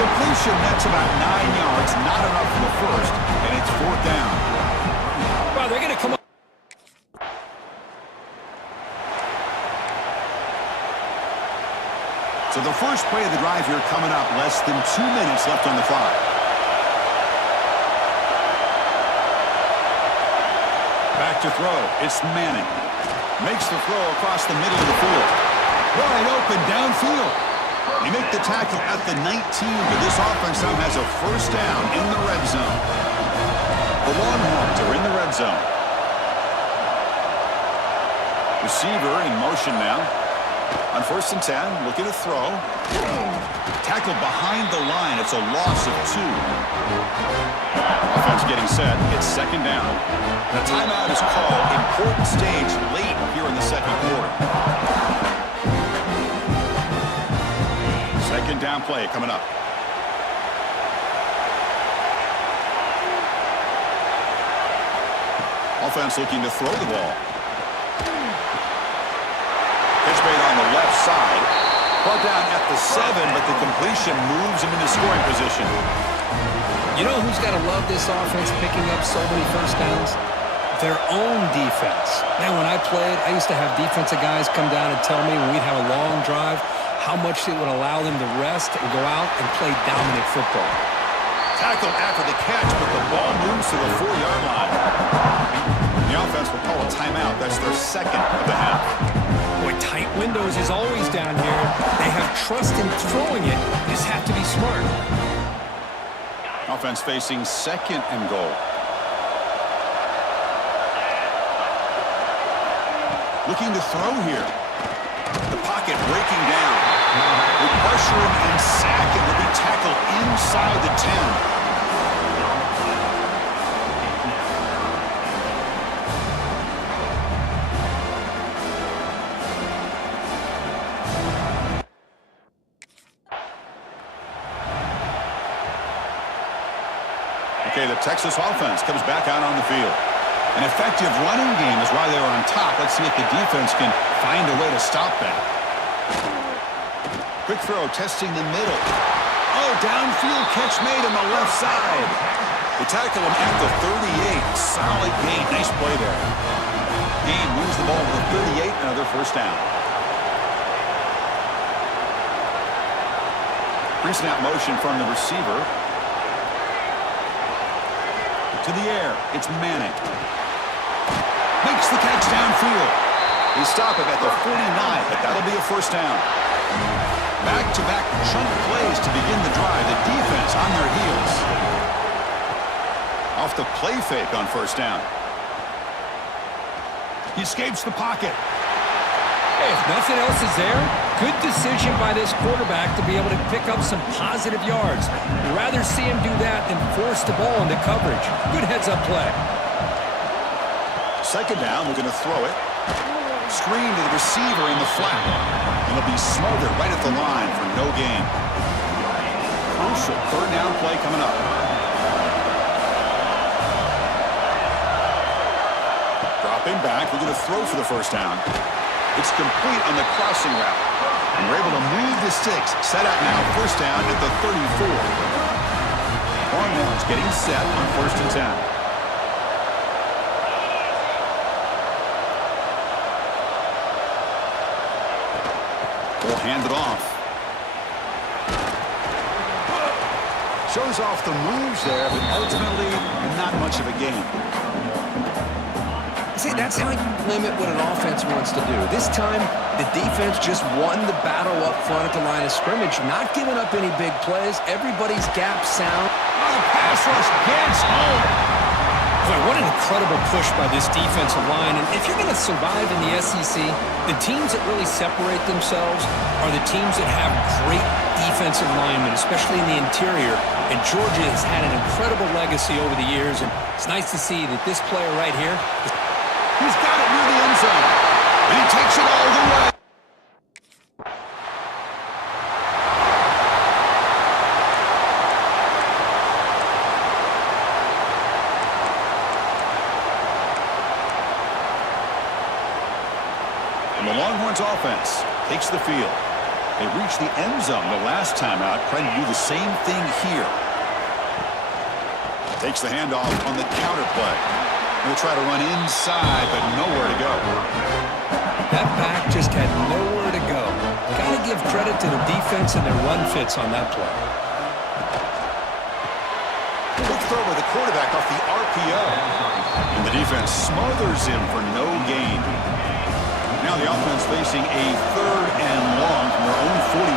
Completion, that's about 9 yards, not enough for the first, and it's 4th down. Wow, they're going to come up. So the first play of the drive here coming up, less than 2 minutes left on the clock. Back to throw. It's Manning. Makes the throw across the middle of the field. Wide open downfield. They make the tackle at the 19, but this offense now has a first down in the red zone. The Longhorns are in the red zone. Receiver in motion now. On 1st and 10, looking to throw. Tackled behind the line. It's a loss of 2. Offense getting set. It's 2nd down. The timeout is called. Important stage late here in the 2nd quarter. 2nd down play coming up. Offense looking to throw the ball. Pitch made on the left side. Brought down at the 7, but the completion moves him into scoring position. You know who's got to love this offense picking up so many first downs? their own defense. Man, when I played, I used to have defensive guys come down and tell me when we'd have a long drive how much it would allow them to rest and go out and play dominant football. Tackle after the catch, but the ball moves to the 4-yard line. The offense will call a timeout. That's their second of the half. Boy, tight windows is always down here. They have trust in throwing it. They just have to be smart. Offense facing second and goal. Looking to throw here. The pocket breaking down. With pressuring and sacking will be tackled inside the 10. Okay, the Texas offense comes back out on the field. An effective running game is why they were on top. Let's see if the defense can find a way to stop that. Quick throw, testing the middle. Oh, downfield catch made on the left side. They tackle him at the 38. Solid gain. Nice play there. Gain moves the ball to the 38. Another first down. Pre-snap motion from the receiver. To the air. It's Manning. Makes the catch downfield. They stop him at the 49, but that'll be a first down. Back-to-back chunk plays to begin the drive. The defense on their heels. Off the play fake on first down. He escapes the pocket. Hey, if nothing else is there, good decision by this quarterback to be able to pick up some positive yards. You'd rather see him do that than force the ball into coverage. Good heads-up play. Second down, we're going to throw it. Screen to the receiver in the flat. And it'll be smothered right at the line for no gain. Crucial third down play coming up. Dropping back, we're going to throw for the first down. It's complete on the crossing route. And we're able to move the sticks. Set up now, first down at the 34. Hornets getting set on first and 10. We'll hand it off. Shows off the moves there, but ultimately not much of a gain. See, that's how you limit what an offense wants to do. This time, the defense just won the battle up front at the line of scrimmage, not giving up any big plays. Everybody's gap sound. Oh, pass rush gets home. Boy, what an incredible push by this defensive line. And if you're going to survive in the SEC, the teams that really separate themselves are the teams that have great defensive linemen, especially in the interior. And Georgia has had an incredible legacy over the years, and it's nice to see that this player right here, he's got it near the end zone, and he takes it all the way. And the Longhorns offense takes the field. They reached the end zone the last time out, trying to do the same thing here. Takes the handoff on the counter play. He'll try to run inside, but nowhere to go. That back just had nowhere to go. Got to give credit to the defense and their run fits on that play. Quick throw by the quarterback off the RPO. And the defense smothers him for no gain. Now the offense facing a third and long from their own 41.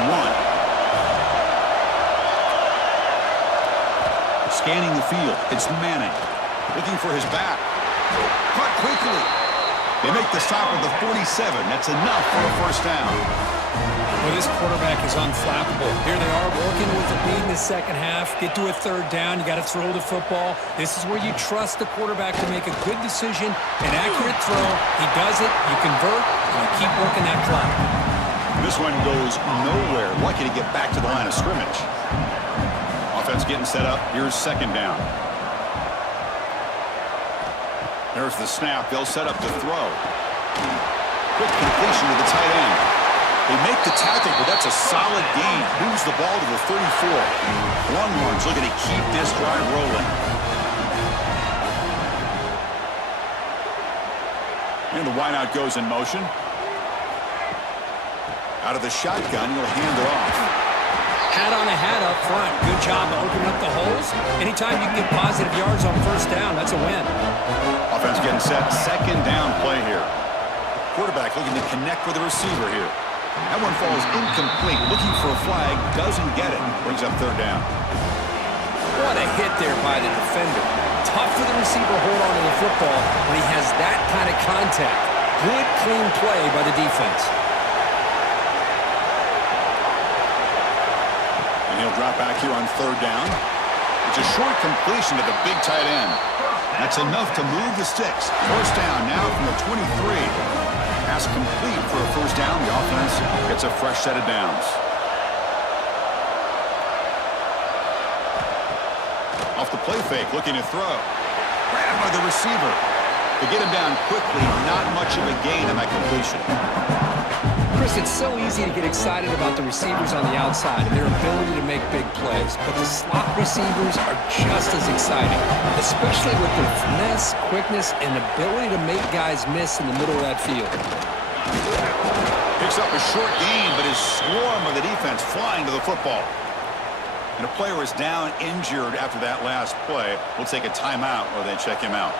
Scanning the field, it's Manning. Looking for his back. Caught quickly. They make the stop at the 47. That's enough for a first down. Well, this quarterback is unflappable. Here they are working with the lead in the second half. Get to a third down. You got to throw the football. This is where you trust the quarterback to make a good decision, an accurate throw. He does it. You convert, and you keep working that clock. This one goes nowhere. Lucky to get back to the line of scrimmage. Offense getting set up. Here's second down. There's the snap. They'll set up the throw. Quick completion to the tight end. They make the tackle, but that's a solid gain. Moves the ball to the 34. Longhorns looking to keep this drive rolling. wideout goes in motion. Out of the shotgun, he'll hand it off. Hat on a hat up front. Good job of opening up the holes. Anytime you can get positive yards on first down, that's a win. Offense getting set. Second down play here. Quarterback looking to connect with the receiver here. That one falls incomplete. Looking for a flag. Doesn't get it. Brings up third down. What a hit there by the defender. Tough for the receiver to hold on to the football when he has that kind of contact. Good, clean play by the defense. And he'll drop back here on third down. It's a short completion to the big tight end. That's enough to move the sticks. First down now from the 23. Pass complete for a first down. The offense gets a fresh set of downs. Off the play fake, looking to throw. Grabbed by the receiver. To get him down quickly, not much of a gain on that completion. Chris, it's so easy to get excited about the receivers on the outside and their ability to make big plays, but the slot receivers are just as exciting, especially with their finesse, quickness, and ability to make guys miss in the middle of that field. Picks up a short gain, but is swarmed by the defense flying to the football. And a player is down injured after that last play. We'll take a timeout or then check him out.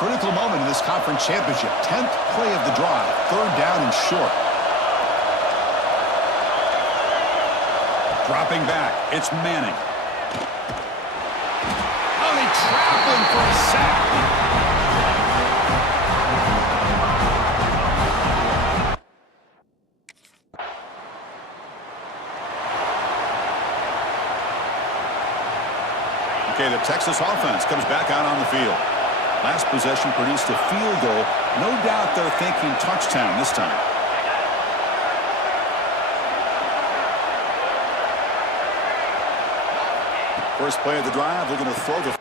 Critical moment in this conference championship. 10th play of the drive. Third down and short. Dropping back. It's Manning. Oh, they trap him for a sack. Okay, the Texas offense comes back out on the field. Last possession produced a field goal. No doubt they're thinking touchdown this time. First play of the drive, looking to throw the...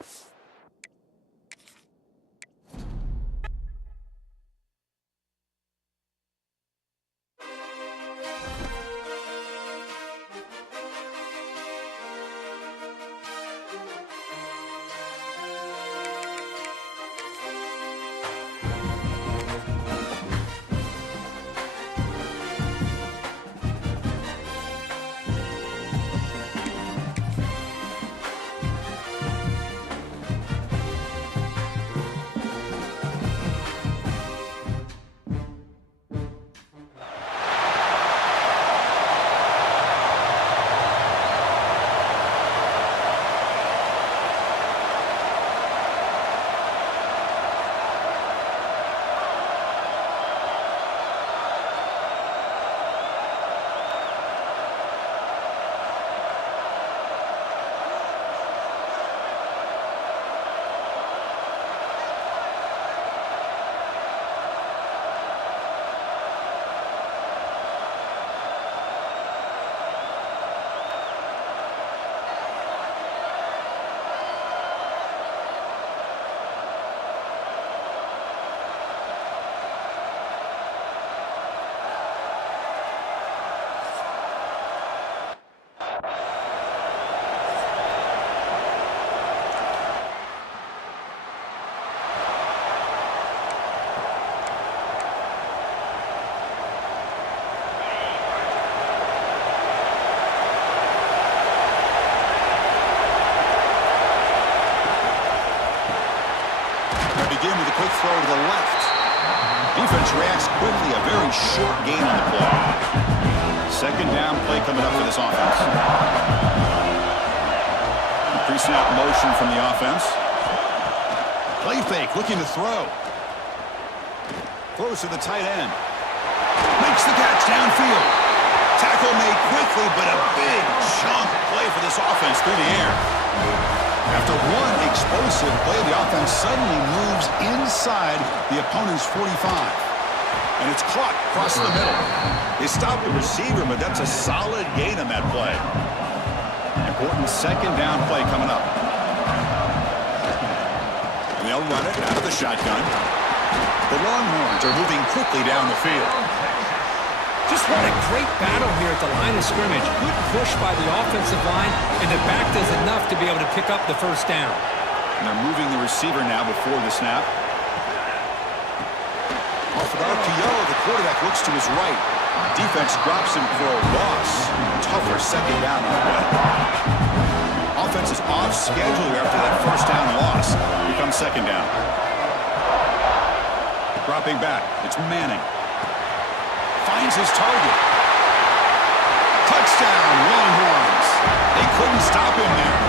Begin with a quick throw to the left. Defense reacts quickly. A very short gain on the play. Second down play coming up for this offense. Pre-snap motion from the offense. Play fake, looking to throw. Throws to the tight end. Makes the catch downfield. Tackle made quickly, but a big chunk play for this offense through the air. After one explosive play, the offense suddenly moves inside the opponent's 45. And it's caught across the middle. They stopped the receiver, but that's a solid gain on that play. Important second down play coming up. And they'll run it out of the shotgun. The Longhorns are moving quickly down the field. Just what a great battle here at the line of scrimmage. Good push by the offensive line, and the back does enough to be able to pick up the first down. And they're moving the receiver now before the snap. Off it RPO, the quarterback looks to his right. Defense drops him for a loss. Tougher second down on the way. Offense is off schedule after that first down loss. Here comes second down. Dropping back, it's Manning. Finds his target. Touchdown, Longhorns. They couldn't stop him there.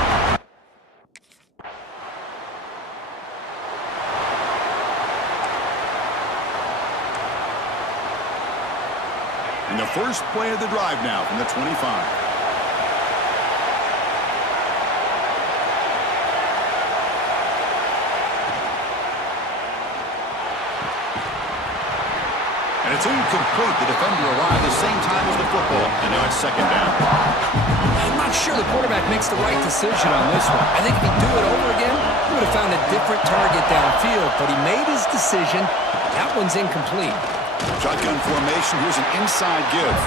And the first play of the drive now from the 25. And it's incomplete. The defender arrived the same time as the football, and now it's second down. I'm not sure the quarterback makes the right decision on this one. I think if he'd do it over again, he would have found a different target downfield, but he made his decision. That one's incomplete. Shotgun formation. Here's an inside give.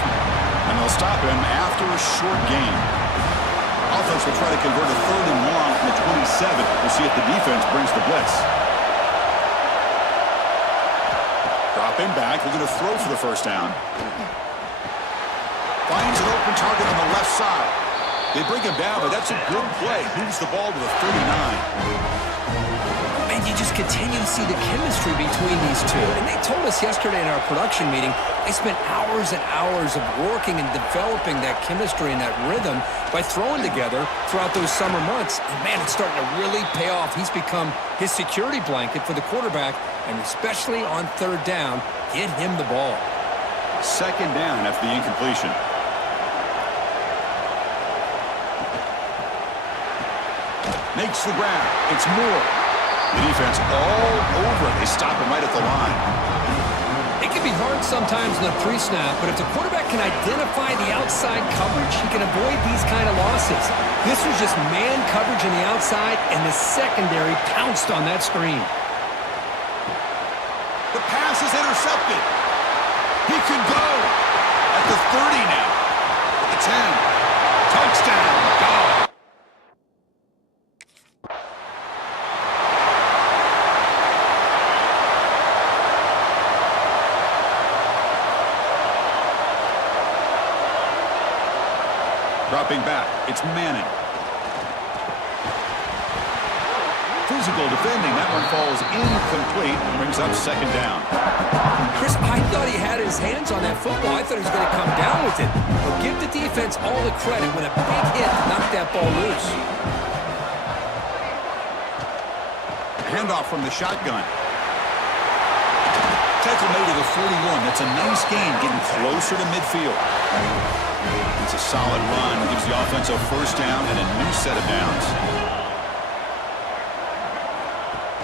And they'll stop him after a short gain. Offense will try to convert a third and long from the 27. We'll see if the defense brings the blitz. Dropping back. They're going to throw for the first down. Finds an open target on the left side. They bring him down, but that's a good play. Moves the ball to the 39. And you just continue to see the chemistry between these two. And they told us yesterday in our production meeting, they spent hours and hours of working and developing that chemistry and that rhythm by throwing together throughout those summer months. And man, it's starting to really pay off. He's become his security blanket for the quarterback, and especially on third down, get him the ball. Second down after the incompletion. Makes the grab. It's Moore. The defense all over it. They stop him right at the line. It can be hard sometimes in the pre-snap, but if the quarterback can identify the outside coverage, he can avoid these kind of losses. This was just man coverage on the outside, and the secondary pounced on that screen. The pass is intercepted. He could go at the 30 now. At the 10. Touchdown. Go. Dropping back, it's Manning. Physical defending, that one falls incomplete, brings up second down. Chris, I thought he had his hands on that football. I thought he was going to come down with it. But give the defense all the credit with a big hit to knock that ball loose. Handoff from the shotgun. Tackle made to the 41. That's a nice gain, getting closer to midfield. It's a solid run. Gives the offense a first down and a new set of downs.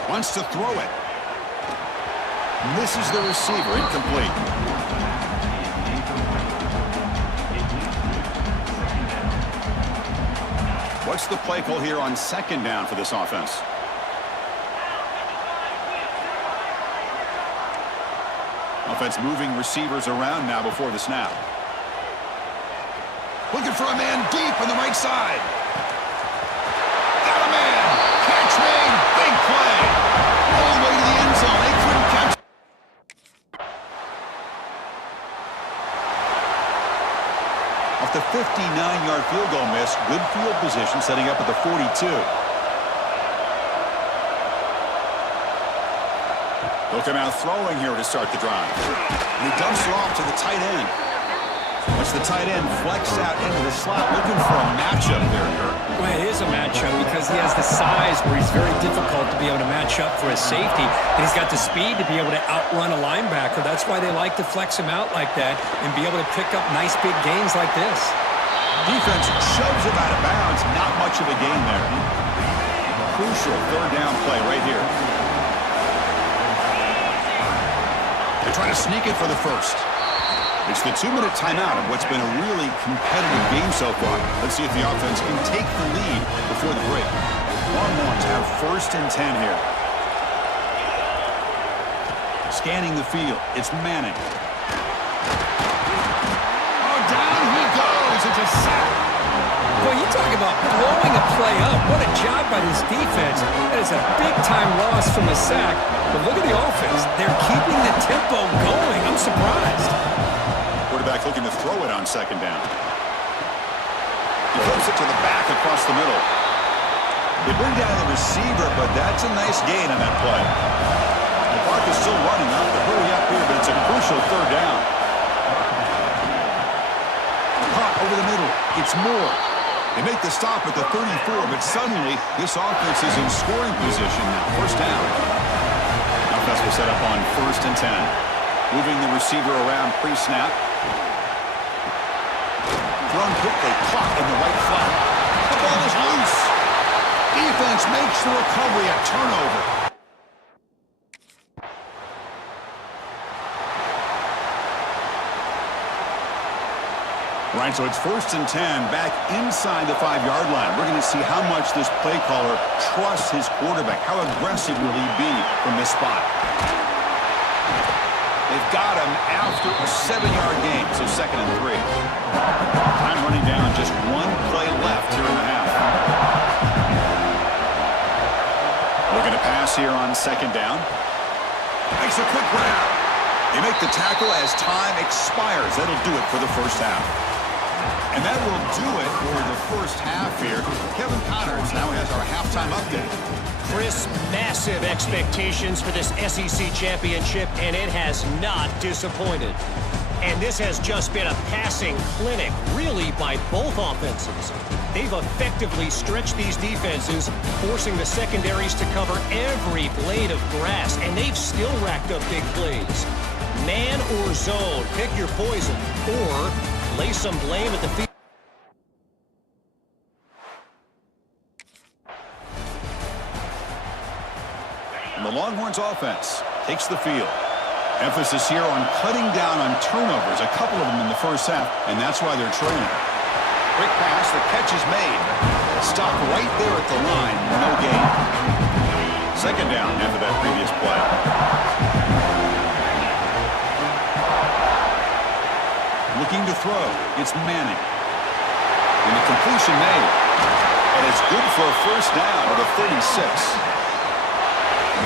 Wants to throw it. Misses the receiver. Incomplete. What's the play call here on second down for this offense? Offense moving receivers around now before the snap. Looking for a man deep on the right side. Got a man. Catch made. Big play. All the way to the end zone. They couldn't catch. Off the 59-yard field goal miss. Good field position setting up at the 42. They'll come out throwing here to start the drive. And he dumps it off to the tight end. Watch the tight end flex out into the slot, looking for a matchup there, Kurt. Well, it is a matchup because he has the size where he's very difficult to be able to match up for his safety, and he's got the speed to be able to outrun a linebacker. That's why they like to flex him out like that and be able to pick up nice big gains like this. Defense shoves him out of bounds. Not much of a gain there. Crucial third down play right here. They're trying to sneak it for the first. It's the 2-minute timeout of what's been a really competitive game so far. Let's see if the offense can take the lead before the break. Longhorns have first and 10 here. Scanning the field. It's Manning. Oh, down he goes. It's a sack. Well, you talk about blowing a play up. What a job by this defense. That is a big-time loss from a sack. But look at the offense. They're keeping the tempo going. I'm surprised. Quarterback looking to throw it on second down. He flips it to the back across the middle. They bring down the receiver, but that's a nice gain on that play. The clock is still running. I'll have to hurry up here, but it's a crucial third down. Caught over the middle. It's Moore. They make the stop at the 34, but suddenly this offense is in scoring position now. First down. Offense will set up on 1st and 10. Moving the receiver around pre-snap. Thrown quickly, caught in the right flat. The ball is loose. Defense makes the recovery a turnover. Right, so it's 1st and 10, back inside the 5-yard line. We're going to see how much this play caller trusts his quarterback. How aggressive will he be from this spot? They've got him after a 7-yard gain, so 2nd and 3. Time running down, just one play left here in the half. Looking to pass here on 2nd down. Makes a quick grab. They make the tackle as time expires. That'll do it for the first half. And that will do it for the first half here. Kevin Connors now has our halftime update. Chris, massive expectations for this SEC championship, and it has not disappointed. And this has just been a passing clinic, really, by both offenses. They've effectively stretched these defenses, forcing the secondaries to cover every blade of grass, and they've still racked up big plays. Man or zone, pick your poison, or lay some blame at the feet. And the Longhorns offense takes the field. Emphasis here on cutting down on turnovers, a couple of them in the first half, and that's why they're trailing. Quick pass, the catch is made. Stop right there at the line, no gain. 2nd down after that previous play. Looking to throw, it's Manning. And the completion made. And it's good for a first down at the 36.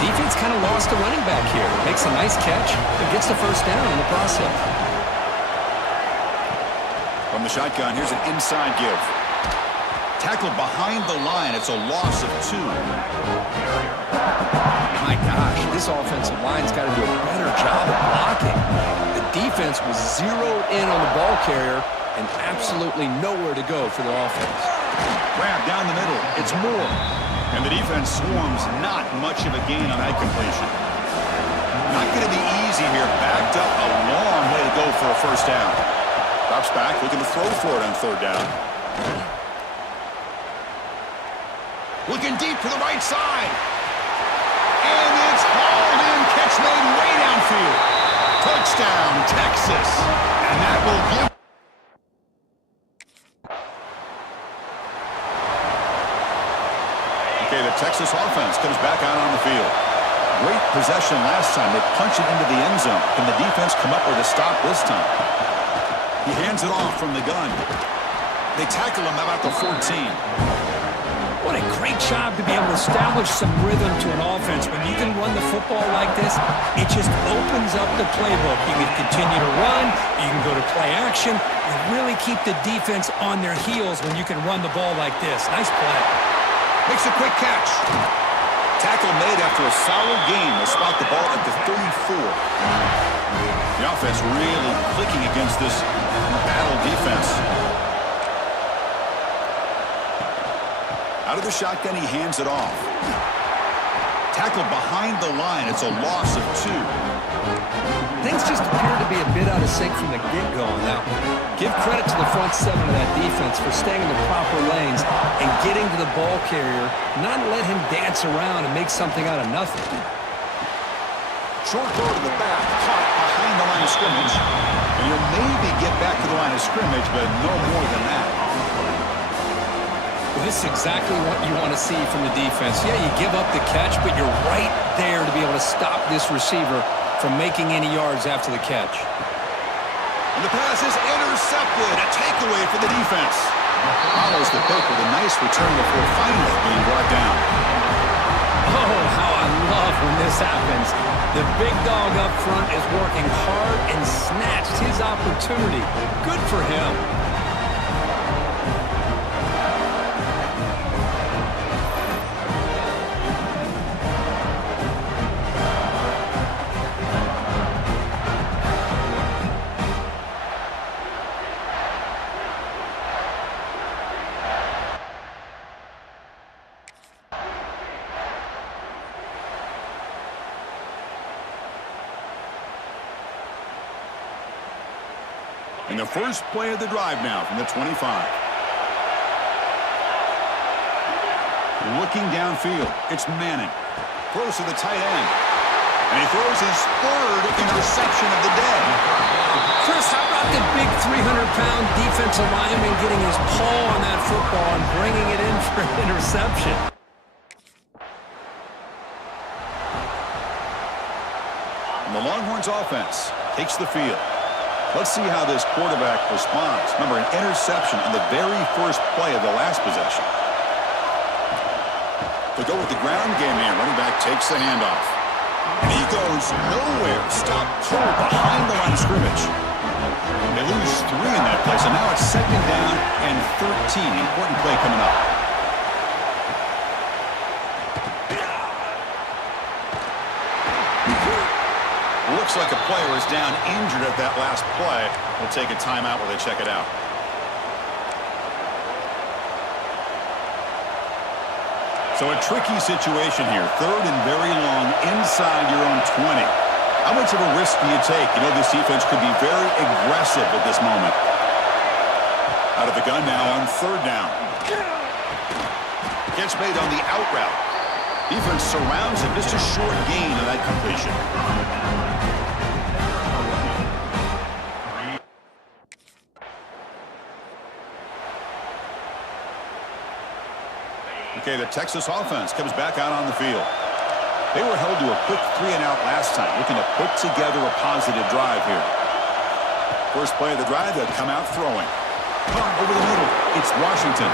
Defense kind of lost a running back here. Makes a nice catch and gets the first down in the process. From the shotgun, here's an inside give. Tackled behind the line. It's a loss of 2. My gosh, this offensive line's got to do a better job of blocking. The defense was zeroed in on the ball carrier and absolutely nowhere to go for the offense. Grab down the middle. It's Moore. And the defense swarms, not much of a gain on that completion. Not going to be easy here. Backed up a long way to go for a first down. Drops back, looking to throw for it on 3rd down. Looking deep to the right side. And it's hauled in. Catch made way downfield. Touchdown, Texas. And that will give... Okay, the Texas offense comes back out on the field. Great possession last time. They punch it into the end zone. Can the defense come up with a stop this time? He hands it off from the gun. They tackle him about the 14. What a great job to be able to establish some rhythm to an offense. When you can run the football like this, it just opens up the playbook. You can continue to run. You can go to play action. You really keep the defense on their heels when you can run the ball like this. Nice play. Makes a quick catch. Tackle made after a solid gain. They spot the ball at the 34. The offense really clicking against this battle defense. Out of the shotgun, he hands it off. Tackled behind the line. It's a loss of 2. Things just appear to be a bit out of sync from the get-go on that one. Give credit to the front 7 of that defense for staying in the proper lanes and getting to the ball carrier, not let him dance around and make something out of nothing. Short throw to the back, caught behind the line of scrimmage. And you'll maybe get back to the line of scrimmage, but no more than that. Well, this is exactly what you want to see from the defense. Yeah, you give up the catch, but you're right there to be able to stop this receiver from making any yards after the catch. And the pass is intercepted. A takeaway for the defense. Follows the pick with a nice return before finally being brought down. Oh, how I love when this happens. The big dog up front is working hard and snatched his opportunity. Good for him. And the first play of the drive now from the 25. Looking downfield, it's Manning. Throws to the tight end. And he throws his third interception of the day. Chris, how about the big 300-pound defensive lineman getting his paw on that football and bringing it in for an interception? And the Longhorns offense takes the field. Let's see how this quarterback responds. Remember, an interception on the very first play of the last possession. To go with the ground game here, running back takes the handoff. And he goes nowhere. Stop cold behind the line of scrimmage. They lose 3 in that play, so now it's 2nd down and 13. Important play coming up. Looks like a player is down injured at that last play. We'll take a timeout while they check it out. So a tricky situation here. 3rd and very long inside your own 20. How much of a risk do you take? You know, this defense could be very aggressive at this moment. Out of the gun now on 3rd down. Gets made on the out route. Defense surrounds him. Just a short gain on that completion. Okay, the Texas offense comes back out on the field. They were held to a quick 3-and-out last time, looking to put together a positive drive here. First play of the drive, they'll come out throwing. Over the middle, it's Washington.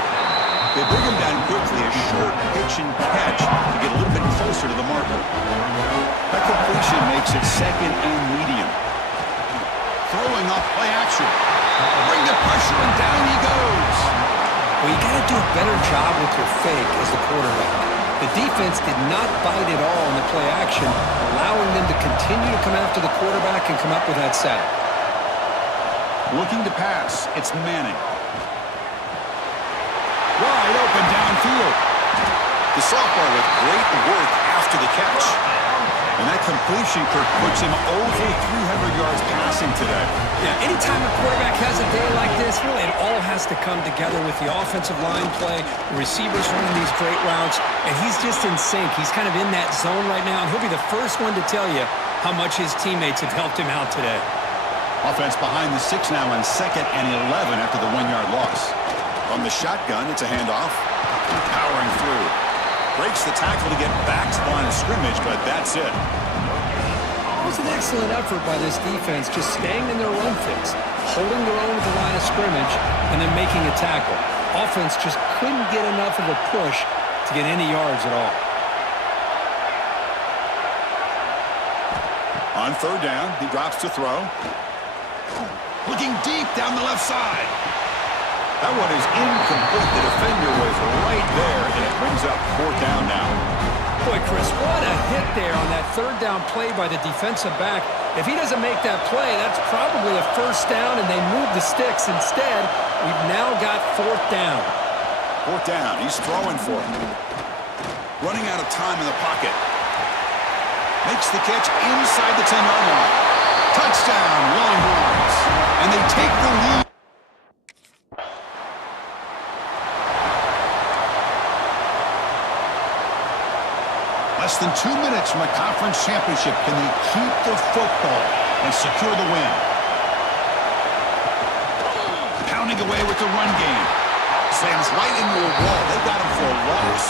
They bring him down quickly, a short pitch and catch to get a little bit closer to the marker. That completion makes it 2nd and medium. Throwing off play action. Bring the pressure, and down he goes. Well, you got to do a better job with your fake as the quarterback. The defense did not bite at all in the play action, allowing them to continue to come after the quarterback and come up with that sack. Looking to pass, it's Manning. Wide open downfield. The sophomore with great work after the catch. And that completion, Kirk, puts him over 300 yards passing today. Yeah, anytime a quarterback has a day like this, really it all has to come together with the offensive line play, the receivers running these great routes, and he's just in sync. He's kind of in that zone right now, and he'll be the first one to tell you how much his teammates have helped him out today. Offense behind the 6 now on 2nd and 11 after the 1-yard loss. On the shotgun, it's a handoff. Powering through. Breaks the tackle to get back to the line of scrimmage, but that's it. It was an excellent effort by this defense, just staying in their run fix, holding their own at the line of scrimmage, and then making a tackle. Offense just couldn't get enough of a push to get any yards at all. On 3rd down, he drops to throw. Looking deep down the left side. That one is incomplete. The defender was right there, and it brings up 4th down now. Boy, Chris, what a hit there on that 3rd down play by the defensive back. If he doesn't make that play, that's probably a 1st down, and they move the sticks. Instead, we've now got 4th down. 4th down. He's throwing for it. Running out of time in the pocket. Makes the catch inside the 10-yard line. Touchdown, Longhorns. And they take the lead. Less than 2 minutes from a conference championship. Can they keep the football and secure the win? Pounding away with the run game. Slams right into a wall. They got him for a loss.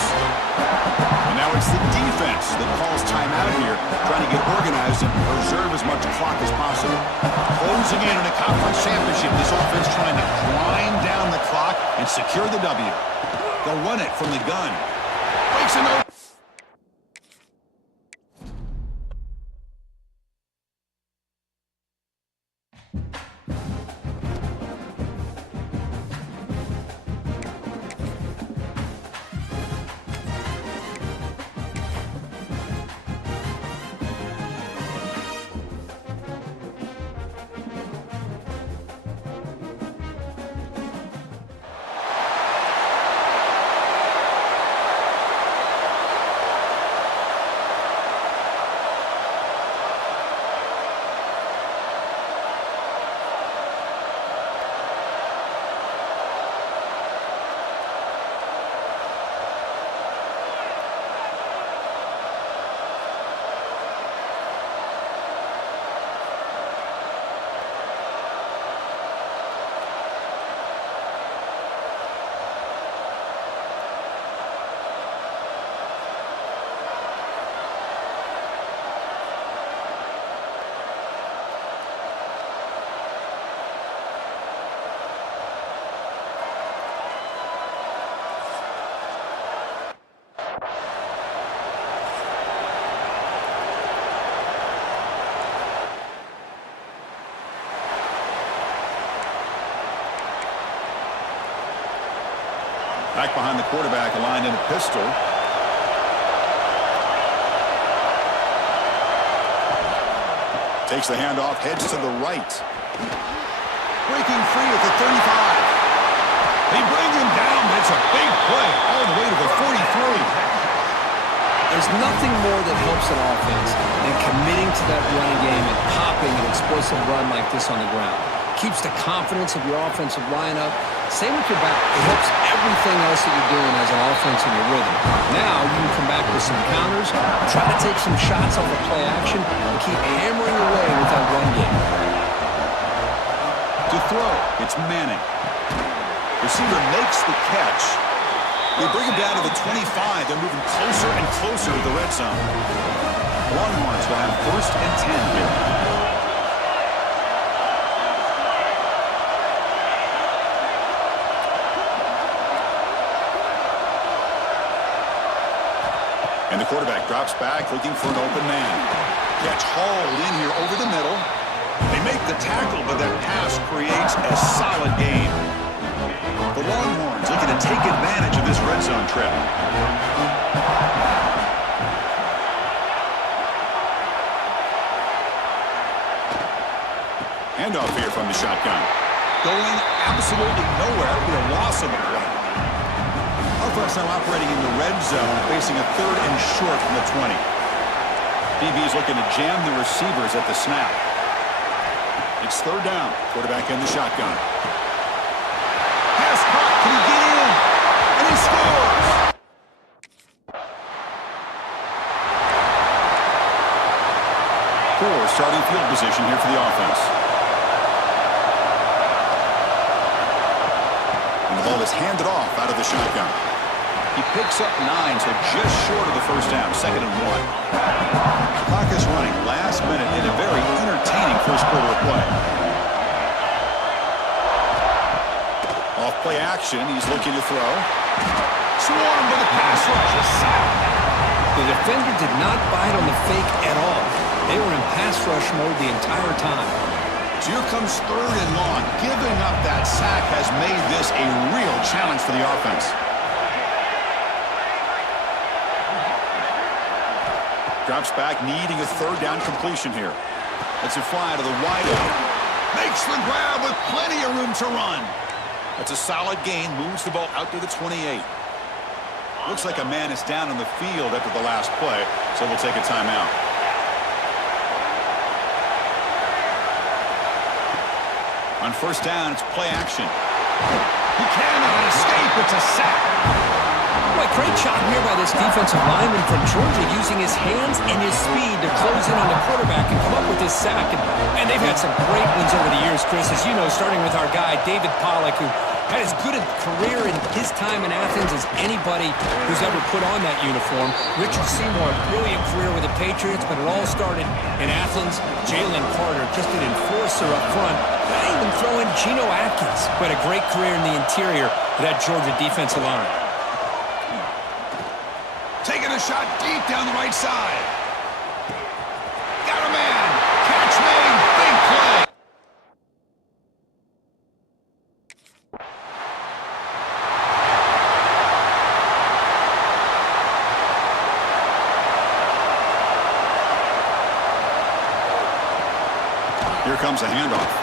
And now it's the defense that calls timeout here, trying to get organized and preserve as much clock as possible. Closing in on a conference championship, this offense trying to grind down the clock and secure the W. They'll run it from the gun. Breaks a note. Back behind the quarterback, aligned in a pistol. Takes the handoff, heads to the right. Breaking free at the 35. They bring him down, but it's a big play all the way to the 43. There's nothing more that helps an offense than committing to that running game and popping an explosive run like this on the ground. Keeps the confidence of your offensive lineup. Same with your back. It helps everything else that you're doing as an offense in your rhythm. Now you can come back with some counters, try to take some shots off of play action, and keep hammering away with that run game. To throw, it's Manning. Receiver makes the catch. They bring him down to the 25. They're moving closer and closer to the red zone. Longhorns will have 1st and 10 here. And the quarterback drops back, looking for an open man. Catch hauled in here over the middle. They make the tackle, but that pass creates a solid gain. The Longhorns looking to take advantage of this red zone trip. Handoff here from the shotgun. Going absolutely nowhere with a loss of the play. Offense now operating in the red zone, facing a 3rd and short from the 20. DB's looking to jam the receivers at the snap. It's 3rd down. Quarterback in the shotgun. Pass caught. Can he get in? And he scores! Poor starting field position here for the offense. And the ball is handed off out of the shotgun. He picks up 9, so just short of the 1st down, 2nd and 1. Clock is running last minute in a very entertaining first quarter of play. Off play action, he's looking to throw. Swarmed by the pass rush, a sack. The defender did not bite on the fake at all. They were in pass rush mode the entire time. So here comes 3rd and long. Giving up that sack has made this a real challenge for the offense. Drops back, needing a 3rd down completion here. Lets it fly to the wide open. Makes the grab with plenty of room to run. That's a solid gain, moves the ball out to the 28. Looks like a man is down on the field after the last play, so we'll take a timeout. On 1st down, it's play action. He cannot escape, it's a sack. Boy, great job here by this defensive lineman from Georgia using his hands and his speed to close in on the quarterback and come up with this sack. And they've had some great ones over the years, Chris, as you know, starting with our guy, David Pollock, who had as good a career in his time in Athens as anybody who's ever put on that uniform. Richard Seymour, a brilliant career with the Patriots, but it all started in Athens. Jalen Carter, just an enforcer up front. Not even throw in Geno Atkins, who had a great career in the interior of that Georgia defensive line. Taking a shot deep down the right side. Got a man. Catch made. Big play. Here comes a handoff.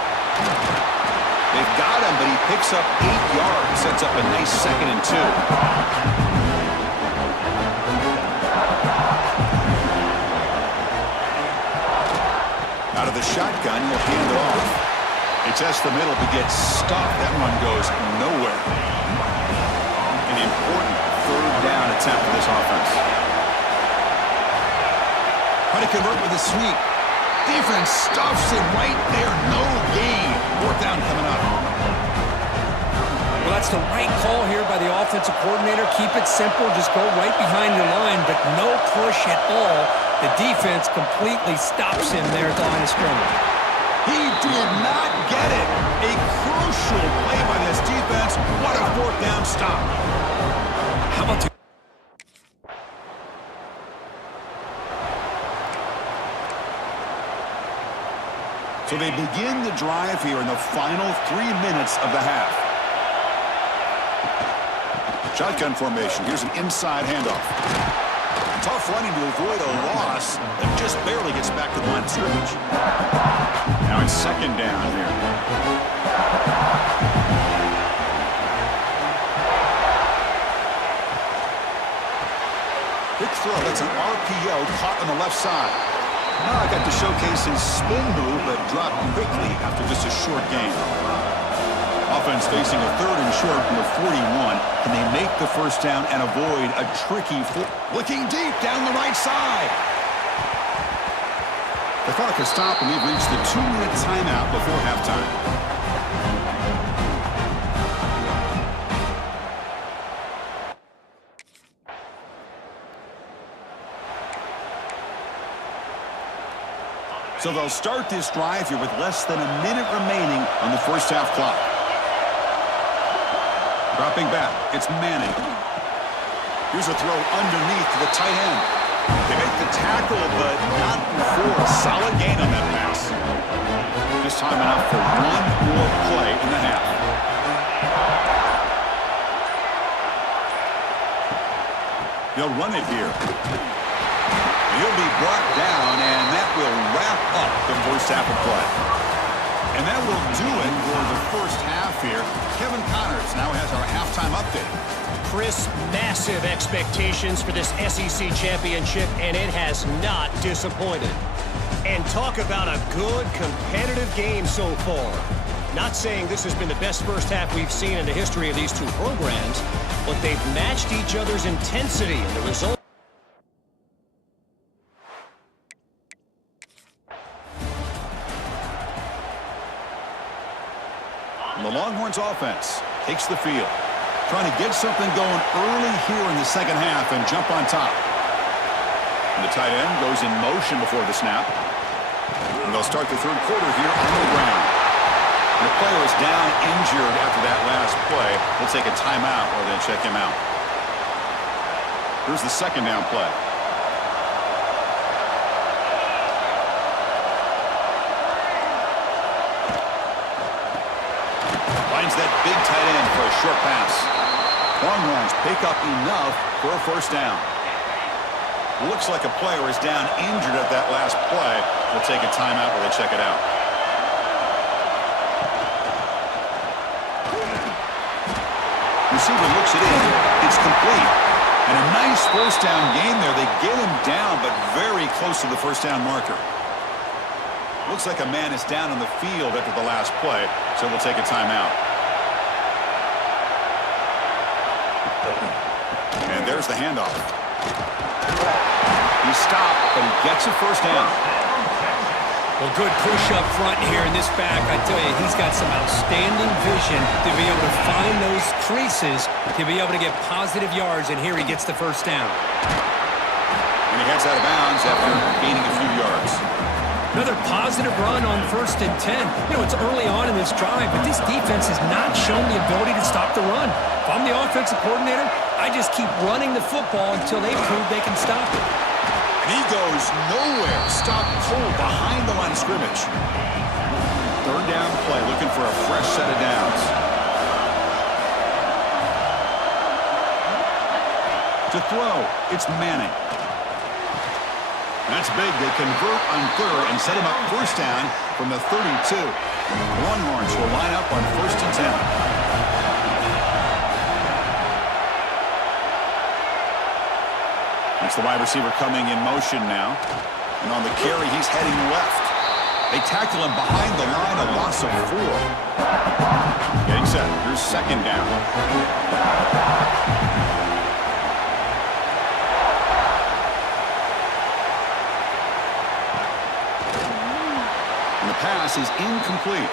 They've got him, but he picks up 8 yards. Sets up a nice 2nd and 2. Out of the shotgun, he'll hand it off. He tests the middle, but gets stuffed. That run goes nowhere. An important 3rd down attempt for this offense. Try to convert with a sweep. Defense stuffs it right there. No gain. 4th down coming up. Well, that's the right call here by the offensive coordinator. Keep it simple. Just go right behind your line, but no push at all. The defense completely stops him there at the line of scrimmage. He did not get it. A crucial play by this defense. What a 4th down stop. How about the... So they begin the drive here in the final 3 minutes of the half. Shotgun formation. Here's an inside handoff. Tough running to avoid a loss and just barely gets back to the line of scrimmage. Now it's 2nd down here. Quick throw. That's an RPO caught on the left side. Now I got to showcase his spin move, but dropped quickly after just a short gain. Offense facing a 3rd and short from the 41. Can they make the 1st down and avoid a tricky looking deep down the right side? The clock has stopped, and we've reached the 2-minute timeout before halftime. So they'll start this drive here with less than a minute remaining on the 1st half clock. Dropping back, it's Manning. Here's a throw underneath to the tight end. They make the tackle, but not before. Solid gain on that pass. Just time enough for one more play in the half. They'll run it here. He'll be brought down, and that will wrap up the 1st half of play. And that will do it for the 1st half here. Kevin Connors now has our halftime update. Chris, massive expectations for this SEC championship, and it has not disappointed. And talk about a good, competitive game so far. Not saying this has been the best 1st half we've seen in the history of these two programs, but they've matched each other's intensity, and the result... The Longhorns offense takes the field, trying to get something going early here in the 2nd half and jump on top. And the tight end goes in motion before the snap. And they'll start the 3rd quarter here on the ground. And the player is down injured after that last play. They'll take a timeout or they'll check him out. Here's the 2nd down play. Finds that big tight end for a short pass. Longhorns pick up enough for a 1st down. Looks like a player is down injured at that last play. They'll take a timeout while they check it out. Receiver looks it in. It's complete. And a nice 1st down gain there. They get him down, but very close to the 1st down marker. Looks like a man is down on the field after the last play, so we'll take a timeout. And there's the handoff. He stopped, but he gets a first down. Well, good push up front here in this back. I tell you, he's got some outstanding vision to be able to find those creases to be able to get positive yards, and here he gets the first down. And he heads out of bounds after gaining a few yards. Another positive run on 1st and 10. You know, it's early on in this drive, but this defense has not shown the ability to stop the run. If I'm the offensive coordinator, I just keep running the football until they prove they can stop it. And he goes nowhere. Stopped cold behind the line of scrimmage. 3rd down play, looking for a fresh set of downs. To throw, it's Manning. That's big. They convert on 3rd and set him up 1st down from the 32. Longhorns will line up on 1st and 10. That's the wide receiver coming in motion now. And on the carry, he's heading left. They tackle him behind the line, a loss of 4. Getting set. Here's 2nd down. And the pass is incomplete.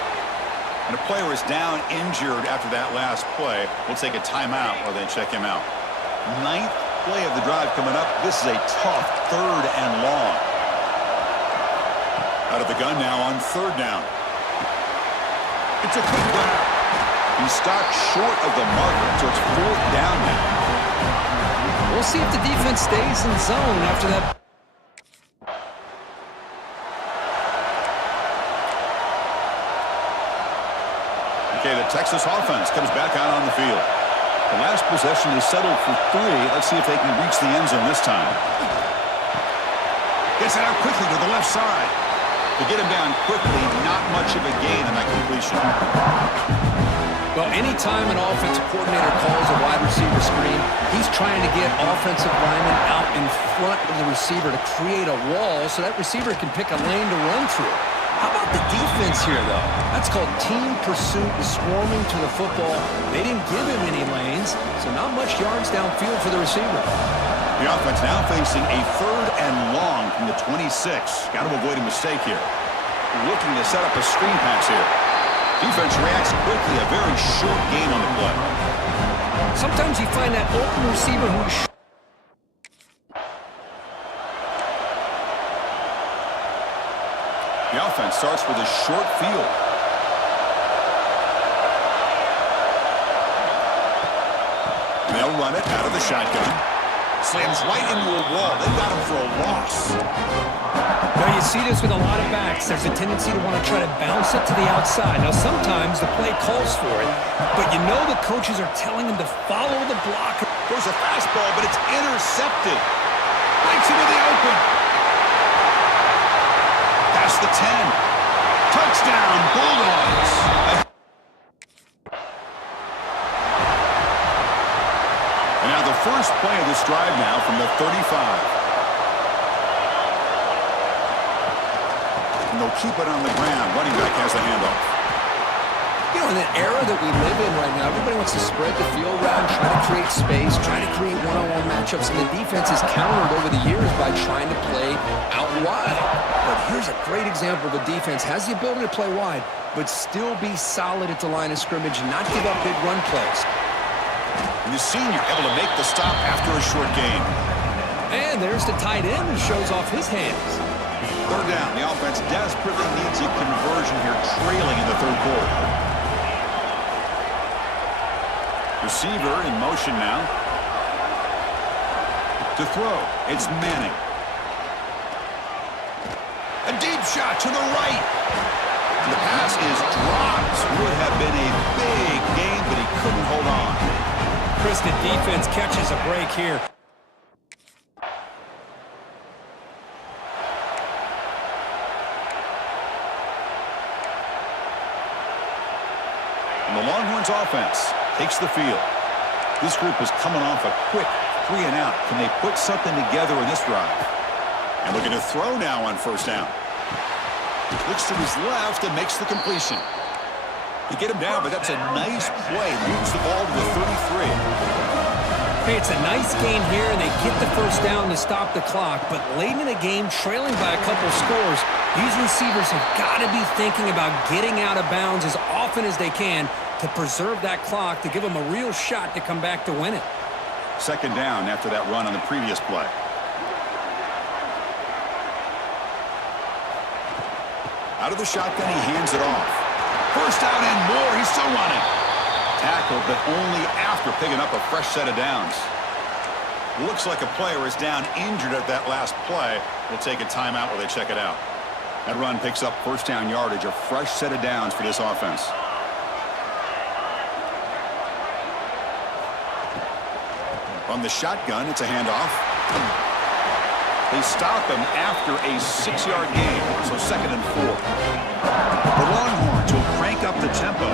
And a player is down injured after that last play. We'll take a timeout while they check him out. 9th play of the drive coming up. This is a tough 3rd and long. Out of the gun now on 3rd down. It's a quick grab. He stopped short of the marker, so it's 4th down now. We'll see if the defense stays in zone after that. Okay, the Texas offense comes back out on the field. The last possession, they settled for 3. Let's see if they can reach the end zone this time. Gets it out quickly to the left side. To get him down quickly, not much of a gain on that completion. Well, anytime an offensive coordinator calls a wide receiver screen, he's trying to get offensive linemen out in front of the receiver to create a wall so that receiver can pick a lane to run through. How about the defense here, though? That's called team pursuit, swarming to the football. They didn't give him any lanes, so not much yards downfield for the receiver. The offense now facing a 3rd and long from the 26. Got to avoid a mistake here. Looking to set up a screen pass here. Defense reacts quickly, a very short gain on the play. Sometimes you find that open receiver who's The offense starts with a short field. They'll run it out of the shotgun. Slams right into a wall. They got him for a loss. Now you see this with a lot of backs. There's a tendency to want to try to bounce it to the outside. Now sometimes the play calls for it, but you know the coaches are telling them to follow the block. There's a fastball, but it's intercepted. Breaks into the open. Past the 10. Touchdown, Bulldogs. And now the first play of this drive now from the 35. And they'll keep it on the ground. Running back has the handoff. You know, in the era that we live in right now, everybody wants to spread the field around, try to create space, try to create one-on-one matchups, and the defense has countered over the years by trying to play out wide. But here's a great example. The defense has the ability to play wide, but still be solid at the line of scrimmage, not give up big run plays. And the senior able to make the stop after a short gain. And there's the tight end who shows off his hands. 3rd down. The offense desperately needs a conversion here, trailing in the 3rd quarter. Receiver in motion now. To throw, it's Manning. A deep shot to the right. And the pass is dropped. Would have been a big gain, but he couldn't hold on. Chris, the defense catches a break here. And the Longhorns offense takes the field. This group is coming off a quick 3 and out. Can they put something together in this drive? And looking to throw now on 1st down. Looks to his left and makes the completion. They get him down, but that's a nice play. Moves the ball to the 33. Hey, it's a nice gain here, and they get the first down to stop the clock. But late in the game, trailing by a couple scores, these receivers have got to be thinking about getting out of bounds as often as they can to preserve that clock, to give them a real shot to come back to win it. Second down after that run on the previous play. Out of the shotgun, he hands it off. First down and more. He's still running. Tackled, but only after picking up a fresh set of downs. Looks like a player is down injured at that last play. We'll take a timeout while they check it out. That run picks up first down yardage, a fresh set of downs for this offense. From the shotgun, it's a handoff. They stop him after a 6-yard gain, so 2nd and 4. The Longhorns will crank up the tempo.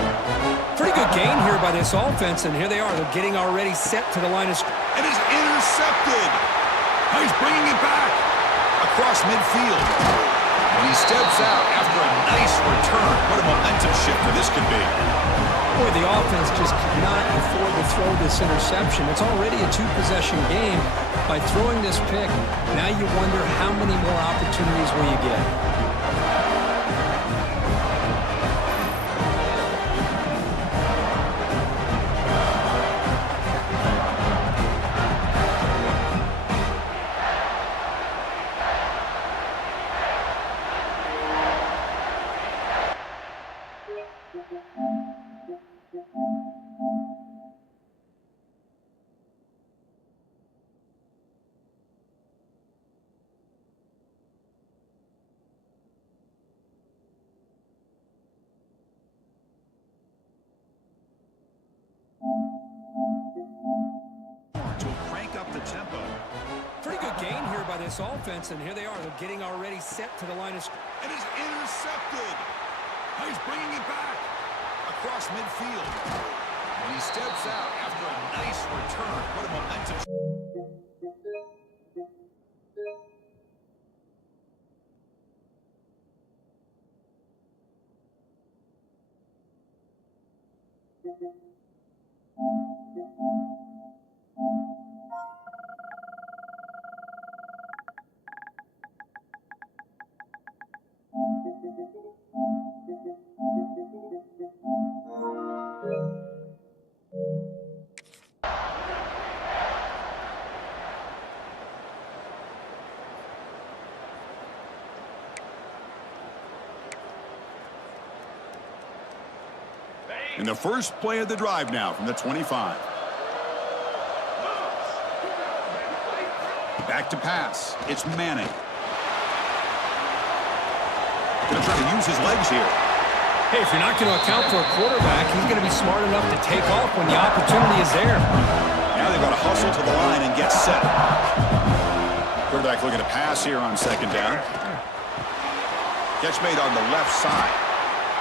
Pretty good gain here by this offense, and here they are. They're getting already set to the line of scrimmage. And is intercepted. He's bringing it back across midfield. And he steps out after a nice return. What a momentum shifter this could be. Boy, the offense just cannot afford to throw this interception. It's already a 2-possession game. By throwing this pick, now you wonder how many more opportunities will you get. This offense, and here they are. They're getting already set to the line of scrimmage. And he's intercepted. He's bringing it back across midfield. And he steps out after a nice return. What a momentum. In the first play of the drive now from the 25. Back to pass. It's Manning. Going to try to use his legs here. Hey, if you're not going to account for a quarterback, he's going to be smart enough to take off when the opportunity is there. Now they've got to hustle to the line and get set. Quarterback looking to pass here on 2nd down. Catch made on the left side.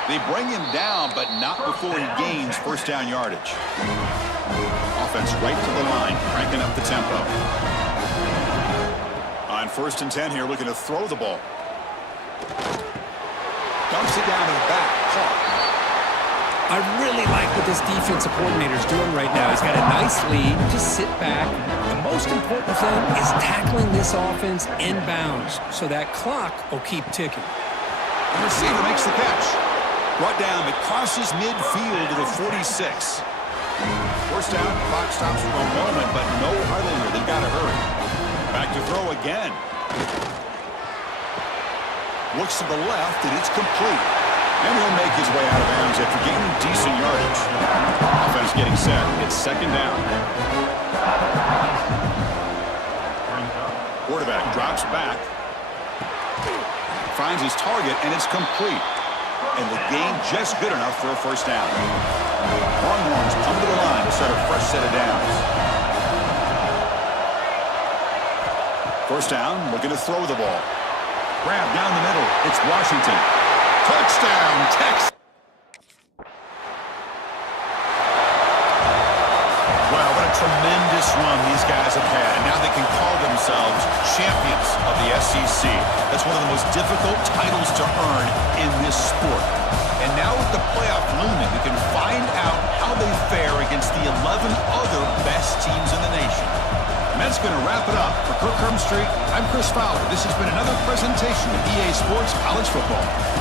They bring him down, but not before he gains first down yardage. Offense right to the line, cranking up the tempo. On 1st and 10 here, looking to throw the ball. Dumps it down to the back. I really like what this defensive coordinator is doing right now. He's got a nice lead. Just sit back. The most important thing is tackling this offense inbounds so that clock will keep ticking. The receiver makes the catch. Brought down, it crosses midfield to the 46. First down, clock stops for a moment, but no huddle here. They've got to hurry. Back to throw again. Looks to the left, and it's complete. And he'll make his way out of bounds after gaining decent yardage. Offense getting set. It's 2nd down. Quarterback drops back. Finds his target, and it's complete. And the gain just good enough for a first down. Longhorns come to the line to set a fresh set of downs. First down, looking to throw the ball. Grab down the middle. It's Washington. Touchdown, Texas. Wow, what a tremendous run these guys have had. And now they can call themselves champions of the SEC. That's one of the most difficult titles to earn in this sport. And now with the playoff looming, we can find out how they fare against the 11 other best teams in the nation. that's going to wrap it up. For Kirk Street, I'm Chris Fowler. This has been another presentation of EA Sports College Football.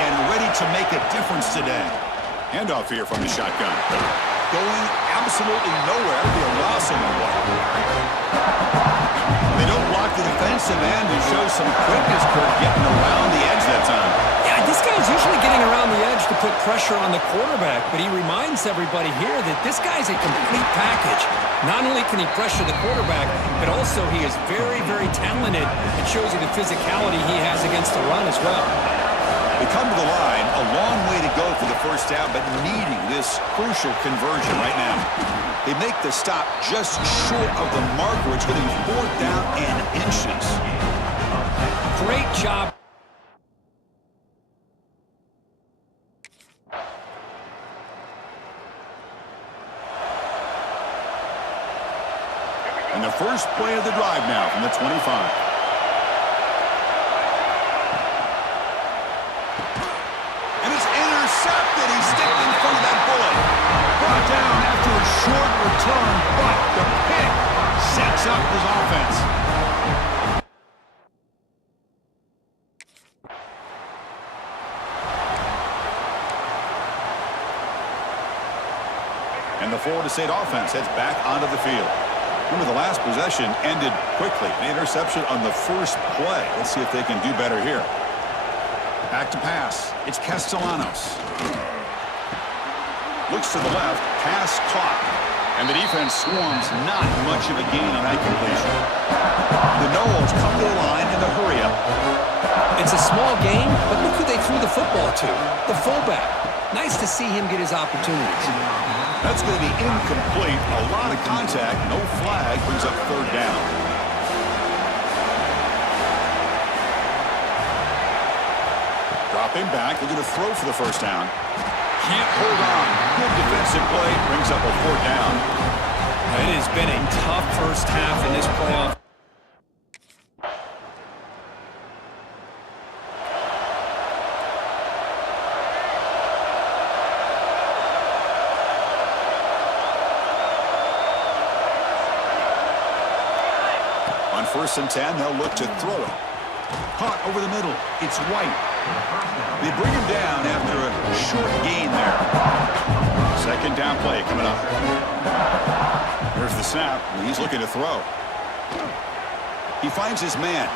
and ready to make a difference today. Handoff here from the shotgun. Going absolutely nowhere. It'll be a loss on the play. They don't block the defensive end and show some quickness, Kurt, getting around the edge that time. Yeah, this guy's usually getting around the edge to put pressure on the quarterback, but he reminds everybody here that this guy's a complete package. Not only can he pressure the quarterback, but also he is very, very talented. It shows you the physicality he has against the run as well. They come to the line, a long way to go for the first down, but needing this crucial conversion right now. They make the stop just short of the marker. It's going to be 4th down and inches. Great job. And the first play of the drive now from the 25. Intercepted. He's sticking in front of that bullet. Brought down after a short return, but the pick sets up his offense. And the Florida State offense heads back onto the field. Remember, the last possession ended quickly. An interception on the first play. Let's see if they can do better here. Back to pass. It's Castellanos. Looks to the left. Pass caught. And the defense swarms. Not much of a gain on that completion. The Noles come to the line in the hurry up. It's a small game, but look who they threw the football to. The fullback. Nice to see him get his opportunities. That's going to be incomplete. A lot of contact. No flag. Brings up 3rd down. Dropping back, they're going to throw for the first down. Can't hold on. Good defensive play, brings up a 4th down. It has been a tough first half in this playoff. On 1st and 10, they'll look to throw it. Caught over the middle. It's White. They bring him down after a short gain there. 2nd down play coming up. Here's the snap. He's looking to throw. He finds his man.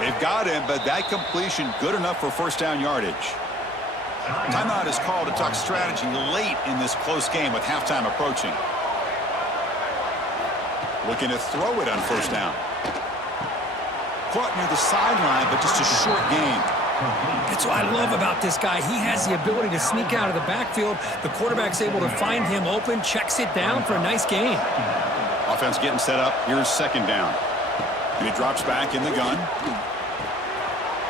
They've got him, but that completion good enough for 1st down yardage. Timeout is called to talk strategy late in this close game with halftime approaching. Looking to throw it on 1st down. Caught near the sideline, but just a short gain. That's what I love about this guy. He has the ability to sneak out of the backfield. The quarterback's able to find him open, checks it down for a nice gain. Offense getting set up. Here's 2nd down. And he drops back in the gun.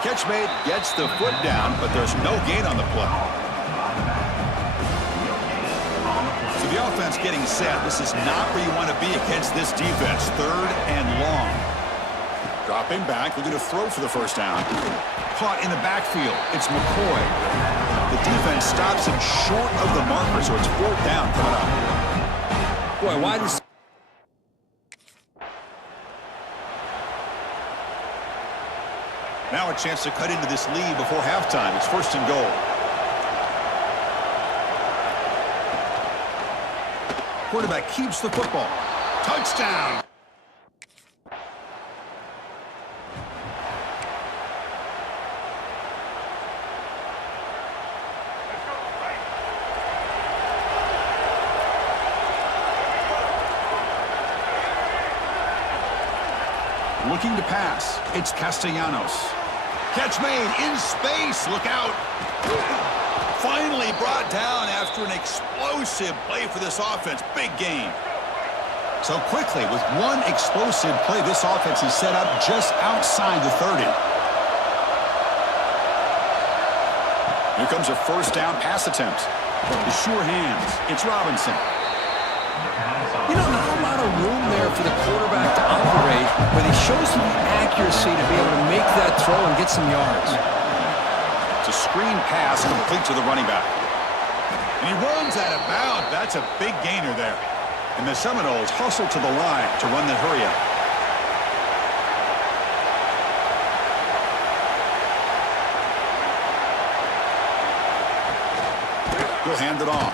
Catch made, gets the foot down, but there's no gain on the play. So the offense getting set. This is not where you want to be against this defense. 3rd and long. Dropping back, looking to throw for the first down. Caught in the backfield. It's McCoy. The defense stops him short of the marker, so it's 4th down coming up. Boy, wide receiver. Now a chance to cut into this lead before halftime. It's 1st and goal. Quarterback keeps the football. Touchdown! Looking to pass. It's Castellanos. Catch made in space. Look out. Finally brought down after an explosive play for this offense. Big game. So quickly, with one explosive play, this offense is set up just outside the 30. Here comes a 1st down pass attempt. The sure hands. It's Robinson. You know, not a lot of room there for the quarterback to operate, but he shows you the accuracy to be able to make that throw and get some yards. It's a screen pass complete to the running back. And he runs out of bounds. That's a big gainer there. And the Seminoles hustle to the line to run the hurry-up. He'll hand it off.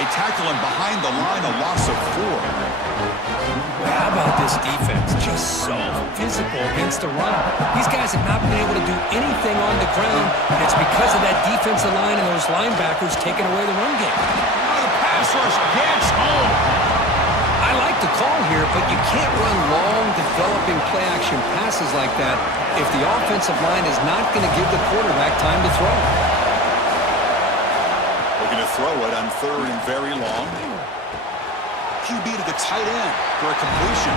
They tackle him behind the line, a loss of 4. How about this defense? Just so physical against the run. These guys have not been able to do anything on the ground, and it's because of that defensive line and those linebackers taking away the run game. The pass rush gets home. I like the call here, but you can't run long, developing play-action passes like that if the offensive line is not going to give the quarterback time to throw. Looking to throw it on 3rd and very long. QB to the tight end for a completion.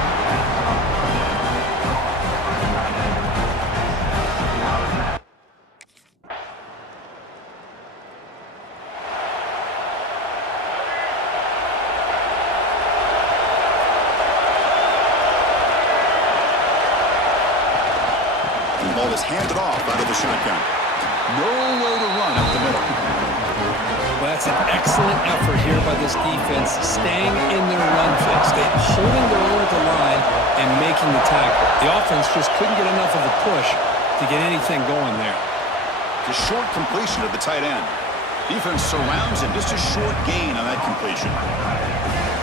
The ball is handed off out of the shotgun. Nowhere to run up the middle. Well, that's an excellent effort here by this defense, staying in their run fix. They're holding their own at the line and making the tackle. The offense just couldn't get enough of a push to get anything going there. The short completion of the tight end. Defense surrounds him, just a short gain on that completion.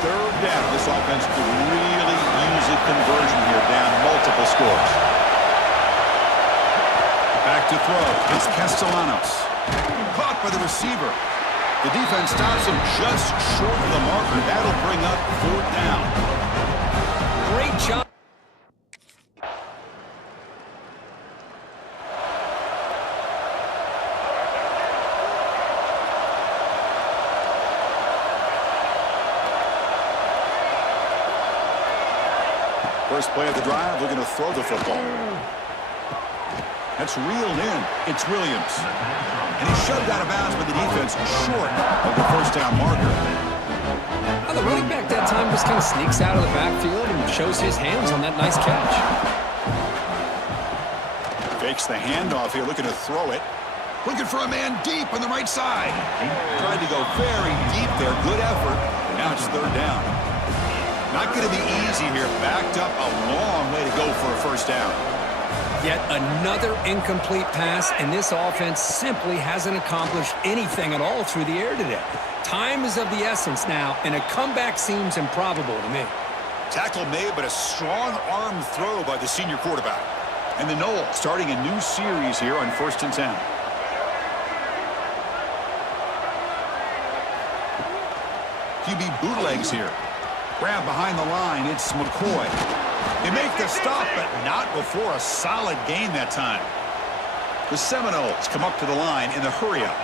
3rd down. This offense could really use a conversion here, down multiple scores. Back to throw. It's Castellanos. Caught by the receiver. The defense stops him just short of the marker. That'll bring up 4th down. Great job. First play of the drive, looking to throw the football. That's reeled in. It's Williams. And he's shoved out of bounds by the defense short of the 1st down marker. Well, the running back that time just kind of sneaks out of the backfield and shows his hands on that nice catch. Fakes the handoff here, looking to throw it. Looking for a man deep on the right side. Tried to go very deep there. Good effort. And now it's 3rd down. Not going to be easy here. Backed up a long way to go for a 1st down. Yet another incomplete pass, and this offense simply hasn't accomplished anything at all through the air today. Time is of the essence now, and a comeback seems improbable to me. Tackle made, but a strong arm throw by the senior quarterback. And the Noles starting a new series here on 1st and 10. QB bootlegs here. Grab behind the line, it's McCoy. They make the stop, but not before a solid gain that time. The Seminoles come up to the line in the hurry-up.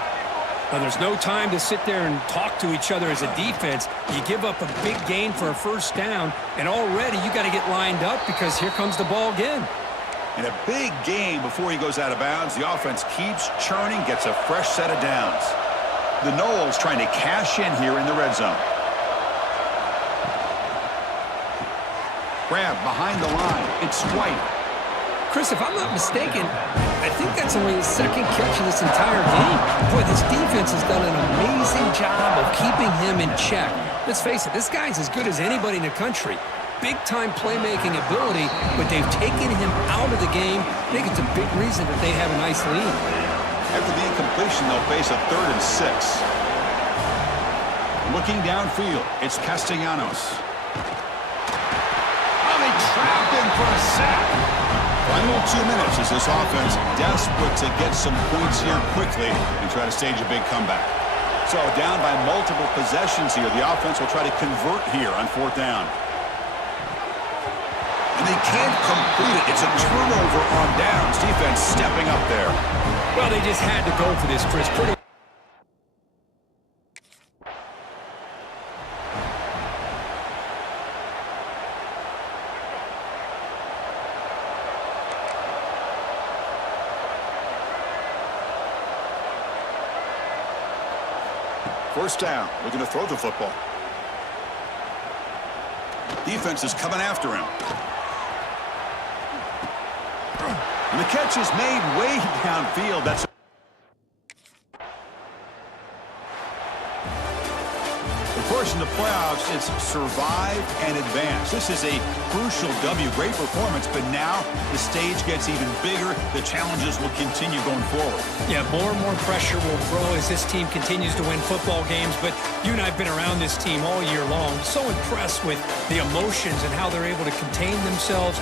Well, there's no time to sit there and talk to each other as a defense. You give up a big gain for a 1st down, and already you got to get lined up because here comes the ball again. And a big gain before he goes out of bounds. The offense keeps churning, gets a fresh set of downs. The Noles trying to cash in here in the red zone. Grab behind the line. It's White. Chris, if I'm not mistaken, I think that's only his 2nd catch of this entire game. Boy, this defense has done an amazing job of keeping him in check. Let's face it, this guy's as good as anybody in the country. Big-time playmaking ability, but they've taken him out of the game. I think it's a big reason that they have a nice lead. After the incompletion, they'll face a 3rd and 6. Looking downfield, it's Castellanos. Trap in for a sack. Final 2 minutes as this offense desperate to get some points here quickly and try to stage a big comeback. So down by multiple possessions here, the offense will try to convert here on 4th down. And they can't complete it. It's a turnover on downs. Defense stepping up there. Well, they just had to go for this, Chris. Pretty. First down, looking to throw the football. Defense is coming after him. And the catch is made way downfield. That's pushing the playoffs. playoffs, it's survive and advance. This is a crucial W. Great performance, but now the stage gets even bigger. The challenges will continue going forward. Yeah, more and more pressure will grow as this team continues to win football games, but you and I have been around this team all year long. So impressed with the emotions and how they're able to contain themselves.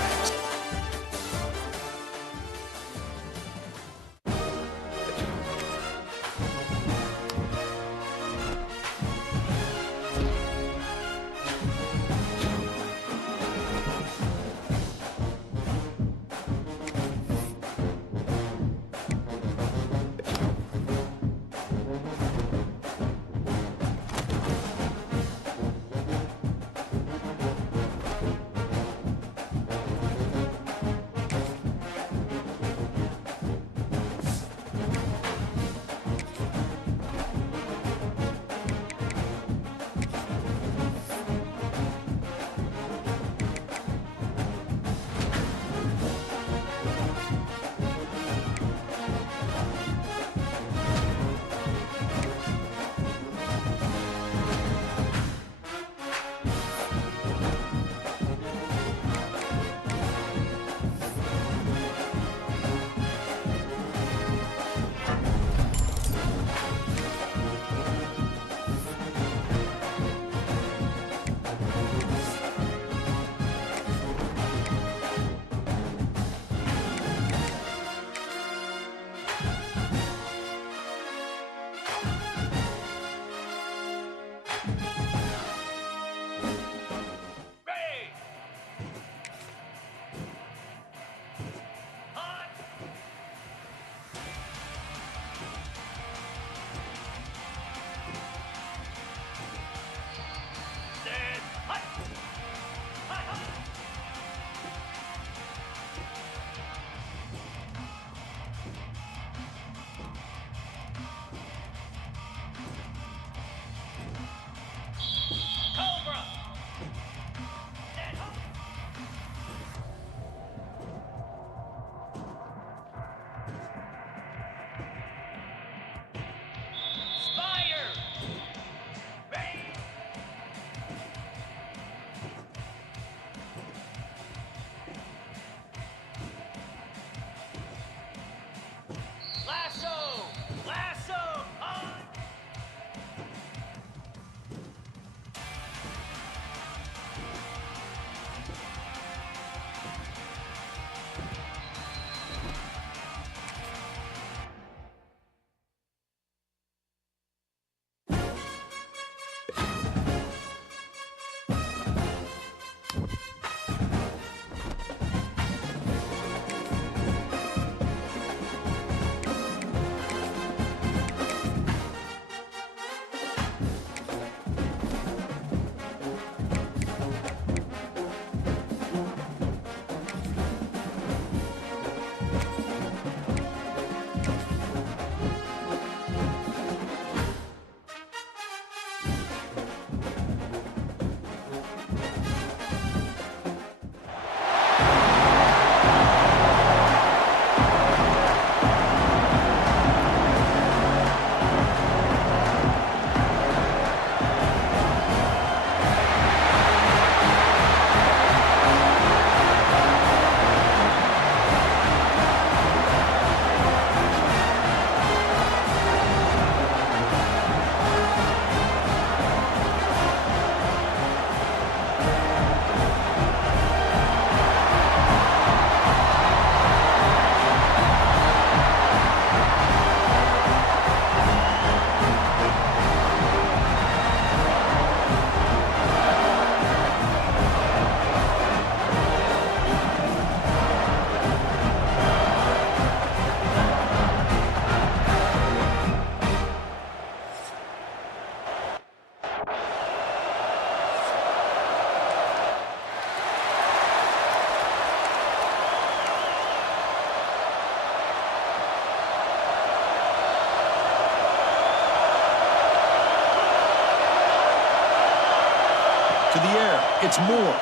To the air. It's Moore.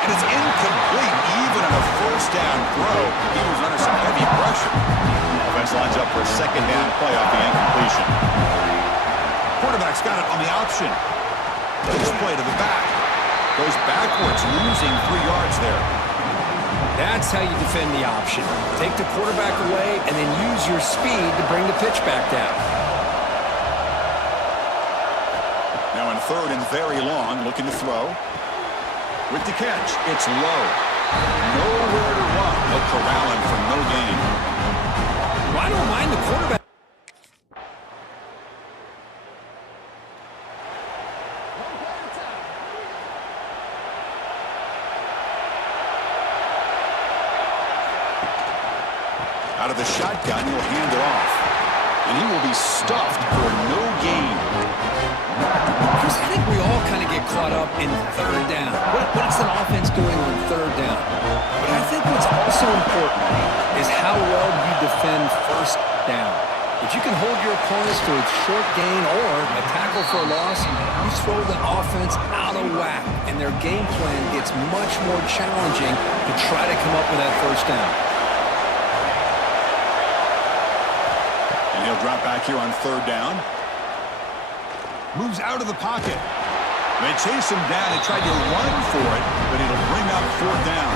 And it's incomplete, even on a first down throw. He was under some heavy pressure. Offense lines up for a second down play off the incompletion. Quarterback's got it on the option. This play to the back. Goes backwards, losing 3 yards there. That's how you defend the option. Take the quarterback away and then use your speed to bring the pitch back down. Now in 3rd and very long, looking to throw. With the catch, it's low. Nowhere to run. They'll corral him for no gain. Well, I don't mind the quarterback. Out of the shotgun, he'll hand it off. And he will be stuffed for no gain. Chris, I think we all kind of get caught up in 3rd down. What's an offense doing on 3rd down? But I think what's also important is how well you defend 1st down. If you can hold your opponents to a short gain or a tackle for a loss, you throw the offense out of whack, and their game plan gets much more challenging to try to come up with that 1st down. He'll drop back here on 3rd down. Moves out of the pocket. They chase him down. They tried to run for it, but it'll bring up 4th down.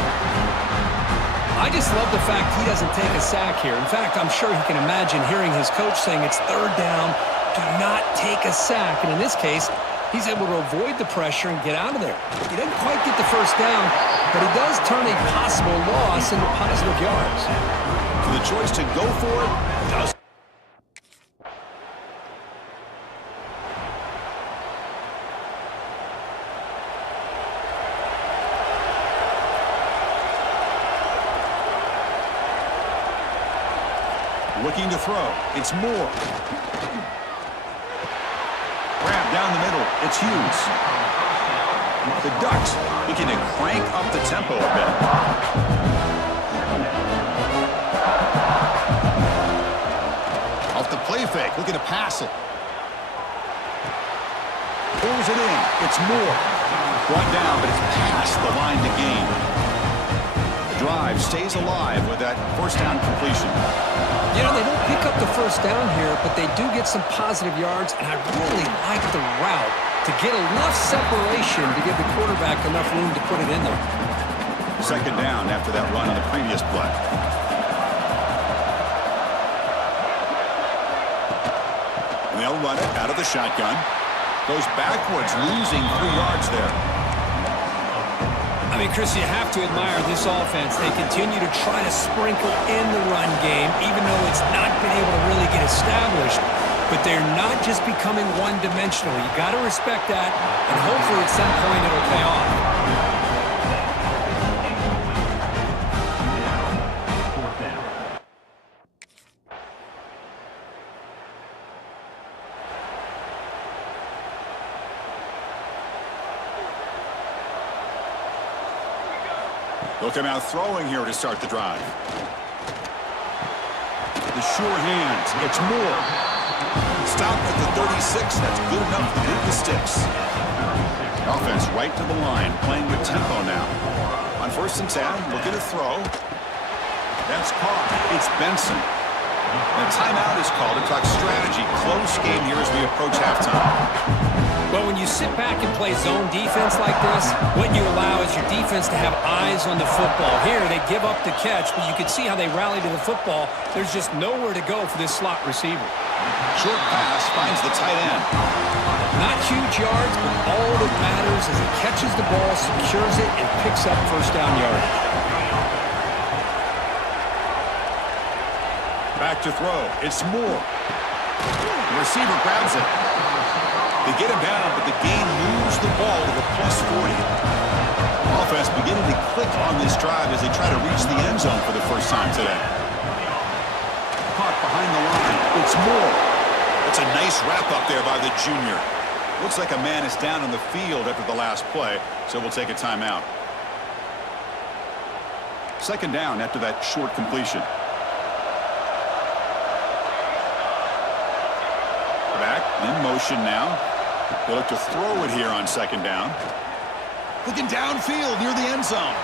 I just love the fact he doesn't take a sack here. In fact, I'm sure he can imagine hearing his coach saying it's 3rd down, do not take a sack. And in this case, he's able to avoid the pressure and get out of there. He doesn't quite get the 1st down, but he does turn a possible loss into positive yards. So the choice to go for it does. Looking to throw. It's Moore. Grab down the middle. It's Hughes. The Ducks looking to crank up the tempo a bit. Off the play fake. Looking to pass it. Pulls it in. It's Moore. Brought down, but it's past the line to gain. Drive stays alive with that 1st down completion. You know, they don't pick up the 1st down here, but they do get some positive yards, and I really like the route to get enough separation to give the quarterback enough room to put it in there. 2nd down after that run on the previous play. And they'll run it out of the shotgun. Goes backwards, losing 3 yards there. I mean, Chris, you have to admire this offense. They continue to try to sprinkle in the run game, even though it's not been able to really get established. But they're not just becoming one-dimensional. You got to respect that, and hopefully at some point it'll pay off. They'll come out throwing here to start the drive. The sure hands. It's Moore. Stop at the 36. That's good enough to move the sticks. Offense right to the line, playing with tempo now. On 1st and 10, looking to throw. That's caught. It's Benson. And a timeout is called to talk strategy. Close game here as we approach halftime. Well, when you sit back and play zone defense like this, what you allow is your defense to have eyes on the football. Here, they give up the catch, but you can see how they rally to the football. There's just nowhere to go for this slot receiver. Short pass finds the tight end. Not huge yards, but all that matters is he catches the ball, secures it, and picks up 1st down yardage. Back to throw. It's Moore. The receiver grabs it. They get him down, but the gain moves the ball to the +40. Offense beginning to click on this drive as they try to reach the end zone for the 1st time today. Caught behind the line. It's Moore. That's a nice wrap up there by the junior. Looks like a man is down on the field after the last play, so we'll take a timeout. 2nd down after that short completion. Back in motion now. They look to throw it here on 2nd down. Looking downfield near the end zone.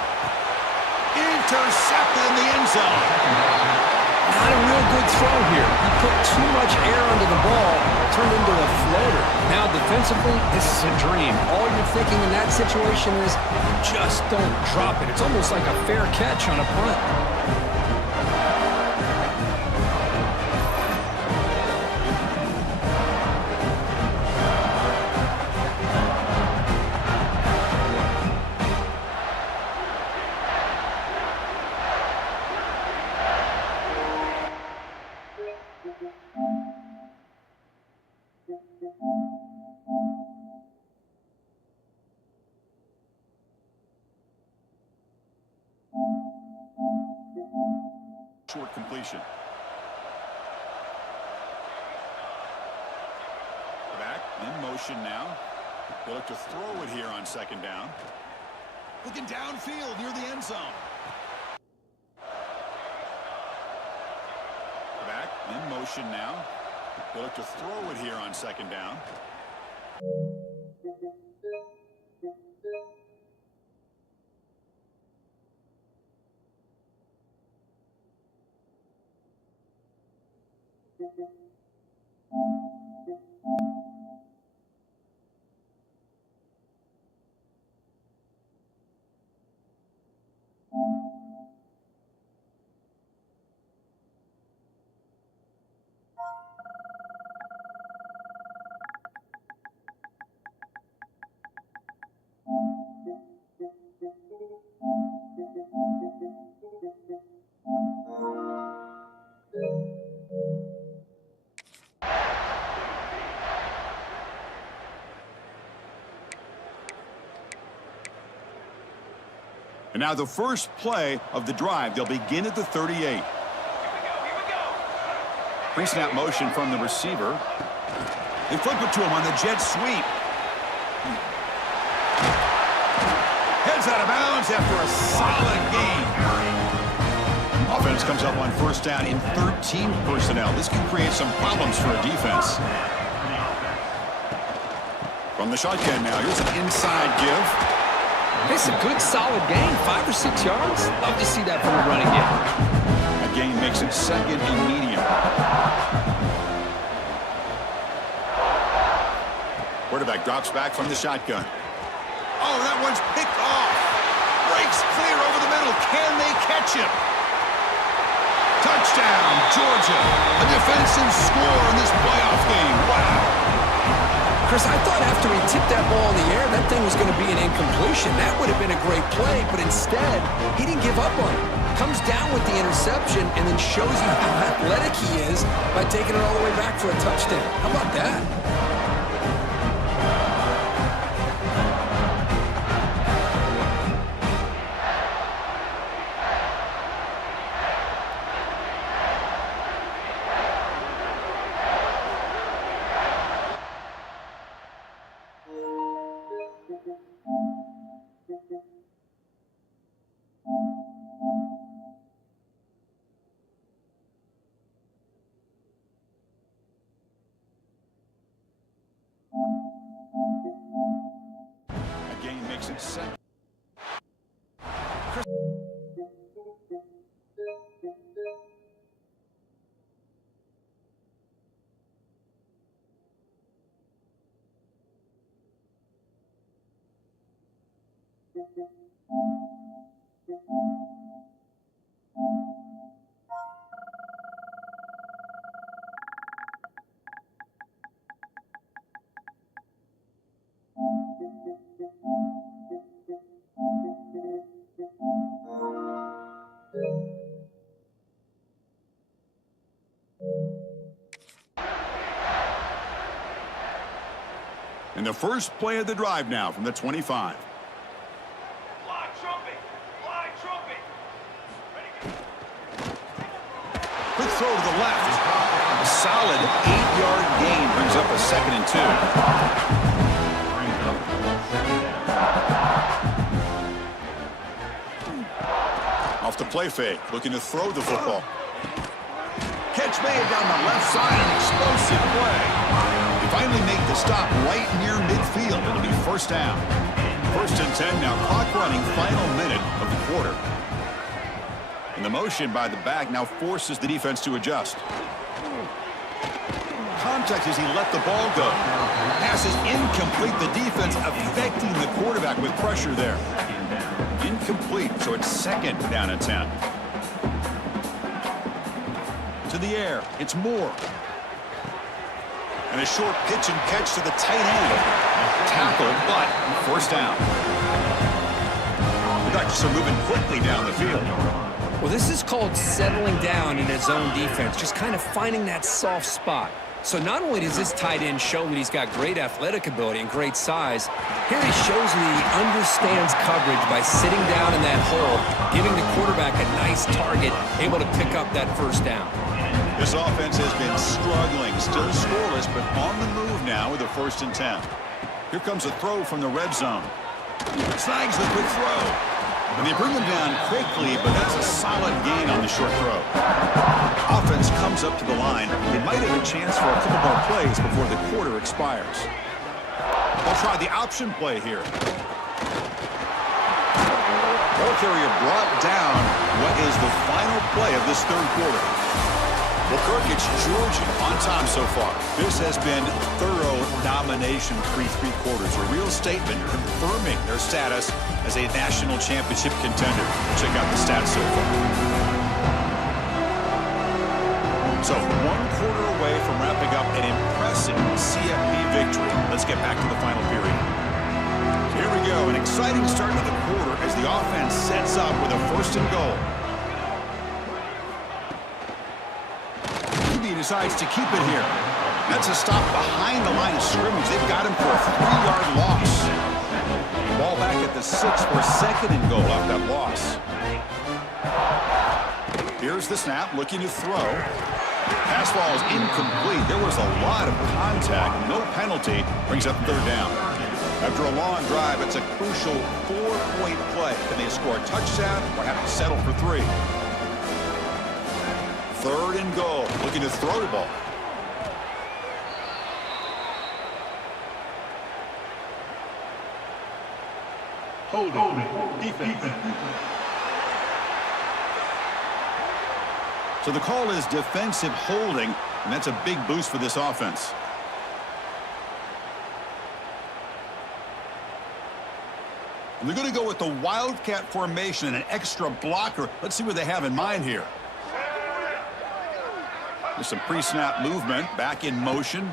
Intercepted in the end zone. Not a real good throw here. He put too much air under the ball, turned into a floater. Now, defensively, this is a dream. All you're thinking in that situation is, just don't drop it. It's almost like a fair catch on a punt. Short completion. Back in motion now. They'll look to throw it here on second down. Looking downfield near the end zone. Back in motion now. They'll look to throw it here on second down. And now the first play of the drive. They'll begin at the 38. Here we go. Pre-snap motion from the receiver. They flip it to him on the jet sweep. Heads out of bounds after a solid gain. Offense comes up on first down in 13 personnel. This can create some problems for a defense. From the shotgun now, here's an inside give. It's a good, solid gain, 5 or 6 yards. Love to see that from a running game. That gain makes it second and medium. Quarterback drops back from the shotgun. Oh, that one's picked off. Breaks clear over the middle. Can they catch him? Touchdown, Georgia. A defensive score in this playoff game. Wow. Chris, I thought after he tipped that ball in the air, that thing was going to be an incompletion. That would have been a great play, but instead, he didn't give up on it. Comes down with the interception and then shows you how athletic he is by taking it all the way back for a touchdown. How about that? And the first play of the drive now from the 25. Fly trumpet. Fly trumpet. Quick throw to the left. A solid 8-yard gain brings up a 2nd and 2. Off the play fake, looking to throw the football. Catch made down the left side, an explosive play. They finally make the stop right near midfield. It'll be first down. 1st and 10 now, clock running, final minute of the quarter. And the motion by the back now forces the defense to adjust. Contact as he let the ball go. Pass is incomplete. The defense affecting the quarterback with pressure there. Incomplete, so it's 2nd down and 10. To the air, it's Moore. And a short pitch and catch to the tight end. Tackle, but 1st down. The Ducks are moving quickly down the field. Well, this is called settling down in his own defense, just kind of finding that soft spot. So not only does this tight end show that he's got great athletic ability and great size, here he shows that he understands coverage by sitting down in that hole, giving the quarterback a nice target, able to pick up that 1st down. This offense has been struggling, still scoreless, but on the move now with a 1st and 10. Here comes a throw from the red zone. Snags the quick throw. And they bring him down quickly, but that's a solid gain on the short throw. Offense comes up to the line. They might have a chance for a couple more plays before the quarter expires. They'll try the option play here. Ball carrier brought down what is the final play of this 3rd quarter. Well, Kirk, it's Georgia on top so far. This has been thorough domination through 3 quarters. A real statement confirming their status as a national championship contender. Check out the stats so far. So 1 quarter away from wrapping up an impressive CFP victory. Let's get back to the final period. Here we go. An exciting start to the quarter as the offense sets up with a 1st and goal. He decides to keep it here. That's a stop behind the line of scrimmage. They've got him for a 3-yard loss. Ball back at the 6 for a 2nd and goal off that loss. Here's the snap, looking to throw. Pass ball is incomplete. There was a lot of contact. No penalty. Brings up 3rd down. After a long drive, it's a crucial 4-point play. Can they score a touchdown or have to settle for 3? 3rd and goal. Looking to throw the ball. Holding. Defense. So the call is defensive holding, and that's a big boost for this offense. And they're going to go with the Wildcat formation and an extra blocker. Let's see what they have in mind here. There's some pre-snap movement, back in motion.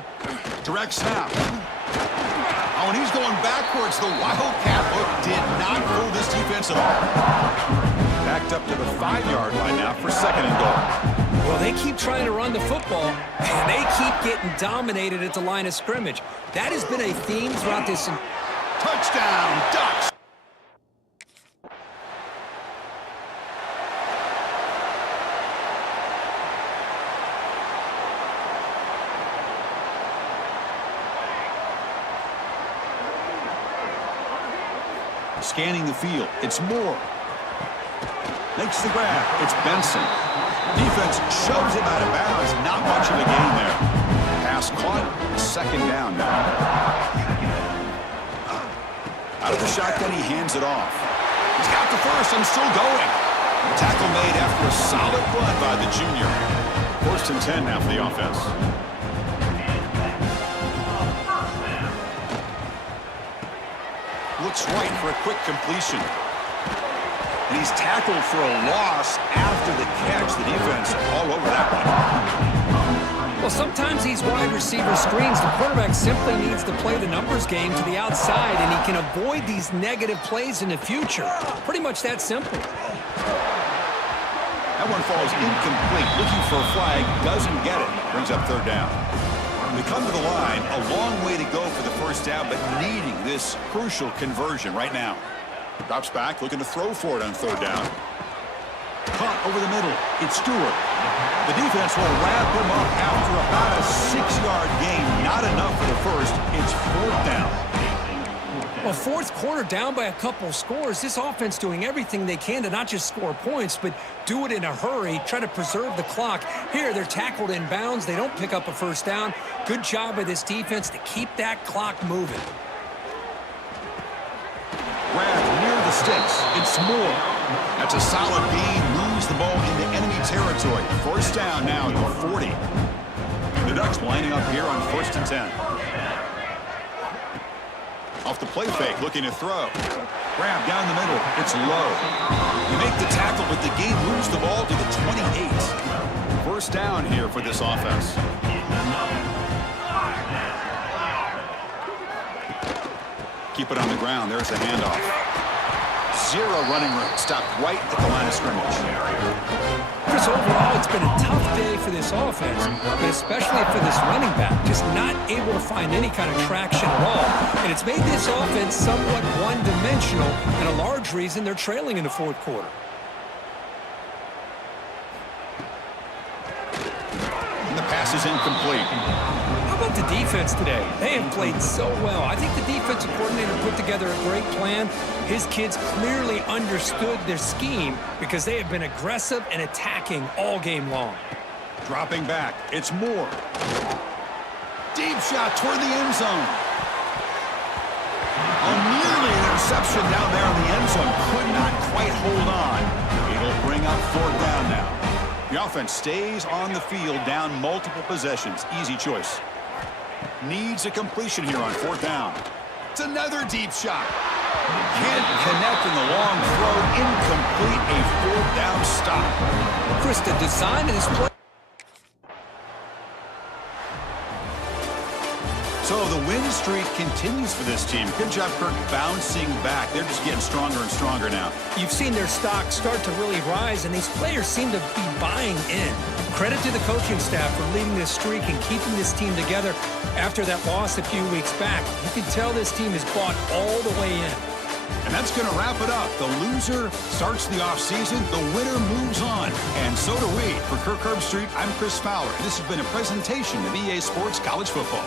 Direct snap. Oh, and he's going backwards. The Wildcat look did not fool this defense at all. Backed up to the 5-yard line now for 2nd and goal. Well, they keep trying to run the football, and they keep getting dominated at the line of scrimmage. That has been a theme throughout this. Touchdown, Ducks! Scanning the field, it's Moore. Makes the grab, it's Benson. Defense shoves him out of bounds, not much of a gain there. Pass caught, 2nd down now. Out of the shotgun, he hands it off. He's got the 1st and still going. Tackle made after a solid run by the junior. 1st and 10 now for the offense. Looks right for a quick completion. And he's tackled for a loss after the catch. The defense all over that one. Well, sometimes these wide receiver screens, the quarterback simply needs to play the numbers game to the outside, and he can avoid these negative plays in the future. Pretty much that simple. That one falls incomplete. Looking for a flag, doesn't get it. Brings up 3rd down. We come to the line, a long way to go for the 1st down, but needing this crucial conversion right now. Drops back, looking to throw for it on 3rd down. Caught over the middle. It's Stewart. The defense will wrap him up after about a 6-yard gain. Not enough for the 1st. It's 4th down. Well, 4th quarter down by a couple of scores. This offense doing everything they can to not just score points, but do it in a hurry, try to preserve the clock. Here, they're tackled in bounds. They don't pick up a 1st down. Good job by this defense to keep that clock moving. Grab near the sticks. It's Moore. That's a solid gain. Moves brings the ball into enemy territory. First down now at the 40. The Ducks lining up here on 1st and 10. Off the play fake, looking to throw. Grab down the middle. It's low. You make the tackle, but the game moves the ball to the 28. First down here for this offense. Keep it on the ground. There's the handoff. Zero running room. Stopped right at the line of scrimmage. Chris, overall, it's been a tough day for this offense, but especially for this running back, just not able to find any kind of traction at all. And it's made this offense somewhat one-dimensional, and a large reason they're trailing in the 4th quarter. And the pass is incomplete. How about the defense today? They have played so well. I think the defensive coordinator put together a great plan. His kids clearly understood their scheme because they have been aggressive and attacking all game long. Dropping back. It's Moore. Deep shot toward the end zone. Nearly an interception down there in the end zone. Could not quite hold on. It'll bring up 4th down now. The offense stays on the field down multiple possessions. Easy choice. Needs a completion here on 4th down. It's another deep shot. Can't connect in the long throw. Incomplete. A 4th down stop. Chris, the design of this play. So the win streak continues for this team. Good job, Kirk, bouncing back. They're just getting stronger and stronger now. You've seen their stock start to really rise, and these players seem to be buying in. Credit to the coaching staff for leading this streak and keeping this team together after that loss a few weeks back. You can tell this team is bought all the way in. And that's going to wrap it up. The loser starts the offseason. The winner moves on. And so do we. For Kirk Herbstreit, I'm Chris Fowler. This has been a presentation of EA Sports College Football.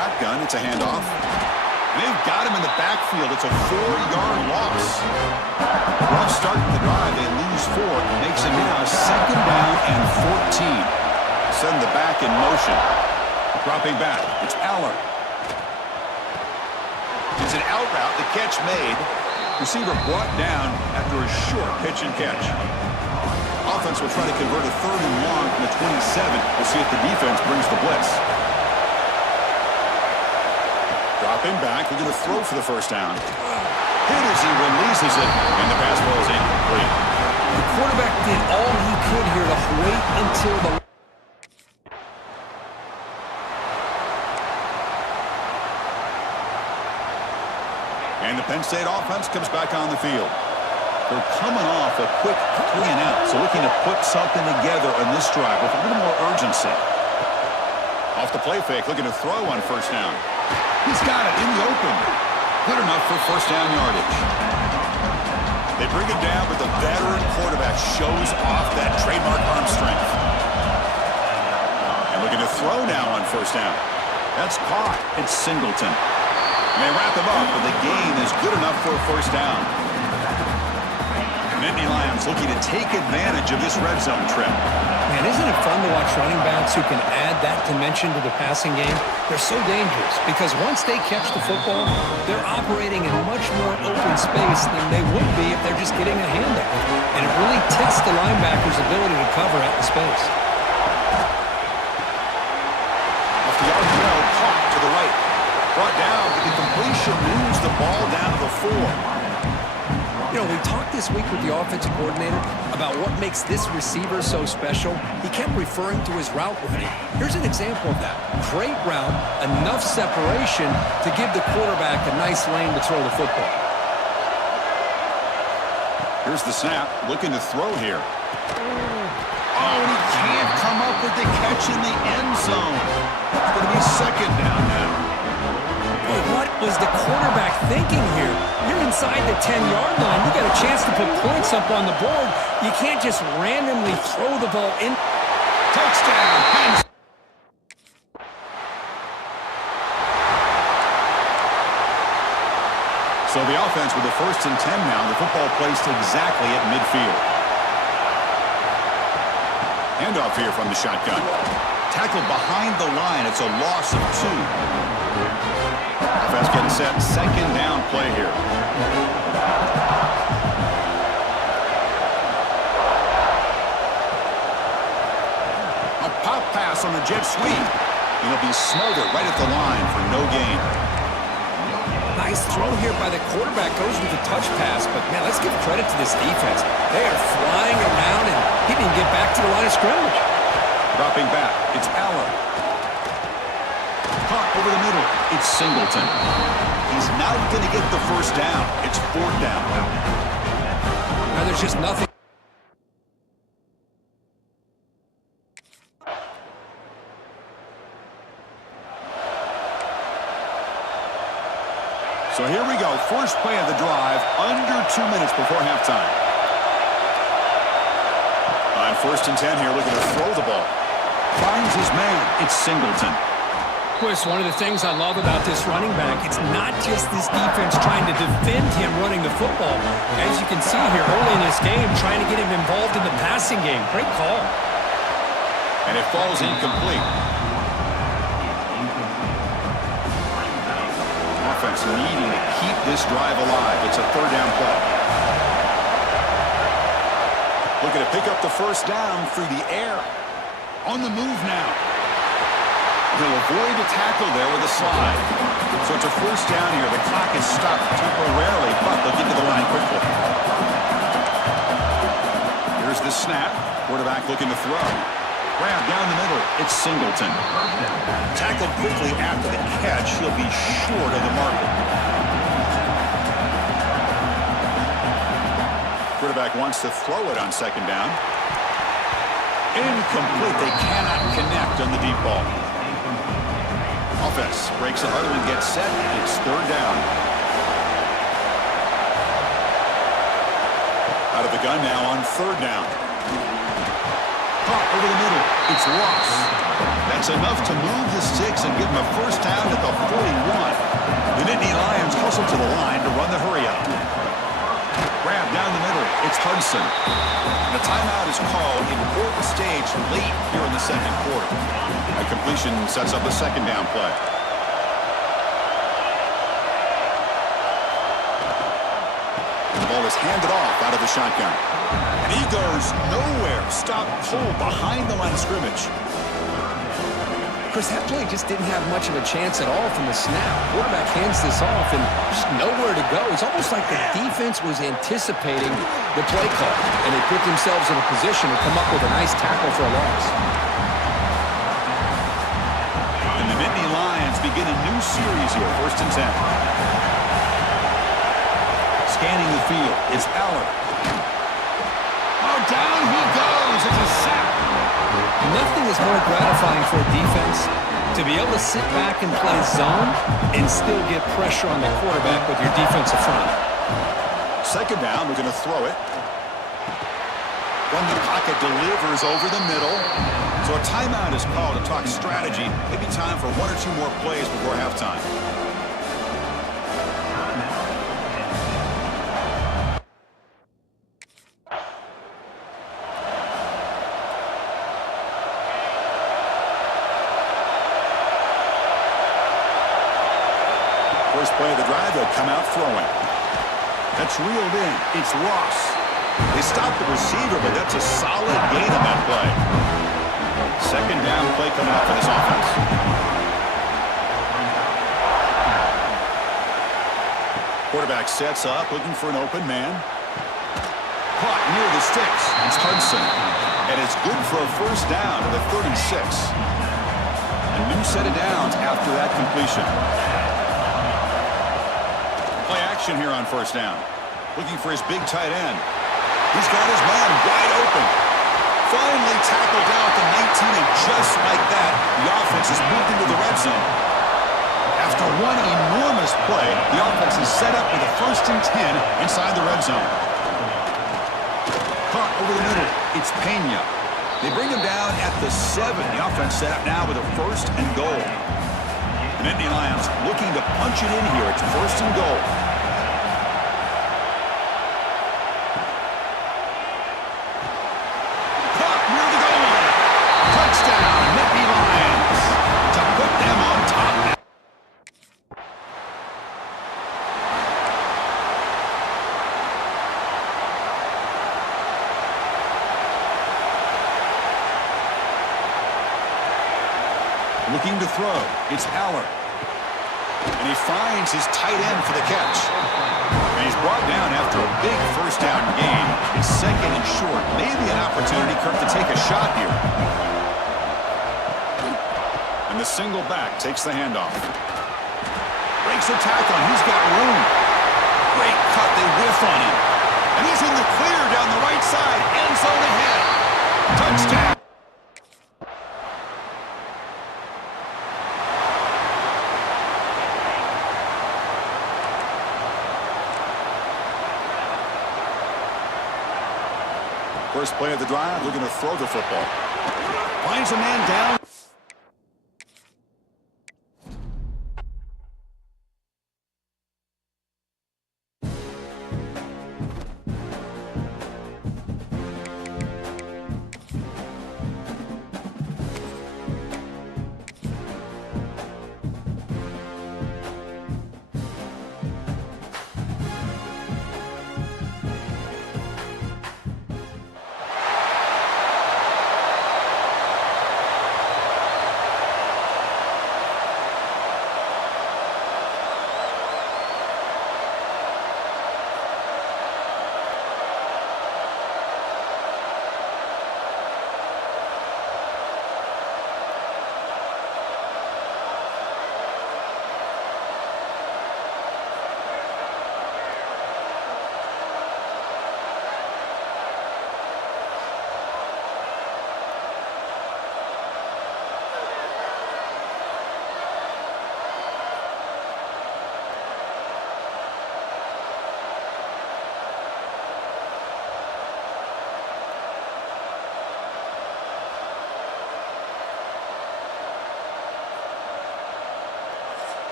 shotgun. It's a handoff. They've got him in the backfield. It's a 4-yard loss. Rough start to the drive. They lose 4. Makes it now 2nd down and 14. Send the back in motion. Dropping back. It's Aller. It's an out route. The catch made. Receiver brought down after a short pitch and catch. Offense will try to convert a 3rd and long from the 27. We'll see if the defense brings the blitz. Dropping back, we're going to throw for the 1st down. Hit as he releases it, and the pass ball is incomplete. The quarterback did all he could here to wait until the... And the Penn State offense comes back on the field. They're coming off a quick 3 and out, so looking to put something together on this drive with a little more urgency. Off the play fake, looking to throw on 1st down. He's got it in the open. Good enough for 1st down yardage. They bring it down, but the veteran quarterback shows off that trademark arm strength. And looking to throw now on 1st down. That's caught. It's Singleton. And they wrap him up, but the gain is good enough for a 1st down. Nittany Lions looking to take advantage of this red zone trip. Man, isn't it fun to watch running backs who can add that dimension to the passing game? They're so dangerous because once they catch the football, they're operating in much more open space than they would be if they're just getting a handout. And it really tests the linebacker's ability to cover out in space. Off the RPO, caught to the right. Brought down, but the completion moves the ball down to the 4. You know, we talked this week with the offensive coordinator about what makes this receiver so special. He kept referring to his route running. Here's an example of that. Great route, enough separation to give the quarterback a nice lane to throw the football. Here's the snap, looking to throw here. Oh, and he can't come up with the catch in the end zone. It's going to be 2nd down now. Boy, what was the quarterback thinking here? You're inside the 10-yard line. You got a chance to put points up on the board. You can't just randomly throw the ball in. Touchdown. So the offense with the 1st and 10 now. The football placed exactly at midfield. Handoff here from the shotgun. Tackled behind the line. It's a loss of 2. Offense getting set. 2nd down play here. A pop pass on the jet sweep. It'll be smothered right at the line for no gain. Nice throw here by the quarterback. Goes with the touch pass. But, man, let's give credit to this defense. They are flying around, and he didn't get back to the line of scrimmage. Dropping back. It's Aller. Caught over the middle. It's Singleton. He's not going to get the 1st down. It's 4th down. Now there's just nothing. So here we go. First play of the drive, under 2 minutes before halftime. On 1st and 10 here, looking to throw the ball. Finds his man. It's Singleton. Chris, one of the things I love about this running back, it's not just this defense trying to defend him running the football. As you can see here early in this game, trying to get him involved in the passing game. Great call. And it falls incomplete. Offense needing to keep this drive alive. It's a 3rd down play. Looking to pick up the 1st down through the air. On the move now. He'll avoid the tackle there with a slide. So it's a 1st down here. The clock is stopped temporarily, but they'll get to the line quickly. Here's the snap. Quarterback looking to throw. Grab down the middle. It's Singleton. Tackled quickly after the catch. He'll be short of the marker. Quarterback wants to throw it on 2nd down. Incomplete. They cannot connect on the deep ball. Offense breaks the huddle and gets set. It's 3rd down. Out of the gun now on 3rd down. Caught over the middle. It's lost. That That's enough to move the sticks and give them a first down at the 41. The Nittany Lions hustle to the line to run the hurry-up. Grab down the middle. It's Hudson. The timeout is called. Important stage late here in the second quarter. A completion sets up a second down play. The ball is handed off out of the shotgun. And he goes nowhere. Stop cold behind the line of scrimmage. Chris, that play just didn't have much of a chance at all from the snap. Quarterback hands this off and just nowhere to go. It's almost like the defense was anticipating the play call, and they put themselves in a position to come up with a nice tackle for a loss. And the Nittany Lions begin a new series here, 1st and 10. Scanning the field, it's Aller. Oh, down he goes. It's a sack. Nothing is more gratifying for a defense to be able to sit back and play zone and still get pressure on the quarterback with your defensive front. Second down, we're going to throw it. From the pocket, delivers over the middle. So a timeout is called to talk strategy. Maybe time for 1 or 2 more plays before halftime. First play of the drive, they'll come out throwing. That's reeled in. It's Ross. They stop the receiver, but that's a solid gain on that play. Second down play coming up for this offense. Quarterback sets up, looking for an open man. Caught near the sticks. It's Hudson. And it's good for a first down to the 36. A new set of downs after that completion. Play action here on first down. Looking for his big tight end. He's got his man wide open. Finally tackled down at the 19, and just like that, the offense has moved into the red zone. After one enormous play, the offense is set up with a 1st and 10 inside the red zone. Caught over the middle. It's Pena. They bring him down at the 7. The offense set up now with a 1st and goal. The Nittany Lions looking to punch it in here. It's 1st and goal. Caught near the goal line. Touchdown, Nittany Lions, to put them on top now. Looking to throw. It's Aller. And he finds his tight end for the catch. And he's brought down after a big first down gain. It's 2nd and short. Maybe an opportunity, Kirk, to take a shot here. And the single back takes the handoff. Breaks a tackle, and he's got room. Great cut. They whiff on him. And he's in the clear down the right side. End zone ahead. Touchdown. First play of the drive, looking to throw the football. Finds a man down.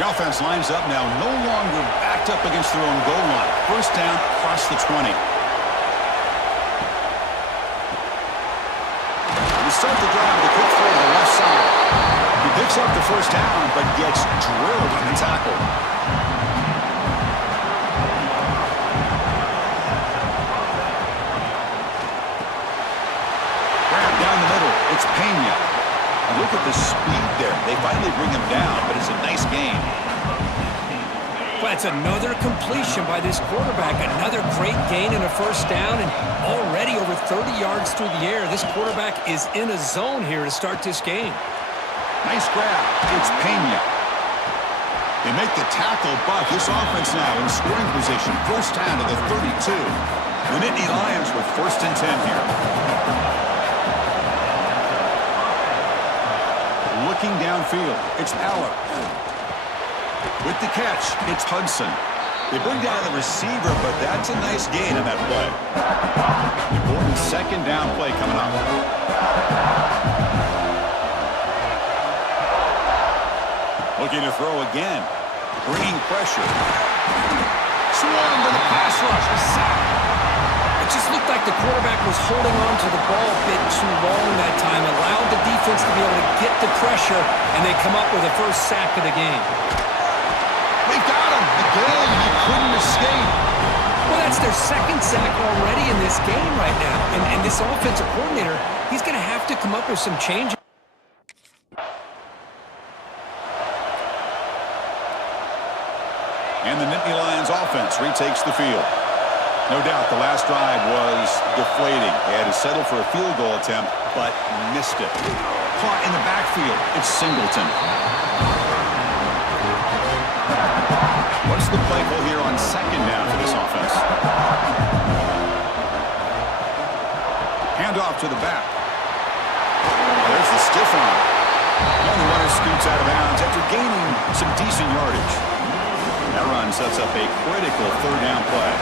The offense lines up now, no longer backed up against their own goal line. First down across the 20. They start the drive with a quick throw to the left side. He picks up the first down, but gets drilled on the tackle. Grab down the middle. It's Pena. And look at the speed there. They finally bring him down, but it's a nice gain. Well, that's another completion by this quarterback. Another great gain and a first down, and already over 30 yards through the air. This quarterback is in a zone here to start this game. Nice grab. It's Pena. They make the tackle, but this offense now in scoring position. First down to the 32. The Nittany Lions with 1st and 10 here. Looking downfield, it's Aller. With the catch, it's Hudson. They bring down the receiver, but that's a nice gain on that play. Important 2nd down play coming up. Looking to throw again. Bringing pressure. Swarm to the pass rush. A sack. It just looked like the quarterback was holding on to the ball a bit too long that time, allowed the defense to be able to get the pressure, and they come up with a first sack of the game. They got him. Again, he couldn't escape. Well, that's their 2nd sack already in this game right now. And this offensive coordinator, he's going to have to come up with some changes. And the Nittany Lions offense retakes the field. No doubt the last drive was deflating. They had to settle for a field goal attempt, but missed it. Caught in the backfield. It's Singleton. What's the play call here on 2nd down for this offense? Handoff to the back. There's the stiff arm. And the runner scoots out of bounds after gaining some decent yardage. That run sets up a critical 3rd down play.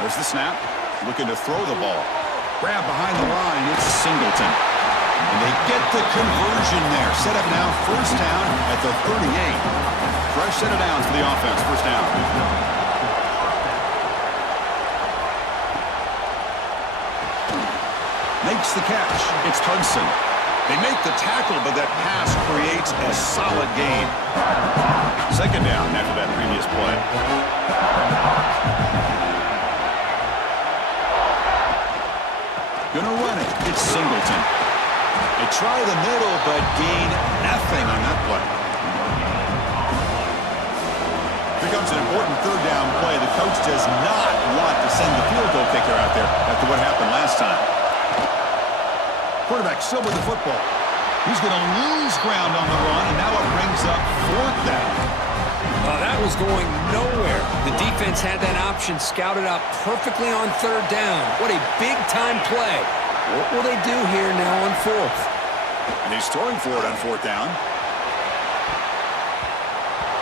There's the snap. Looking to throw the ball. Grab behind the line. It's Singleton. And they get the conversion there. Set up now 1st down at the 38. Fresh set of downs for the offense. 1st down. Makes the catch. It's Hudson. They make the tackle, but that pass creates a solid gain. 2nd down after that previous play. Gonna run it. It's Singleton. They try the middle, but gain nothing on that play. Here comes an important 3rd down play. The coach does not want to send the field goal kicker out there after what happened last time. Quarterback still with the football. He's going to lose ground on the run, and now it brings up 4th down. That was going nowhere. The defense had that option scouted out perfectly on 3rd down. What a big-time play. What will they do here now on 4th? And he's throwing for it on 4th down.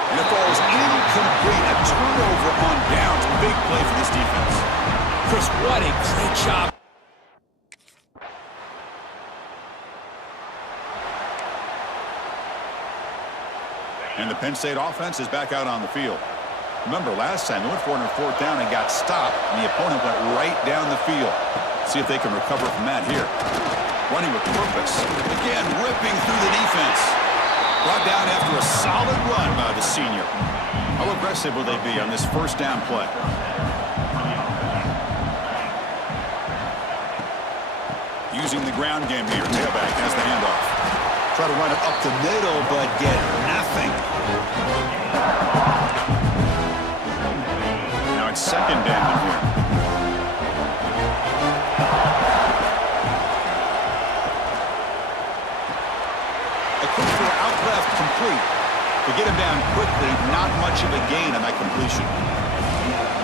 And it falls incomplete. A turnover on downs. Big play for this defense. Chris, what a great job. And the Penn State offense is back out on the field. Remember, last time they went for it on 4th down and got stopped, and the opponent went right down the field. See if they can recover from that here. Running with purpose. Again, ripping through the defense. Brought down after a solid run by the senior. How aggressive will they be on this 1st down play? Using the ground game here. Tailback has the handoff. Try to run it up the middle, but get nothing. Now it's 2nd down here. A quick throw out left, complete. To get him down quickly, not much of a gain on that completion.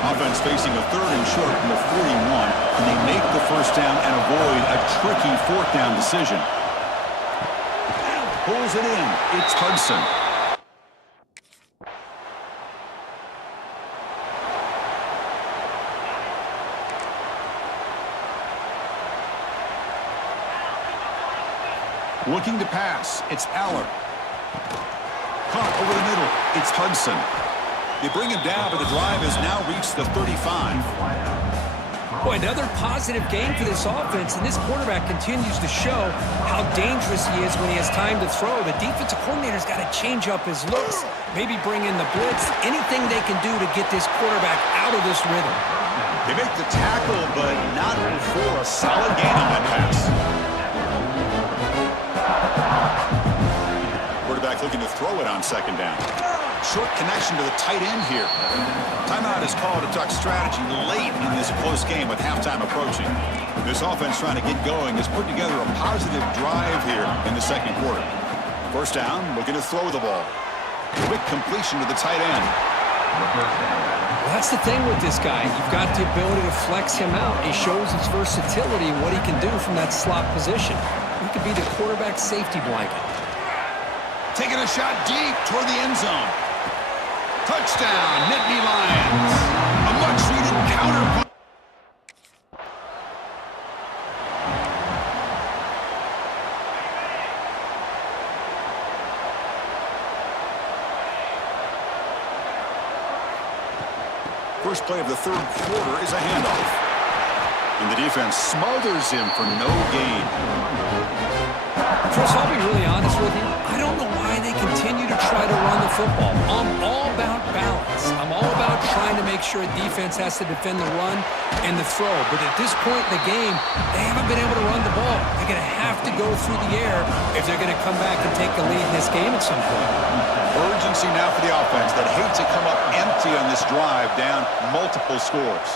Offense facing a 3rd and short from the 41, and they make the 1st down and avoid a tricky 4th down decision. Pulls it in. It's Hudson. Looking to pass. It's Aller. Caught over the middle. It's Hudson. They bring him down, but the drive has now reached the 35. Boy, another positive game for this offense, and this quarterback continues to show how dangerous he is when he has time to throw. The defensive coordinator's got to change up his looks, maybe bring in the blitz, anything they can do to get this quarterback out of this rhythm. They make the tackle, but not before a solid gain on that pass. Quarterback looking to throw it on second down. Short connection to the tight end here. Timeout is called to talk strategy late in this close game with halftime approaching. This offense trying to get going has put together a positive drive here in the second quarter. First down, looking to throw the ball. Quick completion to the tight end. Well, that's the thing with this guy. You've got the ability to flex him out. He shows his versatility and what he can do from that slot position. He could be the quarterback safety blanket. Taking a shot deep toward the end zone. Touchdown, Nittany Lions. A much-needed counter. First play of the third quarter is a handoff. And the defense smothers him for no gain. Chris, I'll be really honest with you. I don't know why they continue to try to run the football. I'm all about balance. I'm all about trying to make sure a defense has to defend the run and the throw. But at this point in the game, they haven't been able to run the ball. They're going to have to go through the air if they're going to come back and take the lead in this game at some point. Urgency now for the offense that hate to come up empty on this drive, down multiple scores.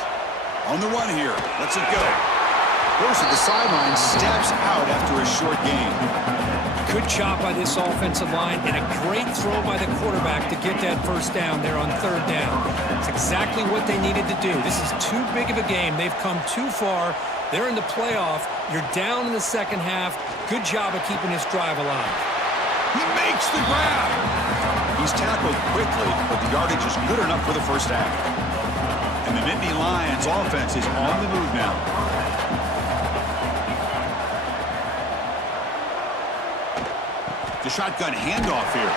On the run here, lets it go. Goes to the sideline, steps out after a short gain. Good job by this offensive line and a great throw by the quarterback to get that first down there on third down. It's exactly what they needed to do. This is too big of a game. They've come too far. They're in the playoff. You're down in the second half. Good job of keeping this drive alive. He makes the grab. He's tackled quickly, but the yardage is good enough for the first half. And the Nittany Lions offense is on the move now. The shotgun handoff here.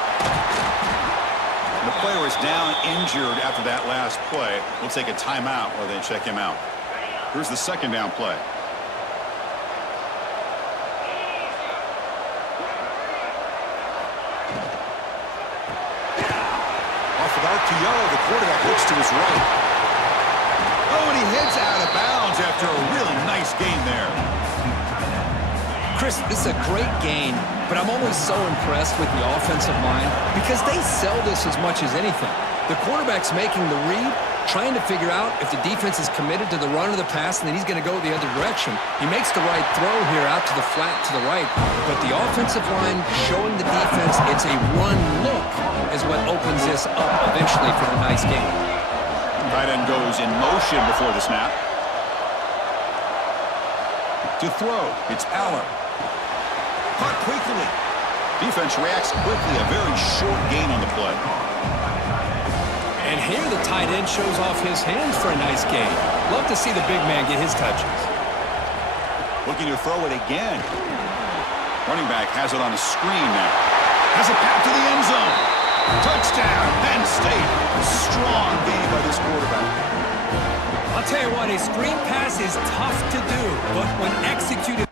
The player is down injured after that last play. We'll take a timeout while they check him out. Here's the second down play. Off of RPO, the quarterback looks to his right. Oh, and he heads out of bounds after a really nice gain there. Chris, this is a great game, but I'm always so impressed with the offensive line because they sell this as much as anything. The quarterback's making the read, trying to figure out if the defense is committed to the run or the pass, and then he's going to go the other direction. He makes the right throw here out to the flat to the right, but the offensive line showing the defense it's a run look is what opens this up eventually for the nice game. Tight end goes in motion before the snap. To throw, it's Aller. Caught quickly. Defense reacts quickly. A very short gain on the play. And here the tight end shows off his hands for a nice gain. Love to see the big man get his touches. Looking to throw it again. Running back has it on a screen now. Has a pass to the end zone. Touchdown, Penn State. Strong game by this quarterback. I'll tell you what, a screen pass is tough to do, but when executed...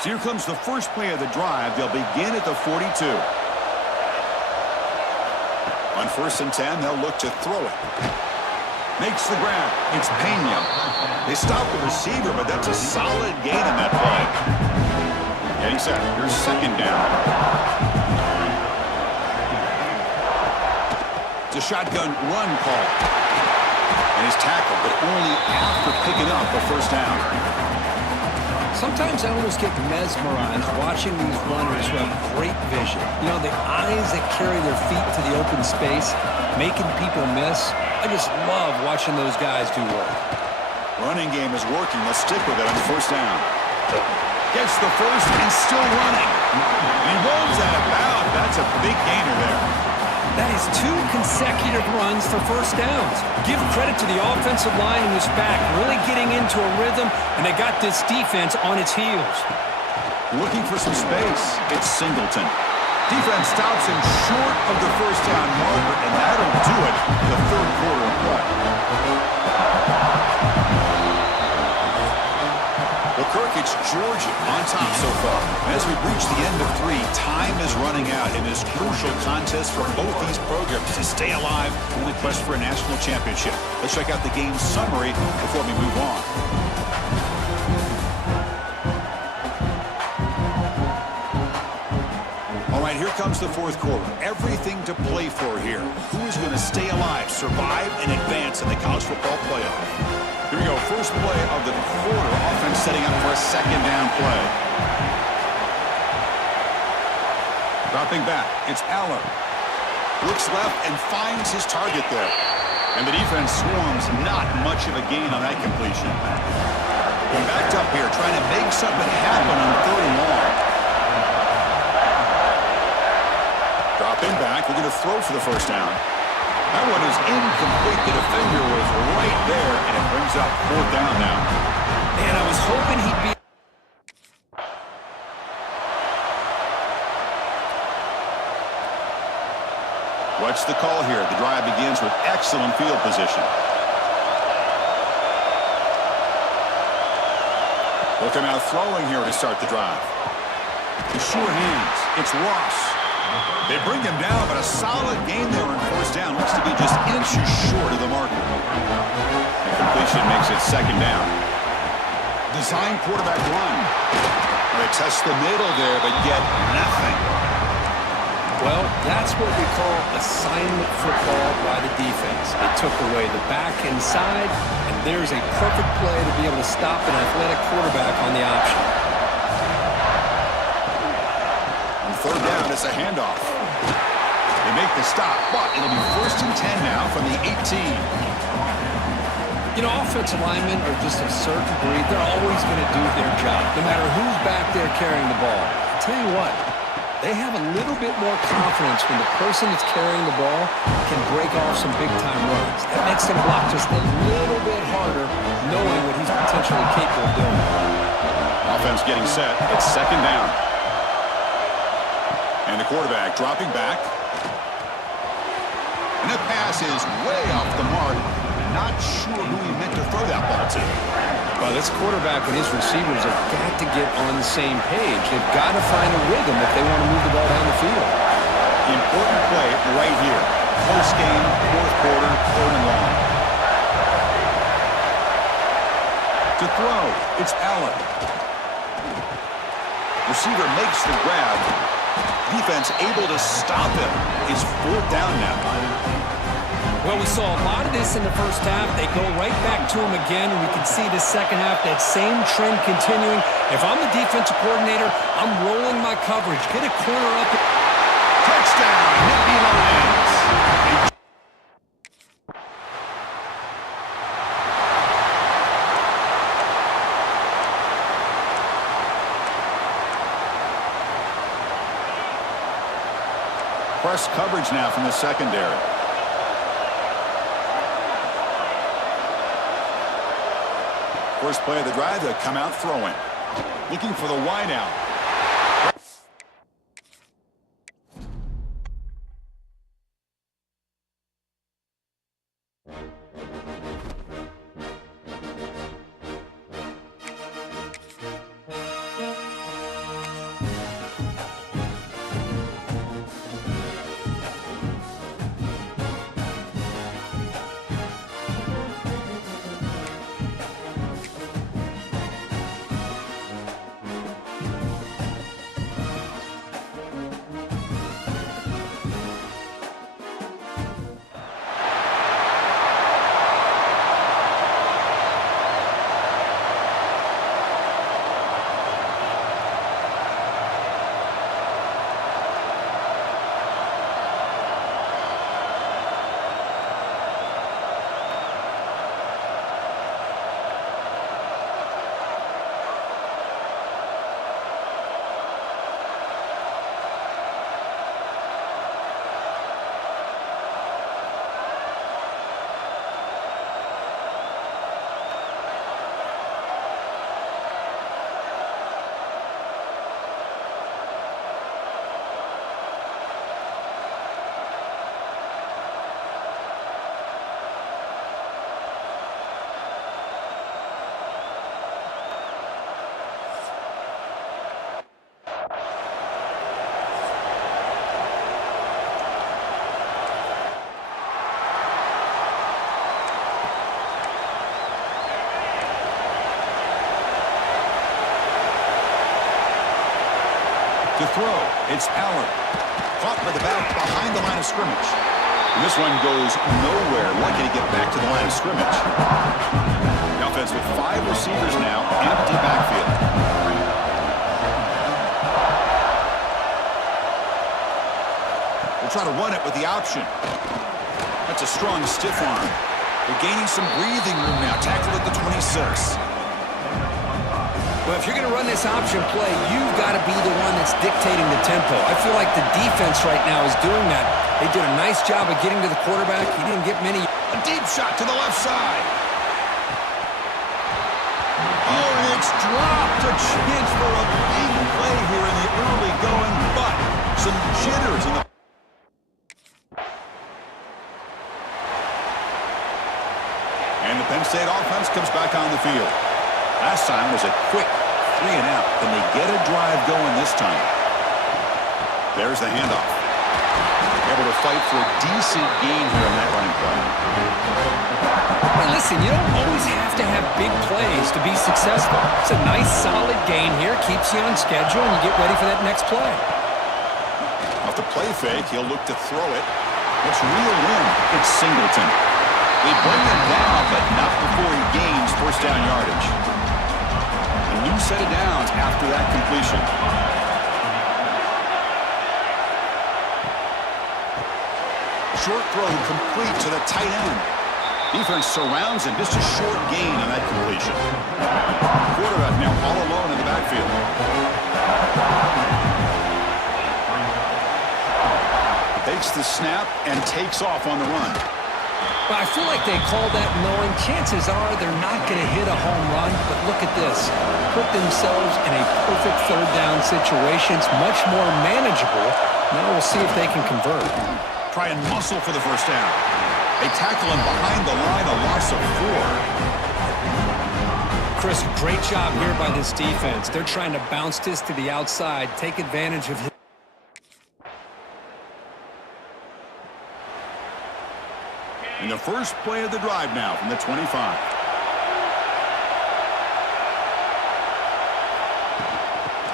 So here comes the first play of the drive. They'll begin at the 42. On 1st and 10, they'll look to throw it. Makes the grab. It's Pena. They stop the receiver, but that's a solid gain in that play. Getting set. Here's second down. It's a shotgun run call. And he's tackled, but only after picking up the first down. Sometimes I almost get mesmerized watching these runners who have great vision. You know, the eyes that carry their feet to the open space, making people miss. I just love watching those guys do work. Running game is working. Let's stick with it on first down. Gets the first and still running. And he rolls out of bounds. That's a big gainer there. That is 2 consecutive runs for first downs. Give credit to the offensive line and his back, really getting into a rhythm, and they got this defense on its heels. Looking for some space. It's Singleton. Defense stops him short of the first down marker, and that'll do it for the third quarter of play. Well, Kirk, it's Georgia on top so far. And as we reach the end of 3, time is running out in this crucial contest for both these programs to stay alive in the quest for a national championship. Let's check out the game summary before we move on. All right, here comes the fourth quarter. Everything to play for here. Who is going to stay alive, survive, and advance in the college football playoff? Here we go, first play of the quarter. Offense setting up for a second down play. Dropping back, it's Aller. Looks left and finds his target there. And the defense swarms, not much of a gain on that completion. We're backed up here, trying to make something happen on third and long. Dropping back, we're going to throw for the first down. That one is incomplete. The defender was right there, and it brings up fourth down now. Man, I was hoping he'd be... What's the call here? The drive begins with excellent field position. Looking out throwing here to start the drive. The sure hands. It's Ross. They bring him down, but a solid gain there on first down. Looks to be just inches short of the marker. The completion makes it second down. Design quarterback run. They test the middle there, but get nothing. Well, that's what we call assignment football by the defense. It took away the back inside, and there's a perfect play to be able to stop an athletic quarterback on the option. On third down, it's a handoff. They make the stop, but it'll be first and 10 now from the 18. You know, offensive linemen are just a certain breed. They're always going to do their job, no matter who's back there carrying the ball. I'll tell you what. They have a little bit more confidence when the person that's carrying the ball can break off some big-time runs. That makes them block just a little bit harder, knowing what he's potentially capable of doing. Offense getting set. It's second down. And the quarterback dropping back. And that pass is way off the mark. Not sure who he meant to throw that ball to. Well, this quarterback and his receivers have got to get on the same page. They've got to find a rhythm if they want to move the ball down the field. Important play right here. Post-game, fourth quarter, third and long. To throw, it's Allen. Receiver makes the grab. Defense able to stop him. It's fourth down now. Well, we saw a lot of this in the first half. They go right back to him again, and we can see the second half, that same trend continuing. If I'm the defensive coordinator, I'm rolling my coverage. Get a corner up. Touchdown, Nittany Lions. Press coverage now from the secondary. First play of the drive, they'll come out throwing. Looking for the wide out. throw. It's Allen. Caught by the back behind the line of scrimmage. And this one goes nowhere. Lucky to get back to the line of scrimmage. The offense with 5 receivers now. Empty backfield. We'll try to run it with the option. That's a strong stiff arm. They're gaining some breathing room now. Tackle at the 26. Well, if you're going to run this option play, you've got to be the one that's dictating the tempo. I feel like the defense right now is doing that. They did a nice job of getting to the quarterback. He didn't get many. A deep shot to the left side. Oh, and it's dropped. A chance for a big play here in the early going, but some jitters in the... And the Penn State offense comes back on the field. Last time was a quick 3 and out. Can they get a drive going this time? There's the handoff. Able to fight for a decent gain here in that running play. Hey, listen, you don't always have to have big plays to be successful. It's a nice, solid gain here. Keeps you on schedule, and you get ready for that next play. Off the play fake, he'll look to throw it. Let's reel in. It's Singleton. They bring him down, but not before he gains first down yardage. A new set of downs after that completion. Short throw complete to the tight end. Defense surrounds him. Just a short gain on that completion. Quarterback now all alone in the backfield. Takes the snap and takes off on the run. But I feel like they called that knowing chances are they're not going to hit a home run. But look at this. Put themselves in a perfect third down situation. It's much more manageable. Now we'll see if they can convert. Try and muscle for the first down. They tackle him behind the line, a loss of 4. Chris, great job here by this defense. They're trying to bounce this to the outside, take advantage of his... In the first play of the drive now from the 25.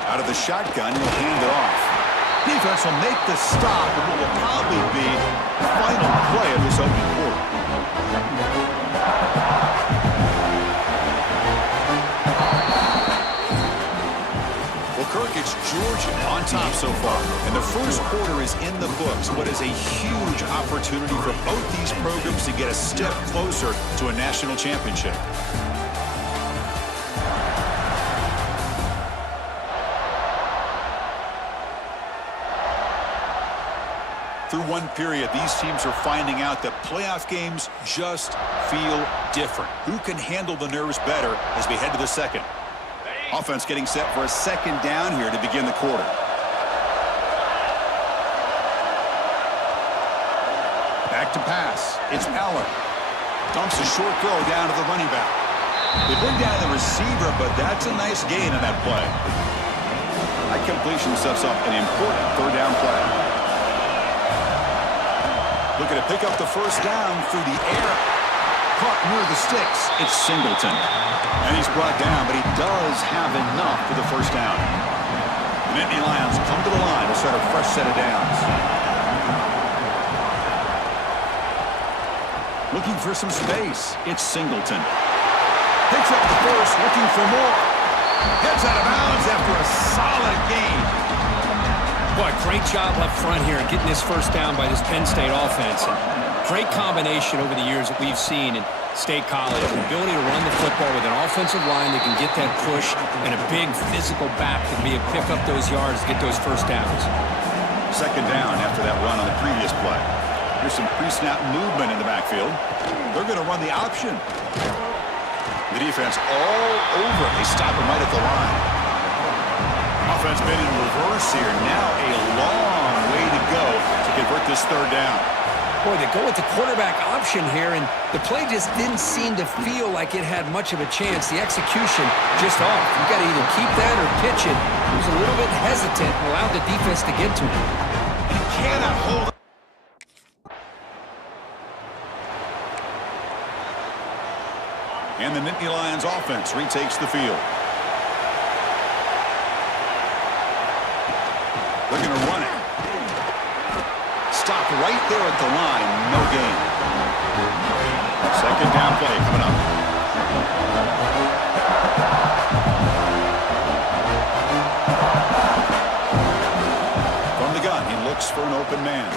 Out of the shotgun, he'll hand it off. Defense will make the stop, and what will probably be the final play of this opening quarter. Well, Kirk, it's Georgia on top so far. And the first quarter is in the books. What is a huge opportunity for both these programs to get a step closer to a national championship. Through one period, these teams are finding out that playoff games just feel different. Who can handle the nerves better as we head to the second? Offense getting set for a second down here to begin the quarter. Back to pass. It's Allen. Dumps a short throw down to the running back. They bring down the receiver, but that's a nice gain on that play. That completion sets up an important third down play. Looking to pick up the first down through the air. Caught near the sticks. It's Singleton. And he's brought down, but he does have enough for the first down. The Nittany Lions come to the line to start a fresh set of downs. Looking for some space. It's Singleton. Picks up the first, looking for more. Gets out of bounds after a solid gain. Boy, great job up front here in getting this first down by this Penn State offense. And great combination over the years that we've seen in State College. The ability to run the football with an offensive line that can get that push and a big physical back to be able to pick up those yards to get those first downs. Second down after that run on the previous play. Here's some pre-snap movement in the backfield. They're going to run the option. The defense all over it. They stop him right at the line. Offense been in reverse here. Now a long way to go to convert this third down. Boy, they go with the quarterback option here, and the play just didn't seem to feel like it had much of a chance. The execution just off. You got to either keep that or pitch it. He was a little bit hesitant and allowed the defense to get to him. He cannot hold it. And the Nittany Lions offense retakes the field. They're going to run it. Stop right there at the line. No gain. Second down play coming up. From the gun, he looks for an open man.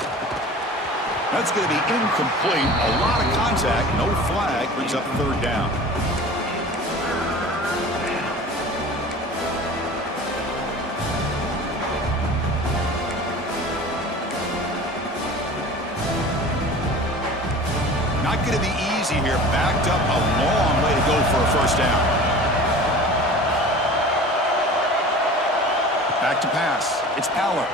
That's going to be incomplete. A lot of contact. No flag. Brings up third down. Not going to be easy here. Backed up a long way to go for a first down. Back to pass. It's Aller.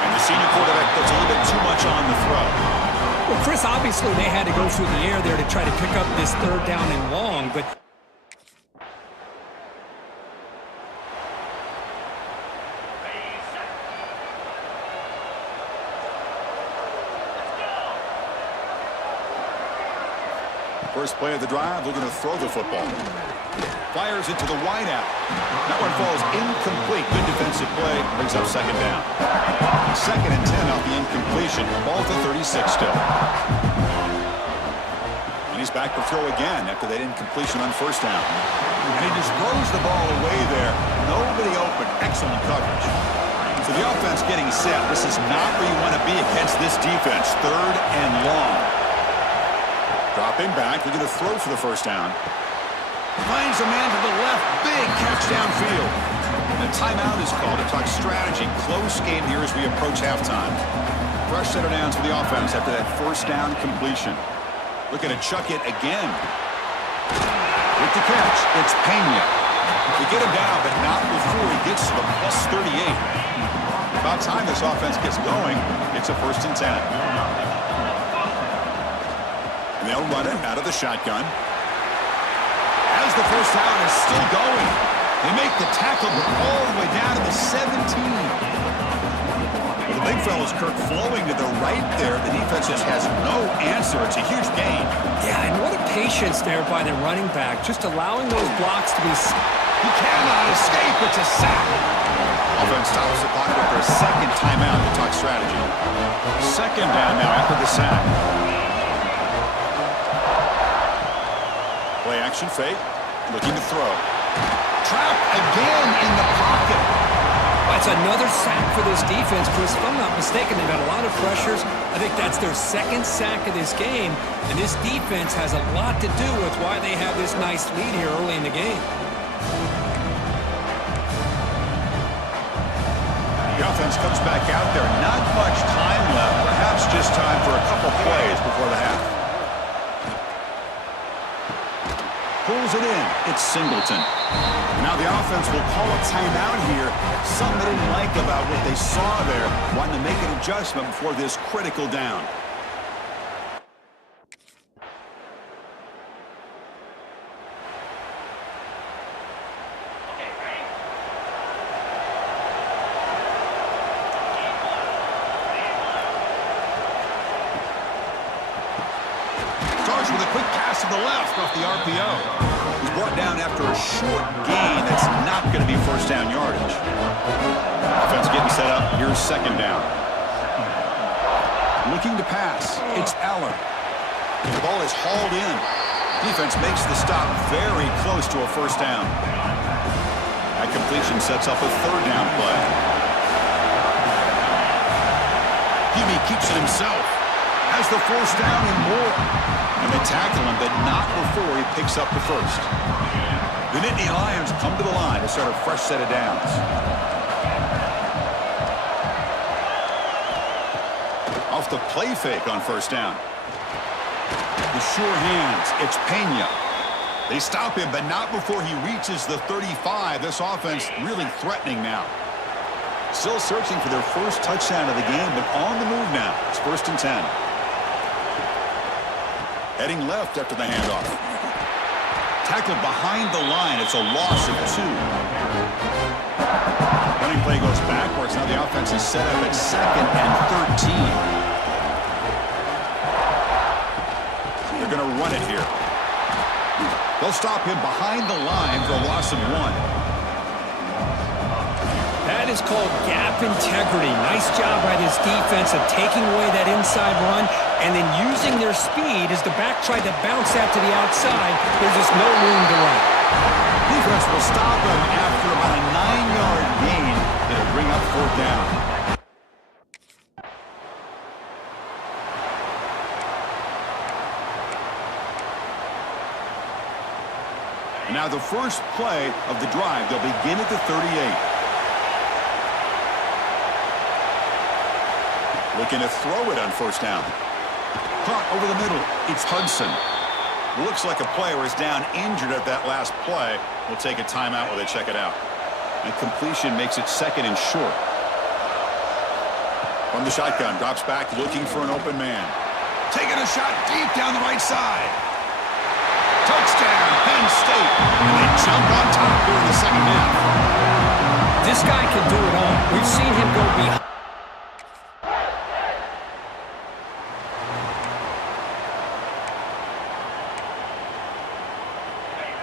And the senior quarterback puts a little bit too much on the throw. Well, Chris, obviously they had to go through the air there to try to pick up this third down and long, but First play of the drive, looking to throw the football. Fires it to the wideout. That one falls incomplete. Good defensive play. Brings up second down. Second and 10 off the incompletion. Ball to 36 still. And he's back to throw again after that incompletion on first down. And he just throws the ball away there. Nobody open. Excellent coverage. So the offense getting set. This is not where you want to be against this defense. Third and long. Dropping back, looking to throw for the first down. Finds a man to the left. Big catch downfield. And a timeout is called to talk strategy. Close game here as we approach halftime. Fresh set of downs for the offense after that first down completion. Looking to chuck it again. With the catch, it's Pena. They get him down, but not before he gets to the plus 38. About time this offense gets going. It's a first and 10. And they'll run it out of the shotgun. As the first down is still going, they make the tackle but all the way down to the 17. Well, the big fella's Kirk flowing to the right there. The defense just has no answer. It's a huge gain. yeah, and what a patience there by the running back, just allowing those blocks to be... He cannot escape. It's a sack. Offense stops the clock with their second timeout to talk strategy. Second down now after the sack. Play action fake. Looking to throw. Trapped again in the pocket. That's another sack for this defense, Chris. If I'm not mistaken, they've got a lot of pressures. I think that's their second sack of this game, and this defense has a lot to do with why they have this nice lead here early in the game. The offense comes back out there. Not much time left. Perhaps just time for a couple plays before the half. Pulls it in. It's Singleton. Now the offense will call a timeout here. Some they didn't like about what they saw there. Wanting to make an adjustment before this critical down. Starts with a quick pass to the left off the RPO. He's brought down after a short gain that's not going to be first down yardage. Offense getting set up. Here's second down. Looking to pass. It's Aller. The ball is hauled in. Defense makes the stop very close to a first down. That completion sets up a third down play. Hebe keeps it himself. Has the first down and more. And they tackle him, but not before he picks up the first. The Nittany Lions come to the line to start a fresh set of downs. Off the play fake on first down. The sure hands, it's Pena. They stop him, but not before he reaches the 35. This offense really threatening now. Still searching for their first touchdown of the game, but on the move now. It's first and 10. Heading left after the handoff. Tackled behind the line. It's a loss of 2. Running play goes backwards. Now the offense is set up at second and 13. They're going to run it here. They'll stop him behind the line for a loss of 1. That That is called gap integrity. Nice job by this defense of taking away that inside run and then using their speed as the back tried to bounce that to the outside. There's just no room to run. Defense will stop him after about a 9-yard gain. It'll bring up 4th down. And now the first play of the drive. They'll begin at the 38. Looking to throw it on 1st down. Caught over the middle. It's Hudson. Looks like a player is down injured at that last play. We'll take a timeout while they check it out. And completion makes it 2nd and short. From the shotgun, drops back looking for an open man. Taking a shot deep down the right side. Touchdown, Penn State. And they jump on top here in the 2nd half. This guy can do it all. We've seen him go behind.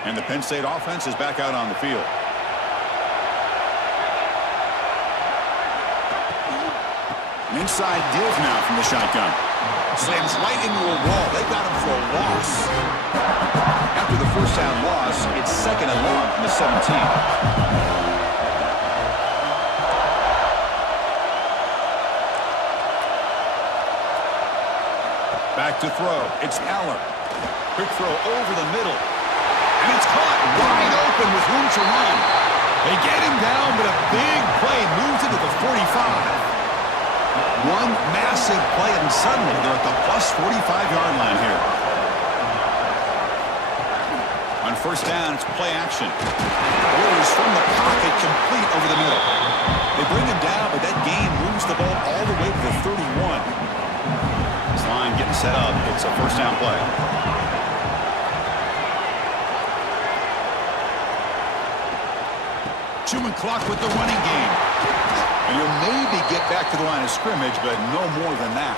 And the Penn State offense is back out on the field. An inside give now from the shotgun. Slams right into a wall. They got him for a loss. After the 1st down loss, it's 2nd and long from the 17. Back to throw. It's Aller. Quick throw over the middle. And it's caught wide open with room to run. They get him down, but a big play moves it to the 45. One massive play, and suddenly they're at the plus 45-yard line here. On 1st down, it's play action. Orders from the pocket, complete over the middle. They bring him down, but that gain moves the ball all the way to the 31. This line getting set up. It's a 1st down play. Chewing clock with the running game. And you'll maybe get back to the line of scrimmage, but no more than that.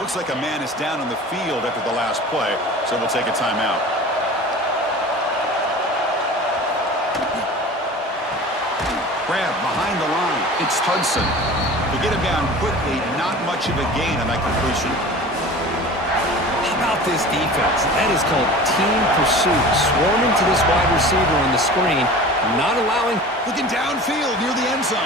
Looks like a man is down on the field after the last play, so we'll take a timeout. Grab behind the line. It's Hudson. To get him down quickly, not much of a gain on that completion. How about this defense? That is called team pursuit. Swarming to this wide receiver on the screen, not allowing. Looking downfield near the end zone.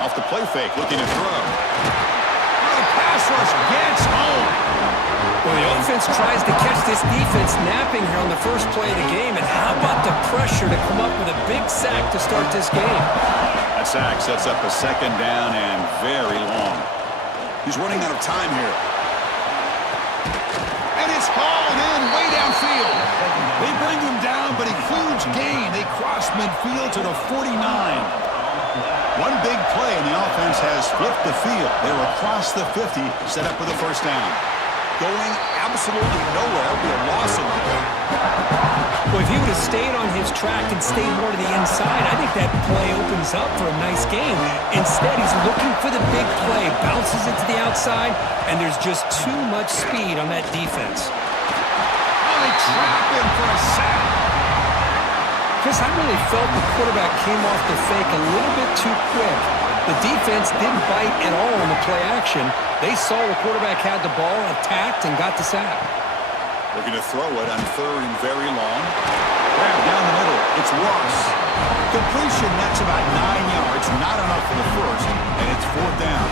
Off the play fake, looking to throw. The pass rush gets home. Well, the offense tries to catch this defense napping here on the first play of the game. And how about the pressure to come up with a big sack to start this game? That sack sets up a 2nd down and very long. He's running out of time here. And it's hauled in way downfield. They bring him down, but a huge gain. They cross midfield to the 49. One big play, and the offense has flipped the field. They're across the 50, set up for the first down. Going absolutely nowhere. It'll be a loss of the play. Well, if he would have stayed on his track and stayed more to the inside, I think that play opens up for a nice game. Instead, he's looking for the big play, bounces it to the outside, and there's just too much speed on that defense. Oh, they trap him for a sack. Chris, I really felt the quarterback came off the fake a little bit too quick. The defense didn't bite at all on the play action. They saw the quarterback had the ball, attacked, and got the sack. Looking to throw it on 3rd and very long. Grab down the middle. It's Ross. Completion, that's about 9 yards. Not enough for the first, and it's 4th down.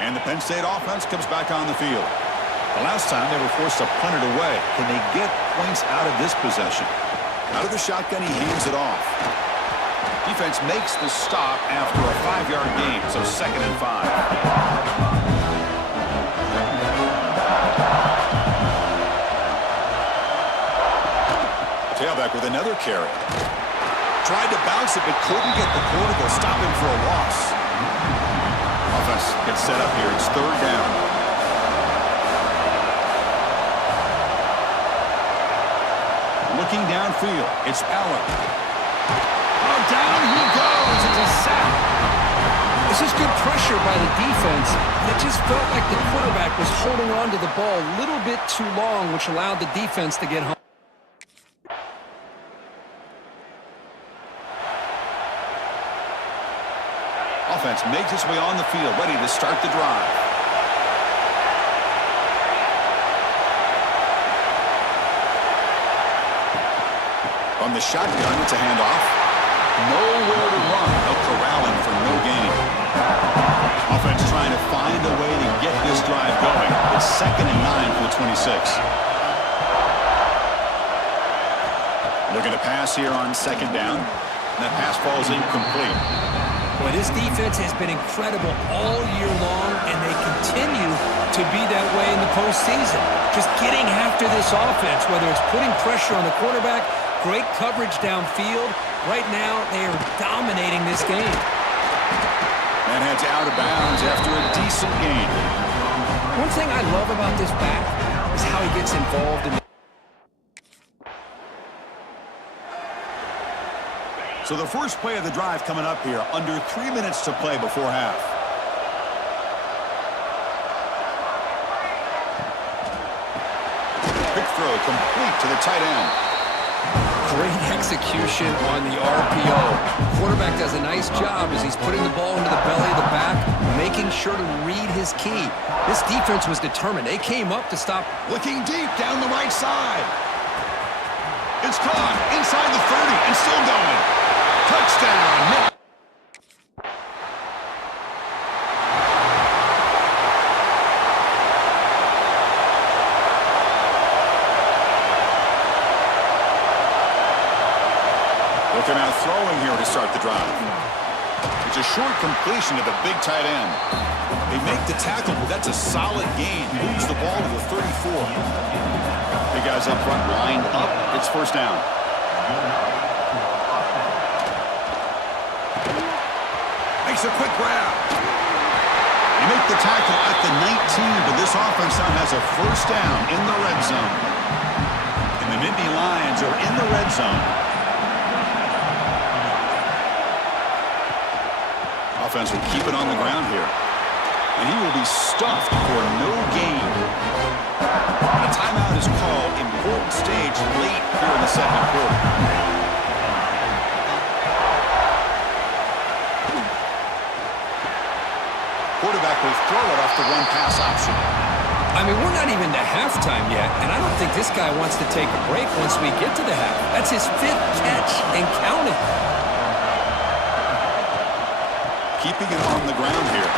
And the Penn State offense comes back on the field. The last time they were forced to punt it away. Can they get points out of this possession? Out of the shotgun, he hands it off. Defense makes the stop after a 5-yard gain, so 2nd and 5. Tailback with another carry. Tried to bounce it, but couldn't get the quarterback to stop him for a loss. Offense gets set up here. It's 3rd down. Looking downfield, it's Allen. Oh, down he goes. It's a sack. This is good pressure by the defense. It just felt like the quarterback was holding on to the ball a little bit too long, which allowed the defense to get home. Offense makes its way on the field, ready to start the drive. On the shotgun, it's a handoff. Nowhere to run. No corralling for no gain. Offense trying to find a way to get this drive going. It's 2nd and 9 for the 26. Looking to pass here on 2nd down. And that pass falls incomplete. Boy, this defense has been incredible all year long, and they continue to be that way in the postseason. Just getting after this offense, whether it's putting pressure on the quarterback, great coverage downfield. Right now, they are dominating this game. And heads out of bounds after a decent gain. One thing I love about this back is how he gets involved in. So the first play of the drive coming up here, under 3 minutes to play before half. Quick throw complete to the tight end. Great execution on the RPO. Quarterback does a nice job as he's putting the ball into the belly of the back, making sure to read his key. This defense was determined. They came up to stop. Looking deep down the right side. It's caught inside the 30 and still going. Touchdown. Looking out throwing here to start the drive. It's a short completion to the big tight end. They make the tackle, but that's a solid gain. Moves the ball to the 34. Big guys up front lined up. It's 1st down. Makes a quick grab. You make the tackle at the 19, but this offense now has a 1st down in the red zone. And the Nittany Lions are in the red zone. Offense will keep it on the ground here. And he will be stuffed for no gain. A timeout is called. Important stage late here in the 2nd quarter. Quarterback will throw it off the one-pass option. I mean, we're not even to halftime yet, and I don't think this guy wants to take a break once we get to the half. That's his 5th catch and counting. Keeping it on the ground here.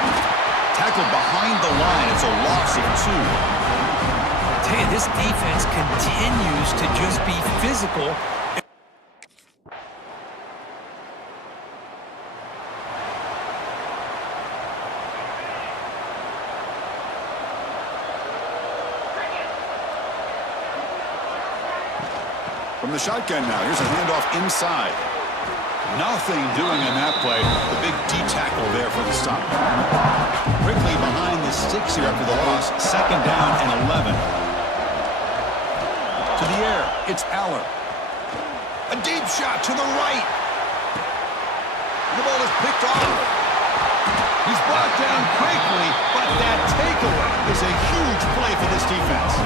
Tackled behind the line. It's a loss of 2. Tell you, this defense continues to just be physical. From the shotgun now, here's a handoff inside. Nothing doing in that play. The big D-tackle there for the stop. Quickly behind the sticks here after the loss. 2nd down and 11. To the air, it's Aller. A deep shot to the right. The ball is picked off. He's brought down quickly, but that takeaway is a huge play for this defense.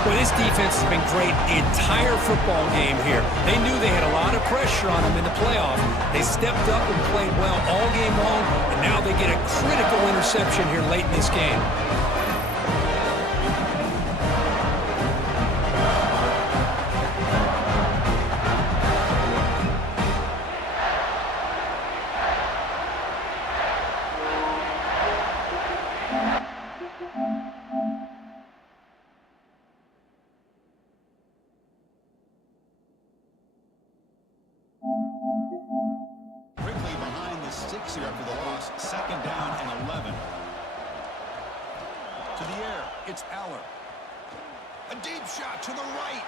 Well, this defense has been great the entire football game here. They knew they had a lot of pressure on them in the playoff. They stepped up and played well all game long, and now they get a critical interception here late in this game. Here after the loss, 2nd down and 11. To the air, it's Aller. A deep shot to the right.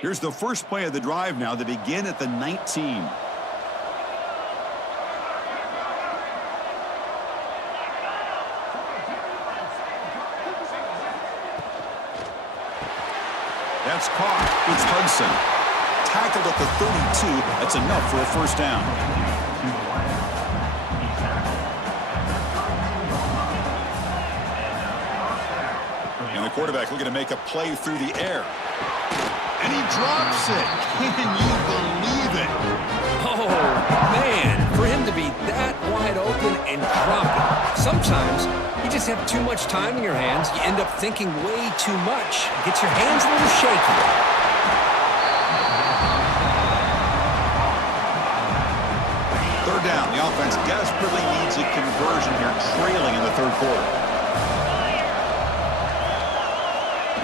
Here's the first play of the drive now to begin at the 19. That's caught. It's Hudson. Tackled at the 32. That's enough for a first down. And the quarterback looking to make a play through the air. And he drops it. Can you believe it? Oh, man, for him to be that wide open and drop it. Sometimes you just have too much time in your hands. You end up thinking way too much. It gets your hands a little shaky. Third down. The offense desperately needs a conversion here, trailing in the third quarter.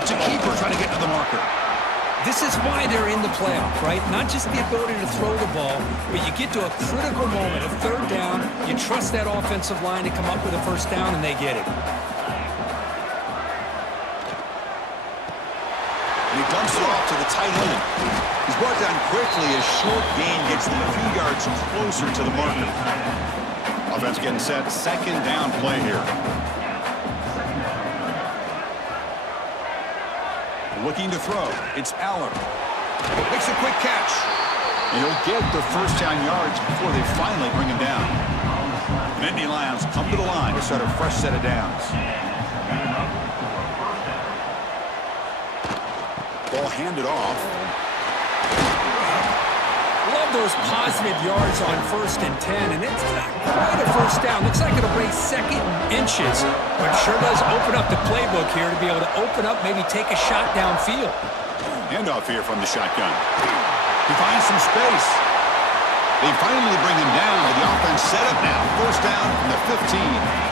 It's a keeper trying to get to the marker. This is why they're in the playoff, right? Not just the ability to throw the ball, but you get to a critical moment, a third down, you trust that offensive line to come up with a first down, and they get it. And he dumps it off to the tight end. He's brought down quickly as short gain gets them a few yards closer to the marker. Offense getting set, 2nd down play here. Looking to throw. It's Aller. Makes a quick catch. And he'll get the first down yards before they finally bring him down. And Indy Lions come to the line to start a fresh set of downs. Ball handed off. Love those positive yards on 1st and 10, and it's not quite a first down. Looks like it'll break 2nd and inches, but sure does open up the playbook here to be able to open up, maybe take a shot downfield. Handoff here from the shotgun. He finds some space. They finally bring him down, but the offense set up now. First down from the 15.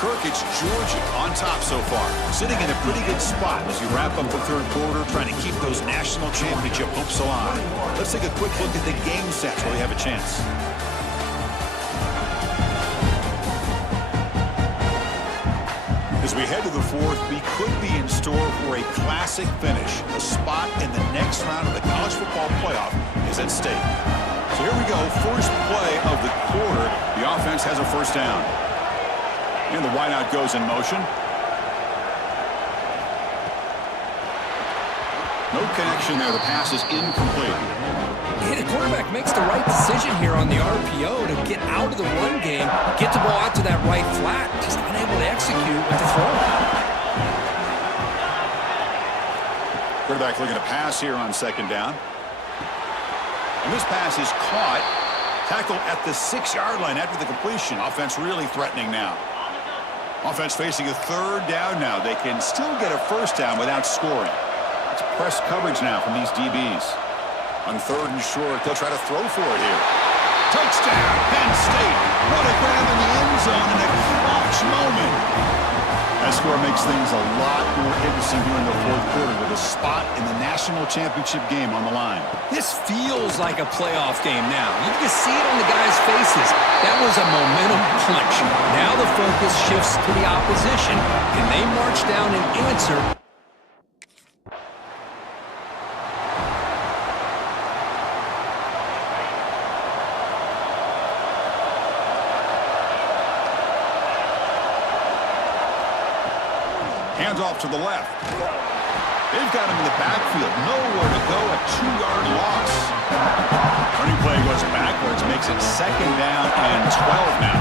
Kirk, it's Georgia on top so far, sitting in a pretty good spot as you wrap up the third quarter, trying to keep those national championship hopes alive. Let's take a quick look at the game sets where we have a chance. As we head to the fourth, we could be in store for a classic finish. A spot in the next round of the college football playoff is at stake. So here we go, first play of the quarter. The offense has a first down. And the wideout goes in motion. No connection there. The pass is incomplete. Yeah, the quarterback makes the right decision here on the RPO to get out of the run game, get the ball out to that right flat, just unable to execute with the throw. Quarterback looking to pass here on second down. And this pass is caught. Tackle at the 6-yard line after the completion. Offense really threatening now. Offense facing a third down now. They can still get a first down without scoring. It's press coverage now from these DBs. On third and short, they'll try to throw for it here. Touchdown, Penn State. What a grab in the end zone in a clutch moment. That score makes things a lot more interesting here in the fourth quarter with a spot in the national championship game on the line. This feels like a playoff game now. You can see it on the guys' faces. That was a momentum punch. Now the focus shifts to the opposition. Can they march down and answer? Hands off to the left. They've got him in the backfield. Nowhere to go. A 2-yard loss. Running play goes backwards. Makes it second down and 12 now.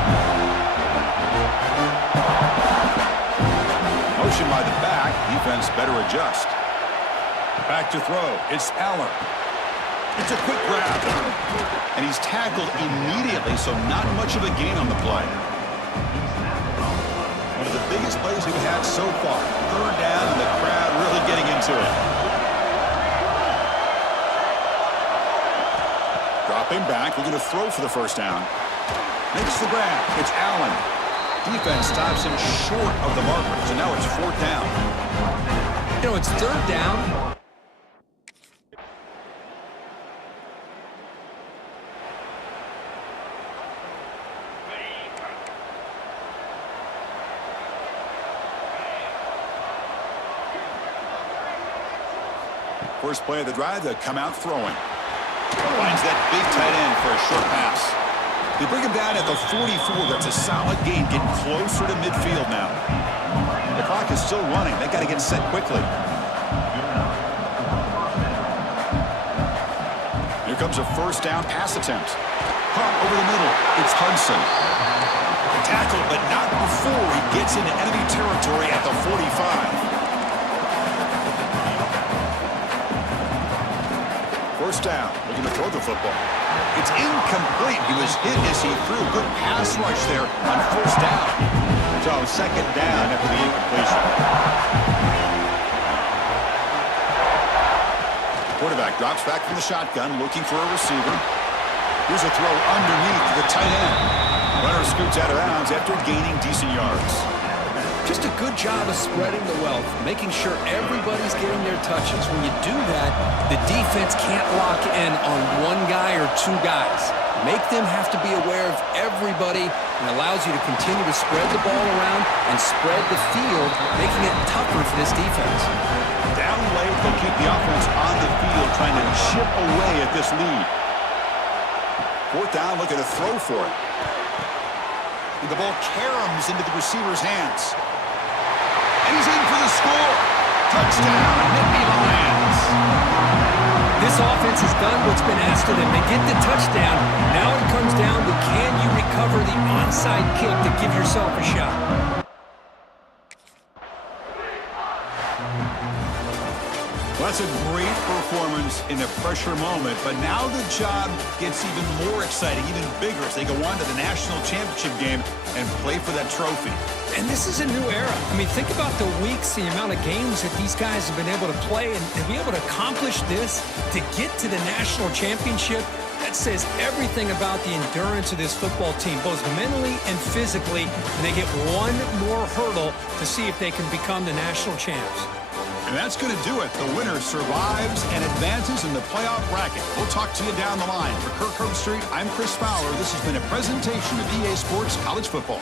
Motion by the back. Defense better adjust. Back to throw. It's Allen. It's a quick grab. And he's tackled immediately, so not much of a gain on the play. One of the biggest plays we've had so far. Third down, and the crowd really getting into it. Dropping back, looking to throw for the first down. Makes the grab. It's Allen. Defense stops him short of the marker, so now it's fourth down. You know, it's third down. First play of the drive, they come out throwing. Finds that big tight end for a short pass. They bring him down at the 44. That's a solid gain, getting closer to midfield now. The clock is still running. They got to get set quickly. Here comes a first down pass attempt. Caught over the middle. It's Hudson. Tackled, but not before he gets into enemy territory at the 45. First down, looking to throw the football. It's incomplete. He was hit as he threw. Good pass rush there on first down. So second down after the incompletion. Quarterback drops back from the shotgun, looking for a receiver. Here's a throw underneath the tight end. Runner scoots out of bounds after gaining decent yards. Just a good job of spreading the wealth, making sure everybody's getting their touches. When you do that, the defense can't lock in on one guy or two guys. Make them have to be aware of everybody, and allows you to continue to spread the ball around and spread the field, making it tougher for this defense. Down late, they'll keep the offense on the field, trying to chip away at this lead. Fourth down, looking to throw for it. And the ball caroms into the receiver's hands. And he's in for the score. Touchdown, Nittany Lions. This offense has done what's been asked of them. They get the touchdown. Now it comes down to, can you recover the onside kick to give yourself a shot? Well, that's a great performance in a pressure moment, but now the job gets even more exciting, even bigger as they go on to the national championship game and play for that trophy. And this is a new era. I mean, think about the weeks, the amount of games that these guys have been able to play, and to be able to accomplish this, to get to the national championship, that says everything about the endurance of this football team, both mentally and physically, and they get one more hurdle to see if they can become the national champs. And that's going to do it. The winner survives and advances in the playoff bracket. We'll talk to you down the line. For Kirk Herbstreit, I'm Chris Fowler. This has been a presentation of EA Sports College Football.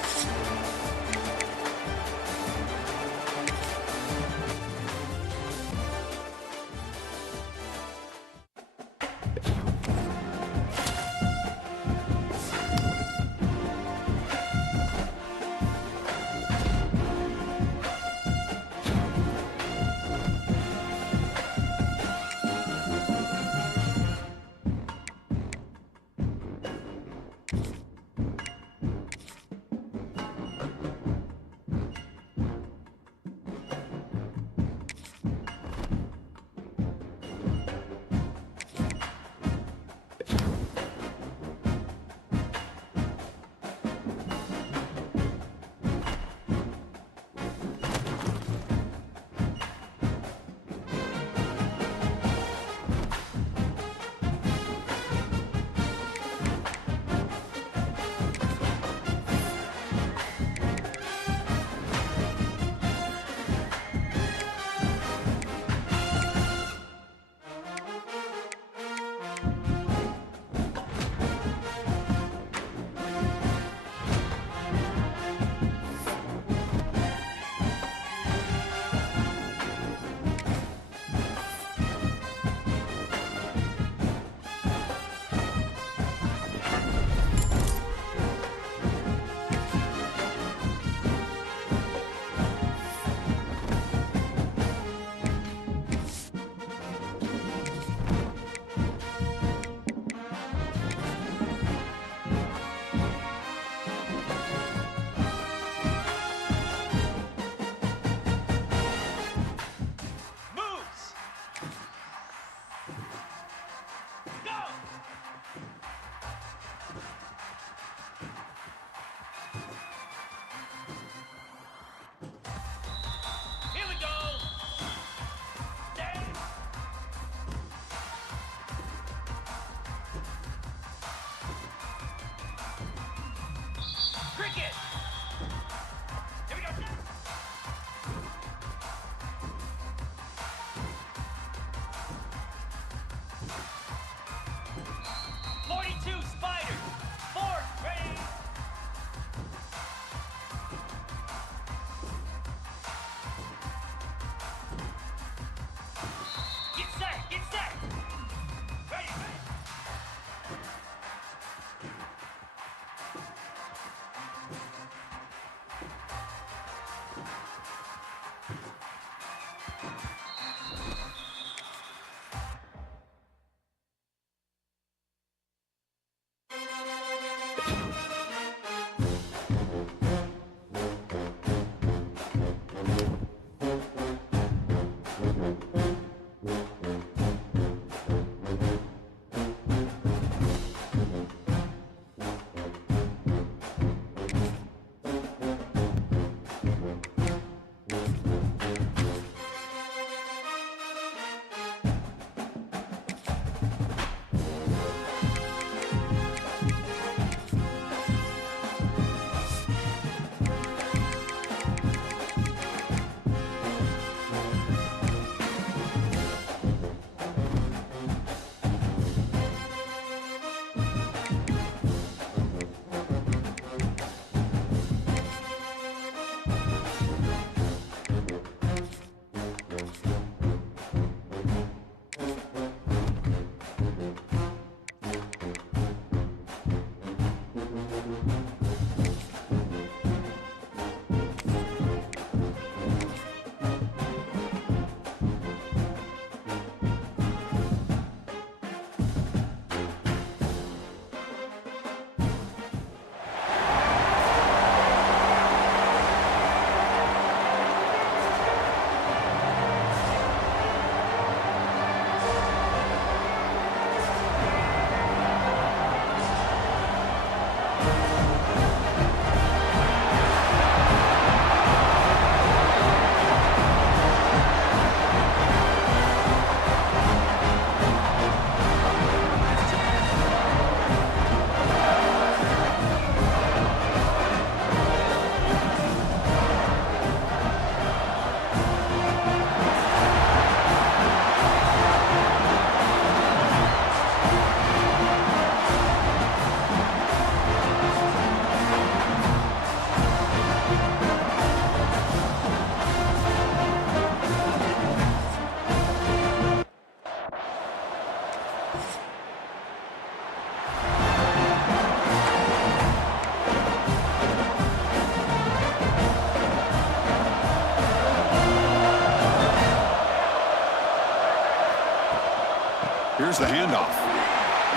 Here's the handoff.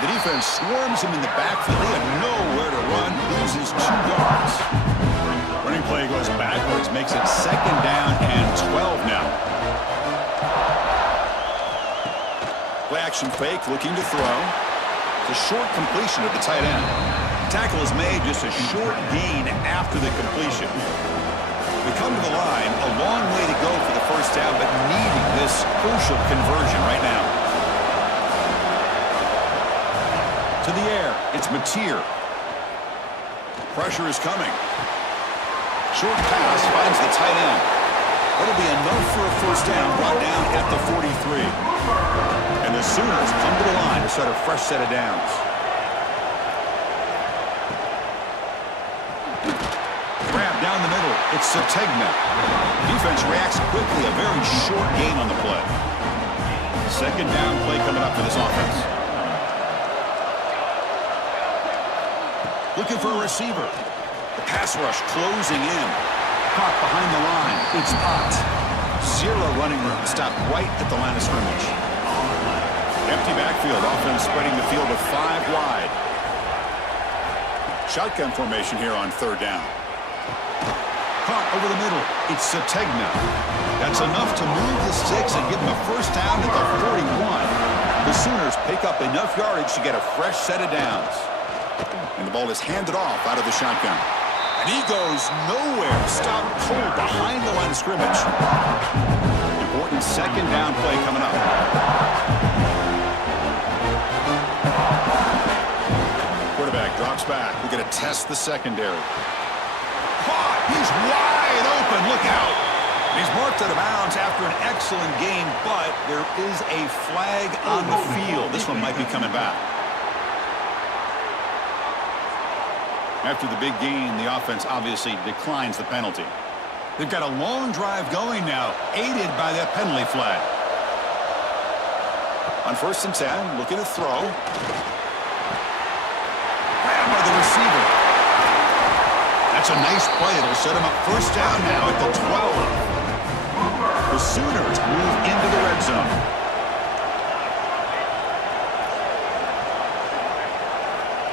The defense swarms him in the backfield. They have nowhere to run. Loses 2 yards. Running play goes backwards. Makes it 2nd down and 12 now. Play action fake. Looking to throw. It's a short completion at the tight end. Tackle is made, just a short gain after the completion. We come to the line. A long way to go for the first down, but needing this crucial conversion right now. To the air, it's Mateer. Pressure is coming. Short pass finds the tight end. That'll be enough for a first down, brought down at the 43. And the Sooners come to the line to start a fresh set of downs. Grab down the middle, it's Sategna. Defense reacts quickly, a very short gain on the play. 2nd down play coming up for this offense. Looking for a receiver. The pass rush closing in. Caught behind the line. It's Ott. 0 running room. Stopped right at the line of scrimmage. Empty backfield. Offense spreading the field of 5 wide. Shotgun formation here on 3rd down. Caught over the middle. It's Sategna. That's enough to move the sticks and give them a first down at the 41. The Sooners pick up enough yardage to get a fresh set of downs. And the ball is handed off out of the shotgun. And he goes nowhere. Stopped cold behind the line of scrimmage. Important 2nd down play coming up. Quarterback drops back. We're going to test the secondary. Caught. He's wide open. Look out. He's marked out of bounds after an excellent game, but there is a flag on the field. This one might be coming back. After the big gain, the offense obviously declines the penalty. They've got a long drive going now, aided by that penalty flag. On 1st and 10, looking to throw. Grabbed by the receiver. That's a nice play. It'll set him up first down now at the 12. The Sooners move into the red zone.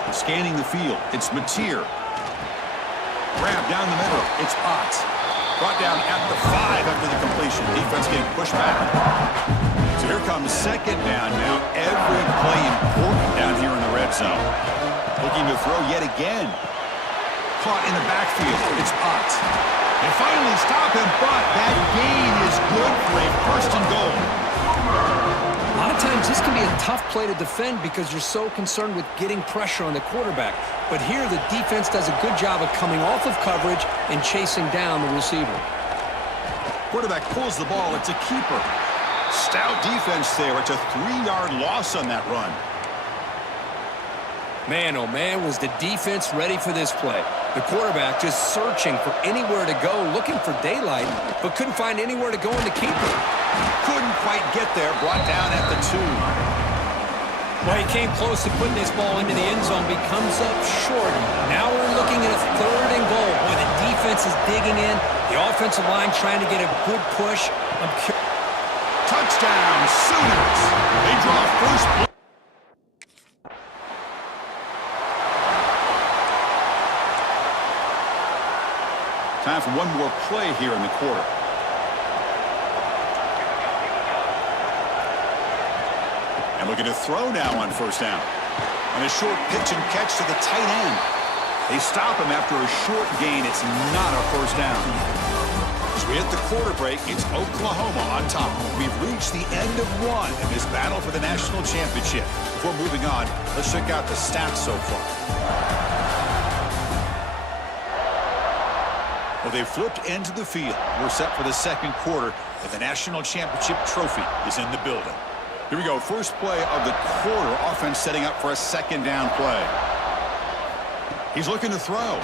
Scanning the field, it's Mateer. Grab down the middle, it's Ott. Brought down at the 5 after the completion. Defense getting pushed back. So here comes 2nd down now. Every play important down here in the red zone. Looking to throw yet again. Caught in the backfield, it's Ott. They finally stop him, but that gain is good for a 1st and goal. A lot of times this can be a tough play to defend because you're so concerned with getting pressure on the quarterback. But here the defense does a good job of coming off of coverage and chasing down the receiver. Quarterback pulls the ball. It's a keeper. Stout defense there. It's a 3-yard loss on that run. Man, oh man, was the defense ready for this play. The quarterback just searching for anywhere to go, looking for daylight, but couldn't find anywhere to go in the keeper. Couldn't quite get there, brought down at the 2. Well, he came close to putting this ball into the end zone, but he comes up short. Now we're looking at a 3rd and goal. Boy, the defense is digging in. The offensive line trying to get a good push. Touchdown, Sooners. They draw first blood. Time for one more play here in the quarter. And looking to throw now on 1st down. And a short pitch and catch to the tight end. They stop him after a short gain. It's not a first down. As we hit the quarter break, it's Oklahoma on top. We've reached the end of one in this battle for the national championship. Before moving on, let's check out the stats so far. Well, they flipped into the field. We're set for the 2nd quarter, and the national championship trophy is in the building. Here we go. First play of the quarter. Offense setting up for a 2nd down play. He's looking to throw.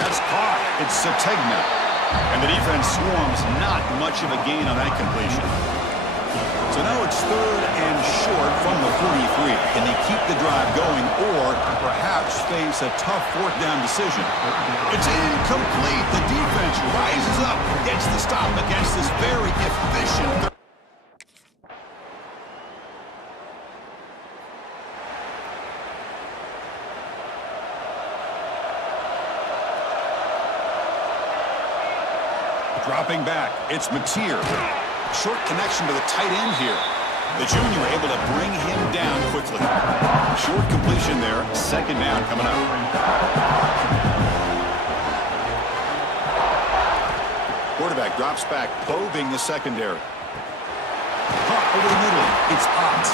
That's caught. It's Sategna. And the defense swarms. Not much of a gain on that completion. So now it's 3rd and short from the 43. Can they keep the drive going or perhaps face a tough 4th down decision? It's incomplete. The defense rises up, gets the stop against this very efficient. Dropping back, it's Mateer. Short connection to the tight end here. The junior able to bring him down quickly. Short completion there. Second down coming up. Quarterback drops back, probing the secondary. Caught over the middle. It's Ott.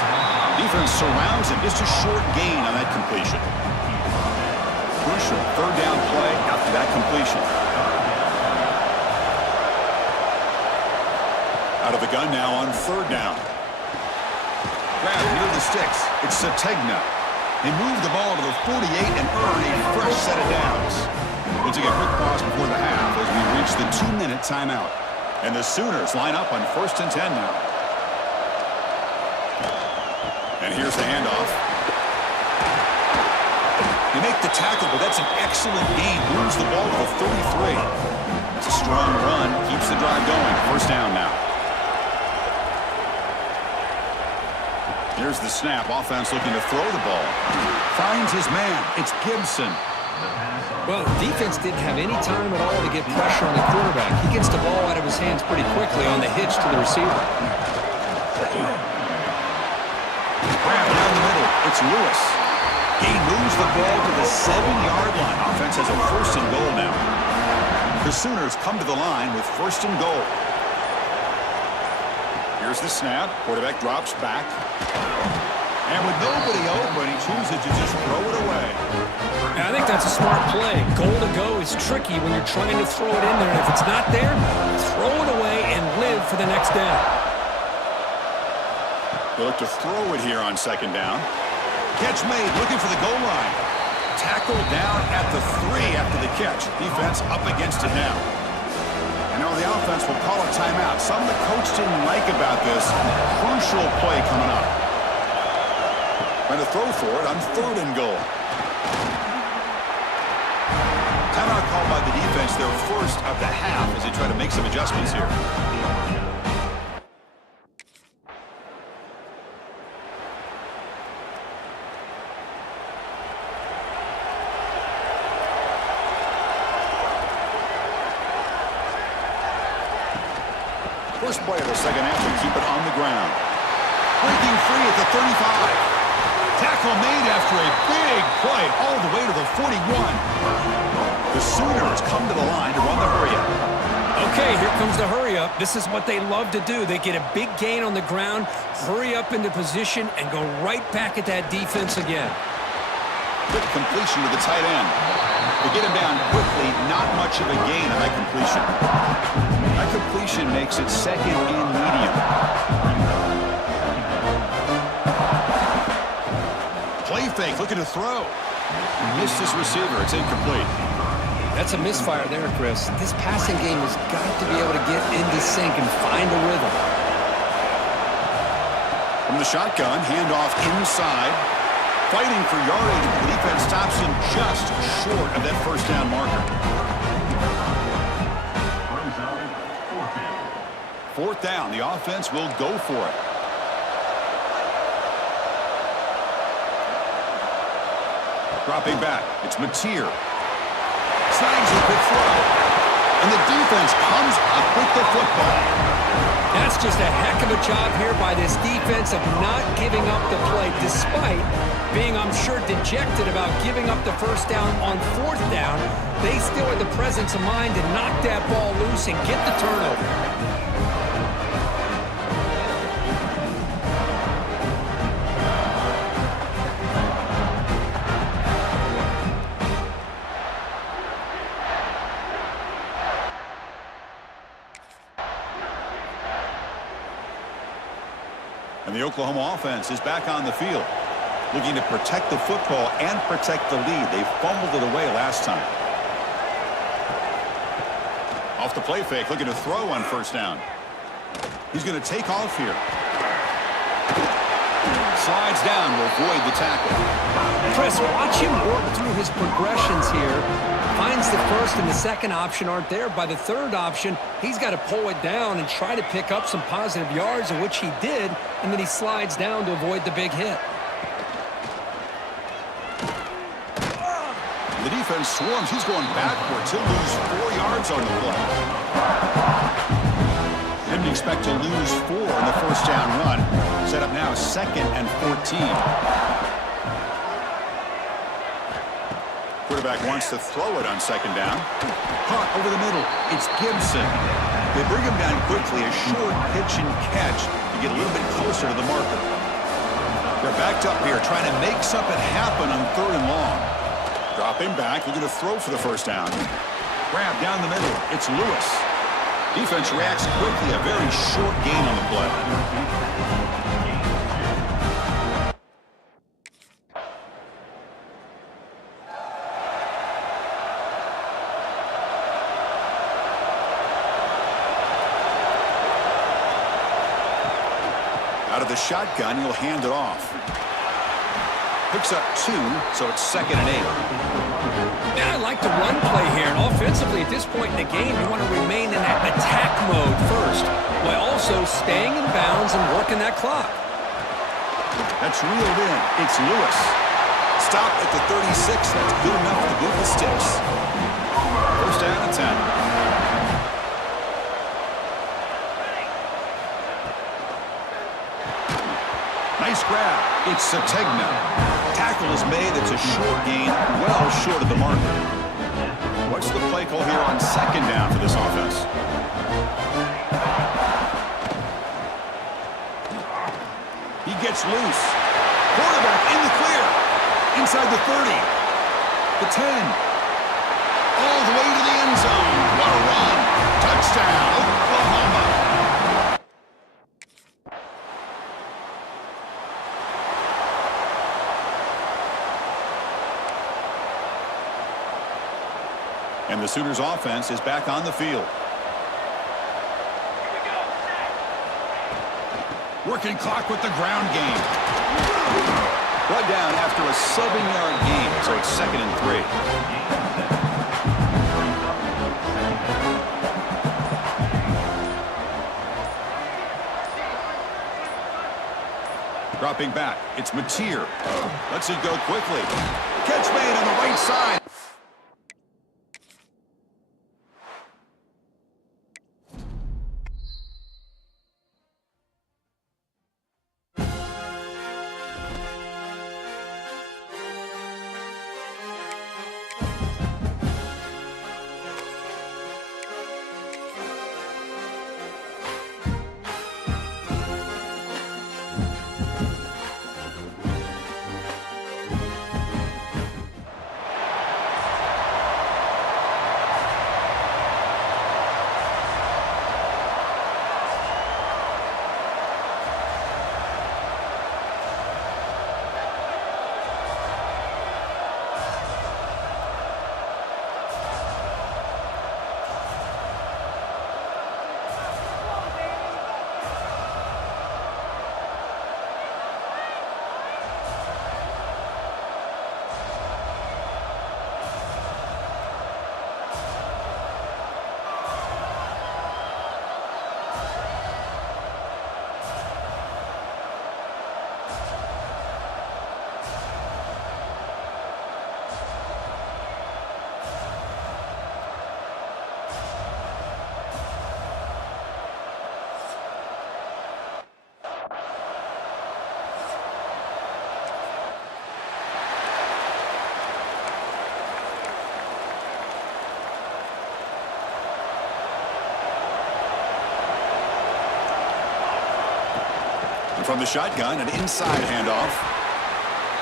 Defense surrounds him. Just a short gain on that completion. Crucial third down play after that completion. Out of the gun now on third down. Grab near the sticks. It's Sategna. They move the ball to the 48 and earn a fresh set of downs. We'll take a quick pause before the half as we reach the 2-minute timeout. And the Sooners line up on 1st and 10 now. And here's the handoff. They make the tackle, but that's an excellent gain. Moves the ball to the 33. It's a strong run. Keeps the drive going. First down now. Here's the snap. Offense looking to throw the ball. Finds his man. It's Gibson. Well, the defense didn't have any time at all to get pressure on the quarterback. He gets the ball out of his hands pretty quickly on the hitch to the receiver. Grab down the middle. It's Lewis. He moves the ball to the 7-yard line. Offense has a 1st and goal now. The Sooners come to the line with 1st and goal. Here's the snap. Quarterback drops back. And with nobody open, he chooses to just throw it away. And I think that's a smart play. Goal to go is tricky when you're trying to throw it in there. And if it's not there, throw it away and live for the next down. They look to throw it here on 2nd down. Catch made, looking for the goal line. Tackle down at the 3 after the catch. Defense up against it now. And now the offense will call a timeout. Something the coach didn't like about this. Crucial play coming up. Trying to throw for it on 3rd and goal. Timeout called by the defense, their first of the half as they try to make some adjustments here. First play of the second half to keep it on the ground. Breaking free at the 35. Tackle made after a big play all the way to the 41. The Sooners come to the line to run the hurry-up. Okay, here comes the hurry-up. This is what they love to do. They get a big gain on the ground, hurry up into position, and go right back at that defense again. Quick completion to the tight end. They get him down quickly, not much of a gain on that completion. That completion makes it 2nd and medium. Play fake, looking to throw. Missed his receiver. It's incomplete. That's a misfire there, Chris. This passing game has got to be able to get into sync and find a rhythm. From the shotgun, handoff inside. Fighting for yardage, but the defense stops him just short of that 1st down marker. 4th down, the offense will go for it. Dropping back, it's Mateer. Snags a quick throw. And the defense comes up with the football. That's just a heck of a job here by this defense of not giving up the play, despite being, I'm sure, dejected about giving up the 1st down on 4th down. They still had the presence of mind to knock that ball loose and get the turnover. And the Oklahoma offense is back on the field, looking to protect the football and protect the lead. They fumbled it away last time. Off the play fake, looking to throw on 1st down. He's going to take off here. Slides down, will avoid the tackle. Chris, watch him work through his progressions here. Finds the 1st and the 2nd option aren't there. By the 3rd option, he's got to pull it down and try to pick up some positive yards, which he did, and then he slides down to avoid the big hit. The offense swarms. He's going backwards. He'll lose 4 yards on the play. Didn't expect to lose 4 in the first down run. Set up now 2nd and 14. Quarterback wants to throw it on 2nd down. Caught over the middle. It's Gibson. They bring him down quickly. A short pitch and catch to get a little bit closer to the marker. They're backed up here trying to make something happen on 3rd and long. Drop him back. They're going to throw for the first down. Grab down the middle. It's Lewis. Defense reacts quickly. A very short gain on the play. Out of the shotgun, he'll hand it off. Picks up 2, so it's 2nd and 8. Yeah, I like the run play here. And offensively, at this point in the game, you want to remain in that attack mode first, while also staying in bounds and working that clock. That's reeled in. It's Lewis. Stop at the 36. That's good enough to boot the sticks. First down and 10. Nice grab. It's Sategna. Tackle is made. It's a short gain, well short of the marker. What's the play call here on 2nd down for this offense? He gets loose. Quarterback in the clear. Inside the 30. The 10. All the way to the end zone. What a run. Touchdown, Oklahoma. And the Sooners offense is back on the field. Working clock with the ground game. Brought down after a 7-yard gain, so it's 2nd and 3. Dropping back, it's Mateer. Lets it go quickly. Catch made on the right side. From the shotgun, an inside handoff.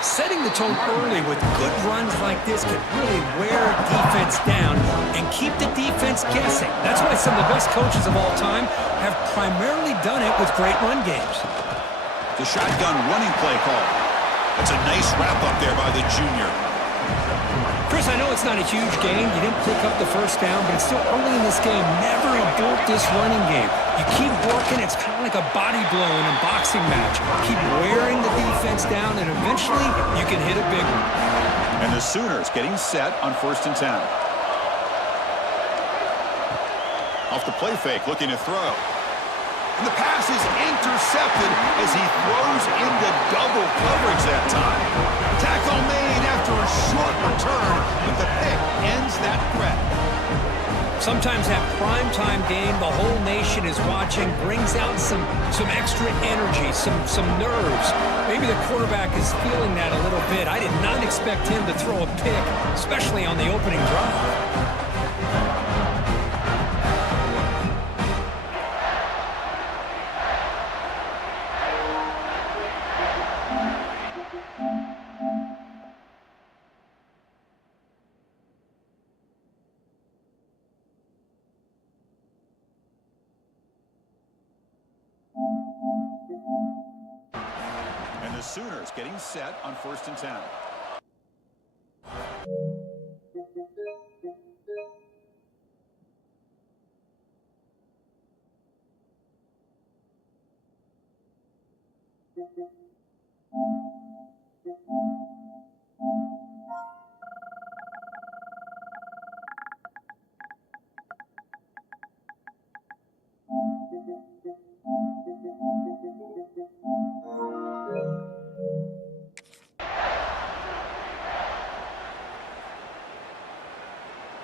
Setting the tone early with good runs like this can really wear defense down and keep the defense guessing. That's why some of the best coaches of all time have primarily done it with great run games. The shotgun running play call. That's a nice wrap up there by the junior. Chris, I know it's not a huge game. You didn't pick up the first down, but it's still early in this game. Never abort this running game. You keep working. It's kind of like a body blow in a boxing match. Keep wearing the defense down, and eventually you can hit a big one. And the Sooners getting set on 1st and 10. Off the play fake, looking to throw. And the pass is intercepted as he throws into double coverage that time. Tackle made after a short return, but the pick ends that threat. Sometimes that primetime game, the whole nation is watching, brings out some extra energy, some nerves. Maybe the quarterback is feeling that a little bit. I did not expect him to throw a pick, especially on the opening drive. And the Sooners getting set on 1st and 10.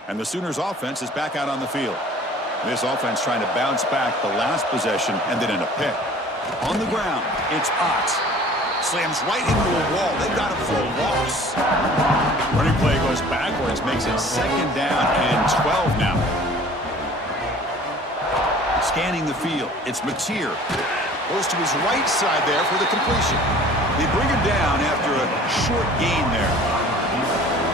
And the Sooners offense is back out on the field. This offense trying to bounce back the last possession and then in a pick. On the ground, it's Potts. Slams right into a wall. They got him for a loss. Running play goes backwards, makes it 2nd down and 12 now. Scanning the field, it's Mateer. Goes to his right side there for the completion. They bring him down after a short gain there.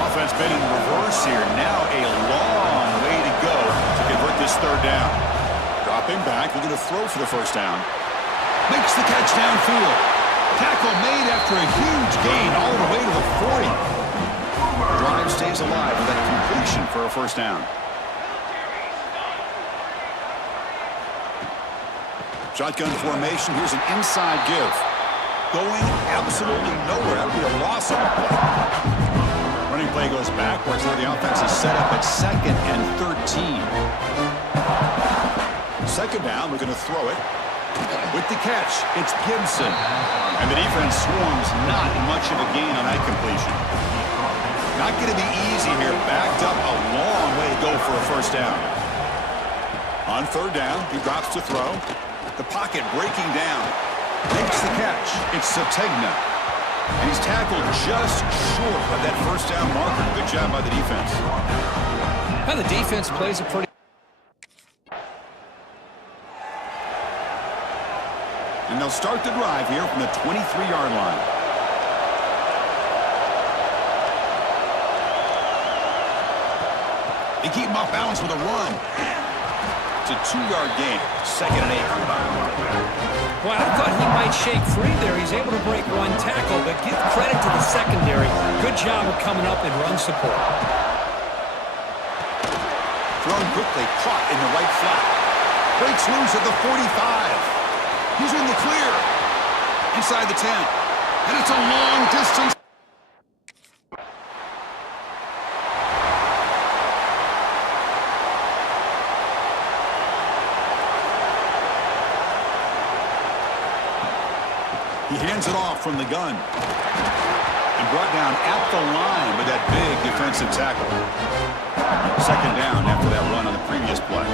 Offense been in reverse here. Now a long way to go to convert this 3rd down. Dropping back, looking to throw for the 1st down. Makes the catch downfield. Tackle made after a huge gain all the way to the 40. Drive stays alive with that completion for a 1st down. Shotgun formation. Here's an inside give. Going absolutely nowhere. That would be a loss on the play. Running play goes backwards. Now the offense is set up at 2nd and 13. 2nd down, we're going to throw it. With the catch, it's Gibson. And the defense swarms, not much of a gain on that completion. Not going to be easy here. Backed up a long way to go for a 1st down. On 3rd down, he drops to throw. The pocket breaking down. Makes the catch. It's Sategna. And he's tackled just short of that 1st down marker. Good job by the defense. Well, the defense plays a pretty... And they'll start the drive here from the 23-yard line. They keep him off balance with a run. It's a 2-yard gain. 2nd and 8 combined. Well, I thought he might shake free there. He's able to break one tackle, but give credit to the secondary. Good job of coming up in run support. Thrown quickly, caught in the right flat. Breaks loose at the 45. He's in the clear. Inside the 10. And it's a long distance. He hands it off from the gun. And brought down at the line with that big defensive tackle. 2nd down after that run on the previous play.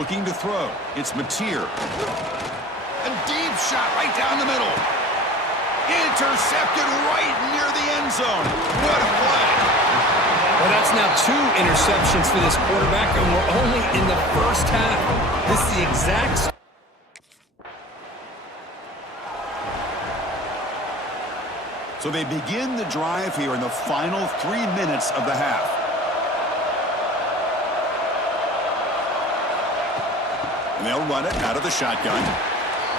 Looking to throw. It's Mateer. A deep shot right down the middle. Intercepted right near the end zone. What a play. Well, that's now 2 interceptions for this quarterback, and we're only in the 1st half. This is the exact... So they begin the drive here in the final 3 minutes of the half. And they'll run it out of the shotgun.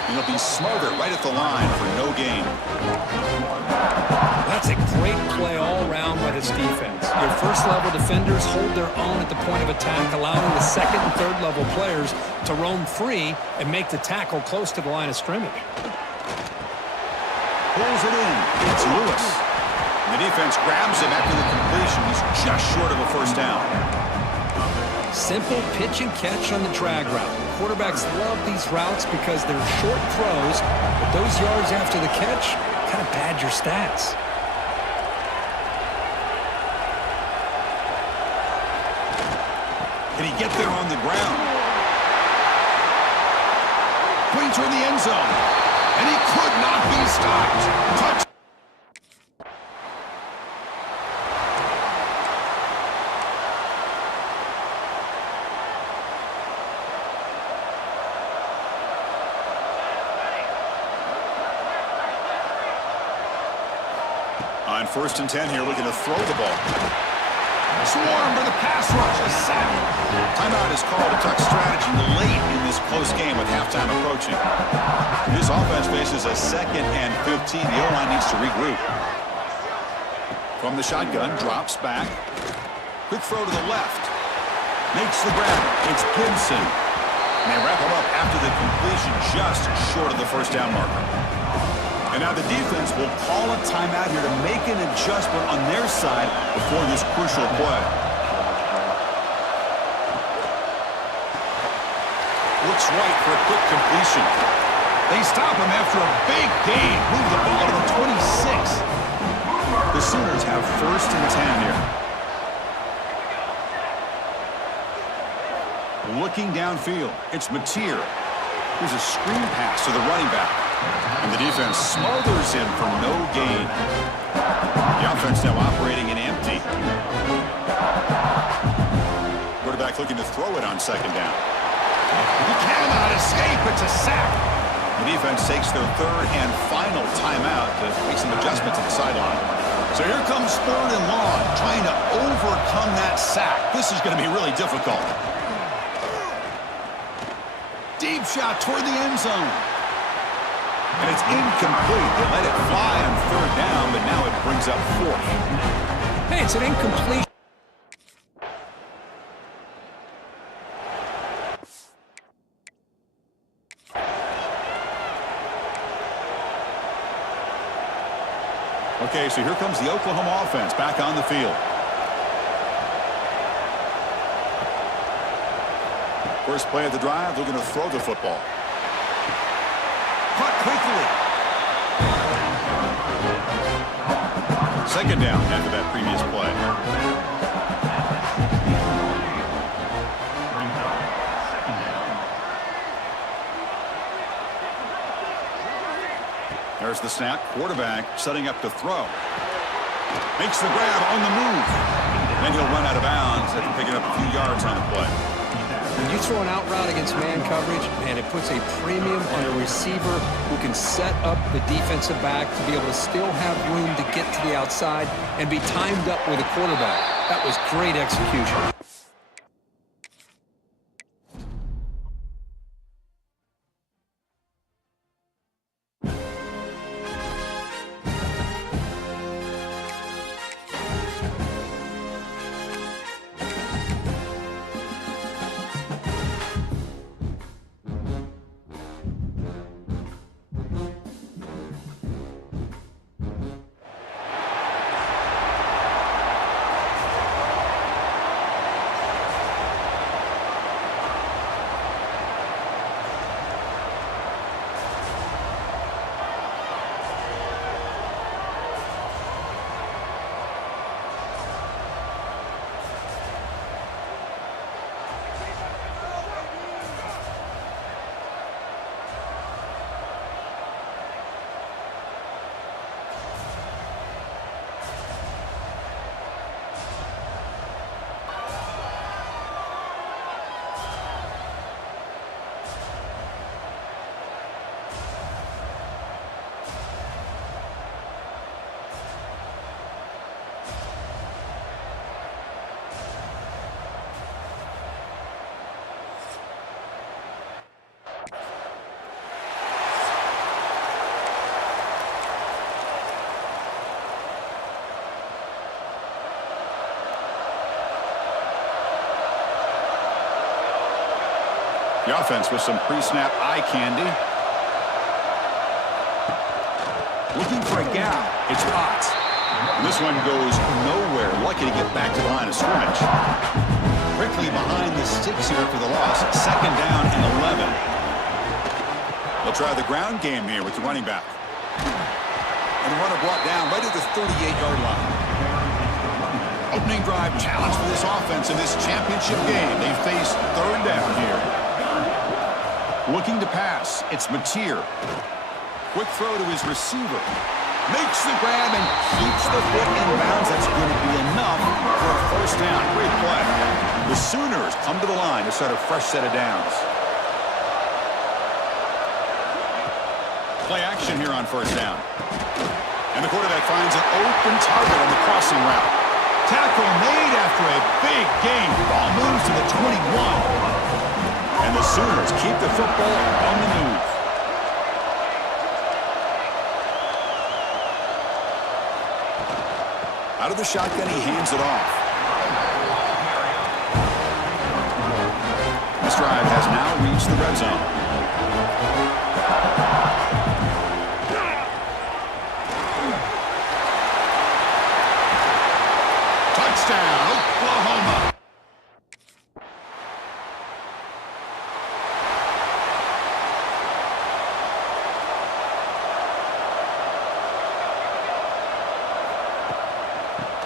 And it'll be smothered right at the line for no gain. That's a great play all around by this defense. Your 1st-level defenders hold their own at the point of attack, allowing the 2nd and 3rd-level players to roam free and make the tackle close to the line of scrimmage. Pulls it in. It's Lewis. And the defense grabs him after the completion. He's just short of a 1st down. Simple pitch and catch on the drag route. Quarterbacks love these routes because they're short throws, but those yards after the catch kind of pad your stats. Can he get there on the ground? Putting toward the end zone. And he could not be stopped. Touch. On 1st and 10 here, looking to throw the ball. Swarmed by the pass rush, a sack. Timeout is called to tuck strategy late in this close game with halftime approaching. This offense faces a 2nd and 15. The O-line needs to regroup. From the shotgun, drops back. Quick throw to the left. Makes the grab. It's Gibson. And they wrap him up after the completion just short of the first down marker. And now the defense will call a timeout here to make an adjustment on their side before this crucial play. Looks right for a quick completion. They stop him after a big gain. Move the ball to the 26. The Sooners have 1st and 10 here. Looking downfield, it's Mateer. Here's a screen pass to the running back. And the defense smothers him for no gain. The offense now operating in empty. Quarterback looking to throw it on 2nd down. He cannot escape. It's a sack. The defense takes their 3rd and final timeout to make some adjustments at the sideline. So here comes 3rd and long, trying to overcome that sack. This is going to be really difficult. Deep shot toward the end zone. And it's incomplete. They let it fly on 3rd down, but now it brings up 4th. Hey, it's an incomplete. Okay, so here comes the Oklahoma offense back on the field. First play of the drive, looking to throw the football. Caught quickly. 2nd down after that previous play. There's the snap. Quarterback setting up to throw. Makes the grab on the move. Then he'll run out of bounds after picking up a few yards on the play. When you throw an out route against man coverage, man, it puts a premium on a receiver who can set up the defensive back to be able to still have room to get to the outside and be timed up with a quarterback. That was great execution. The offense with some pre-snap eye candy. Looking for a gap. It's Potts. And this one goes nowhere. Lucky to get back to the line of scrimmage. Quickly behind the sticks here for the loss. 2nd down and 11. They'll try the ground game here with the running back. And the runner brought down right at the 38-yard line. Opening drive challenge for this offense in this championship game. They face third down here. Looking to pass. It's Mateer. Quick throw to his receiver. Makes the grab and keeps the foot in bounds. That's going to be enough for a first down. Great play. The Sooners come to the line to start a fresh set of downs. Play action here on first down. And the quarterback finds an open target on the crossing route. Tackle made after a big gain. Ball moves to the 21. And the Sooners keep the football on the move. Out of the shotgun, he hands it off. This drive has now reached the red zone. Touchdown, Oklahoma.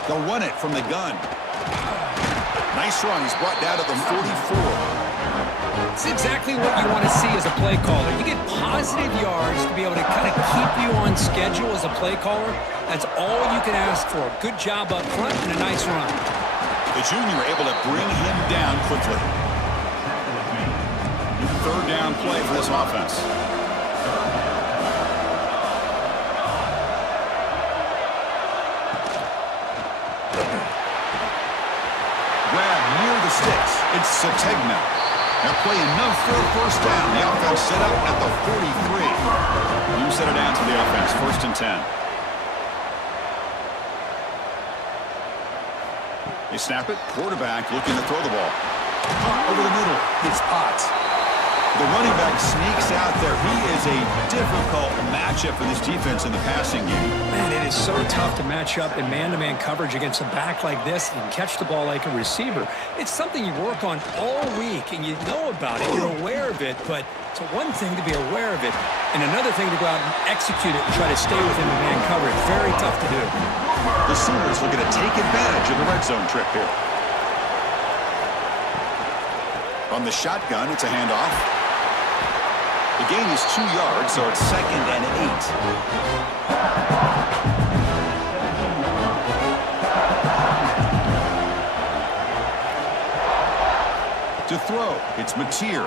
They'll run it from the gun. Nice run. He's brought down to the 44. It's exactly what you want to see as a play caller. You get positive yards to be able to kind of keep you on schedule as a play caller. That's all you can ask for. Good job up front and a nice run. The junior able to bring him down quickly. Third down play for this offense. Grab near the sticks. It's Sategna. They're playing enough for a first down. The offense set up at the 43. You set it down to the offense. First and 10. They snap it. Quarterback looking to throw the ball. Over the middle. It's Ott. The running back sneaks out there. He is a difficult matchup for this defense in the passing game. Man, it is so tough to match up in man-to-man coverage against a back like this and catch the ball like a receiver. It's something you work on all week, and you know about it. You're aware of it, but it's one thing to be aware of it, and another thing to go out and execute it and try to stay within the man coverage. Very tough to do. The Sooners looking to take advantage of the red zone trip here. From the shotgun, it's a handoff. The gain is 2 yards, so it's 2nd and 8. To throw, it's Mateer.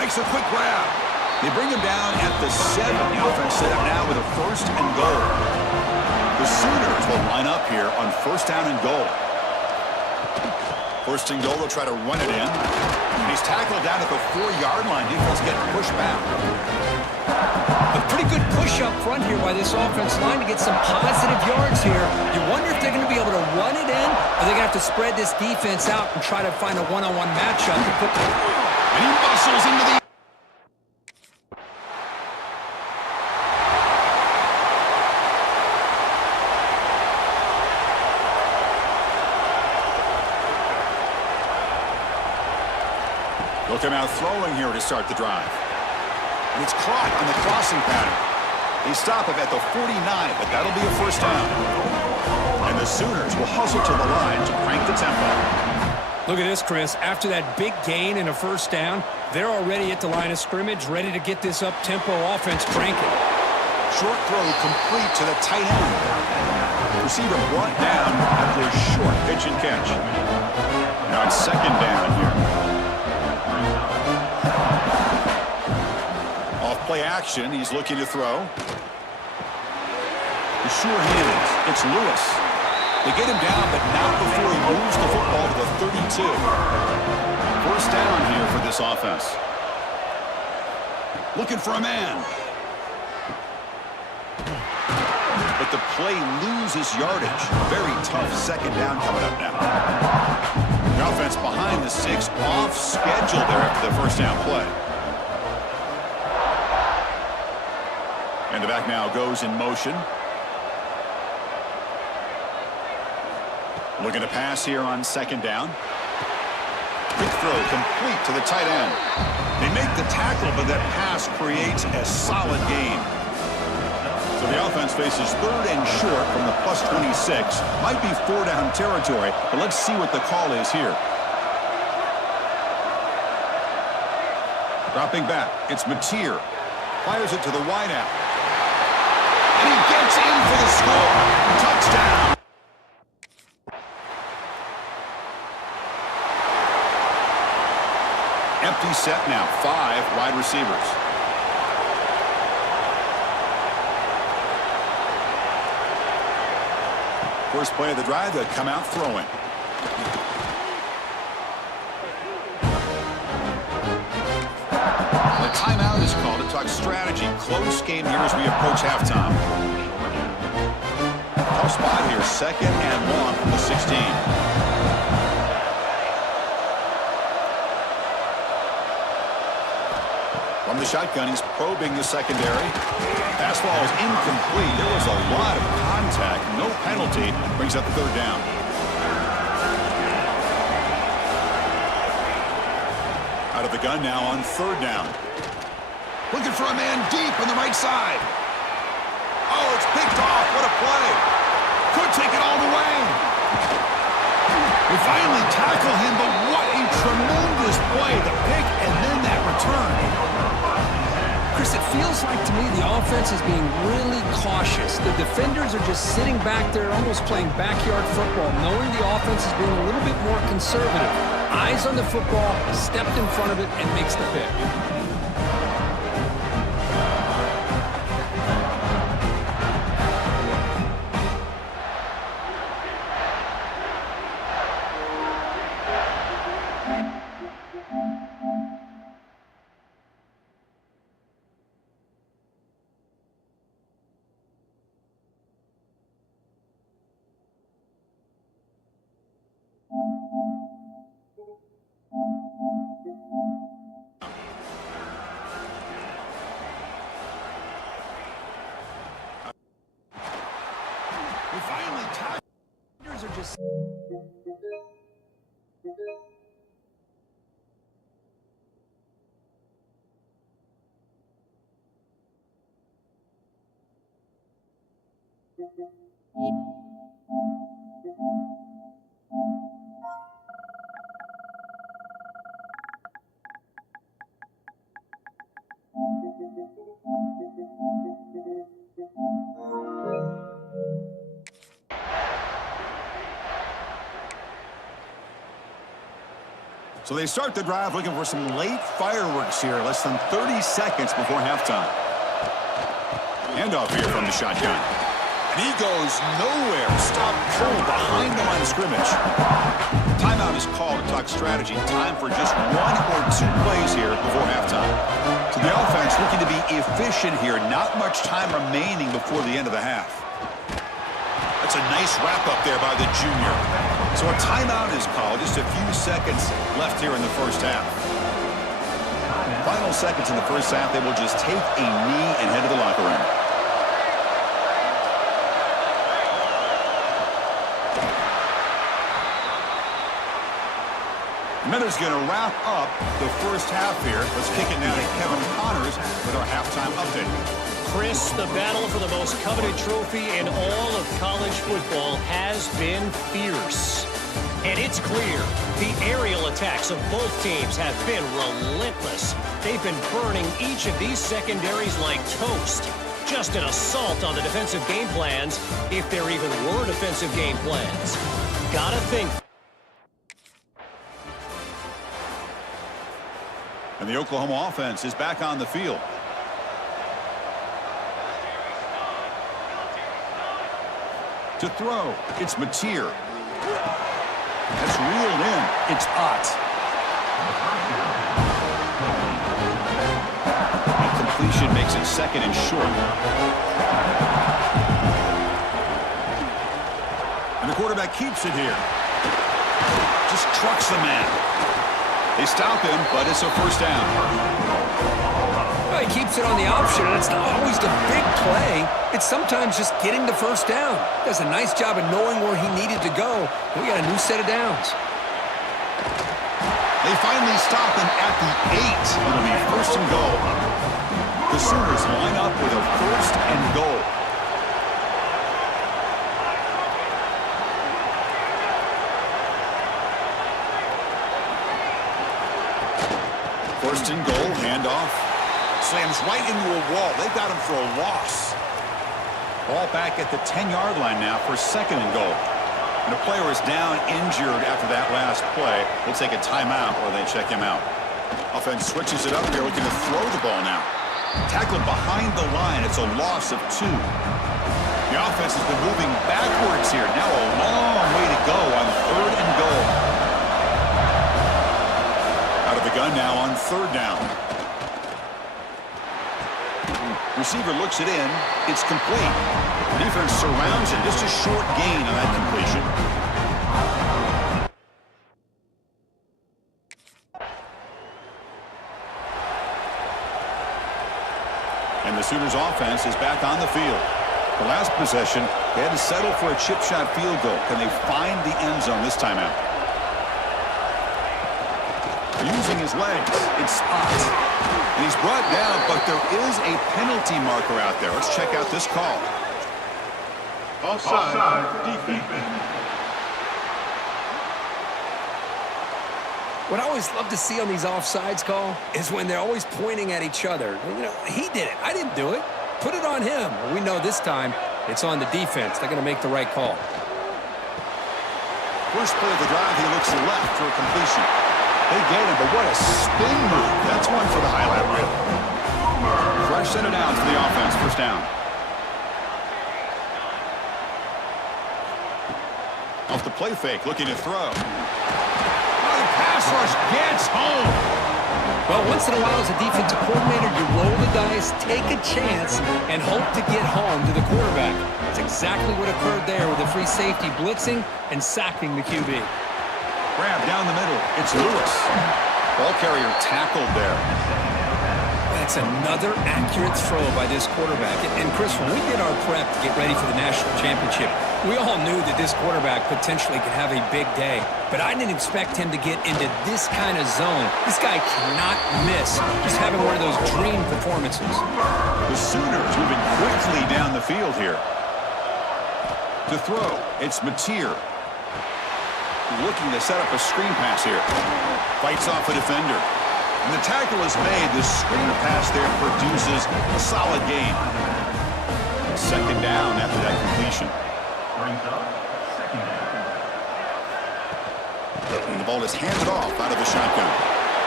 Makes a quick grab. They bring him down at the 7. The offense set up now with a 1st and goal. The Sooners will line up here on 1st down and goal. 1st and goal, they'll try to run it in. And he's tackled down at the 4-yard line. Defense getting pushed back. A pretty good push up front here by this offense line to get some positive yards here. You wonder if they're going to be able to run it in, or they're going to have to spread this defense out and try to find a one-on-one matchup to put the... And he bustles into the... Look him out throwing here to start the drive. And it's caught on the crossing pattern. They stop him at the 49, but that'll be a first down. And the Sooners will hustle to the line to crank the tempo. Look at this, Chris. After that big gain and a first down, they're already at the line of scrimmage, ready to get this up-tempo offense cranking. Short throw complete to the tight end. Receiver brought down after a short pitch and catch. Now it's 2nd down here. Play action. He's looking to throw. The sure hands. It's Lewis. They get him down, but not before he moves the football to the 32. First down here for this offense. Looking for a man. But the play loses yardage. Very tough 2nd down coming up now. The offense behind the 6, off schedule there after the first down play. And the back now goes in motion. Looking to pass here on 2nd down. Quick throw complete to the tight end. They make the tackle, but that pass creates a solid gain. So the offense faces 3rd and short from the plus 26. Might be 4-down territory, but let's see what the call is here. Dropping back, it's Mateer. Fires it to the wideout. And he gets in for the score. Touchdown. Empty set now, 5 wide receivers. First play of the drive, they'll come out throwing. The timeout is called to talk strategy. Close game here as we approach halftime. Tough spot here, 2nd and long from the 16. From the shotgun, he's probing the secondary. Pass ball is incomplete. There was a lot of contact. No penalty. Brings up the 3rd down. Out of the gun now on 3rd down. Looking for a man deep on the right side. Oh, it's picked off. What a play. Could take it all the way. We finally tackle him, but what a tremendous play. The pick and then that return. Chris, it feels like to me the offense is being really cautious. The defenders are just sitting back there almost playing backyard football, knowing the offense is being a little bit more conservative. Eyes on the football, stepped in front of it, and makes the pick. So they start the drive looking for some late fireworks here, less than 30 seconds before halftime. Handoff here from the shotgun. And he goes nowhere. Stop cold behind the line of scrimmage. Timeout is called to talk strategy. Time for just 1 or 2 plays here before halftime. So the offense looking to be efficient here. Not much time remaining before the end of the half. That's a nice wrap-up there by the junior. So a timeout is called. Just a few seconds left here in the first half. Final seconds in the first half, they will just take a knee and head to the locker room. Miller's going to wrap up the first half here. Let's kick it now to Kevin Connors with our halftime update. Chris, the battle for the most coveted trophy in all of college football has been fierce. And it's clear the aerial attacks of both teams have been relentless. They've been burning each of these secondaries like toast. Just an assault on the defensive game plans, if there even were defensive game plans. Gotta think. And the Oklahoma offense is back on the field. To throw, it's Mateer. That's reeled in. It's Ott. And completion makes it 2nd and short. And the quarterback keeps it here. Just trucks the man. They stop him, but it's a first down. Well, he keeps it on the option, and it's not always the big play. It's sometimes just getting the first down. Does a nice job of knowing where he needed to go. And we got a new set of downs. They finally stop him at the 8. It'll be 1st and goal. The Sooners line up with a 1st and goal. First and goal, handoff. Slams right into a wall. They got him for a loss. Ball back at the 10-yard line now for second and goal. And a player is down injured after that last play. We'll take a timeout or they check him out. Offense switches it up here, looking to throw the ball now. Tackled behind the line. It's a loss of 2. The offense has been moving backwards here. Now a long way to go on third and goal. Out of the gun now on third down. Receiver looks it in. It's complete. Defense surrounds it. Just a short gain on that completion. And the Sooners offense is back on the field. The last possession, they had to settle for a chip shot field goal. Can they find the end zone this time out? Using his legs, it's Spot. And he's brought down, but there is a penalty marker out there. Let's check out this call. Offside, defense. What I always love to see on these offsides call is when they're always pointing at each other. You know, he did it. I didn't do it. Put it on him. We know this time it's on the defense. They're going to make the right call. First play of the drive, he looks left for a completion. They get him, but what a spin move. That's one for the highlight reel. Fresh set it down for the offense. First down. Off the play fake, looking to throw. Pass rush gets home. Well, once in a while as a defensive coordinator, you roll the dice, take a chance, and hope to get home to the quarterback. That's exactly what occurred there with the free safety blitzing and sacking the QB. Grab down the middle. It's Lewis. Ball carrier tackled there. That's another accurate throw by this quarterback. And Chris, when we did our prep to get ready for the national championship, we all knew that this quarterback potentially could have a big day. But I didn't expect him to get into this kind of zone. This guy cannot miss. Just having one of those dream performances. The Sooners moving quickly down the field here. To throw, it's Mateer. Looking to set up a screen pass here. Fights off a defender. And the tackle is made. The screen pass there produces a solid gain. Second down after that completion. Brings up second down. And the ball is handed off out of the shotgun.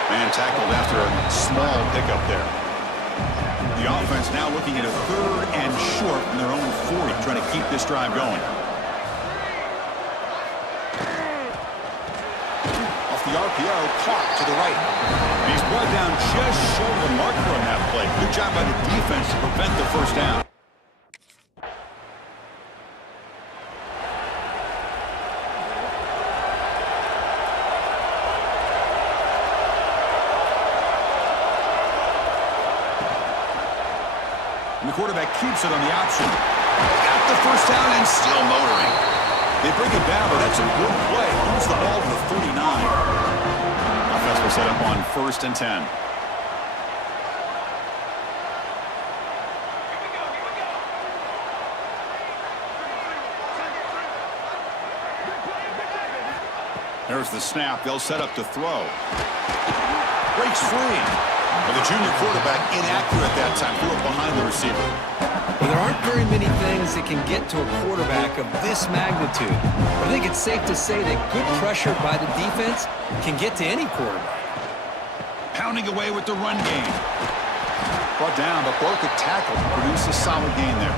Man tackled after a small pickup there. The offense now looking at a third and short in their own 40, trying to keep this drive going. Off the RPO, caught to the right. And he's brought down just short of the marker on that play. Good job by the defense to prevent the first down. And the quarterback keeps it on the option. Got the first down and still motoring. They bring it down, but that's a good play. Moves the ball to the 39. Offense will set up on 1st and 10. There's the snap. They'll set up to throw. Breaks free. But the junior quarterback inaccurate that time. Threw it behind the receiver. Well, there aren't very many things that can get to a quarterback of this magnitude. I think it's safe to say that good pressure by the defense can get to any quarterback. Pounding away with the run game. Brought down, but broke a tackle to produce a solid gain there.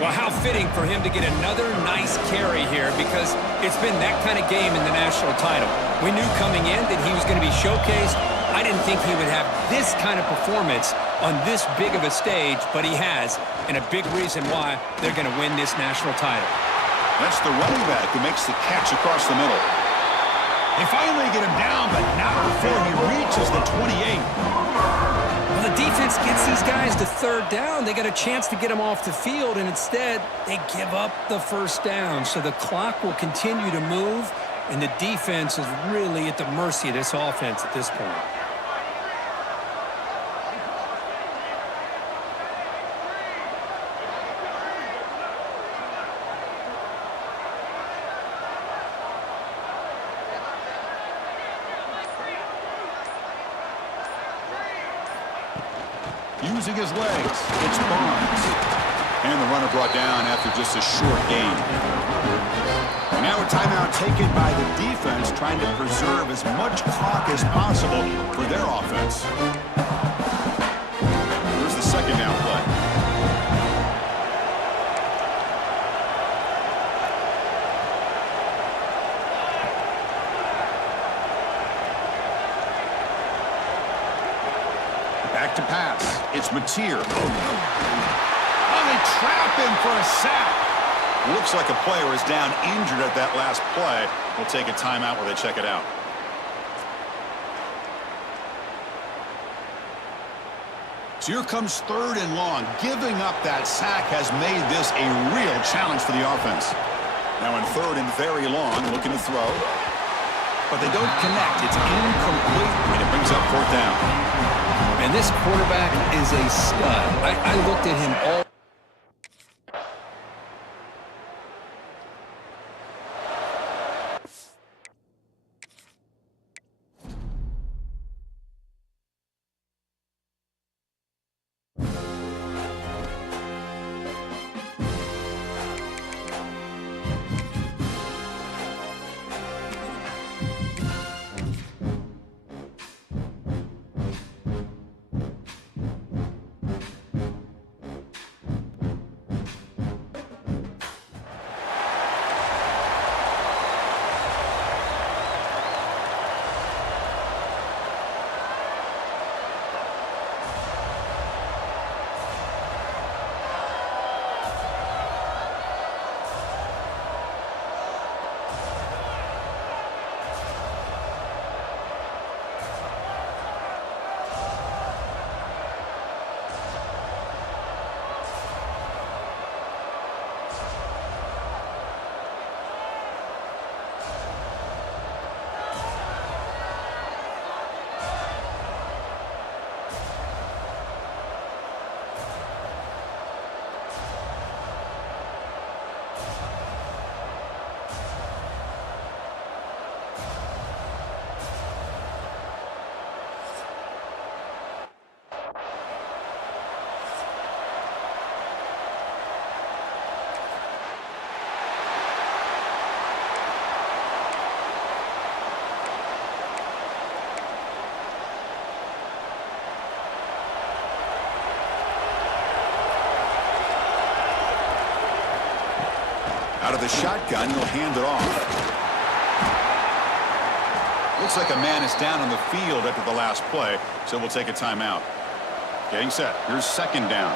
Well, how fitting for him to get another nice carry here, because it's been that kind of game in the national title. We knew coming in that he was going to be showcased. I didn't think he would have this kind of performance on this big of a stage, but he has, and a big reason why they're going to win this national title. That's the running back who makes the catch across the middle. They finally get him down, but not before he reaches the 28. Well, the defense gets these guys to third down. They got a chance to get them off the field, and instead they give up the first down. So the clock will continue to move, and the defense is really at the mercy of this offense at this point. Using his legs, it's Barnes. And the runner brought down after just a short gain. And now a timeout taken by the defense, trying to preserve as much clock as possible for their offense. Here's the second down play. Back to pass. It's Mateer. Oh, they trap him for a sack. Looks like a player is down injured at that last play. We'll take a timeout while they check it out. So here comes 3rd and long. Giving up that sack has made this a real challenge for the offense. Now in 3rd and very long, looking to throw. But they don't connect. It's incomplete, and it brings up 4th down. And this quarterback is a stud. I looked at him all. Out of the shotgun, he'll hand it off. Looks like a man is down on the field after the last play, so we'll take a timeout. Getting set. Here's 2nd down.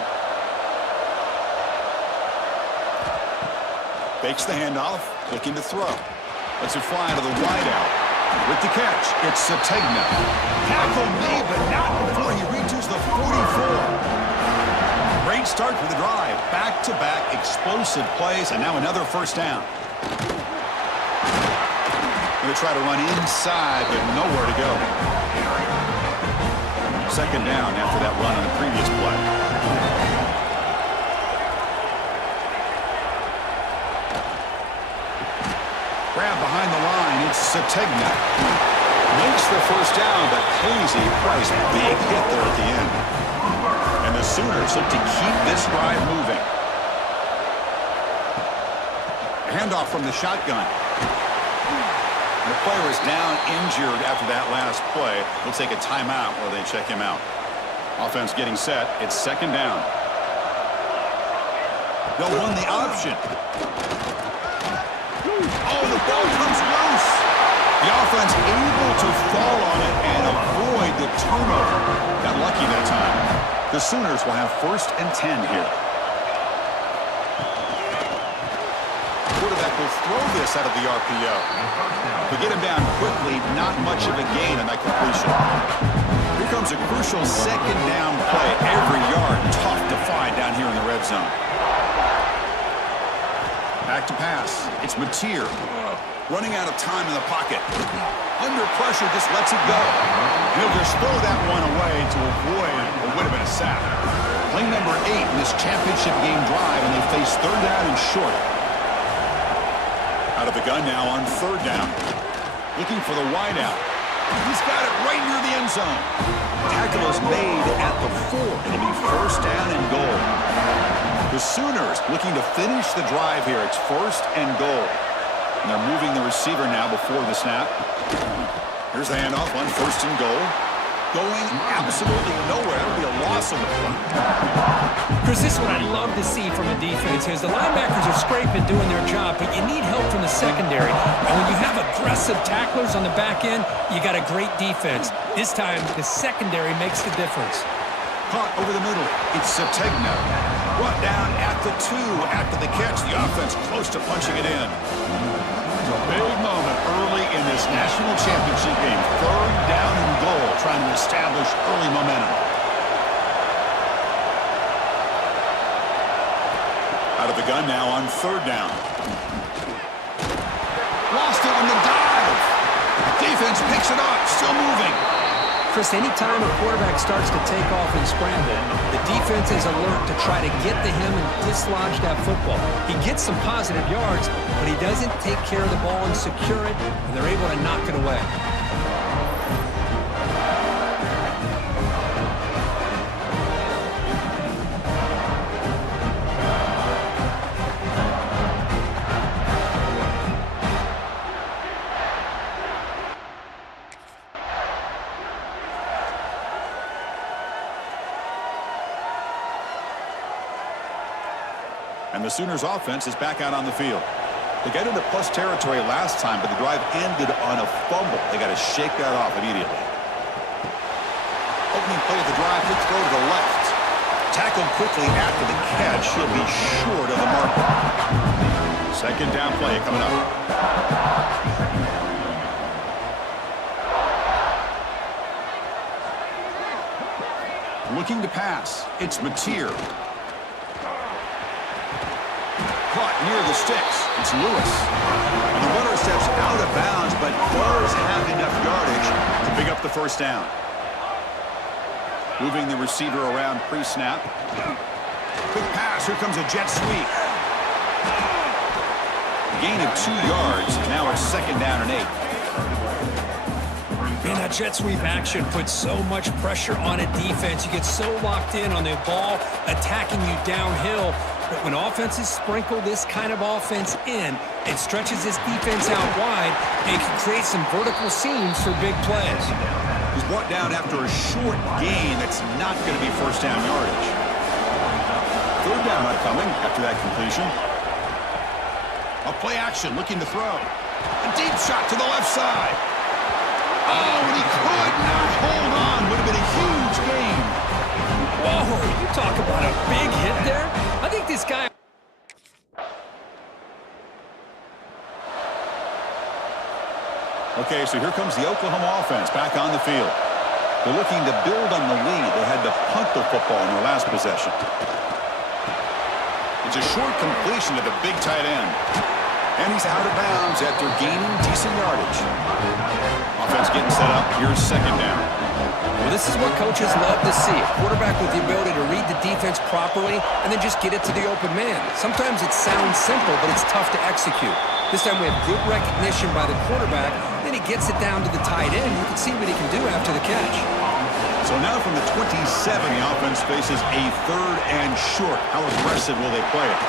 Fakes the handoff, looking to throw. Lets it fly out of the wideout. With the catch, it's Sategna. Tackle made, but not before he reaches the 44. Great start for the drive. Back-to-back explosive plays, and now another 1st down. Going to try to run inside, but nowhere to go. 2nd down after that run on the previous play. Grab behind the line. It's Sategna. Makes the 1st down, but pays a price. Big hit there at the end. And the Sooners look to keep this drive moving. Handoff from the shotgun. The player is down injured after that last play. We'll take a timeout while they check him out. Offense getting set. It's 2nd down. They'll run the option. Oh, the ball comes loose. The offense able to fall on it and avoid the turnover. Got lucky that time. The Sooners will have 1st and 10 here. Quarterback will throw this out of the RPO. To get him down quickly, not much of a gain on that completion. Here comes a crucial 2nd down play. Every yard tough to find down here in the red zone. Back to pass. It's Mateer. Running out of time in the pocket. Under pressure, just lets it go. He'll just throw that one away to avoid what would have been a sack. Play number 8 in this championship game drive, and they face 3rd down and short. Out of the gun now on 3rd down. Looking for the wideout. He's got it right near the end zone. Tackle is made at the 4. It'll be first down and goal. The Sooners looking to finish the drive here. It's first and goal. And they're moving the receiver now before the snap. Here's the handoff on first and goal. Going absolutely nowhere. It'll be a loss on the play. Chris, this is what I love to see from a defense is the linebackers are scraping, doing their job, but you need help from the secondary. And when you have aggressive tacklers on the back end, you got a great defense. This time, the secondary makes the difference. Caught over the middle. It's Sategna. Brought down at the 2 after the catch. The offense close to punching it in. It's a big moment early in this national championship game. Third down and goal, trying to establish early momentum. Out of the gun now on third down. Lost it on the dive. Defense picks it up, still moving. Chris, anytime a quarterback starts to take off and scramble, the defense is alert to try to get to him and dislodge that football. He gets some positive yards, but he doesn't take care of the ball and secure it, and they're able to knock it away. And the Sooners offense is back out on the field. They got into plus territory last time, but the drive ended on a fumble. They got to shake that off immediately. Opening play of the drive, quick throw to the left. Tackled quickly after the catch. He'll be short of the marker. Second down play coming up. Looking to pass. It's Mateer. Caught near the sticks. It's Lewis. And the runner steps out of bounds, but does have enough yardage to pick up the first down. Moving the receiver around pre-snap. Quick pass. Here comes a jet sweep. Gain of 2 yards. Now it's second down and 8. Man, that jet sweep action puts so much pressure on a defense. You get so locked in on the ball attacking you downhill. But when offenses sprinkle this kind of offense in, it stretches this defense out wide and can create some vertical seams for big plays. He's brought down after a short gain that's not going to be first down yardage. Third down upcoming after that completion. A play action looking to throw. A deep shot to the left side. Oh, and he could not hold on. Would have been a huge gain. Whoa, you talk about a big hit there. I think this guy... Okay, so here comes the Oklahoma offense back on the field. They're looking to build on the lead. They had to punt the football in their last possession. It's a short completion to the big tight end. And he's out of bounds after gaining decent yardage. Offense getting set up. Here's second down. Well, this is what coaches love to see. A quarterback with the ability to read the defense properly and then just get it to the open man. Sometimes it sounds simple, but it's tough to execute. This time we have good recognition by the quarterback. Then he gets it down to the tight end. You can see what he can do after the catch. So now from the 27, the offense faces a third and short. How aggressive will they play it?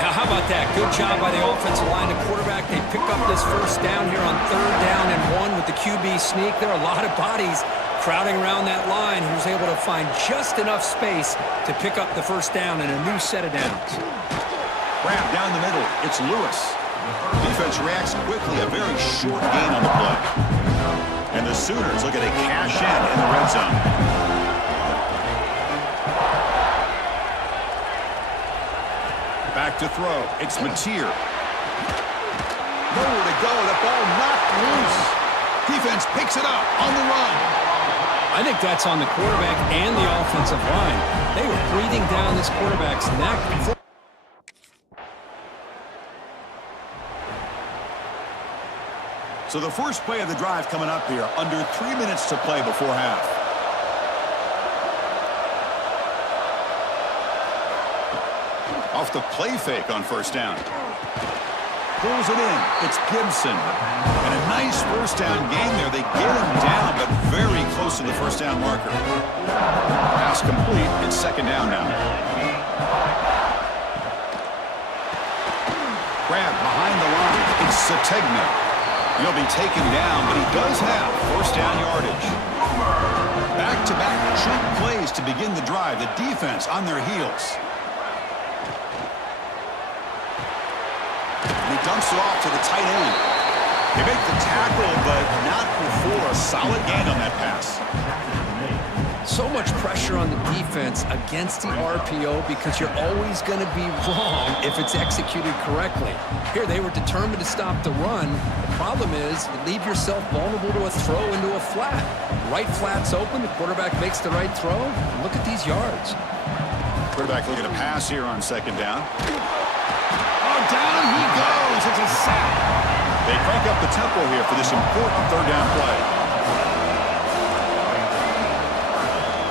Now, how about that? Good job by the offensive line to quarterback. They pick up this first down here on third down and 1 with the QB sneak. There are a lot of bodies crowding around that line. He was able to find just enough space to pick up the first down and a new set of downs. Grab down the middle. It's Lewis. Defense reacts quickly. A very short gain on the play. And the Sooners look at a cash in the red zone. Back to throw. It's Mateer. Nowhere to go. The ball knocked loose. Defense picks it up on the run. I think that's on the quarterback and the offensive line. They were breathing down this quarterback's neck before. So the first play of the drive coming up here. Under 3 minutes to play before half. Off the play fake on first down. Pulls it in. It's Gibson. And a nice first down gain there. They get him down, but very close to the first down marker. Pass complete. It's second down now. Grab behind the line. It's Sategna. He'll be taken down, but he does have first down yardage. Back-to-back chunk plays to begin the drive. The defense on their heels. And he dumps it off to the tight end. They make the tackle, but not before a solid gain on that pass. So much pressure on the defense against the RPO because you're always going to be wrong if it's executed correctly. Here, they were determined to stop the run. The problem is you leave yourself vulnerable to a throw into a flat. Right flat's open, the quarterback makes the right throw. Look at these yards. Quarterback looking to pass here on second down. Oh, down he goes. It's a sack. They crank up the tempo here for this important third down play.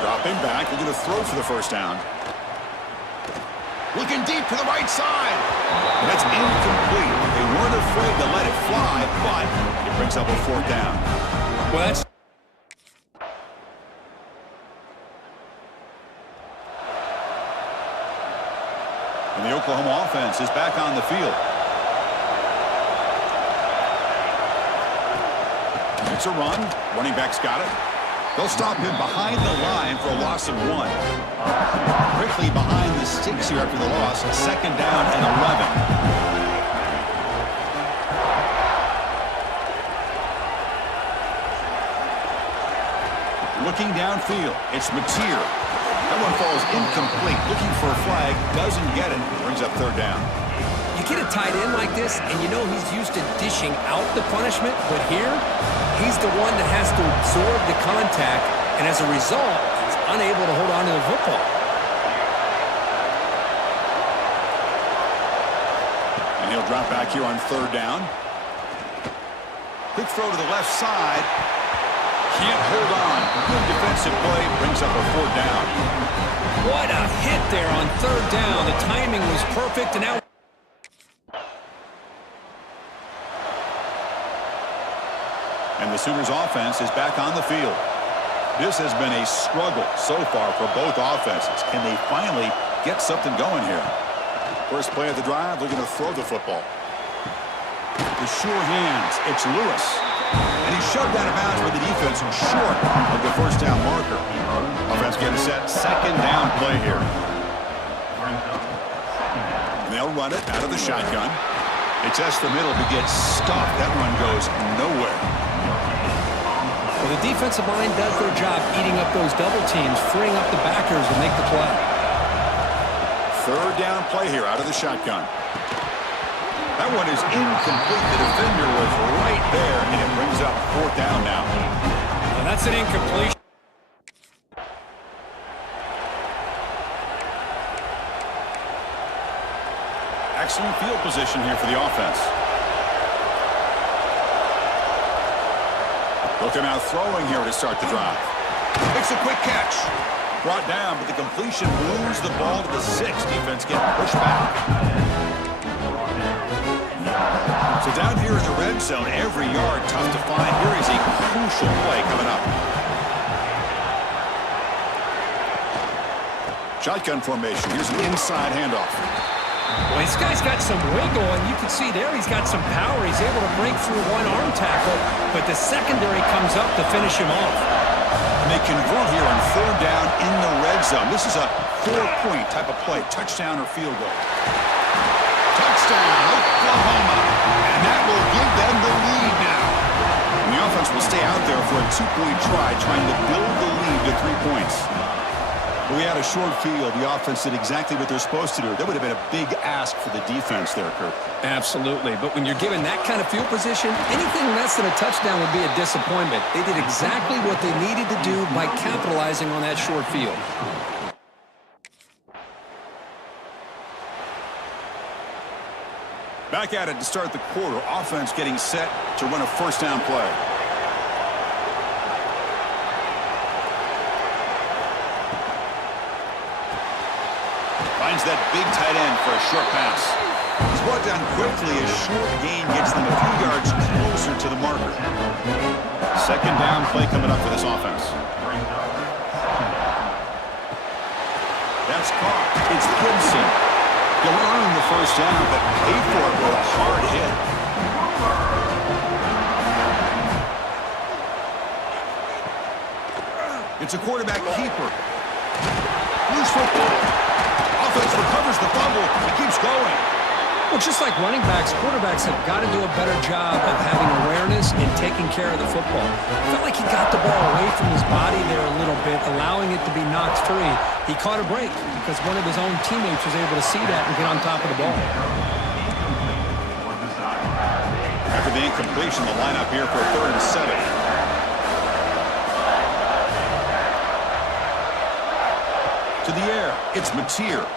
Dropping back, they're going to throw for the first down. Looking deep to the right side. And that's incomplete. They weren't afraid to let it fly, but it brings up a fourth down. Well, that's... And the Oklahoma offense is back on the field. It's a run. Running back's got it. They'll stop him behind the line for a loss of 1. Quickly behind the sticks here after the loss. Second down and 11. Looking downfield, it's Mateer. That one falls incomplete. Looking for a flag, doesn't get it. Brings up third down. You get a tight end like this, and you know he's used to dishing out the punishment, but here, he's the one that has to absorb the contact, and as a result, he's unable to hold on to the football. And he'll drop back here on third down. Quick throw to the left side. Can't hold on. Good defensive play. Brings up a fourth down. What a hit there on third down. The timing was perfect, and now... And the Sooners offense is back on the field. This has been a struggle so far for both offenses. Can they finally get something going here? First play of the drive, they're going to throw the football. The sure hands, it's Lewis. And he shoved out of bounds with the defense short of the first down marker. Offense getting set, second down play here. And they'll run it out of the shotgun. They test the middle to get stuffed. That one goes nowhere. Well, the defensive line does their job eating up those double teams, freeing up the backers to make the play. Third down play here out of the shotgun. That one is incomplete. The defender was right there, and it brings up fourth down now. Well, that's an incompletion. Excellent field position here for the offense. Looking out throwing here to start the drive. Makes a quick catch. Brought down, but the completion moves the ball to the 6. Defense getting pushed back. So down here in the red zone, every yard tough to find. Here is a crucial play coming up. Shotgun formation. Here's an inside handoff. Well, this guy's got some wiggle, and you can see there he's got some power. He's able to break through one arm tackle, but the secondary comes up to finish him off. And they convert here on third down in the red zone. This is a 4-point type of play, touchdown or field goal. Touchdown, Oklahoma. And that will give them the lead now. And the offense will stay out there for a 2-point try, trying to build the lead to 3 points. We had a short field. The offense did exactly what they're supposed to do. That would have been a big ask for the defense there, Kurt. Absolutely. But when you're given that kind of field position, anything less than a touchdown would be a disappointment. They did exactly what they needed to do by capitalizing on that short field. Back at it to start the quarter. Offense getting set to run a first down play. Finds that big tight end for a short pass. He's brought down quickly. A short gain gets them a few yards closer to the marker. Second down play coming up for this offense. That's caught. It's Gibson. He'll earn the first down, but pay for it with a hard hit. It's a quarterback keeper. Loose football. Offense recovers the fumble. He keeps going. Well, just like running backs, quarterbacks have got to do a better job of having awareness and taking care of the football. I felt like he got the ball away from his body there a little bit, allowing it to be knocked free. He caught a break because one of his own teammates was able to see that and get on top of the ball. After the incompletion, the lineup here for a 3rd and 7. To the air, it's Mateer.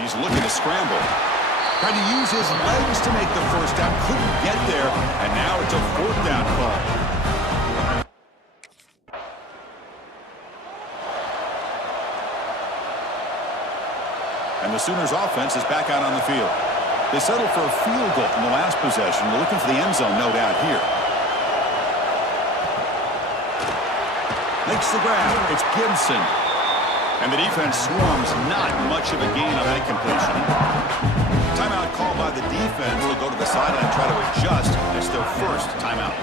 He's looking to scramble. Trying to use his legs to make the first down. Couldn't get there, and now it's a 4th down call. And the Sooners offense is back out on the field. They settled for a field goal in the last possession. They're looking for the end zone, no doubt, here. Makes the grab. It's Gibson. And the defense swarms. Not much of a gain on that completion. Timeout called by the defense. They'll go to the sideline and try to adjust. It's their first timeout.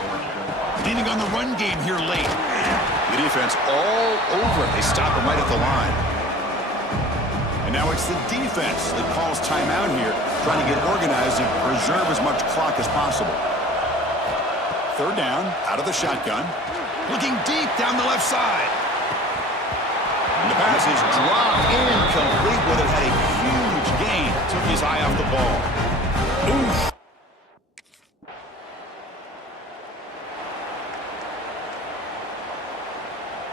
Leaning on the run game here late. The defense all over it. They stop him right at the line. And now it's the defense that calls timeout here, trying to get organized and preserve as much clock as possible. 3rd down, out of the shotgun. Looking deep down the left side. And the pass is dropped incomplete with it. Had a huge gain. Took his eye off the ball. Oof.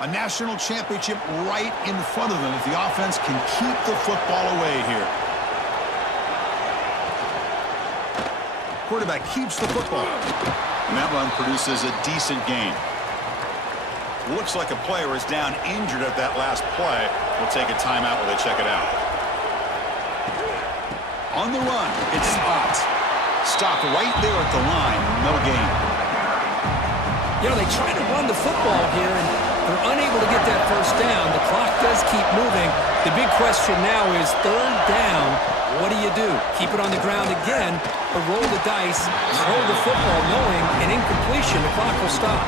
A national championship right in front of them if the offense can keep the football away here. Quarterback keeps the football. And that one produces a decent gain. Looks like a player is down injured at that last play. We'll take a timeout while they check it out. On the run, it's stopped right there at the line. No gain. You know, they try to run the football here, and they're unable to get that first down. The clock does keep moving. The big question now is 3rd down. What do you do? Keep it on the ground again, or roll the dice, throw the football knowing an incompletion, the clock will stop.